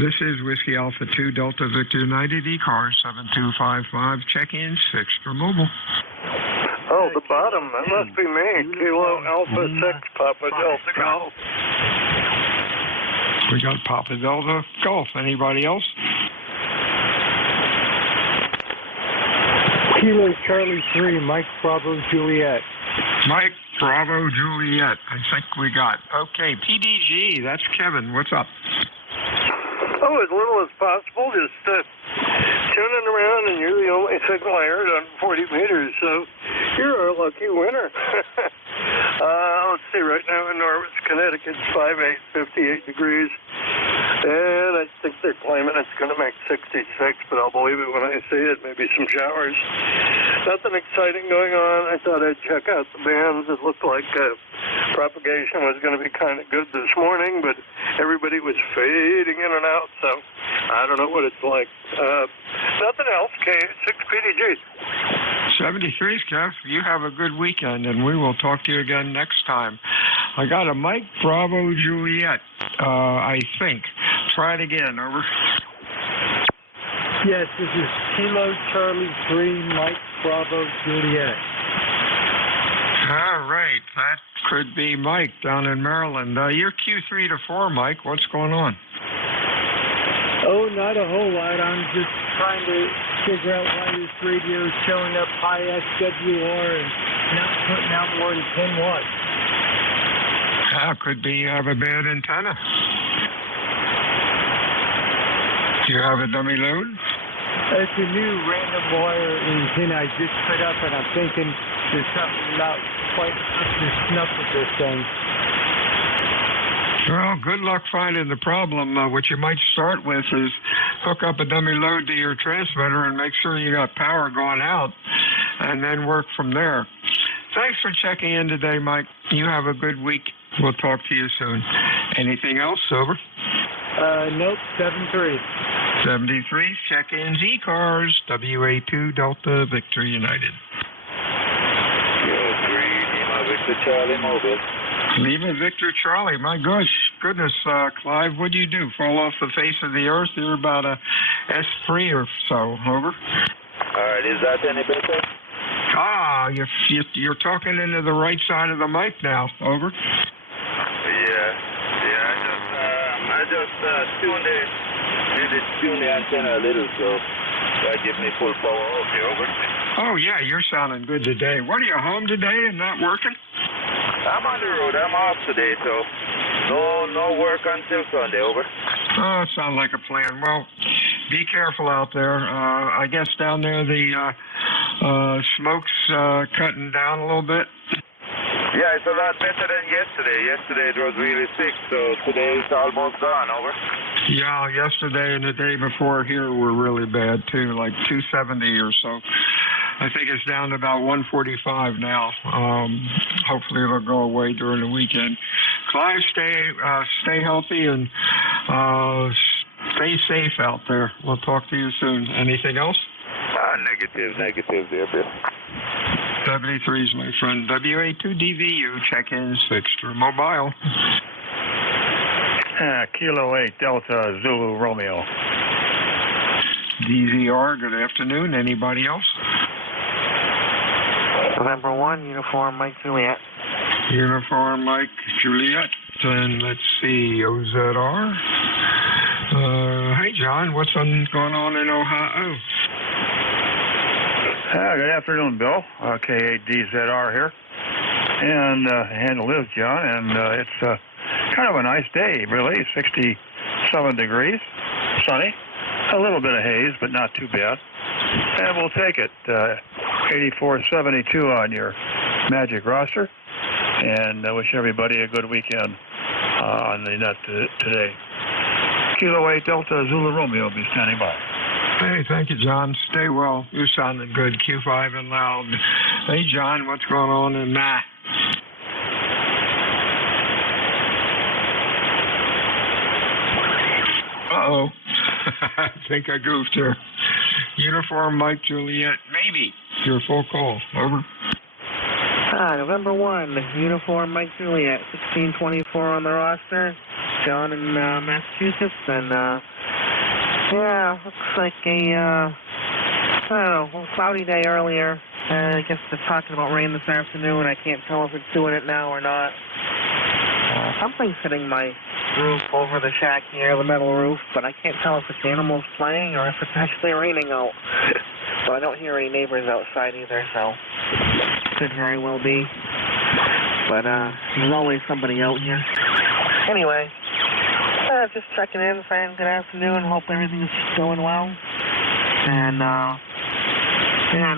This is Whiskey Alpha 2 Delta Victor United ECARS 7255. Check-ins fixed for mobile. Oh, the bottom. That must be me. Kilo Alpha 6 Papa Delta Golf. We got Papa Delta Golf. Anybody else? Kilo Charlie 3, Mike Bravo Juliet. Mike Bravo Juliet, I think we got. Okay, PDG, that's Kevin. What's up? Oh, as little as possible. Just tuning around, and you're the only signal I heard on 40 meters, so you're a lucky winner. Let's see, right now in Norwich, Connecticut, 5/8, 58 degrees. And I think they're claiming it's going to make 66, but I'll believe it when I see it. Maybe some showers. Nothing exciting going on. I thought I'd check out the bands. It looked like propagation was going to be kind of good this morning, but everybody was fading in and out, so I don't know what it's like. Nothing else. K6 PDG. 73s, Kev. You have a good weekend, and we will talk to you again next time. I got a Mike Bravo Juliet, I think. Try it again. Over. Yes, this is Kilo Charlie 3, Mike Bravo Juliet. All right, that could be Mike down in Maryland. You're Q3 to 4, Mike. What's going on? Oh, not a whole lot. I'm just trying to figure out why this radio is showing up high XWR and not putting out more than 10 watts. Could be you have a bad antenna. Do you have a dummy load? It's a new random wire antenna I just put up, and I'm thinking there's something not quite up to snuff with this thing. Well, good luck finding the problem. What you might start with is hook up a dummy load to your transmitter and make sure you got power going out, and then work from there. Thanks for checking in today, Mike. You have a good week. We'll talk to you soon. Anything else, Sober? Nope, 73. 73, check-ins, ECARS, WA2 Delta Victor United. Lima Victor Charlie Mobile. Lima Victor Charlie, my goodness, Clive, what do you do? Fall off the face of the earth? You're about a S3 or so, over. All right, is that any better? You're talking into the right side of the mic now, over. I just tuned the antenna a little, so that gives me full power. Okay, over. Oh, yeah, you're sounding good today. What, are you home today and not working? I'm on the road. I'm off today, so no work until Sunday, over. Oh, it sounds like a plan. Well, be careful out there. I guess down there the smoke's cutting down a little bit. Yeah, it's a lot better than yesterday. Yesterday it was really thick, so today it's almost gone, over. Yeah, yesterday and the day before here were really bad, too, like 270 or so. I think it's down to about 145 now. Hopefully it'll go away during the weekend. Clive, stay healthy and stay safe out there. We'll talk to you soon. Anything else? Negative there, Bill. 73's my friend. WA2DVU, check-ins fixed for mobile. Kilo 8 Delta Zulu Romeo. DVR, good afternoon. Anybody else? November 1, Uniform Mike Juliet. Uniform Mike Juliet. Then let's see, OZR. Hey, John, what's going on in Ohio? Good afternoon, Bill. K8DZR here. And handle is John, and it's kind of a nice day, really. 67 degrees, sunny. A little bit of haze, but not too bad. And we'll take it. 8472 on your magic roster. And I wish everybody a good weekend on the net today. Kilo 8 Delta Zulu Romeo will be standing by. Hey, thank you, John. Stay well. You're sounding good. Q5 and loud. Hey, John, what's going on in that? Uh-oh. I think I goofed here. Uniform Mike Juliet. Maybe. Your full call. Over. November 1, Uniform Mike Juliet. 1624 on the roster. John in Massachusetts. And, looks like a, cloudy day earlier. I guess they're talking about rain this afternoon. I can't tell if it's doing it now or not. Something's hitting my roof over the shack here, the metal roof, but I can't tell if it's animals playing or if it's actually raining out. So I don't hear any neighbors outside either, so could very well be. But there's always somebody out here. Anyway, just checking in, saying good afternoon. Hope everything's going well. And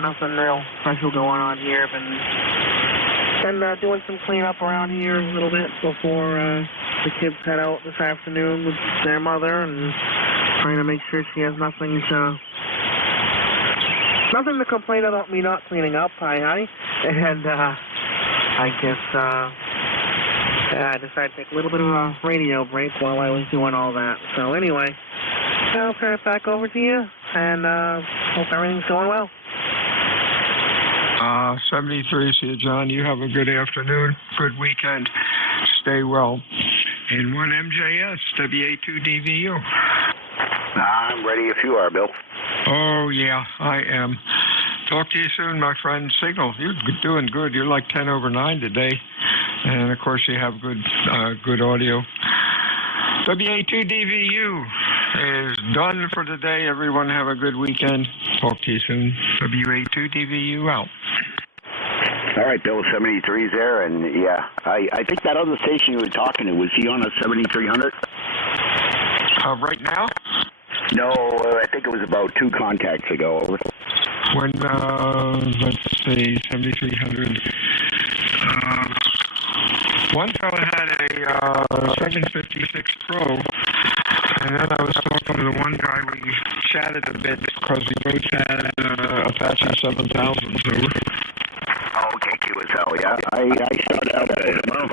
nothing real special going on here. Been doing some cleanup around here a little bit before the kids head out this afternoon with their mother, and trying to make sure she has nothing to complain about me not cleaning up. Hi. And I guess I decided to take a little bit of a radio break while I was doing all that. So anyway, I'll turn it back over to you, and hope everything's going well. 73, see you, John. You have a good afternoon, good weekend. Stay well. N1MJS, WA2DVU. I'm ready if you are, Bill. Oh, yeah, I am. Talk to you soon, my friend. Signal, you're doing good. You're like 10 over 9 today. And, of course, you have good audio. WA2DVU is done for today. Everyone have a good weekend. Talk to you soon. WA2DVU out. All right, Bill, 73's there, and yeah, I think that other station you were talking to, was he on a 7300? Right now? No, I think it was about 2 contacts ago, over. When, let's see, 7300. One fellow had a 756 Pro, and then I was talking to the one guy, we chatted a bit because we both had Apache 7000s over. Okay, QSL, yeah. I started out with, well,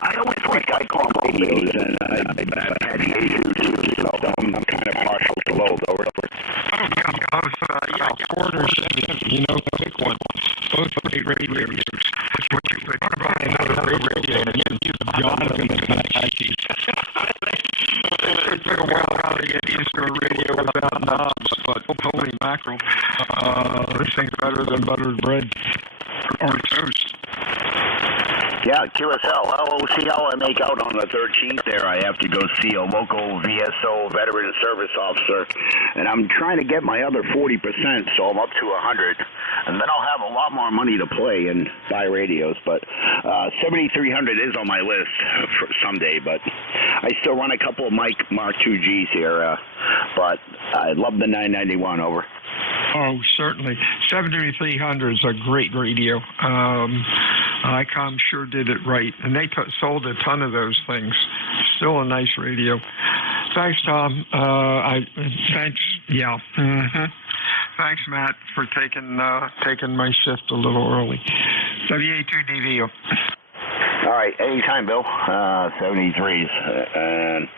I always like icon radios, and I've had the issues, so I'm kind of partial to both, over. Oh, yeah, Ford or Chevy, you know, pick one. Both great radios. What you would buy another great radio, and you use Jonathan and Apache. It took a while to get used to a radio without knobs, but holy mackerel, this thing's better than buttered bread or toast. Yeah, QSL. Well, we'll see how I make out on the 13th there. I have to go see a local VSO, Veteran Service Officer, and I'm trying to get my other 40%, so I'm up to 100, and then I'll have a lot more money to play and buy radios, but 7300 is on my list for someday, but I still run a couple of Mark II-Gs here, but I love the 991, over. Oh, certainly. 7300 is a great radio. ICOM sure did it right, and they sold a ton of those things. Still a nice radio. Thanks, Tom. Thanks. Yeah. Mm-hmm. Thanks, Matt, for taking my shift a little early. WA2DVU. All right, anytime, Bill. 73s. And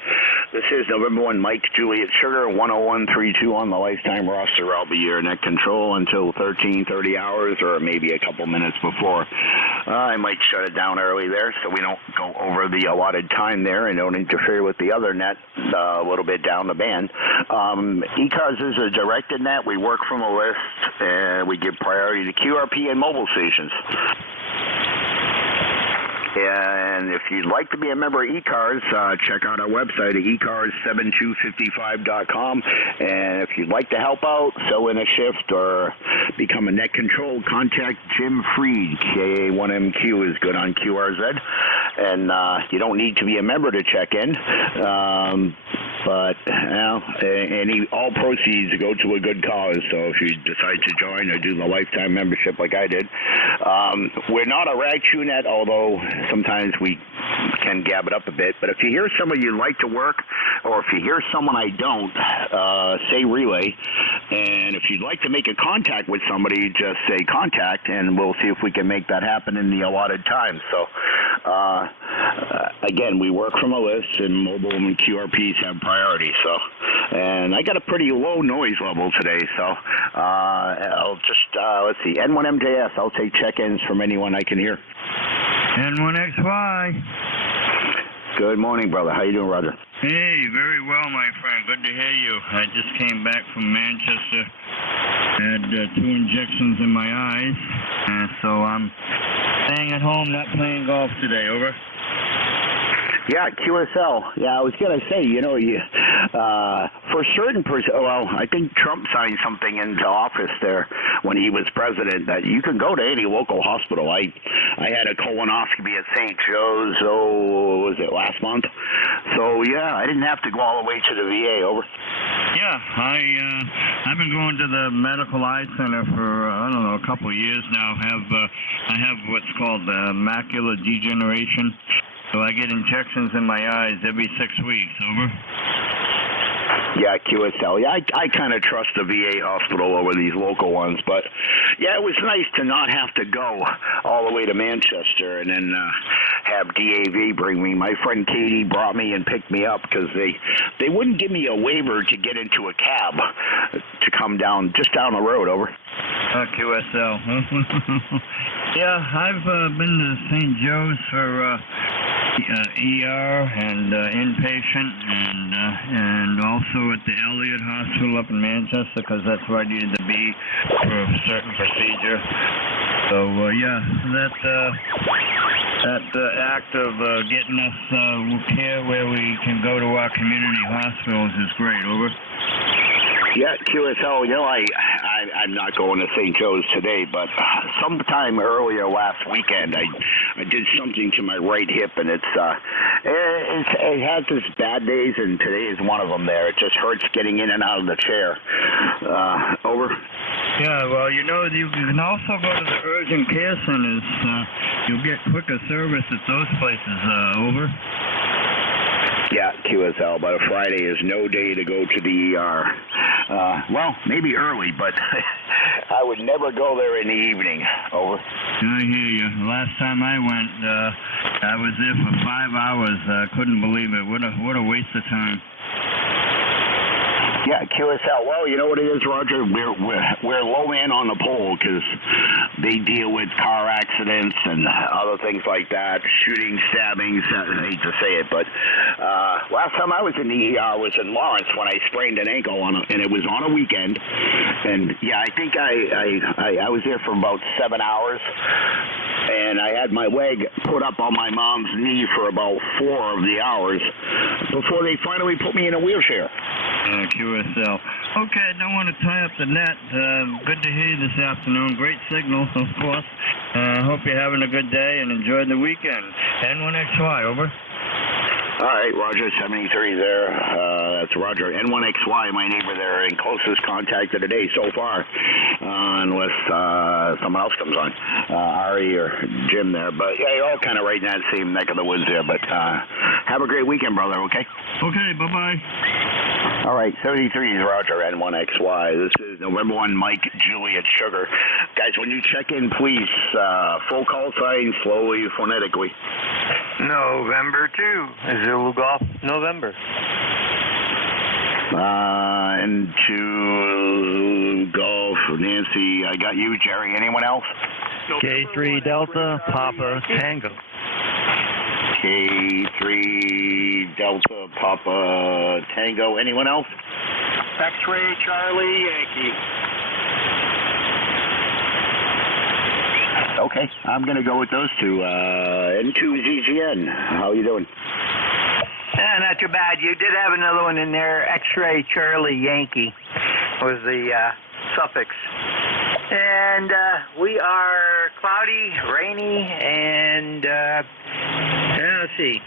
this is November 1, Mike, Juliet Sugar, 10132 on the lifetime roster. I'll be your net control until 13:30 hours or maybe a couple minutes before. I might shut it down early there so we don't go over the allotted time there and don't interfere with the other net a little bit down the band. ECARS is a directed net. We work from a list, and we give priority to QRP and mobile stations. And if you'd like to be a member of ECARS, check out our website at ECARS7255.com. And if you'd like to help out, fill in a shift, or become a net control, contact Jim Freed. KA1MQ is good on QRZ. And you don't need to be a member to check in. But all proceeds go to a good cause. So if you decide to join or do the lifetime membership like I did, we're not a rag shoe net, although sometimes we can gab it up a bit. But if you hear somebody you'd like to work, or if you hear someone I don't, say relay. And if you'd like to make a contact with somebody, just say contact, and we'll see if we can make that happen in the allotted time. So, again, we work from a list, and mobile and QRPs have priority. So, and I got a pretty low noise level today. So, I'll just let's see, N1MJS. I'll take check-ins from anyone I can hear. N1XY. Good morning, brother. How you doing, Roger? Hey, very well, my friend. Good to hear you. I just came back from Manchester. Had 2 injections in my eyes, so I'm staying at home, not playing golf today. Over. Yeah, QSL. Yeah, I was going to say, for certain well, I think Trump signed something into office there when he was president that you can go to any local hospital. I had a colonoscopy at St. Joe's, was it last month? So, yeah, I didn't have to go all the way to the VA. Over. Yeah, I've been going to the Medical Eye Center for, a couple of years now. I have what's called macular degeneration. So I get injections in my eyes every 6 weeks. Over. Yeah, QSL. Yeah, I kind of trust the VA hospital over these local ones. But, yeah, it was nice to not have to go all the way to Manchester and then have DAV bring me. My friend Katie brought me and picked me up because they wouldn't give me a waiver to get into a cab to come just down the road. Over. QSL. Yeah, I've been to St. Joe's for ER and inpatient, and also at the Elliott Hospital up in Manchester, because that's where I needed to be for a certain procedure. So yeah, that act of getting us care where we can go to our community hospitals is great. Over. Yeah, QSL, you know, I'm not going to St. Joe's today, but sometime earlier last weekend, I did something to my right hip, and it has its bad days, and today is one of them there. It just hurts getting in and out of the chair. Over? Yeah, well, you know, you can also go to the urgent care centers. You'll get quicker service at those places. Over? Yeah, QSL, but a Friday is no day to go to the ER. Well, maybe early, but I would never go there in the evening. Over. I hear you. Last time I went, I was there for 5 hours. Couldn't believe it. What a waste of time. Yeah, QSL. Well, you know what it is, Roger? We're low man on the pole because they deal with car accidents and other things like that, shooting, stabbings. I hate to say it, but last time I was in the ER was in Lawrence when I sprained an ankle and it was on a weekend. And yeah, I think I was there for about 7 hours. And I had my leg put up on my mom's knee for about 4 of the hours before they finally put me in a wheelchair. QSL. Okay, I don't want to tie up the net. Good to hear you this afternoon. Great signal, of course. Hope you're having a good day and enjoyed the weekend. N1XY, over. All right, Roger, 73 there. That's Roger. N1XY, my neighbor there, in closest contact of the day so far, unless someone else comes on, Ari or Jim there. But yeah, you're all kind of right in that same neck of the woods there. But have a great weekend, brother, okay? Okay, bye-bye. All right, 73 is Roger, N1XY. This is November 1, Mike, Juliet, Sugar. Guys, when you check in, please, full call sign, slowly, phonetically. November 2, Zulu Golf, November. And to Golf, Nancy, I got you, Jerry. Anyone else? K3 Delta, Papa, Tango. K3 Delta, Papa, Tango. Anyone else? X-Ray Charlie, Yankee. Okay, I'm going to go with those two. N2ZGN, how you doing? Not too bad. You did have another one in there. X-Ray Charlie Yankee was the suffix. And we are cloudy, rainy, and let's see,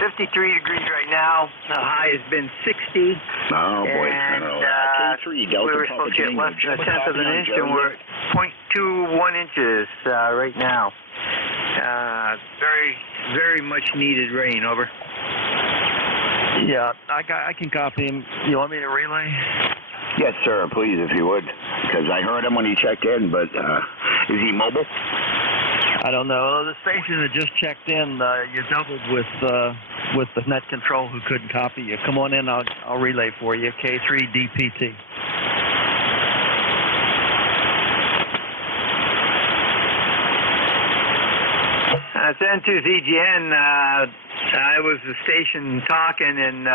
53 degrees right now. The high has been 60. Oh, boy. And K3 Delta, we were supposed to get less than a tenth of an inch, and we're at 0.21 inches right now. Very, very much needed rain. Over. Yeah, I can copy him. You want me to relay? Yes, sir, please, if you would. Because I heard him when he checked in, but is he mobile? I don't know. The station that just checked in, you doubled with the net control who couldn't copy you. Come on in, I'll relay for you. K3 DPT. It's N2ZGN. I was the station talking, and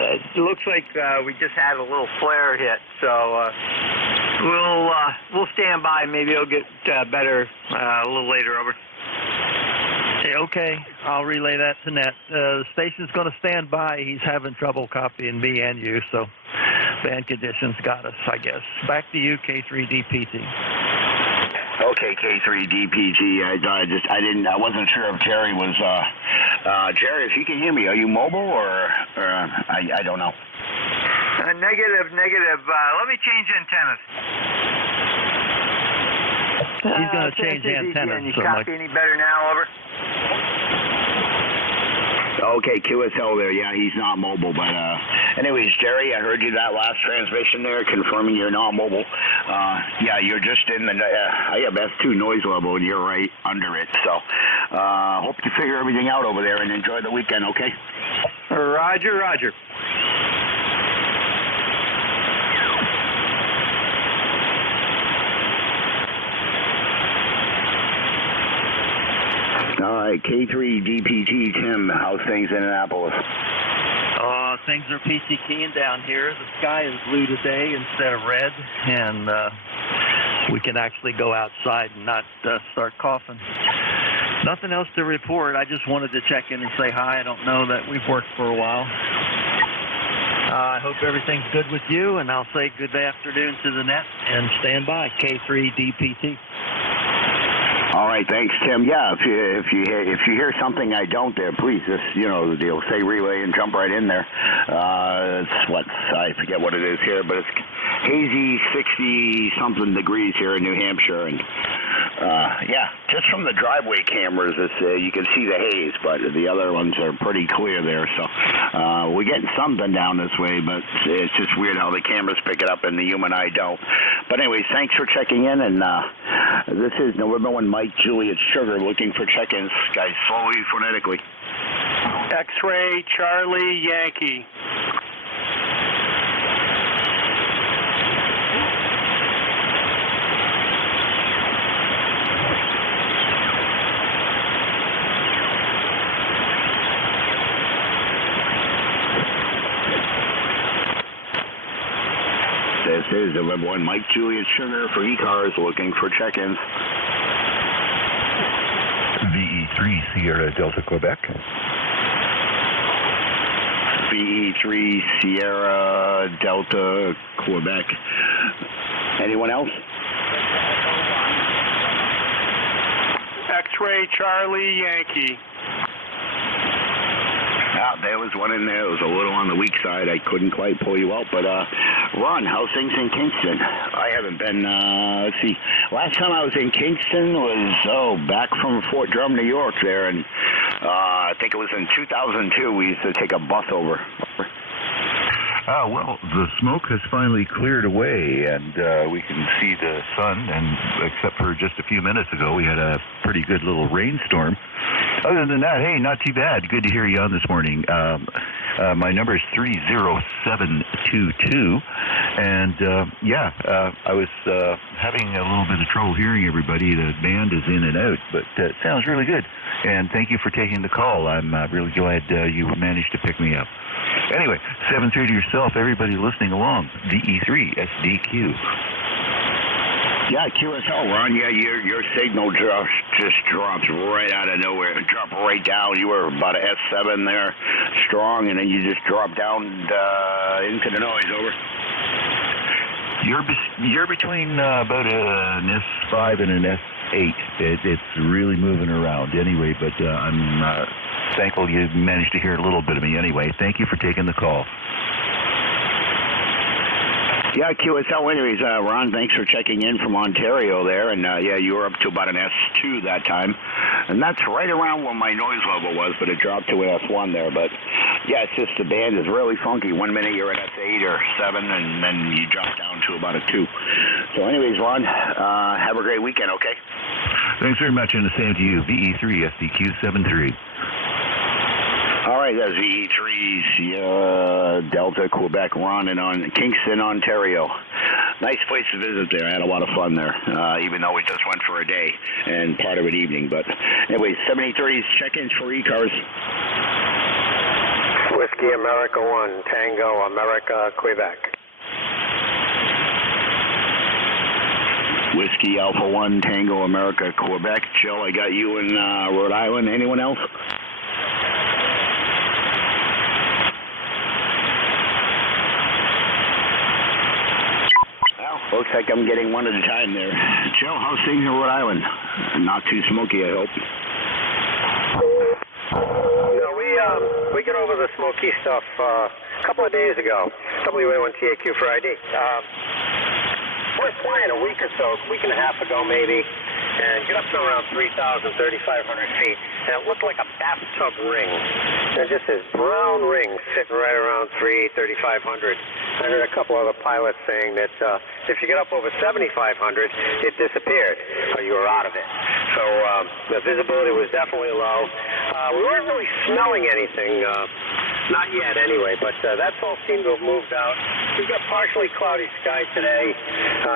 it looks like we just had a little flare hit. So we'll stand by. Maybe it'll get better a little later. Over. Okay, I'll relay that to Net. The station's going to stand by. He's having trouble copying me and you, so bad conditions got us, I guess. Back to you, K3DPT. Okay, K3DPT. I wasn't sure if Jerry was. Jerry, if you can hear me, are you mobile or I don't know. Negative. Let me change antennas. He's going to change antennas. You copy any better now? Over. Okay, QSL there. Yeah, he's not mobile, but anyways, Jerry, I heard you that last transmission there, confirming you're not mobile. Yeah, you're just in the I have S2 noise level, and you're right under it. So, hope you figure everything out over there and enjoy the weekend. Okay. Roger. All right, K3DPT, Tim, how's things in Annapolis? Things are peachy keen down here. The sky is blue today instead of red, and we can actually go outside and not start coughing. Nothing else to report. I just wanted to check in and say hi. I don't know that we've worked for a while. I hope everything's good with you, and I'll say good afternoon to the net, and stand by, K3DPT. All right, thanks, Tim. Yeah, if you hear something I don't there, please just the deal. Say relay and jump right in there. It's I forget what it is here, but it's hazy, 60-something degrees here in New Hampshire, and just from the driveway cameras, it's you can see the haze, but the other ones are pretty clear there. So we're getting something down this way, but it's just weird how the cameras pick it up and the human eye don't. But anyways, thanks for checking in, and this is November 1 Mike Juliet Sugar looking for check-ins, guys, slowly, phonetically. X-ray Charlie Yankee. This is November 1 Mike Juliet Sugar for ECARS looking for check-ins. VE3 Sierra Delta Quebec. VE3 Sierra Delta Quebec. Anyone else? X-ray Charlie Yankee. There was one in there. It was a little on the weak side. I couldn't quite pull you out. But, Ron, how's things in Kingston? I haven't been, let's see. Last time I was in Kingston was, back from Fort Drum, New York there. And I think it was in 2002 we used to take a bus over. Well, the smoke has finally cleared away, and we can see the sun, and except for just a few minutes ago, we had a pretty good little rainstorm. Other than that, hey, not too bad. Good to hear you on this morning. My number is 30722, and I was having a little bit of trouble hearing everybody. The band is in and out, but it sounds really good. And thank you for taking the call. I'm really glad you managed to pick me up. Anyway, 7-3 to yourself, everybody listening along. DE3 SDQ. Yeah, QSL, Ron. Yeah, your signal just dropped right out of nowhere. It dropped right down. You were about an S7 there, strong, and then you just dropped down into the noise. Over. You're between about an S5 and an S8. It's really moving around anyway, but I'm thankful you managed to hear a little bit of me anyway. Thank you for taking the call. Yeah, QSL. Anyways, Ron, thanks for checking in from Ontario there. And, you were up to about an S2 that time. And that's right around where my noise level was, but it dropped to an S1 there. But, yeah, it's just the band is really funky. 1 minute you're at S8 or 7, and then you drop down to about a 2. So, anyways, Ron, have a great weekend, okay? Thanks very much, and the same to you. VE3 SDQ73. All right, that's VE3 Sierra Delta Quebec, Ron, and on Kingston, Ontario. Nice place to visit there. I had a lot of fun there, even though we just went for a day and part of an evening. But anyway, 73's check-ins for ECARS. Whiskey America 1, Tango America, Quebec. Whiskey Alpha 1, Tango America, Quebec. Joe, I got you in Rhode Island. Anyone else? Looks like I'm getting one at a time there. Joe, how's things in Rhode Island? Not too smoky, I hope. We got over the smoky stuff a couple of days ago. WA1 TAQ Friday. We're flying a week or so, a week and a half ago maybe, and get up to around 3,000, 3,500 feet, and it looked like a bathtub ring. And just this brown ring sitting right around 3,500. I heard a couple other pilots saying that if you get up over 7,500, it disappeared, or you were out of it. So the visibility was definitely low. We weren't really smelling anything. Not yet, anyway, but that's all seemed to have moved out. We've got partially cloudy sky today,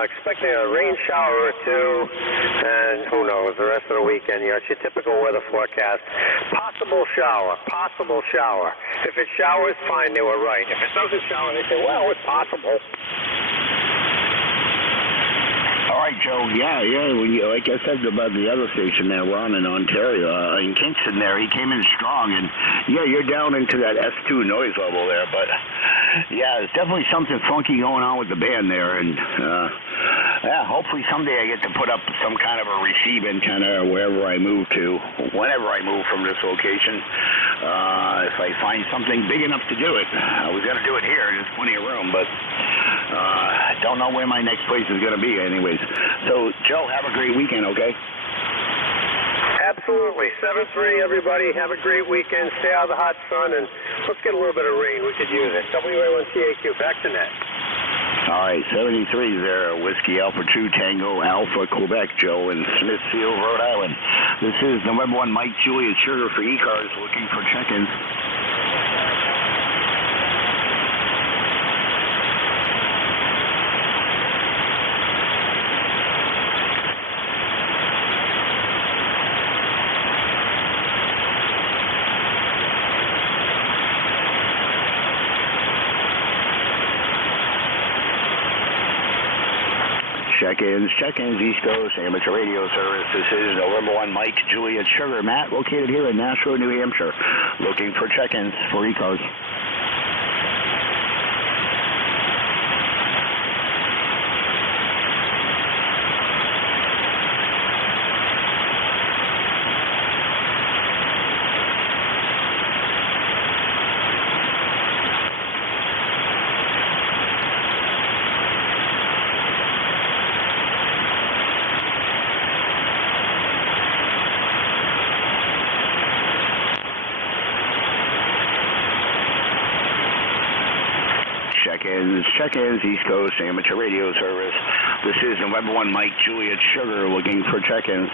expecting a rain shower or two, and who knows, the rest of the weekend, you know, it's your typical weather forecast. Possible shower. If it showers, fine, they were right. If it doesn't shower, they say, well, it's possible. All right, Joe. Yeah. Like I said about the other station there, Ron in Ontario, in Kingston there, he came in strong, and yeah, you're down into that S2 noise level there, but yeah, there's definitely something funky going on with the band there, and yeah, hopefully someday I get to put up some kind of a receive antenna wherever I move to, whenever I move from this location. If I find something big enough to do it, I was going to do it here. There's plenty of room, but I don't know where my next place is going to be anyways. So, Joe, have a great weekend, okay? Absolutely. 7-3, everybody. Have a great weekend. Stay out of the hot sun, and let's get a little bit of rain. We could use it. WA1TAQ, back to net. All right, 73 there, Whiskey Alpha 2 Tango Alpha Quebec, Joe in Smithfield, Rhode Island. This is November 1 Mike Juliet Sugar for ECARS, looking for check-ins. Check-ins, East Coast Amateur Radio Service. This is November 1 Mike Juliet Sugar. Matt, located here in Nashua, New Hampshire, looking for check-ins for ECARS. Check-ins, East Coast Amateur Radio Service. This is November 1 Mike Juliet Sugar, looking for check-ins.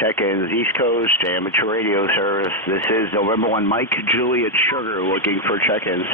Check-ins, East Coast Amateur Radio Service. This is November 1 Mike Juliet Sugar, looking for check-ins.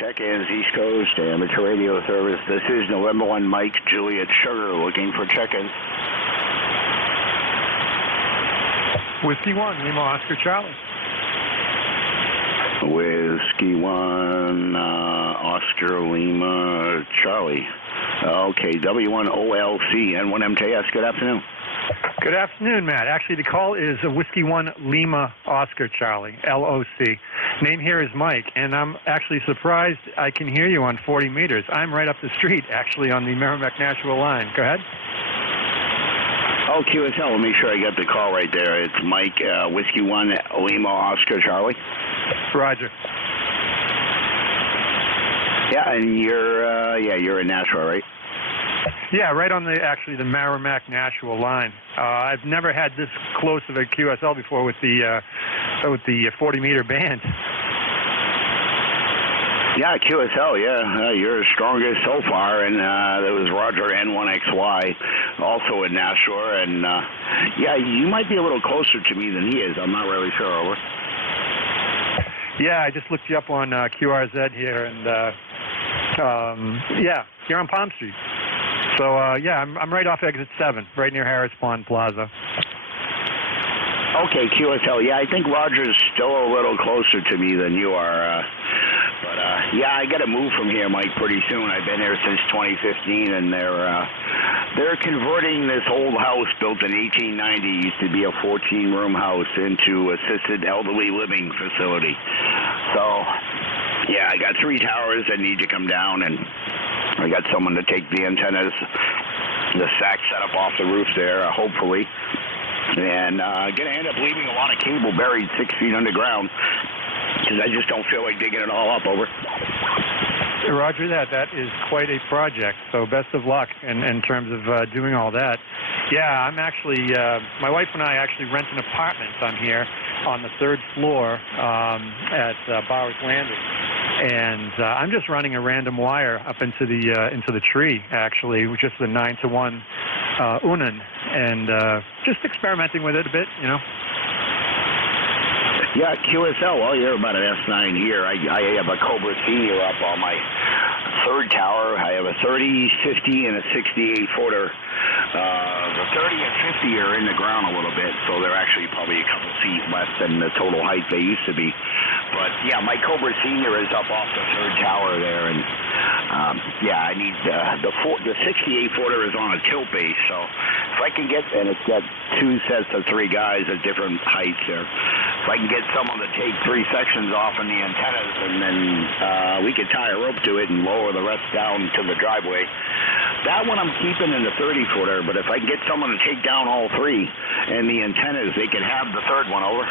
Check-ins, East Coast Amateur Radio Service. This is November 1 Mike Juliet Sugar, looking for check-ins. Whiskey 1, Lima Oscar Charlie. Whiskey 1, Oscar Lima Charlie. Okay, W1OLC, N1MJS. Good afternoon. Good afternoon, Matt. Actually, the call is Whiskey 1 Lima Oscar Charlie, LOC. Name here is Mike, and I'm actually surprised I can hear you on 40 meters. I'm right up the street, actually, on the Merrimack-Nashua line. Go ahead. Oh, QSL, let me make sure I got the call right there. It's Mike, Whiskey 1 Lima Oscar Charlie. Roger. Yeah, and you're in Nashua, right? Yeah, right on the Merrimack-Nashua line. I've never had this close of a QSL before with the 40-meter band. Yeah, QSL, yeah. You're the strongest so far, and there was Roger N1XY, also in Nashua, and yeah, you might be a little closer to me than he is. I'm not really sure, over. Yeah, I just looked you up on QRZ here, and yeah, you're on Palm Street. So yeah, I'm right off exit 7, right near Harris Pond Plaza. Okay, QSL. Yeah, I think Roger's still a little closer to me than you are. But yeah, I got to move from here, Mike, pretty soon. I've been here since 2015, and they're converting this old house built in 1890. Used to be a 14-room house into assisted elderly living facility. So yeah, I got 3 towers that need to come down, and I got someone to take the antennas, the sack set up off the roof there, hopefully. And going to end up leaving a lot of cable buried 6 feet underground because I just don't feel like digging it all up, over. Roger that. That is quite a project, so best of luck in terms of doing all that. Yeah, I'm actually, my wife and I actually rent an apartment on here on the 3rd floor at Bowers Landing. And I'm just running a random wire up into the tree, actually, just the 9-to-1 Unan, and just experimenting with it a bit, you know. Yeah, QSL, well, you're about an S9 here. I have a Cobra Senior up on my 3rd tower. I have a 30, 50, and a 68-footer. The 30 and 50 are in the ground a little bit, so they're actually probably a couple feet less than the total height they used to be. But yeah, my Cobra Senior is up off the 3rd tower there, and yeah, I need the 68-footer is on a tilt base, so if I can get, and it's got 2 sets of 3 guys at different heights there. If I can get someone to take 3 sections off in the antennas, and then we could tie a rope to it and lower the rest down to the driveway. That one I'm keeping in the 30-footer, but if I can get someone to take down all 3 and the antennas, they can have the 3rd one, over.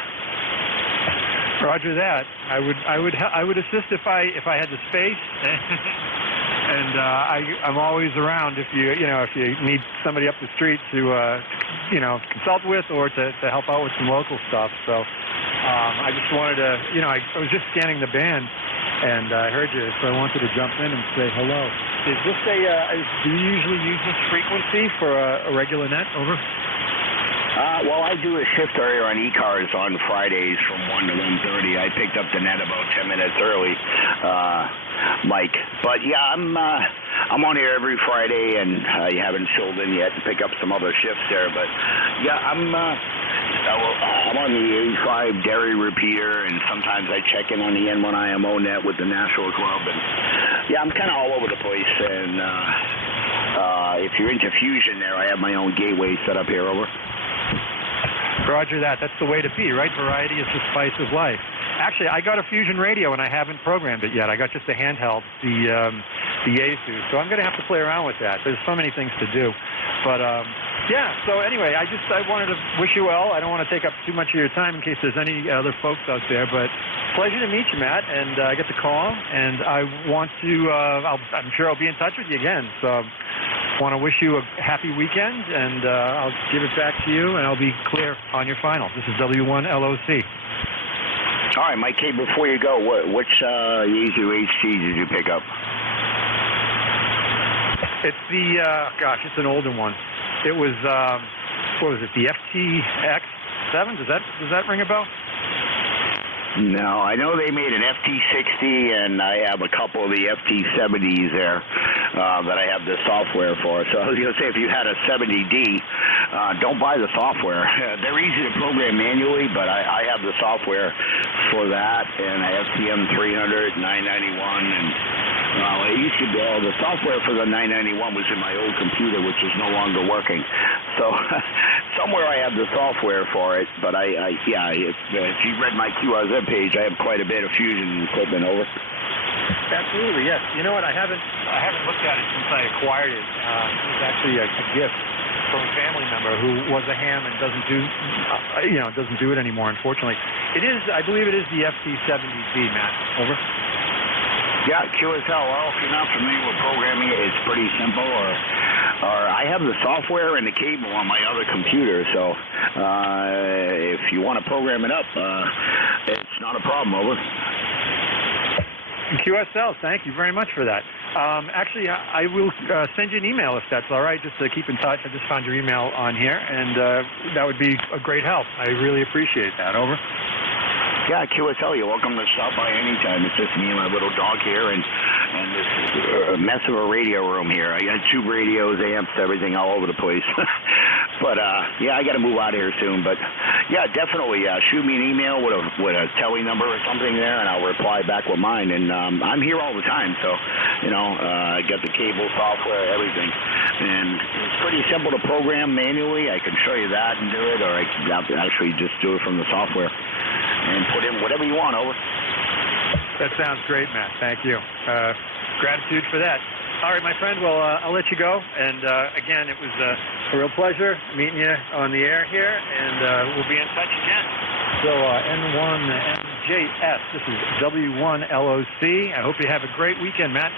Roger that. I would assist if I had the space, and I'm always around if you need somebody up the street to consult with or to help out with some local stuff. So I just wanted to, I was just scanning the band, and I heard you, so I wanted to jump in and say hello. Is this do you usually use this frequency for a regular net, over? Well, I do a shift earlier on ECARS on Fridays from 1 to 1:30. I picked up the net about 10 minutes early, Mike. But yeah, I'm on here every Friday, and I haven't filled in yet to pick up some other shifts there. But yeah, I'm on the 85 dairy repeater, and sometimes I check in on the N1IMO net with the National Club. And yeah, I'm kind of all over the place. And if you're into fusion there, I have my own gateway set up here, over. Roger that. That's the way to be, right? Variety is the spice of life. Actually, I got a Fusion radio, and I haven't programmed it yet. I got just a handheld, the Yaesu. So I'm going to have to play around with that. There's so many things to do. But, yeah, so anyway, I wanted to wish you well. I don't want to take up too much of your time in case there's any other folks out there. But pleasure to meet you, Matt. And I get the call, and I want to, I'm sure I'll be in touch with you again. So want to wish you a happy weekend, and I'll give it back to you, and I'll be clear on your final. This is W1LOC. All right, Mike K., before you go, which Yaesu HT did you pick up? It's the, it's an older one. It was, what was it, the FTX7? Does that ring a bell? No, I know they made an FT60, and I have a couple of the FT70s there that I have the software for. So I was going to say, if you had a 70D, don't buy the software. They're easy to program manually, but I have the software for that, and I have TM300, 991, and it used to be the software for the 991 was in my old computer, which is no longer working. So somewhere I have the software for it, but if you read my QRZ page, I have quite a bit of Fusion equipment, over. Absolutely, yes. You know what? I haven't looked at it since I acquired it. It was actually a gift from a family member who was a ham and doesn't do it anymore, unfortunately. It is, I believe, it is the FT70D, Matt. Over. Yeah, QSL. Well, if you're not familiar with programming it, it's pretty simple. Or I have the software and the cable on my other computer, so if you want to program it up, it's not a problem. Over. QSL, thank you very much for that. Actually, I will send you an email if that's all right, just to keep in touch. I just found your email on here, and that would be a great help. I really appreciate that. Over. Yeah, QSL, you're welcome to stop by anytime. It's just me and my little dog here, and this mess of a radio room here. I got tube radios, amps, everything all over the place. But, yeah, I got to move out of here soon. But, yeah, definitely shoot me an email with a tele number or something there, and I'll reply back with mine. And I'm here all the time, so, you know, I got the cable, software, everything. And it's pretty simple to program manually. I can show you that and do it, or I can actually just do it from the software and put in whatever you want. Over. That sounds great, Matt. Thank you. Gratitude for that. All right, my friend. Well, I'll let you go. And again, it was a real pleasure meeting you on the air here, and we'll be in touch again. So N1NJS, this is W1LOC. I hope you have a great weekend, Matt.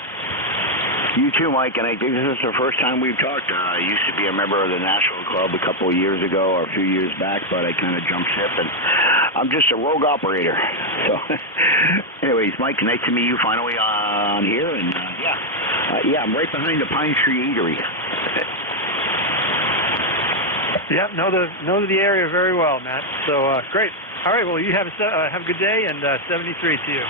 You too, Mike, and I think this is the first time we've talked. I used to be a member of the National Club a couple of years ago, or a few years back, but I kind of jumped ship, and I'm just a rogue operator. So, anyways, Mike, nice to meet you finally on here, and yeah, I'm right behind the Pine Tree Eatery. Yeah, know the area very well, Matt. So great. All right, well, you have a good day, and 73 to you.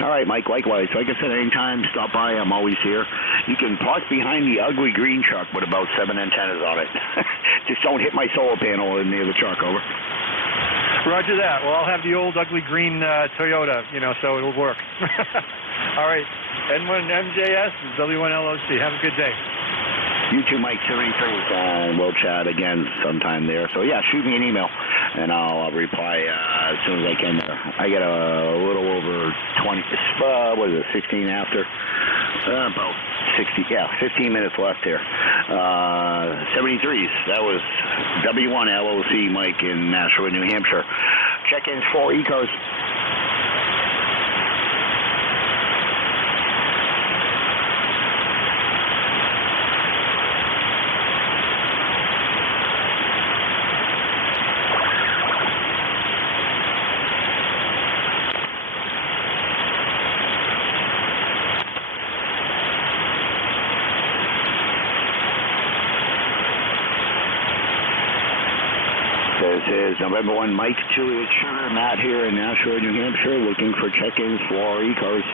All right, Mike, likewise. Like I said, anytime, stop by. I'm always here. You can park behind the ugly green truck with about 7 antennas on it. Just don't hit my solar panel near the truck. Over. Roger that. Well, I'll have the old ugly green Toyota, you know, so it'll work. All right. N1NJS and W1LOC. Have a good day. You too, Mike. 73, and we'll chat again sometime there. So, yeah, shoot me an email, and I'll reply as soon as I can. I got a little over 20, 16 after? About 60, 15 minutes left here. 73s. That was W1LOC Mike in Nashua, New Hampshire. Check-ins for ECARS. This is November 1, Mike, Juliet Sugar, Matt here in Nashua, New Hampshire, looking for check-ins for ECARS.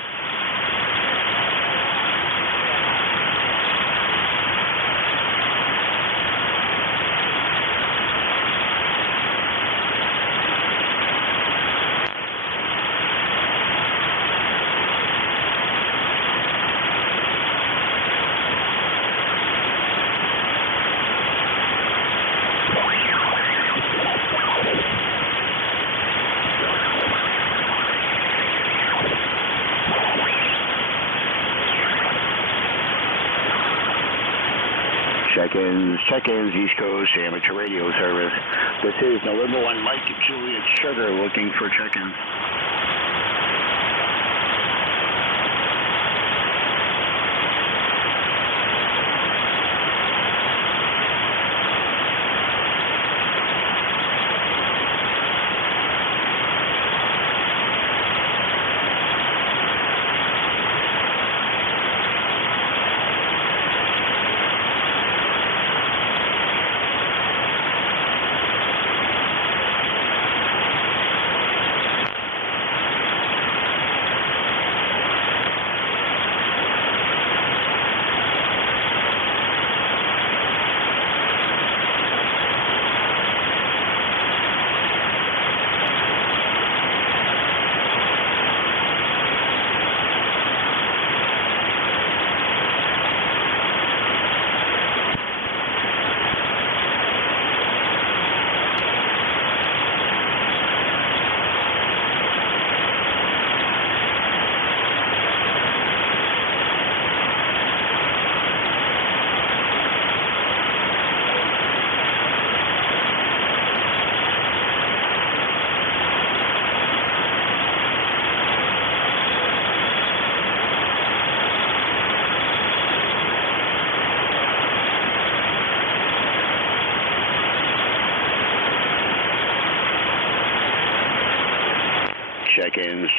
Check-ins, East Coast Amateur Radio Service. This is November 1, Mike, Juliet Sugar, looking for check-ins.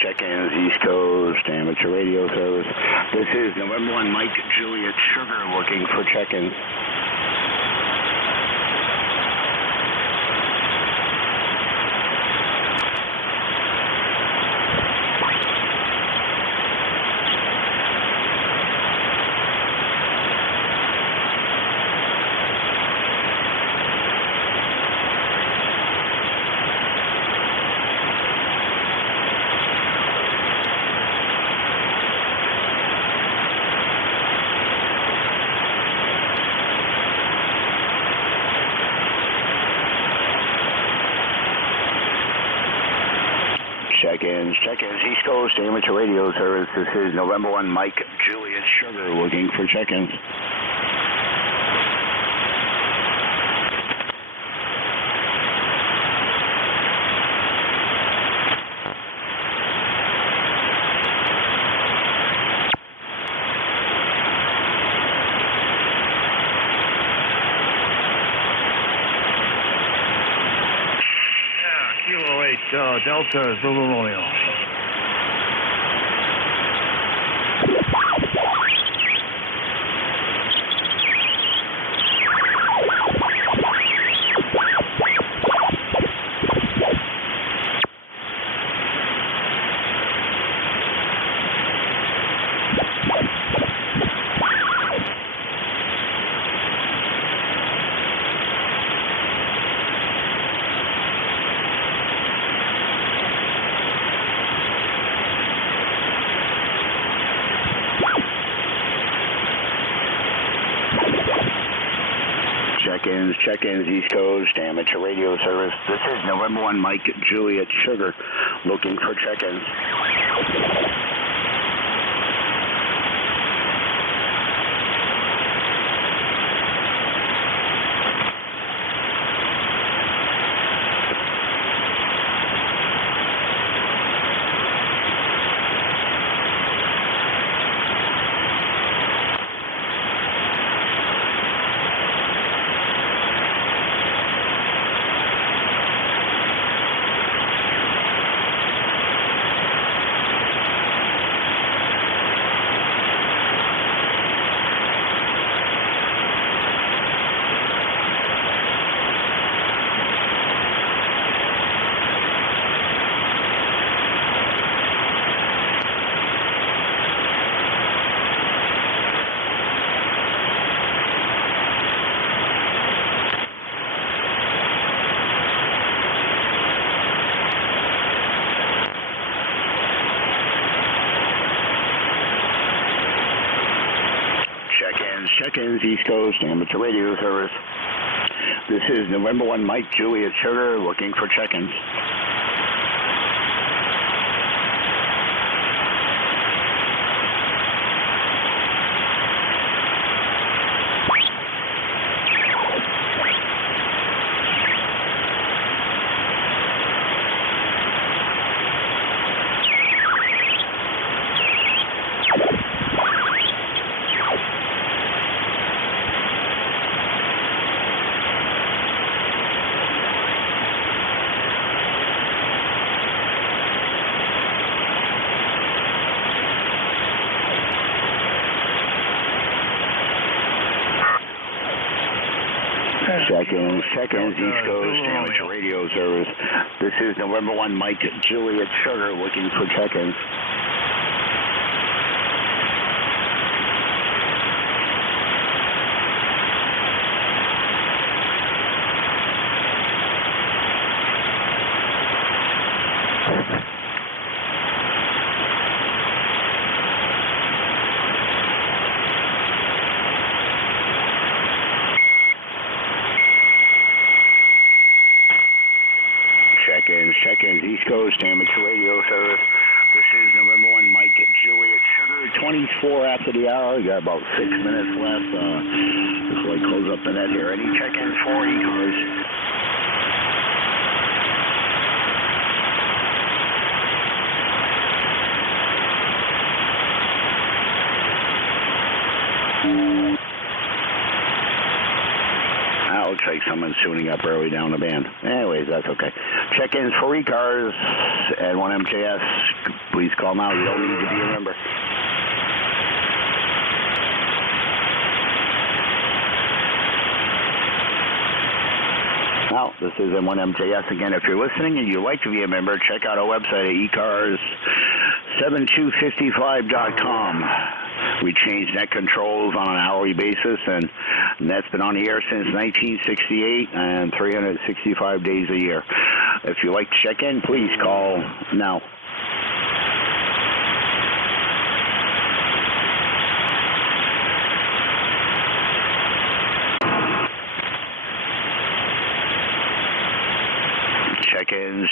check-ins, East Coast, amateur radio service. This is November 1, Mike, Juliet, Sugar, looking for check-ins. Check-ins, East Coast, amateur radio service. This is November 1, Mike, Juliet, Sugar, looking for check-ins. Kilo 8, Delta, Zulu Romeo. Check-ins, East Coast, amateur radio service. This is November 1, Mike, Juliet, Sugar, looking for check-ins. Check-ins, East Coast, amateur radio service. This is November 1, Mike, Juliet, Sugar, looking for check-ins. Check-ins, East Coast, amateur radio service. This is November 1, Mike, Juliet, Sugar, looking for check-ins. Check-ins, East Coast, amateur radio service. This is November 1, Mike, Juliet, Sugar, 24 after the hour. We got about 6 minutes left before we close up the net here. Any check-ins for ECARS? Looks like someone's tuning up early down the band. Anyways, that's okay. Check-ins for ECARS at 1MJS. Please call now. You don't need to be a member. Now, this is N1MJS again. If you're listening and you'd like to be a member, check out our website at ECARS7255.com. We change net controls on an hourly basis, and that's been on the air since 1968 and 365 days a year. If you'd like to check in, please call now.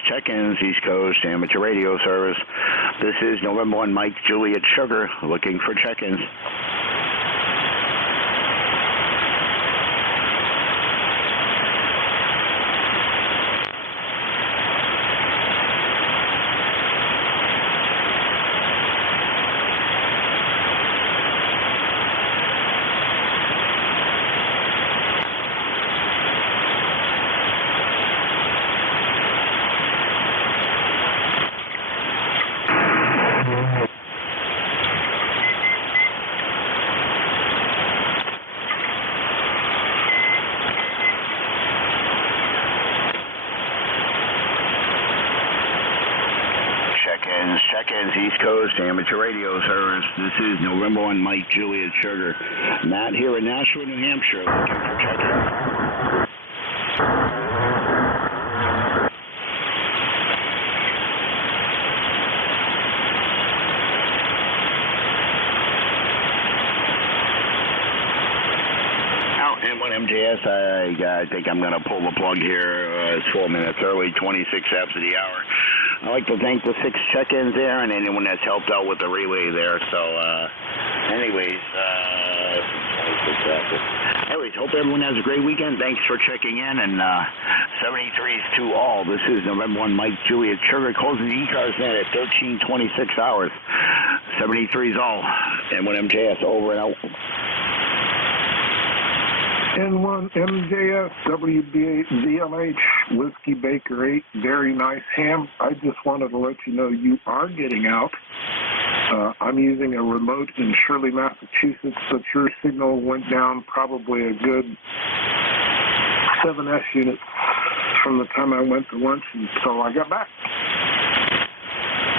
Check-ins, East Coast Amateur Radio Service. This is November 1 Mike Juliet Sugar looking for check-ins. Check-ins, East Coast Amateur Radio Service. This is November 1 Mike Juliet Sugar. Matt here in Nashua, New Hampshire, looking for check-ins. MJS, I think I'm going to pull the plug here. It's 4 minutes early, 26 after the hour. I'd like to thank the 6 check-ins there and anyone that's helped out with the relay there. So, anyways, hope everyone has a great weekend. Thanks for checking in. And 73s to all. This is November 1 Mike Juliet Sugar closing the ECARS net at 13:26 hours. 73s all. N1MJS over and out. N1MJS, WB8, VLH, Whiskey Baker 8, very nice ham. I just wanted to let you know you are getting out. I'm using a remote in Shirley, Massachusetts, but your signal went down probably a good 7S units from the time I went to lunch until I got back.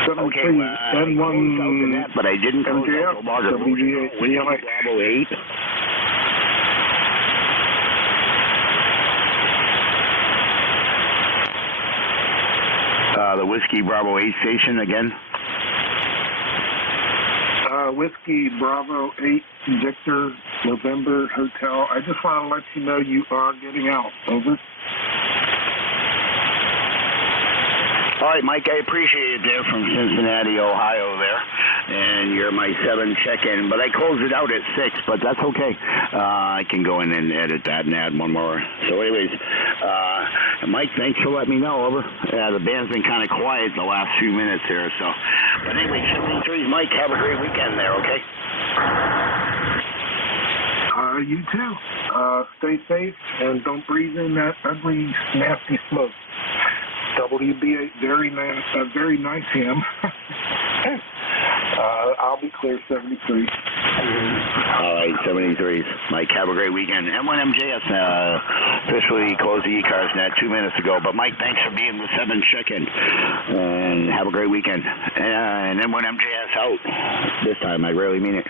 73, N1, but I didn't MJS, WB8, VLH. Bravo 8. The Whiskey Bravo 8 station again. Whiskey Bravo 8 Victor November Hotel. I just want to let you know you are getting out. Over. All right, Mike, I appreciate it there from Cincinnati, Ohio there. And you're my 7 check-in, but I closed it out at 6, but that's okay. I can go in and edit that and add one more. So anyways, Mike, thanks for letting me know. Over. The band's been kind of quiet the last few minutes here. So, but anyway, 73, Mike, have a great weekend there, okay? You too. Stay safe and don't breathe in that ugly, nasty smoke. WB8, very nice ham. I'll be clear, 73. All right, 73s. Mike, have a great weekend. N1MJS officially closed the ECARS net 2 minutes ago. But, Mike, thanks for being the 7 check-in. And have a great weekend. And N1MJS out. This time, I really mean it.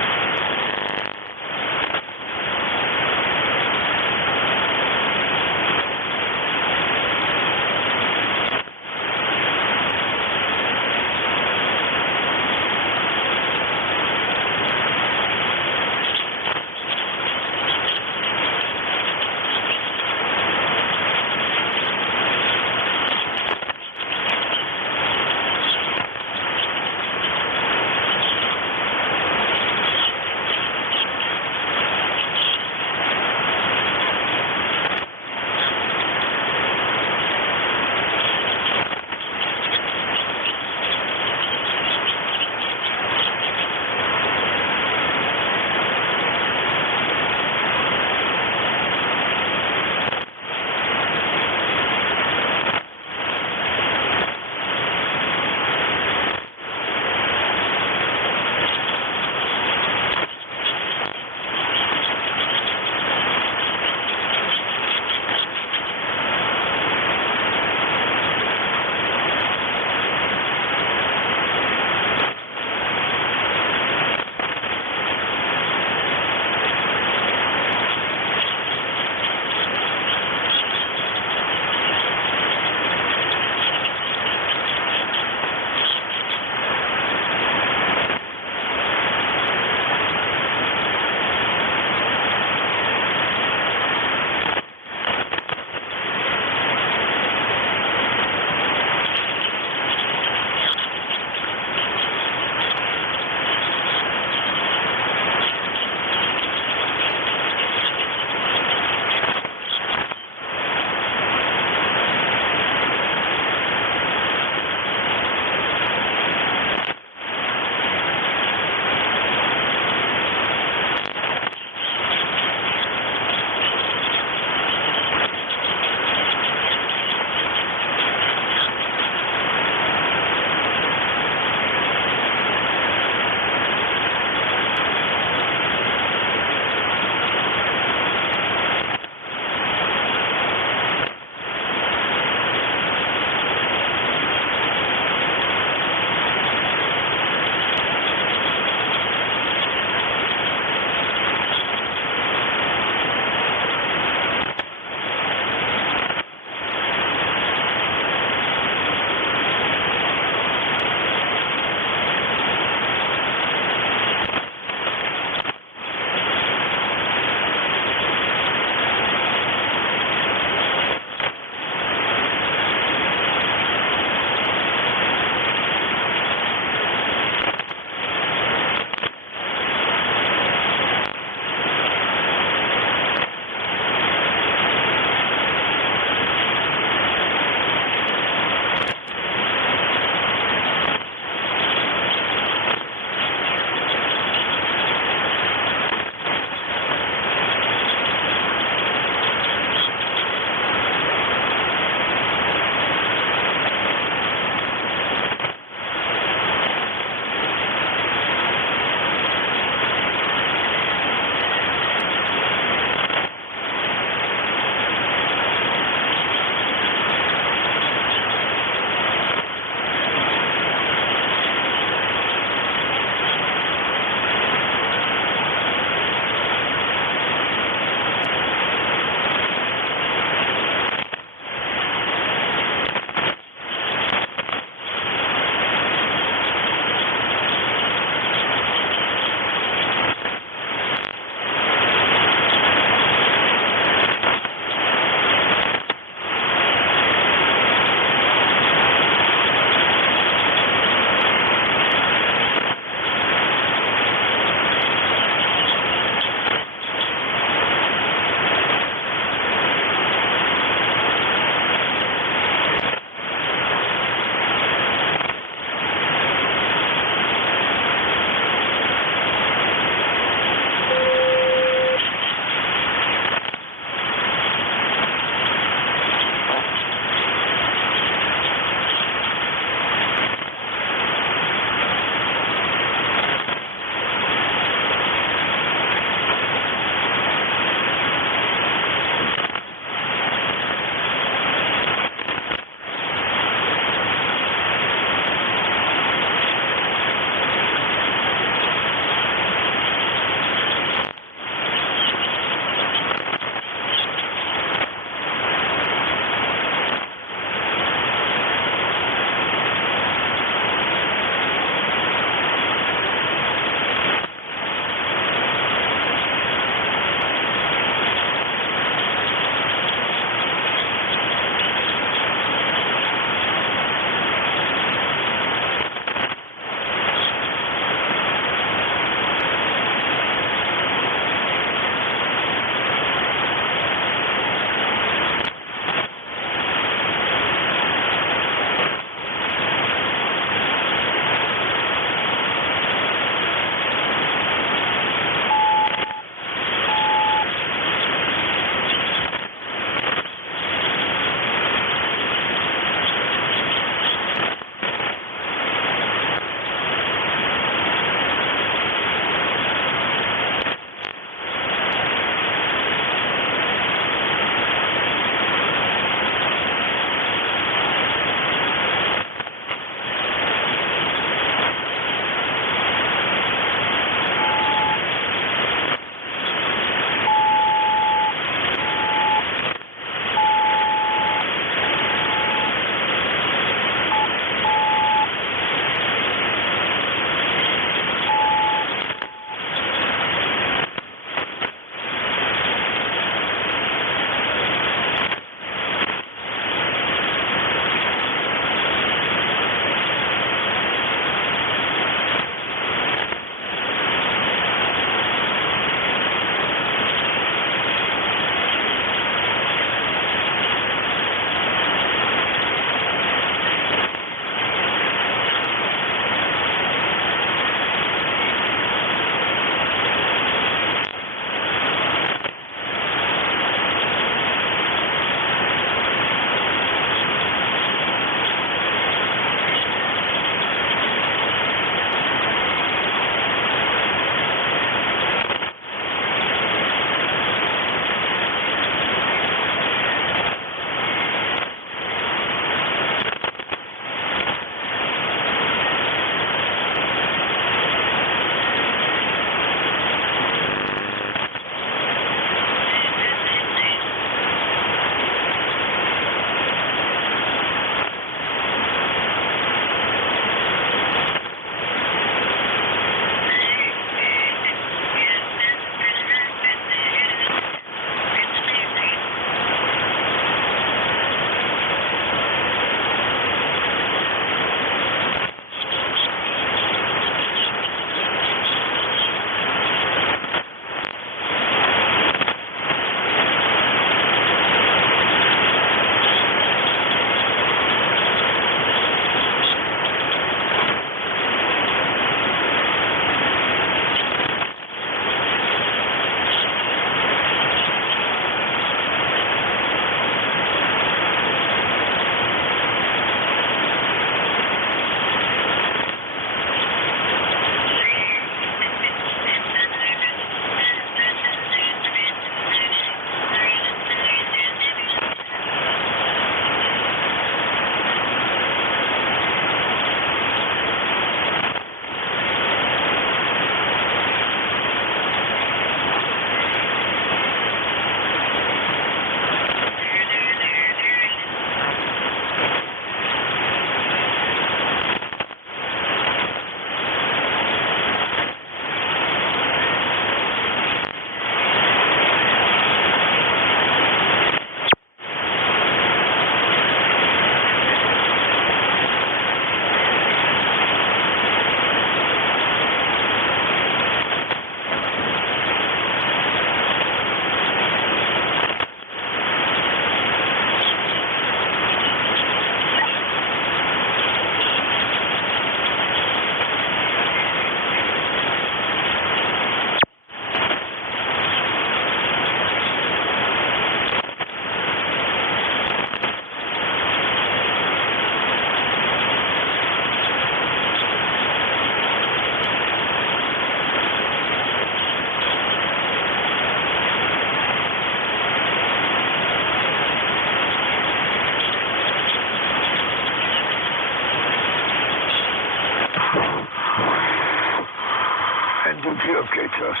test.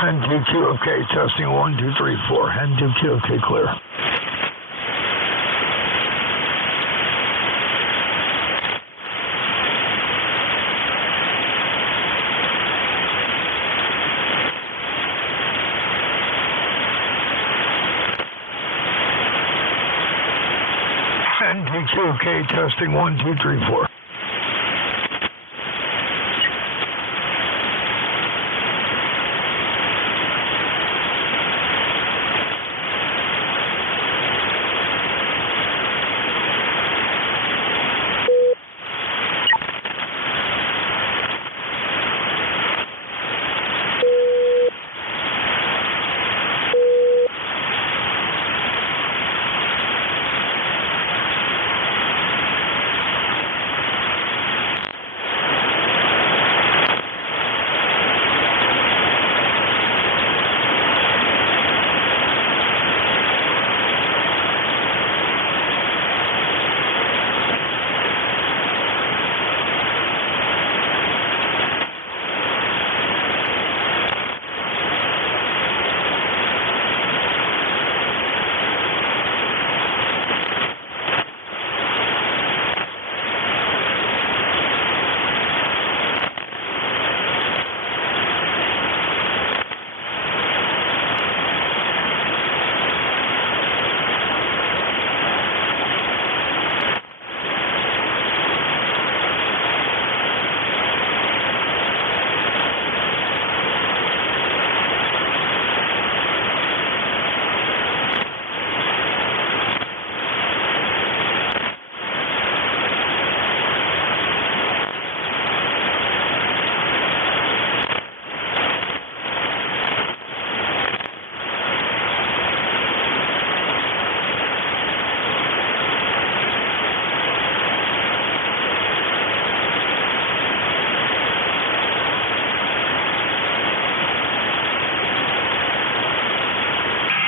NJ2OK testing 1, 2, 3, 4. NJ2OK clear. NJ2OK testing 1, 2, 3, 4.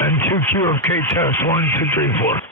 N2QFK test 1, 2, 3, 4.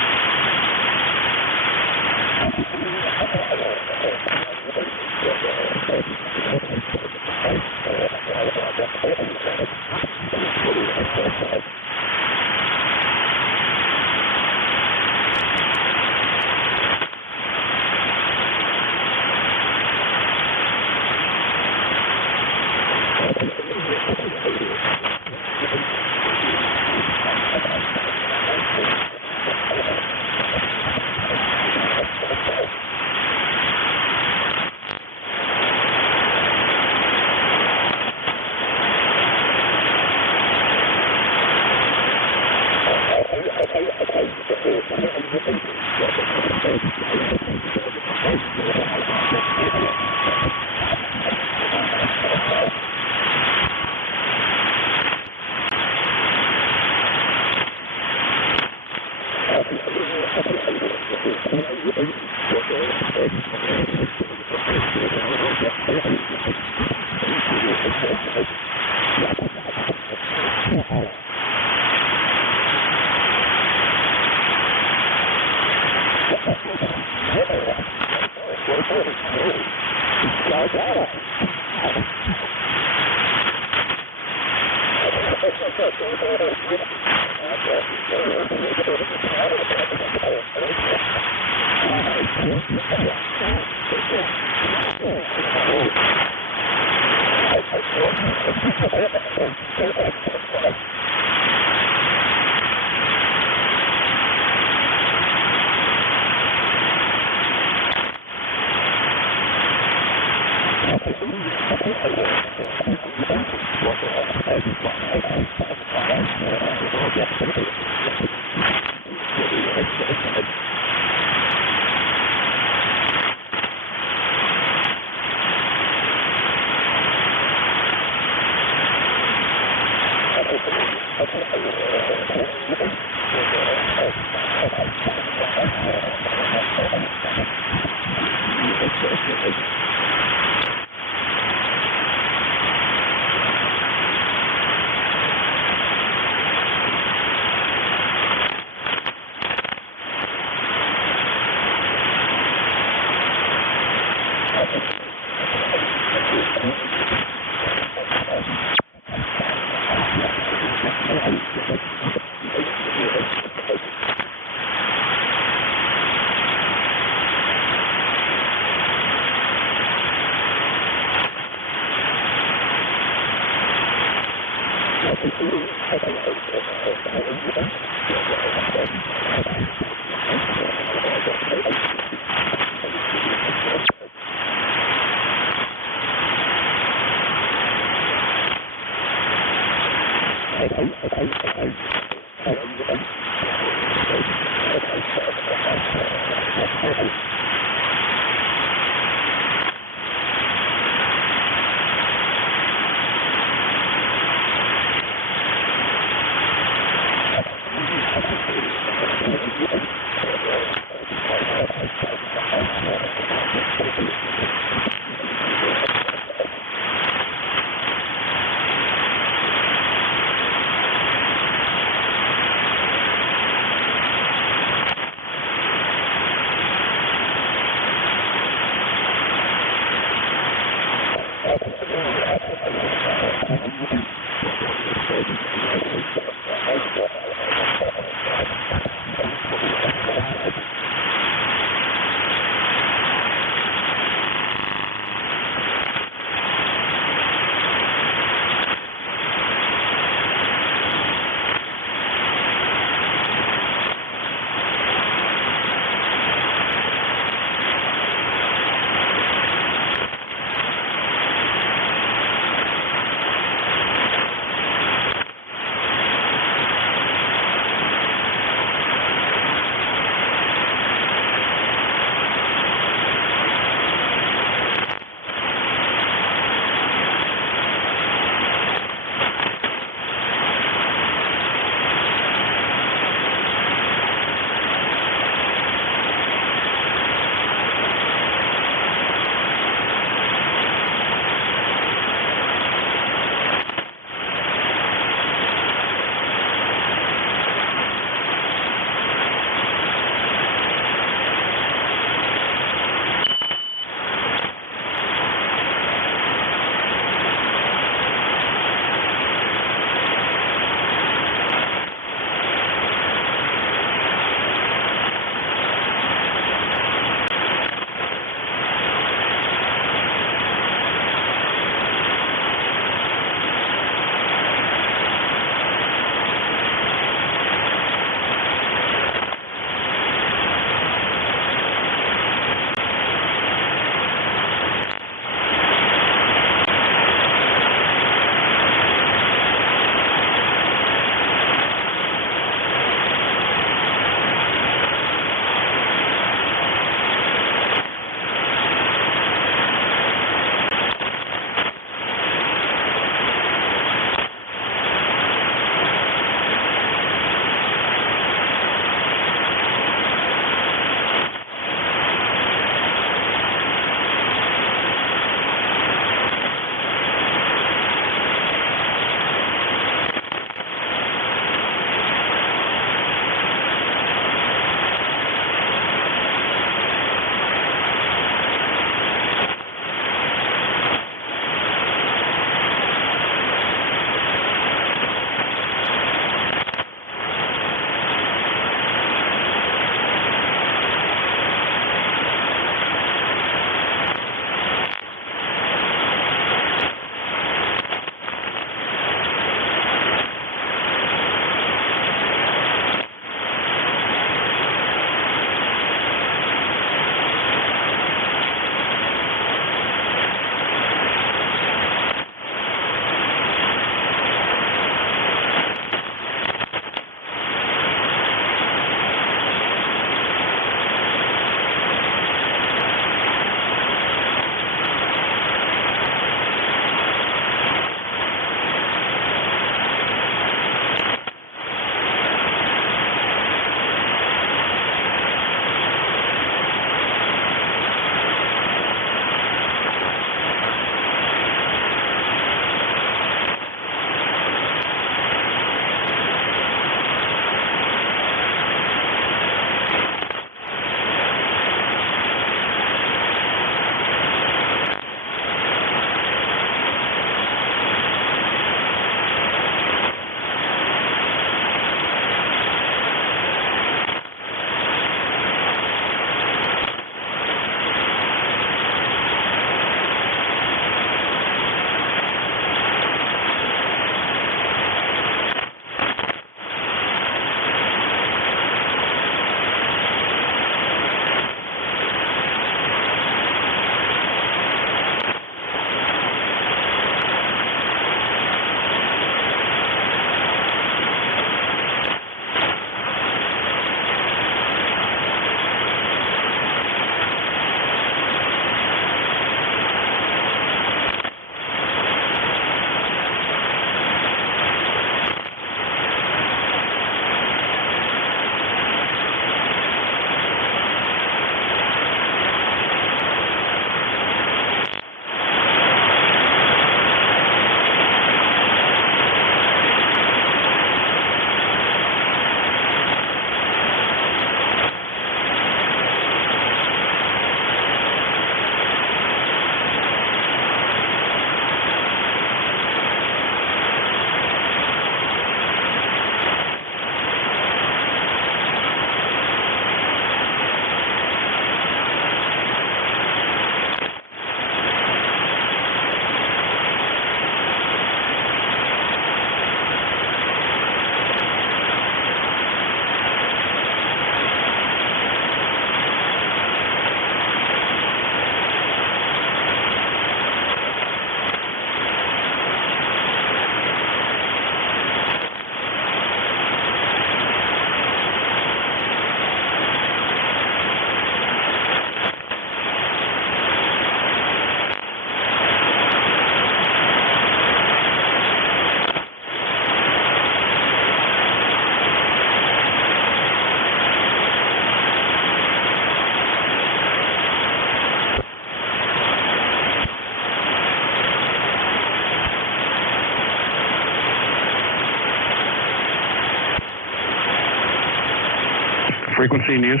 Frequency news.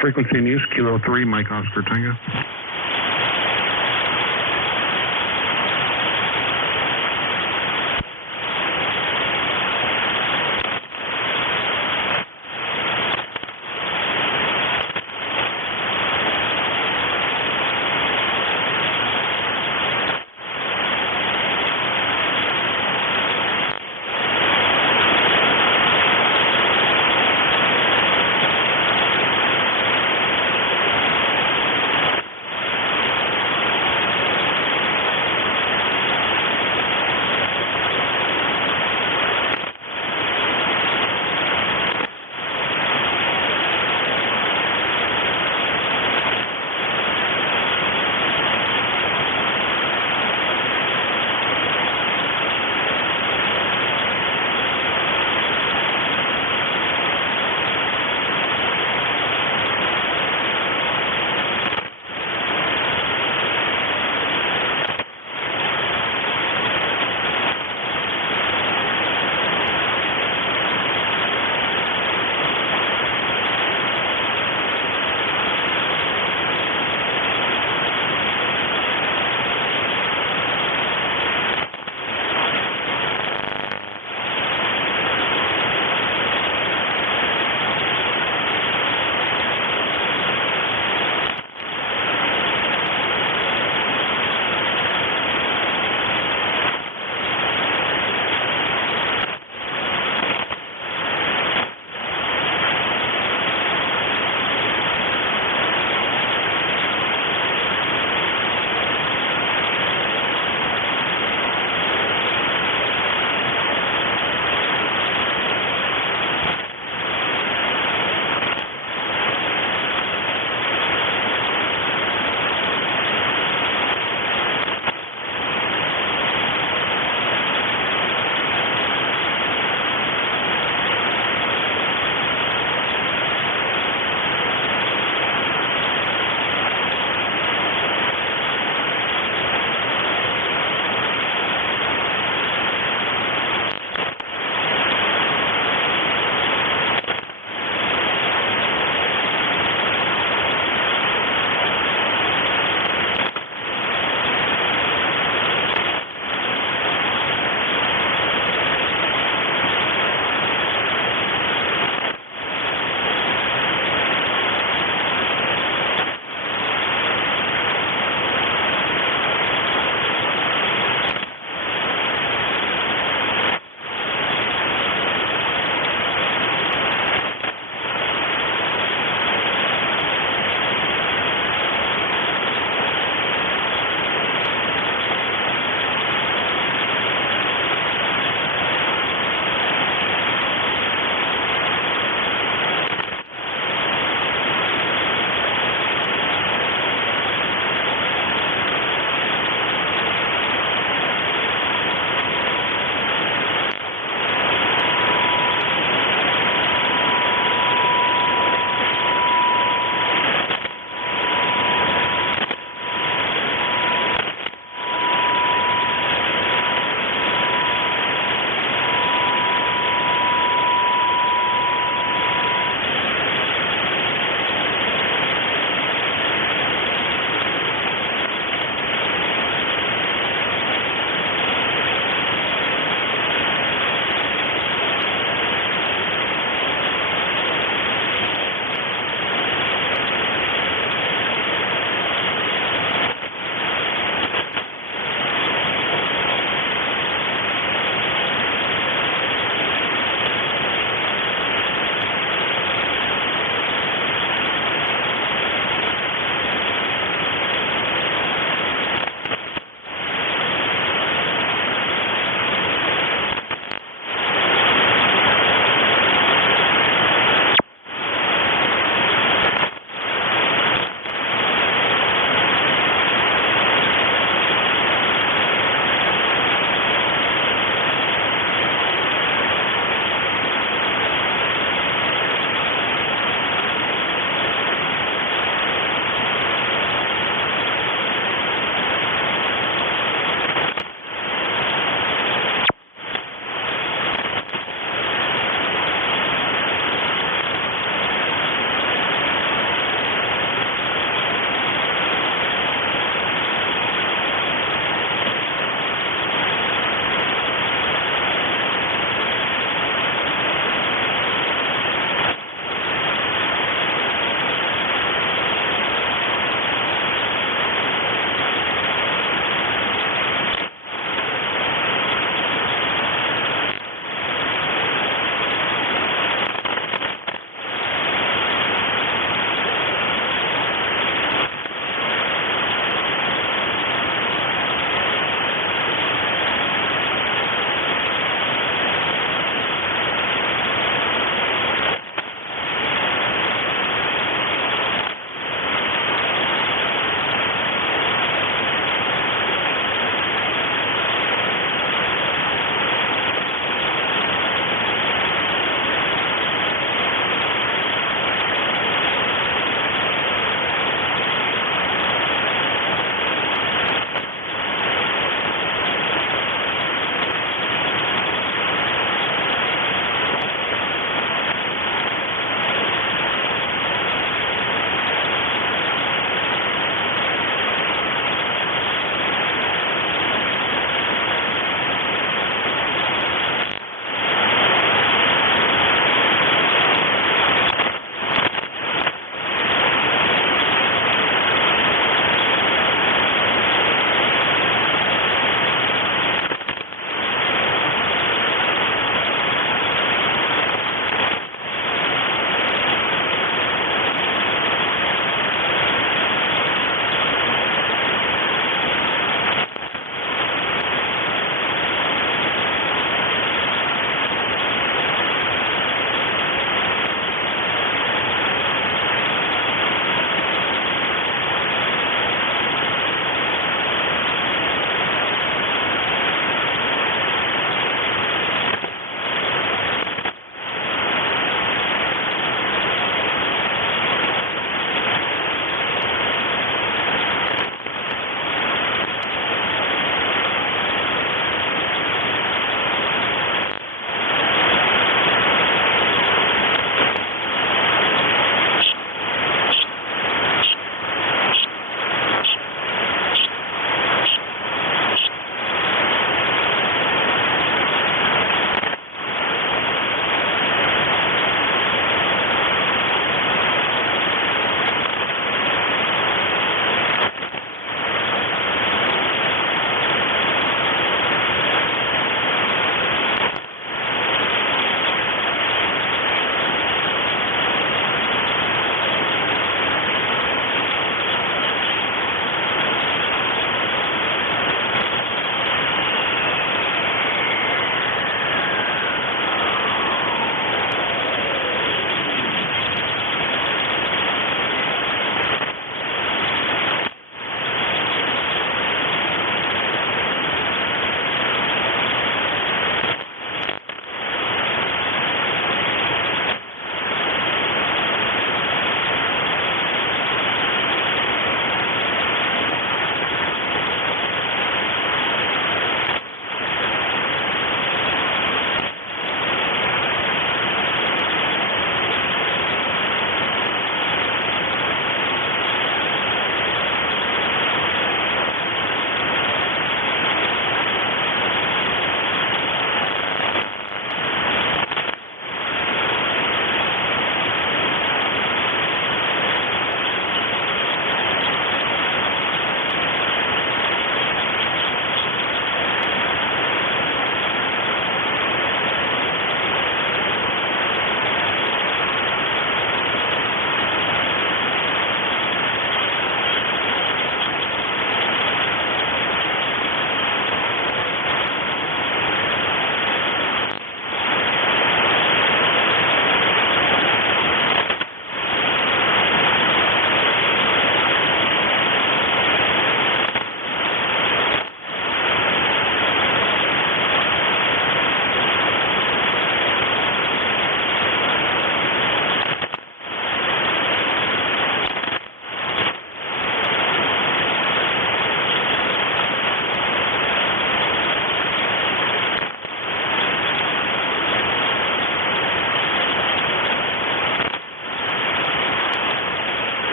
Frequency news, Kilo 3, Mike Oscar Tango.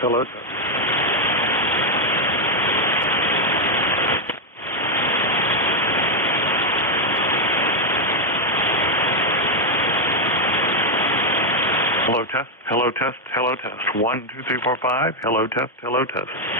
Hello, test. Hello, test. Hello, test. Hello, test. 1, 2, 3, 4, 5. Hello, test. Hello, test.